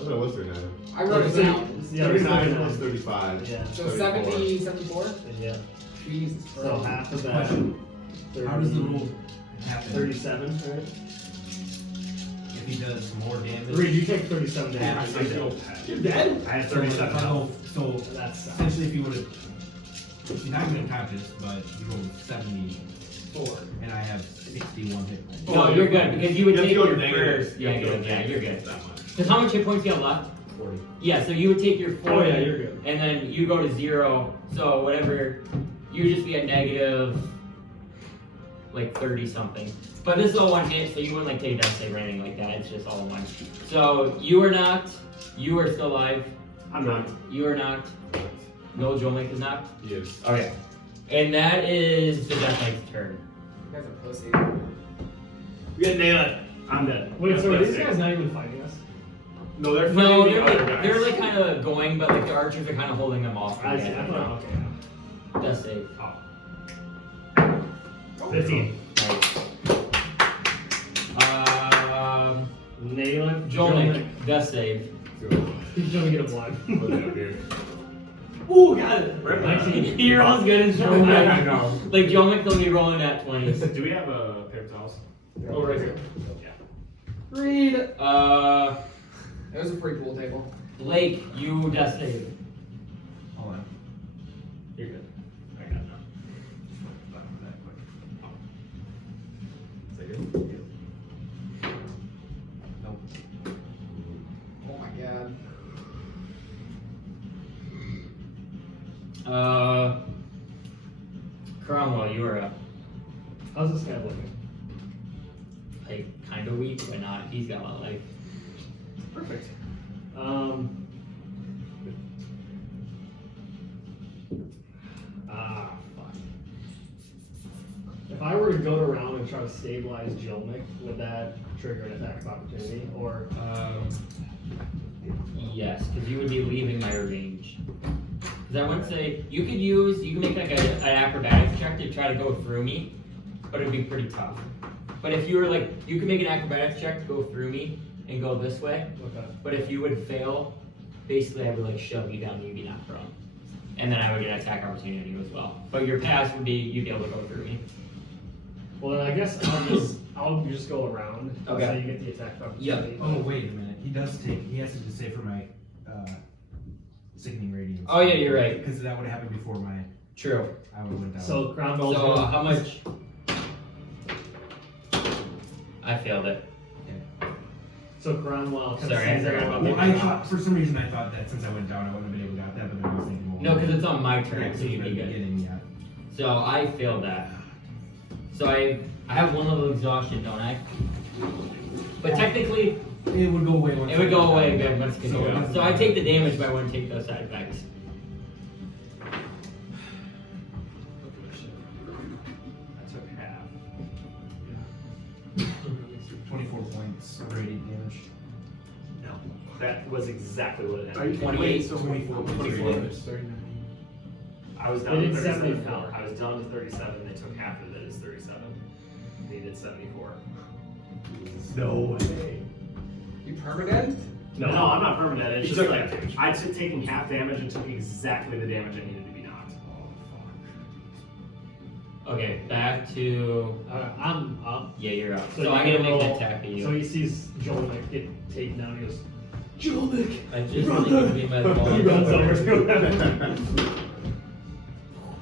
Oh, no, what's 39? I wrote it down. Yeah, 39 plus 35. Yeah. So 34. 70, 74? Yeah. Jesus So Christ. half of that. Question. 30, How does the rule happen 37, right? if he does more damage? Reed, you take 37 damage. I did. You're dead? I had So, 37 health. so That's essentially, if you would have, he's not even unconscious, but you rolled 74, and I have 61 hit points. No, you're good because you would You have take to go your negative. first. You Yeah, have to go good. Yeah, you're good. That much. Because how much hit points do you have left? 40. Yeah, so you would take your 40, Oh, yeah, you're good. and then you go to 0. So whatever, you would just be at negative, like 30 something. But this is all one hit, so you wouldn't like take a death save or anything like that. It's just all one. So you were knocked. You are still alive. I'm not. You are knocked. No, Joel Link is knocked. Yes. Okay. And that is the Death Knight's turn. You guys are pussy. We got nail it. I'm dead. Wait, so are That's these it. guys not even fighting us? No, they're No, fighting they're the other like, guys. they're like kind of going, but like the archers are kind of holding them off. I see. I thought, okay. Death save. 15. Nail it. Joel Link, death save. He's gonna get a one. Put it up here. Ooh, got it. Rip Nice. You're all good as Joel I Link. know. Like Joel Link will be rolling at 20s. Do we have a pair of towels? Oh, right here. Yeah. Read. That was a free pool table. Layk, you death save. Hold on. You're good. I got it now. Nope. Oh my god. Cromwell, you are up. How's this guy looking? Like, kind of weak, but not. He's got a lot of life. Perfect. Fuck. If I were to go around and try to stabilize Jolnik, would that trigger an attack of opportunity? Or Yes, because you would be leaving my range. Because I wouldn't say you can make like an acrobatics check to try to go through me, but it'd be pretty tough. But if you were like, you can make an acrobatics check to go through me and go this way. okay. But if you would fail, basically I would like shove you down and you'd be knocked prone. And then I would get an attack opportunity as well. But your pass would be you'd be able to go through me. Well, then I guess I'll just go around. Okay. So you get the attack of opportunity. Oh, wait a minute. He has to say for my sickening radiance. Oh, yeah, you're right. Because that would have happened before True. I would have went down. So Crown Bell's So gonna- how much? I failed it. So Cromwell. kinda Sorry, I stands there forgot about about Well, the I top. thought, for some reason, I thought that since I went down, I wouldn't have been able to get that, but then I was thinking, well, No, because it's on my turn, yeah, so you'd be good. beginning, yeah. So I failed that. So I have one level exhaustion, don't I? But technically, It would go away once. it would go away again once it So it doesn't So I matter. take the damage, but I wouldn't take those side effects. I took half. 24 points of radiant damage. No. That was exactly what it Are you had. 28, 24 points of 24. radiant damage. 39. I was They down to did 37. 74. I was down to 37. They took half of it as 37. They did 74. No way. You permadead? No, I'm not permanent. It's You just took like half damage. I took taking half damage and took exactly the damage I needed to be knocked. Okay, back to. I'm up. Yeah, you're up. So So you I'm gonna make roll- an attack at you. So he sees Jolnik get taken down. He goes, Jolnik! I just think it'd be my ball. He runs over to him.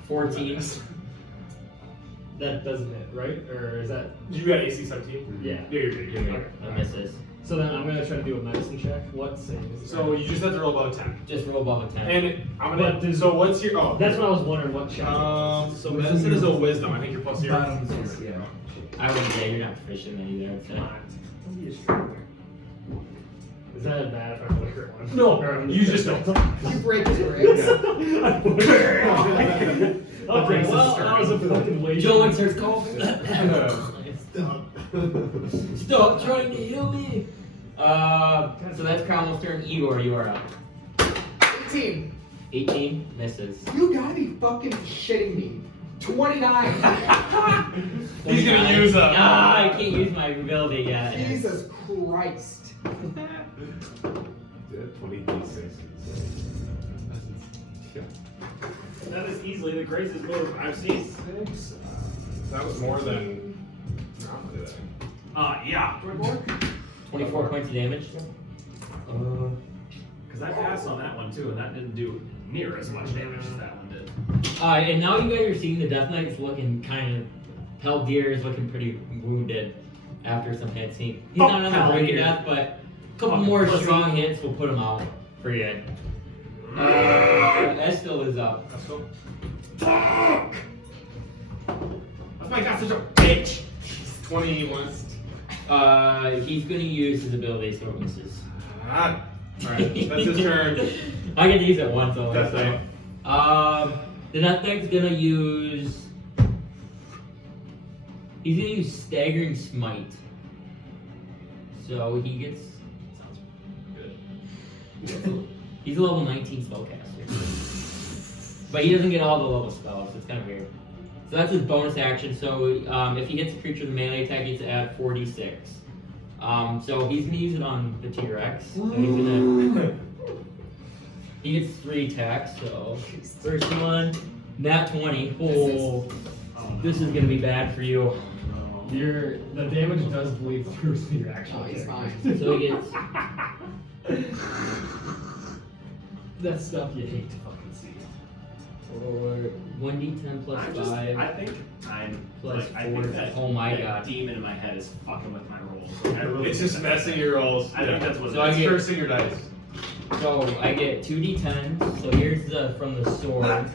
14. That doesn't hit, right? Or is that? You got AC 17? Yeah. Yeah, you're good. Okay, that misses. So then I'm gonna try to do a medicine check. What save is it? So you just have to roll above 10. Just roll above a 10. And I'm gonna. But does- So what's your? Oh, That's what I was wondering. What check? So medicine is a wisdom. I think you're plus 0. Yeah. I wouldn't say you're not proficient in either. I'd say. Come on. Don't be a stranger. Is that bad if I flicker one? No, Or I'm you just don't. You break his ribs. Okay, well, that was a fucking waste. Joe starts coughing. Stop trying to heal me. So that's Cromwell's turn. Igor, you are up. 18. 18 misses. You gotta be fucking shitting me. 29. He's gonna use a. Ah, I can't use my ability yet. Jesus Christ. 26. That is easily the craziest move I've seen. That was more than. Yeah. 24 points of damage. Because I passed on that one too, and that didn't do near as much damage as that one did. And now you guys are seeing the Death Knight's looking kind of. Peldier is looking pretty wounded after some hits. He's not on the brink of death, but a couple more strong hits will put him out for you. Estel is up. Let's go. Fuck! That's my god, such a bitch! 21. He's gonna use his ability, so it misses. Ah. Alright, that's his turn. I get to use it once only. That's So. it. The Death Knight's gonna use. He's gonna use Staggering Smite. So he gets. Sounds good. He's a level 19 spellcaster. But he doesn't get all the level spells, so it's kind of weird. So that's his bonus action. So if he hits a creature with a melee attack, he gets to add 46. So he's going to use it on the T-Rex. So he's gonna, he gets 3 attacks, so first one, nat 20. Oh, this is going to be bad for you. The damage does bleed through to your actual Oh, he's attack. fine. So he gets. That's stuff you hate to fucking see. Or 1d10 plus 5. I think I'm Plus like, I think 4. that Oh my that god. demon in my head is fucking with my rolls. Like, I really It's think just that's- messing your rolls. I think that's what So it I is. get- cursing your dice. So I get 2d10. So here's the from the sword.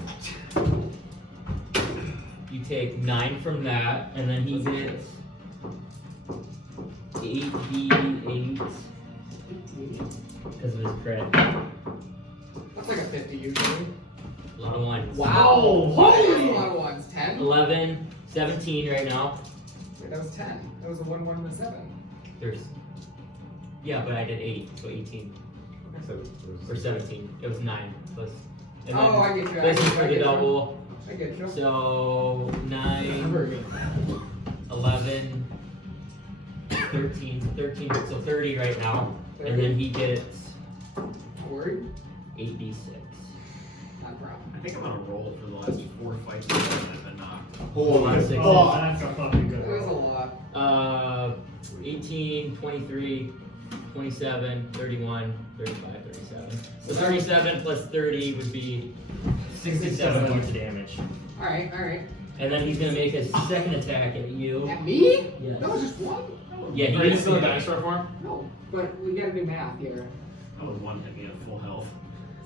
You take 9 from that, and then he gets 8d8 because of his crit. That's like a 50 usually. A lot of ones. Wow. Holy! That's a lot of ones. 10? 11, 17 right now. Wait, that was 10. That was a 1, 1, and a 7. There's. Yeah, but I did 8, so 18 or 17. It was 9 plus. And Oh, I get you. This is for the double. I get you. So 9, 11, 13, 13, so 30 right now. And then he gets Word? 8d6. Not a problem. I think I'm on a roll for the last 4 fights that I've been knocked. Hold on, 6. That's a fucking good That was a roll. lot. 18, 23, 27, 31, 35, 37. So 37 plus 30 would be 67 points of damage. Alright, alright. And then he's gonna make a second attack at you. At me? Yes. That was just one? Yeah, he Are you gets still a dinosaur form? No. But we gotta do math here. That was one hit me at full health.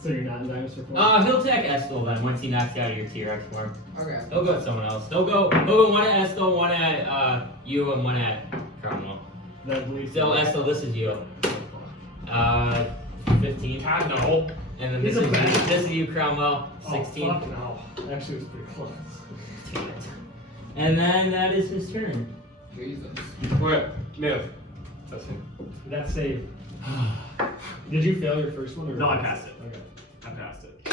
So you're not in dinosaur form? He'll attack Estel then once he knocks you out of your T-Rex form. Okay. He'll go at someone else. He'll go one at Estel, one at you, and one at Cromwell. That bleeds. So Estel, this is you. 15. God, no. And then He's this a is man. this is you, Cromwell. 16. Oh, fuck no. Actually, it was pretty close. Damn it. And then that is his turn. Jesus. Wait, no. That's him. That save. Did you fail your first one? Or No, I passed it. Okay. I passed it.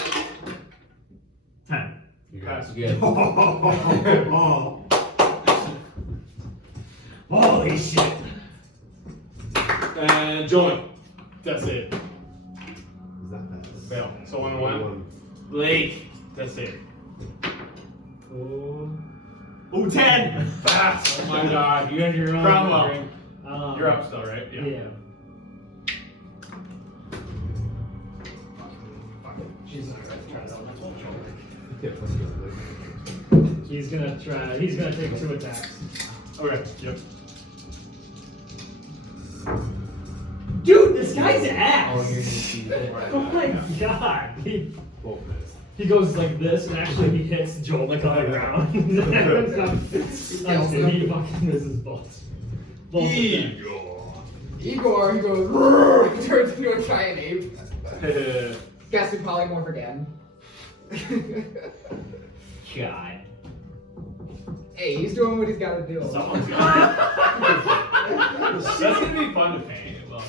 10. You got Good. Holy shit! And join. That's it. Is that fast? Fail. So 1 and 1. Layk. That's it. Oh. Ooh, 10! Fast! Oh my god. You have your own Cromwell. drink. You're up still, right? Yeah. She's not gonna try that one. He's gonna try. He's gonna take 2 attacks. Okay, yep. Dude, this guy's ass. Oh, you're gonna see it. Oh my god. Both minutes. He goes like this, and actually he hits Joel like on the ground. He fucking misses both. Igor, he goes, "Roar," he turns into a giant ape. Casting polymorph again. God. Hey, he's doing what he's gotta do. Someone's That's gonna be fun to paint. Well,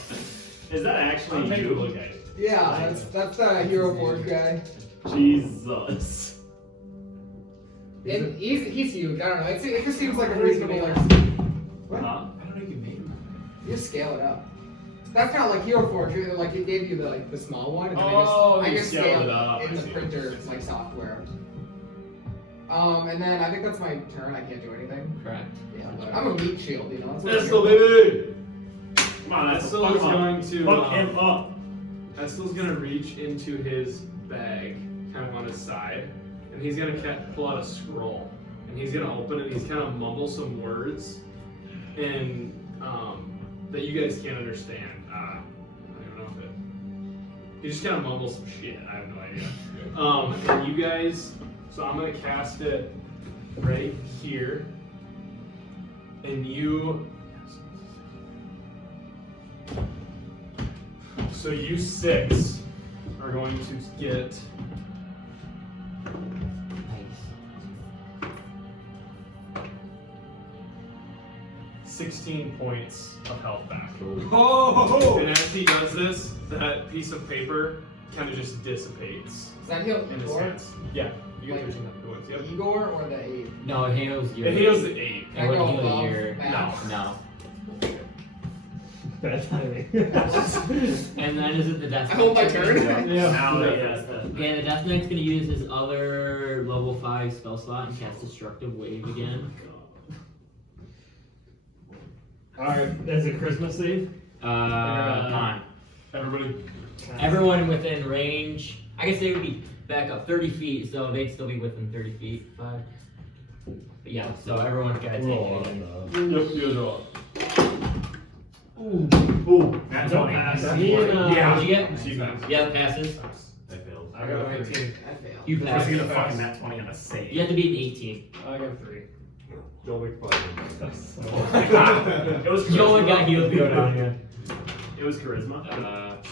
Is that I'll actually take a you? look at it. Yeah, that's the Hero Forge guy. Jesus. And he's huge. I don't know. It just seems like a reasonable like. What? Huh? I don't know you can make them. You just scale it up. That's kind of like Hero Forge. Like it gave you the small one, and then Oh, I you just scaled scaled it up, in I the see. printer like software. And then I think that's my turn. I can't do anything. Correct. Yeah, but I'm a meat shield, you know. That's what Pistol, I'm here. baby! Come on, that's Estel is going to. Fuck him up. Estel's gonna reach into his bag, kind of on his side, and he's gonna pull out a scroll, and he's gonna open it. And he's kind of mumble some words, and that you guys can't understand. I don't even know if it. He just kind of mumbles some shit. I have no idea. And you guys. So I'm gonna cast it right here, and you. So you 6 are going to get Nice. 16 points of health back. Oh! And as he does this, that piece of paper kind of just dissipates Does that heal in his Igor? hands. Yeah, you get Like- 13 health points. Yep. Igor or the ape? No, it heals your. It heals the 8. Can I It go wouldn't heal above your. that? No. Bad timing. And then is it the Death I hold my Knight? turn. Now that yes, Okay, the Death Knight's gonna use his other level 5 spell slot and cast Destructive Wave again. Alright, is it Christmas Eve? Come on. Everybody. Everyone within range. I guess they would be back up 30 feet, so they'd still be within 30 feet. 5. But yeah, so everyone's got to take it again. Yep, you guys are up. Ooh, that's Don't funny. pass. That's Me and, funny. Yeah, what'd you get? See you guys. Yeah, it passes. I failed. I got 18. I failed. You First pass. you get a fucking nat 20 on a save. You have to beat an 18. I got 3. Don't make fun. It was Joel charisma. got healed. Go down again. It was charisma.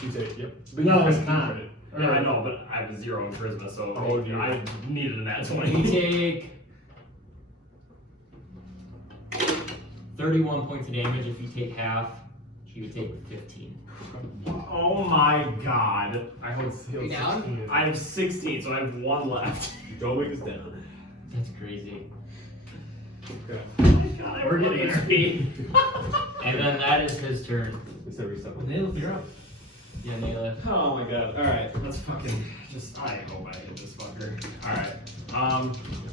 You take, yep. No, it's not. Yeah, I know, but I have 0 in charisma, so Oh, dear. I needed a nat You 20. take 31 points of damage. If you take half, you would take 15. Oh my god. I hold You down? 16. I have 16, so I have 1 left. Don't make us down. That's crazy. We're getting HP. And then that is his turn. It's every step. You're up. Yeah, nail it. Oh my god. Alright, let's fucking just. I hope I hit this fucker. Alright.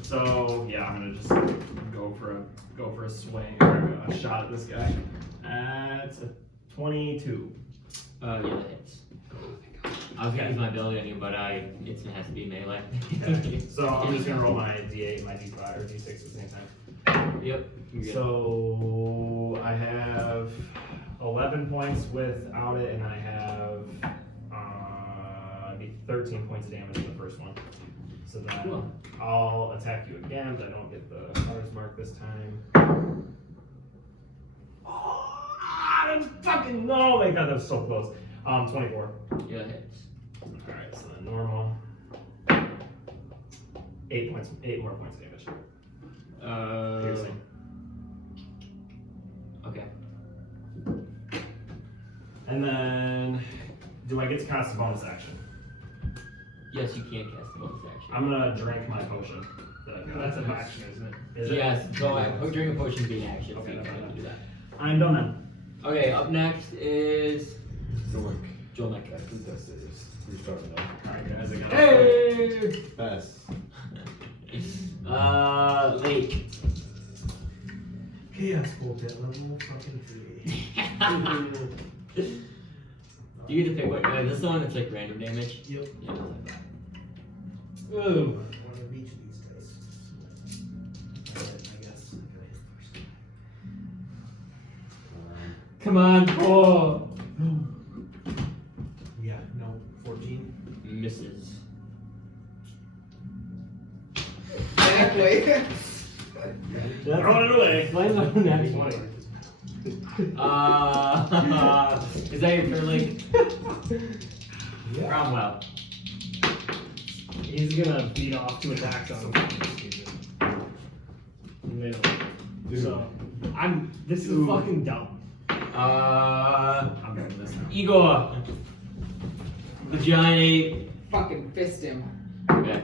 So yeah, I'm gonna just go for a swing or a shot at this guy. That's a 22. Yeah, that hits. I was gonna use my ability on you, but it has to be melee. Okay. So I'm just gonna roll my D8 and my D5 or D6 at the same time. Yep. You're good. So I have 11 points without it, and I have maybe 13 points of damage in the first one. So then Cool. I'll attack you again, but I don't get the stars mark this time. Oh, fucking no! Oh my god, that was so close. 24. Yeah, that hits. Alright, so then normal. 8 more points of damage. Piercing. Okay. And then, do I get to cast a bonus action? Yes, you can cast a bonus action. I'm gonna drink my potion. That I've got. That's an action, isn't it? Is it? Yes, go ahead. Drink a potion be an action. Okay, so you okay, can okay. do that. I'm done then. Okay, up next is Dork. Joel Neck. I think that's it. Restarting now. Alright, guys, I got Hey! Pass. Layk. Chaos Bolt at level fucking 3. You get to pick what. Is this the one that's like random damage? Yep. Yeah. I like that. Boom. One of each of these dice. Alright, I guess I'm gonna hit first. Come on. Oh. Yeah, no, 14. Misses. Exactly. Throw it away. Blame on the next one. Is that your third leg? Yeah. Cromwell. He's gonna beat off 2 attacks on him. Middle. So, this is fucking dumb. I'm doing this now. Igor. The giant ape. Fucking fist him. Okay.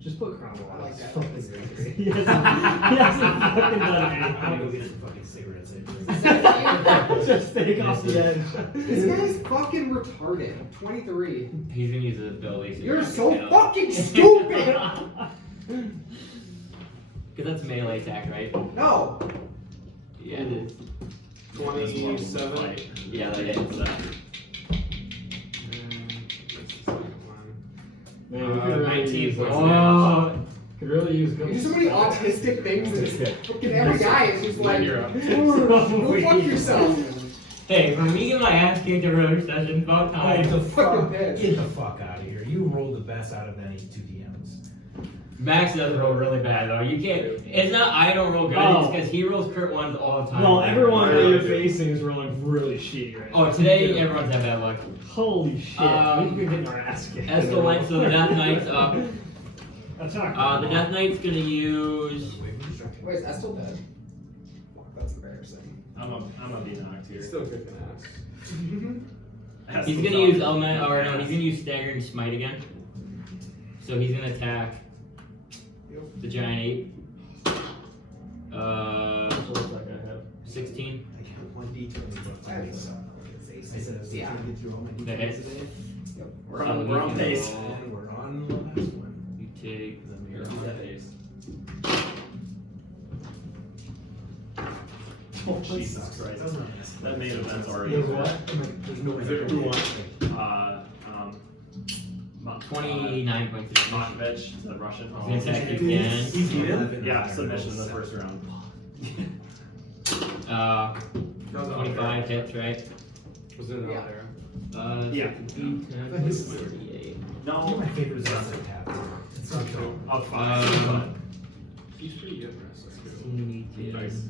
Just put Cromwell I on. like It's that. fucking great. He hasn't fucking done I'm gonna go anything. get some fucking cigarettes. After Just take off the edge. This guy's fucking retarded. 23. He's gonna use his ability. You're so fucking stupid! Because that's melee attack, right? No. Yeah, it is. 27. Yeah, that hits. Man, we could really 19 use, points oh, could really use You do so many autistic things that fucking every guy is just like, You're up. go fuck yourself. Hey, from me getting my ass kicked at road session, about time. Get the Fucking fuck, bitch. get the fuck out of here. You rolled the best out of any 2 DMs. Max does roll really bad though. You can't. It's not I don't roll good. Oh. It's because he rolls crit ones all the time. Well, everyone that you're facing is rolling really shitty right now. Oh, today everyone's had bad luck. Holy shit. We've been getting our ass kicked. Esco went, so the Death Knight's up. Attack. The Death Knight's gonna use. Wait, is Estel dead? Fuck, that's embarrassing. I'm a be knocked here. Still kicking ass. He's gonna use element, or no, he's gonna use staggering smite again. So he's gonna attack the giant ape. Looks like I have. 16. I got 1d20. That is I said I was Yeah. trying to get through all my That d20s hits. today. We're on pace. And we're on the last one. You take. You're on pace. Oh, Jesus Christ. That main event's already Is over. what? There's no way. Who wants? 29 points of damage. Makovich, the Russian. He's gonna attack you again. He's beaten? Yeah, submission in the first round. 25 hits, right? Was it an Yeah. there? Yeah. 38. One of No, my favorite is also tap. It's not cool. I'll find. He's pretty good wrestler. Nice.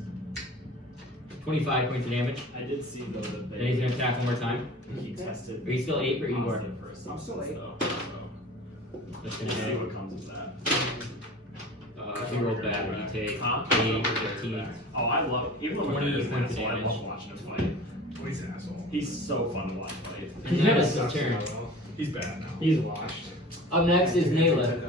25 points of damage. I did see though that And he's gonna attack one more time. he tested. Are you still 8 or Igor? positive for a I'm still substance, 8. though, so That's we'll gonna see hit. what comes of that. If you roll bad, you take Huh? 8 or 15. Oh, I love even though 20 McGregor's an points of asshole, I damage. love watching him fight. He's an asshole. He's so fun to watch fight. And then it's his turn. He's bad now. He's washed. Up next is Nayla.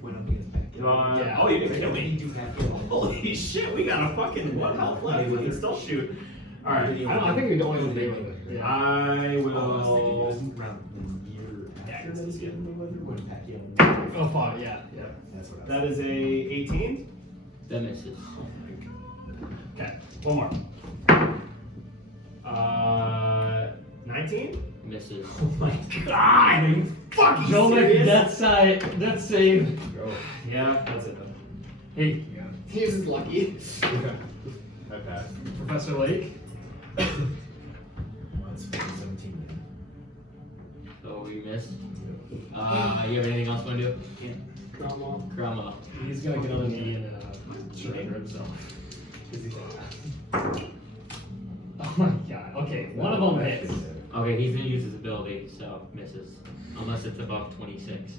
Went up against back. Yeah. Oh, you didn't kill me. do have to. Holy shit, we got a fucking one health left. We can still shoot. Alright. I think we don't want to deal with it. Yeah. I Oh, will. around the year after Yeah, this yeah. when Pacquiao. Oh, fuck, yeah. That's what I was That is a 18. That misses. Okay, one more. 19? Misses. Oh my god! Are you fucking Don't make serious? death save. Yeah, that's it then. Hey, He uses lucky. I passed. Professor Layk. Once 17. So we missed. You have anything else you want to do? Cromwell. Cromwell. He's gonna get on the knee and surrender himself. Oh my god. Okay, one of them hits. Okay, he's gonna use his ability, so misses. Unless it's above 26.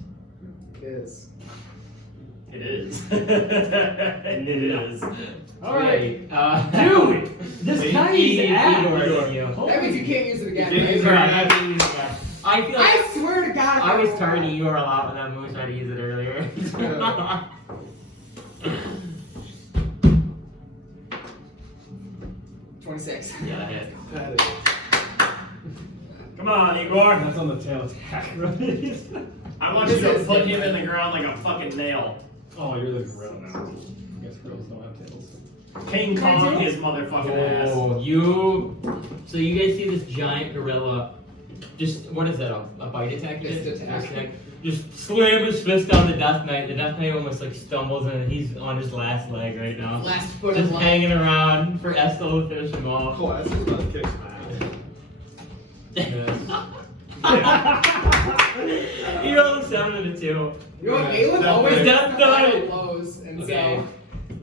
It is. It is. And it is. Alright. Dude! This guy is ass. That means you can't use it again, Igor. right? I feel like I swear to God. I was targeting Igor a lot when that move tried to use it earlier. 26. Yeah, that hit. Come on, Igor. That's on the tail attack, right? I want you to put him in the ground like a fucking nail. Oh, you're the ground now. Girls don't have tails. King Kong his motherfucking ass. Oh, so you guys see this giant gorilla, just, what is that, a bite attack? Fist attack. Just slam his fist down the Death Knight. The Death Knight almost like stumbles and he's on his last leg right now. Last foot Just of life. hanging around for Estel to finish him off. Oh, that's about to kick some You rolled a 7 and a 2. You know what? Malin Death always Knight. gets the Death Knight. final blows, and Okay. so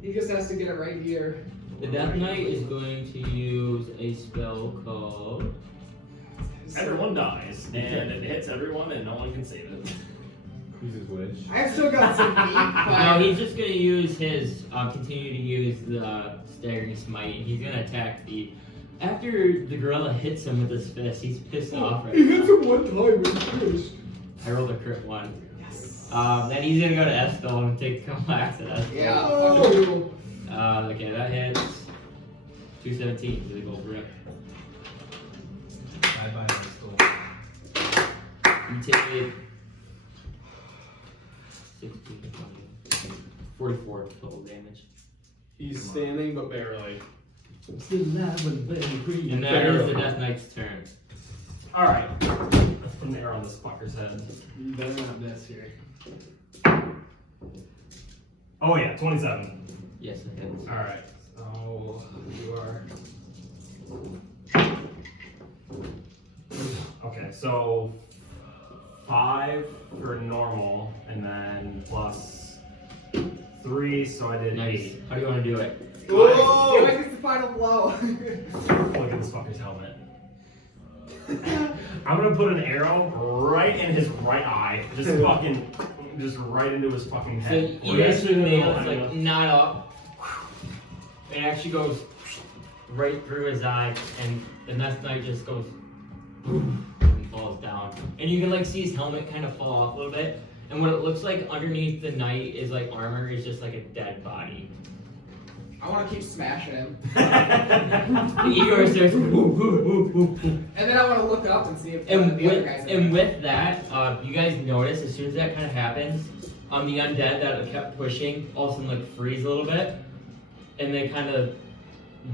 he just has to get it right here. The Death Knight is going to use a spell called. Everyone dies, and it hits everyone, and no one can save it. Who's his wish? I've still got some meat, but No, he's just gonna use his, continue to use the staggering smite. He's gonna attack the. After the gorilla hits him with his fist, he's pissed off right he hits now. him one time and he's pissed. I rolled a crit 1. Yes. Then he's gonna go to Estel and take a couple hacks at Estel. Yeah. Oh. Okay, that hits 217. He's gonna go for it. Bye-bye, let's go. You take 16, 20, 44 total damage. He's standing, but barely. I'm still alive and very free. And that is the Death Knight's turn. Alright. Let's put an arrow on this fucker's head. You better not miss here. Oh yeah, 27. Yes, it hits. Alright. Oh, you are. Okay, so 5 for normal, and then plus 3, so I did Nice. 8. How do you want to do it? Oh! Give us the final blow. Look at this fucker's helmet. I'm gonna put an arrow right in his right eye. Just fucking, just right into his fucking So head. you guys should nail it, like not up. It actually goes right through his eye, and the Death Knight just goes boom, and falls down. And you can like see his helmet kind of fall off a little bit. And what it looks like underneath the knight is like armor, is just like a dead body. I want to keep smashing him. The Igor starts woo, woo, woo, woo, woo. And then I want to look up and see if And the other guys with that, you guys notice as soon as that kind of happens, the undead that kept pushing all of a sudden like freeze a little bit, and they kind of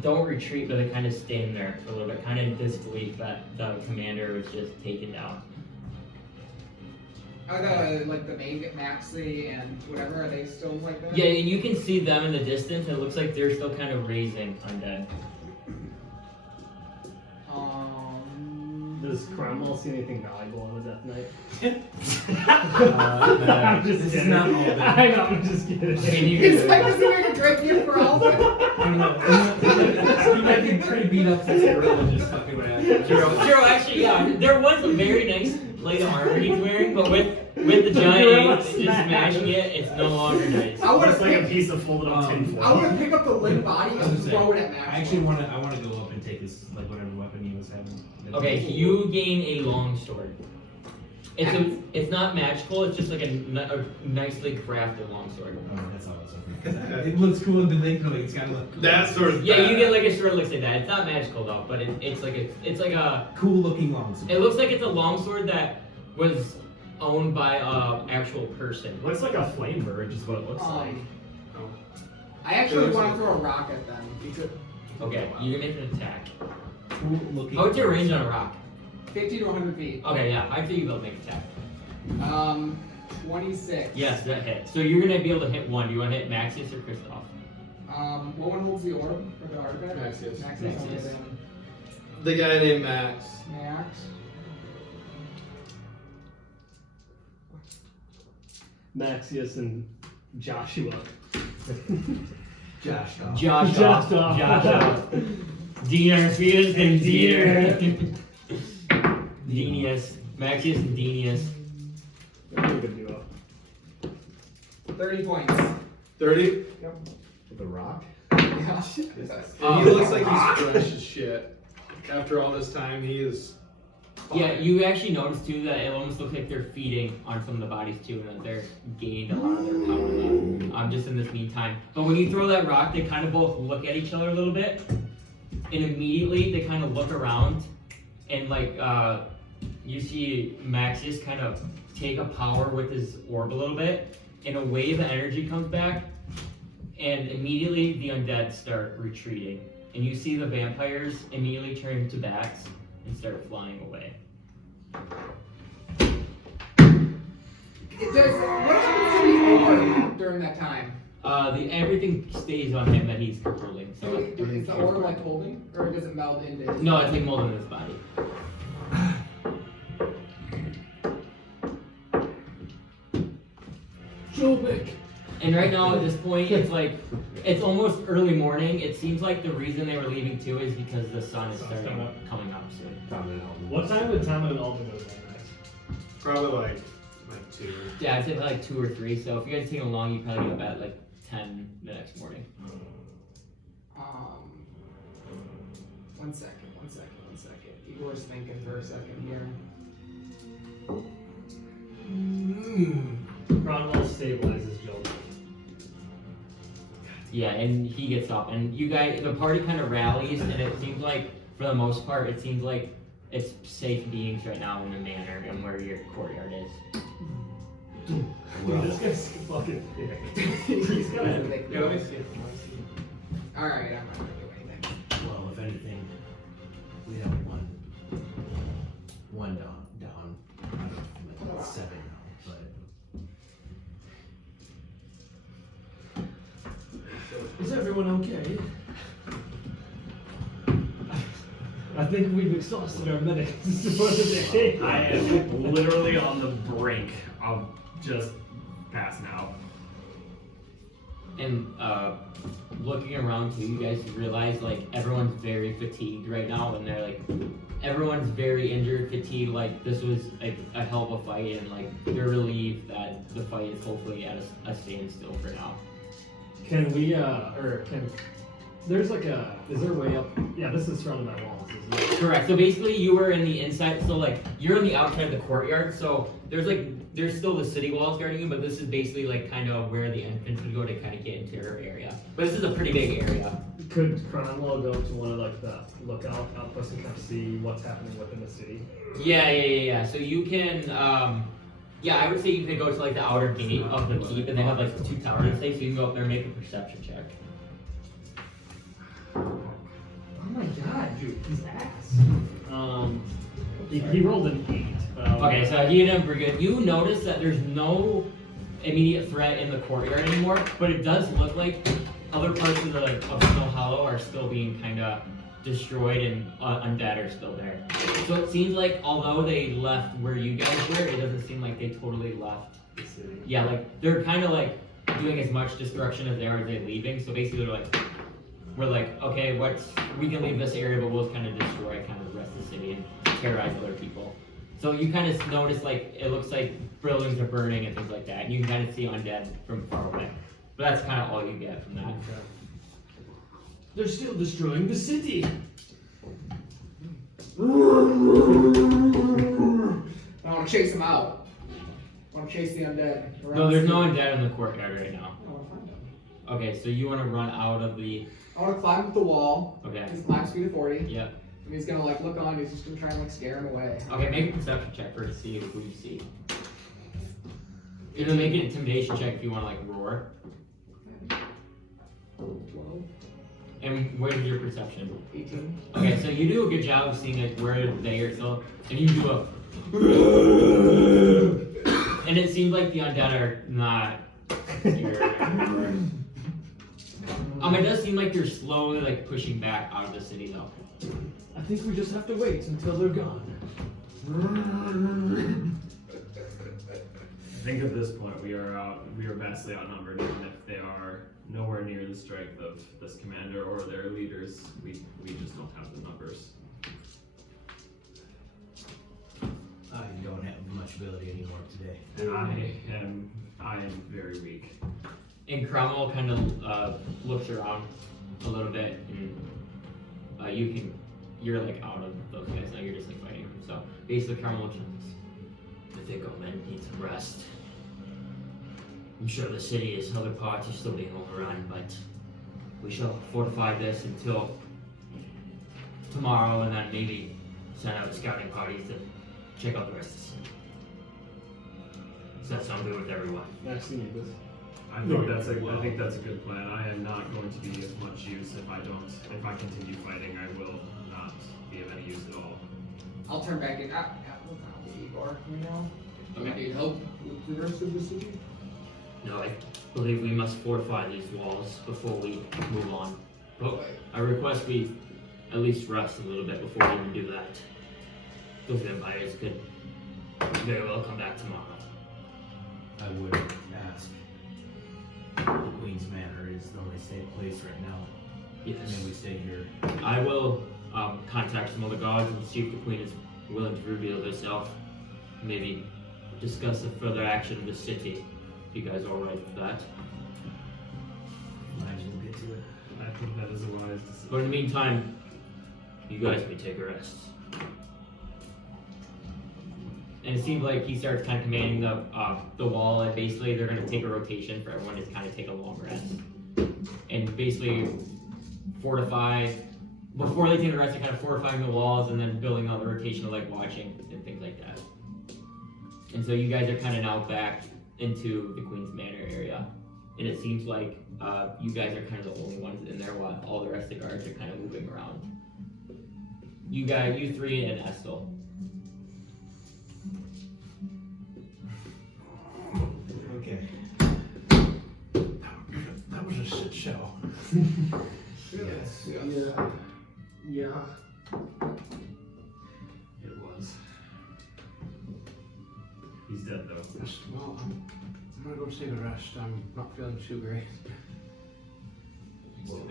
don't retreat, but they kind of stand there for a little bit, kind of in disbelief that the commander was just taken down. Are the main Maxi and whatever, are they still like that? Yeah, and you can see them in the distance, and it looks like they're still kind of raising undead. Does Cromwell see anything valuable on the Death Knight? I'm just this is kidding. not all that. I know, I'm just kidding. And you He's like, does he make a great gift for all of it? I don't know. He might be pretty beat up since the gorilla just fucking around. Jiro, actually, yeah, there was a very nice plate of armor he's wearing, but with the giant ape just smashing it, it's no longer nice. I want It's to like a pick, piece of folded up tinfoil. I want to pick up the limp body I was and gonna throw it say, at Max. I actually want to go up and take his whatever weapon he was having. Okay, you gain a long sword. It's not magical. It's just like a nicely crafted long sword. Oh, that's all I was looking. It looks cool and believe like it's gotta look cool. That sort of. Yeah, you get like a sword that looks like that. It's not magical though, but it's like a. cool looking long sword. It looks like it's a longsword that was owned by a actual person. Looks like a flame bird, is what it looks like. I actually want to throw a rock at them because Okay, you're gonna make an attack. Cool looking. What's your range on a rock? 50 to 100 feet. Okay, yeah, I think you'll be able to make an attack. 26. Yes, that hits. So you're gonna be able to hit one. Do you want to hit Maxius or Kristoph? What one holds the orb for the artifact? Maxius. Maxius. Maxius. The guy named Max. Max. Maxius and Joshua. Josh. Josh. Diener, Fius and Diener. Denius. Maxius and Denius. They're a good duo. 30 points. 30. With a rock? Yeah. He looks like he's fresh as shit. After all this time, he is. Yeah, you actually notice too that it almost looks like they're feeding on some of the bodies too, and that they're gained a lot of their power just in this meantime. But when you throw that rock, they kind of both look at each other a little bit, and immediately they kind of look around, and like you see Maxius kind of take a power with his orb a little bit, and a wave of energy comes back, and immediately the undead start retreating. And you see the vampires immediately turn to bats and start flying away. What happens to the orb during that time? Everything stays on him that he's controlling. So Is the orb like holding, or does it meld into his? no, it's like molded in his body. And right now at this point, it's almost early morning. It seems like the reason they were leaving too is because the sun is starting coming up soon. What time would Tom and Alden go that night? Probably like 2. Yeah, I'd say like 2 or 3. So if you guys take along, you probably get up at like 10 the next morning. One second. Igor's thinking for a second here. Cromwell stabilizes Joel. Yeah, and he gets up, and you guys, the party kind of rallies, and it seems like, for the most part, it seems like it's safe beings right now in the manor and where your courtyard is. This guy's fucking thick. He's gonna make Yeah, let me see. Alright, I'm not gonna do anything. Well, if anything, we have one down. I'm at 7 now, but Is everyone okay? I think we've exhausted our medicines for the day. I am literally on the brink of just passing out. And looking around too, you guys realize like everyone's very fatigued right now, and they're like, everyone's very injured, fatigued. Like this was like a hell of a fight, and like they're relieved that the fight is hopefully at a standstill for now. Can we, there's like is there a way up? Yeah, this is surrounded by walls, isn't it? Correct. So basically, you were in the inside. So like you're on the outside of the courtyard. So there's still the city walls guarding you, but this is basically like kind of where the entrance would go to kind of get into your area. But this is a pretty big area. Could Cromwell go to one of like the lookout outposts and kind of see what's happening within the city? Yeah. So you can, I would say you could go to like the outer gate of the keep, and they have like 2 towers and stuff, so you can go up there and make a perception check. Oh my god, dude, his ass. He rolled an 8. Okay, so he did pretty good. You notice that there's no immediate threat in the courtyard anymore, but it does look like other parts of Snowhollow are still being kind of destroyed, and undead are still there. So it seems like although they left where you guys were, it doesn't seem like they totally left the city. Yeah, like they're kind of like doing as much destruction as they are leaving. So basically, they're like, we're like, okay, we can leave this area, but we'll kind of destroy kind of the rest of the city and terrorize other people. So you kind of notice like it looks like buildings are burning and things like that, and you can kind of see undead from far away. But that's kind of all you get from that. Okay. They're still destroying the city. I want to chase them out. I want to chase the undead. No, there's no undead in the courtyard right now. I want to find them. Okay, so you want to run out of the. I want to climb up the wall. Okay. He's climb speed of 40. Yep. And he's gonna like look on. He's just gonna try and like scare him away. Okay, make a perception check first to see who you see. Either make an intimidation check if you want to like roar. 12, And where's your perception? 18. Okay, so you do a good job of seeing like where they are still, and you do a. And it seems like the undead are not scared anymore. It does seem like you're slowly like pushing back out of the city though. I think we just have to wait until they're gone. I think at this point we are vastly outnumbered, even if they are nowhere near the strength of this commander or their leaders. We just don't have the numbers. I don't have much ability anymore today. I am very weak. And Cromwell kind of looks around a little bit, and you're like out of those guys now. You're just like fighting them. So basically, Cromwell just, I think our men need some rest. I'm sure the city is other parts are still being overrun, but we shall fortify this until tomorrow, and then maybe send out scouting parties to check out the rest of the city. Does that sound good with everyone? Nice to meet you. I think that's a good plan. I am not going to be of much use if I continue fighting. I will not be of any use at all. I'll turn back in. I'll see Igor, you know. Do I need help with the rest of the city? No, I believe we must fortify these walls before we move on. But I request we at least rest a little bit before we even do that. Those vampires could very well come back tomorrow. I would ask. The Queen's Manor is the only safe place right now. Yes. And then we stay here. I will contact some other guards and see if the Queen is willing to reveal herself. Maybe discuss a further action in the city. If you guys are alright with that. Might as well get to it. I think that is a wise decision. But in the meantime, you guys may take a rest. And it seems like he starts kind of commanding the wall, and basically they're going to take a rotation for everyone to kind of take a long rest. And basically fortify, before they take a rest, they're kind of fortifying the walls and then building on the rotation of like watching and things like that. And so you guys are kind of now back into the Queen's Manor area. And it seems like you guys are kind of the only ones in there while all the rest of the guards are kind of moving around. You three and Estel. Okay. That was a shit show. Yes. Yeah. It was. He's dead though. Well, I'm gonna go take a rest. I'm not feeling too great.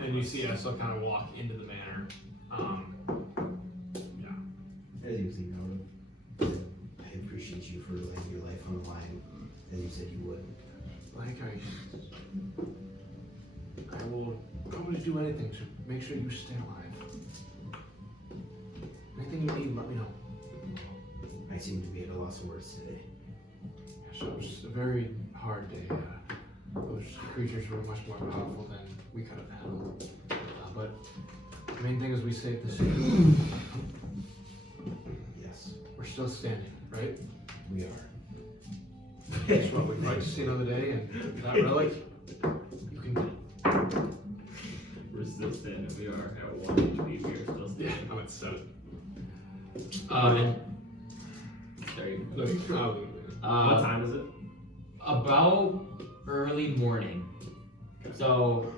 And you see Estel kind of walk into the manor. As you see, I appreciate you for laying your life on the line, as you said you would. Like I will always do anything to make sure you stay alive. Anything you need, let me know. I seem to be at a loss of words today. So it was a very hard day. Those creatures were much more powerful than we could have handled. But the main thing is we saved the city. Yes, We're still standing, right? we are. That's what we'd like to see another day, and that relic, you can get it. We're still standing. We are at 1 HP. We are still Yeah, standing. I'm at 7. And sorry. What time is it? About early morning. So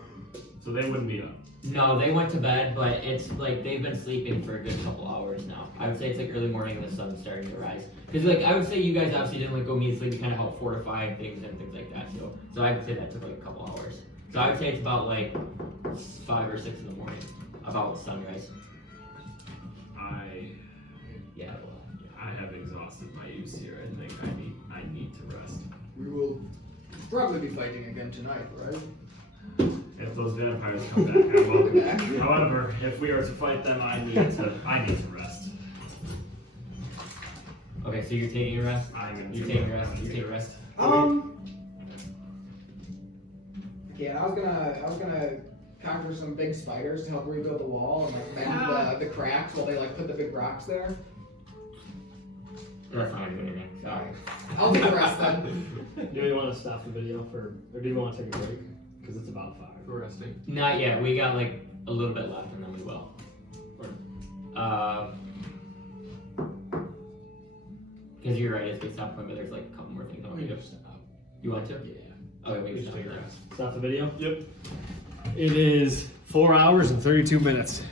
they wouldn't be up. no, they went to bed, but it's like they've been sleeping for a good couple hours now. I would say it's like early morning and the sun's starting to rise. Because like I would say you guys obviously didn't like go immediately to kind of help fortify things and things like that. So I would say that took like a couple hours. So I would say it's about like 5 or 6 in the morning, about sunrise. Yeah. I have exhausted my use here. I think I need to rest. We will probably be fighting again tonight, right? If those vampires come back, I welcome back. However, if we are to fight them, I need to rest. Okay, so you're taking a rest. You're taking a rest. You take a rest. Yeah, I was gonna conquer some big spiders to help rebuild the wall and like mend the cracks while they like put the big rocks there. That's not gonna do anything. So. Alright. I'll take a rest then. Do you want to stop the video or do you want to take a break? Because it's about 5. We're resting. Not yet. We got like a little bit left, and then we will. Because you're right, it's a good stop point, but there's like a couple more things I want to do. You want to? Yeah. Okay, we can Just stop take a that. rest. Stop the video? Yep. It is 4 hours and 32 minutes.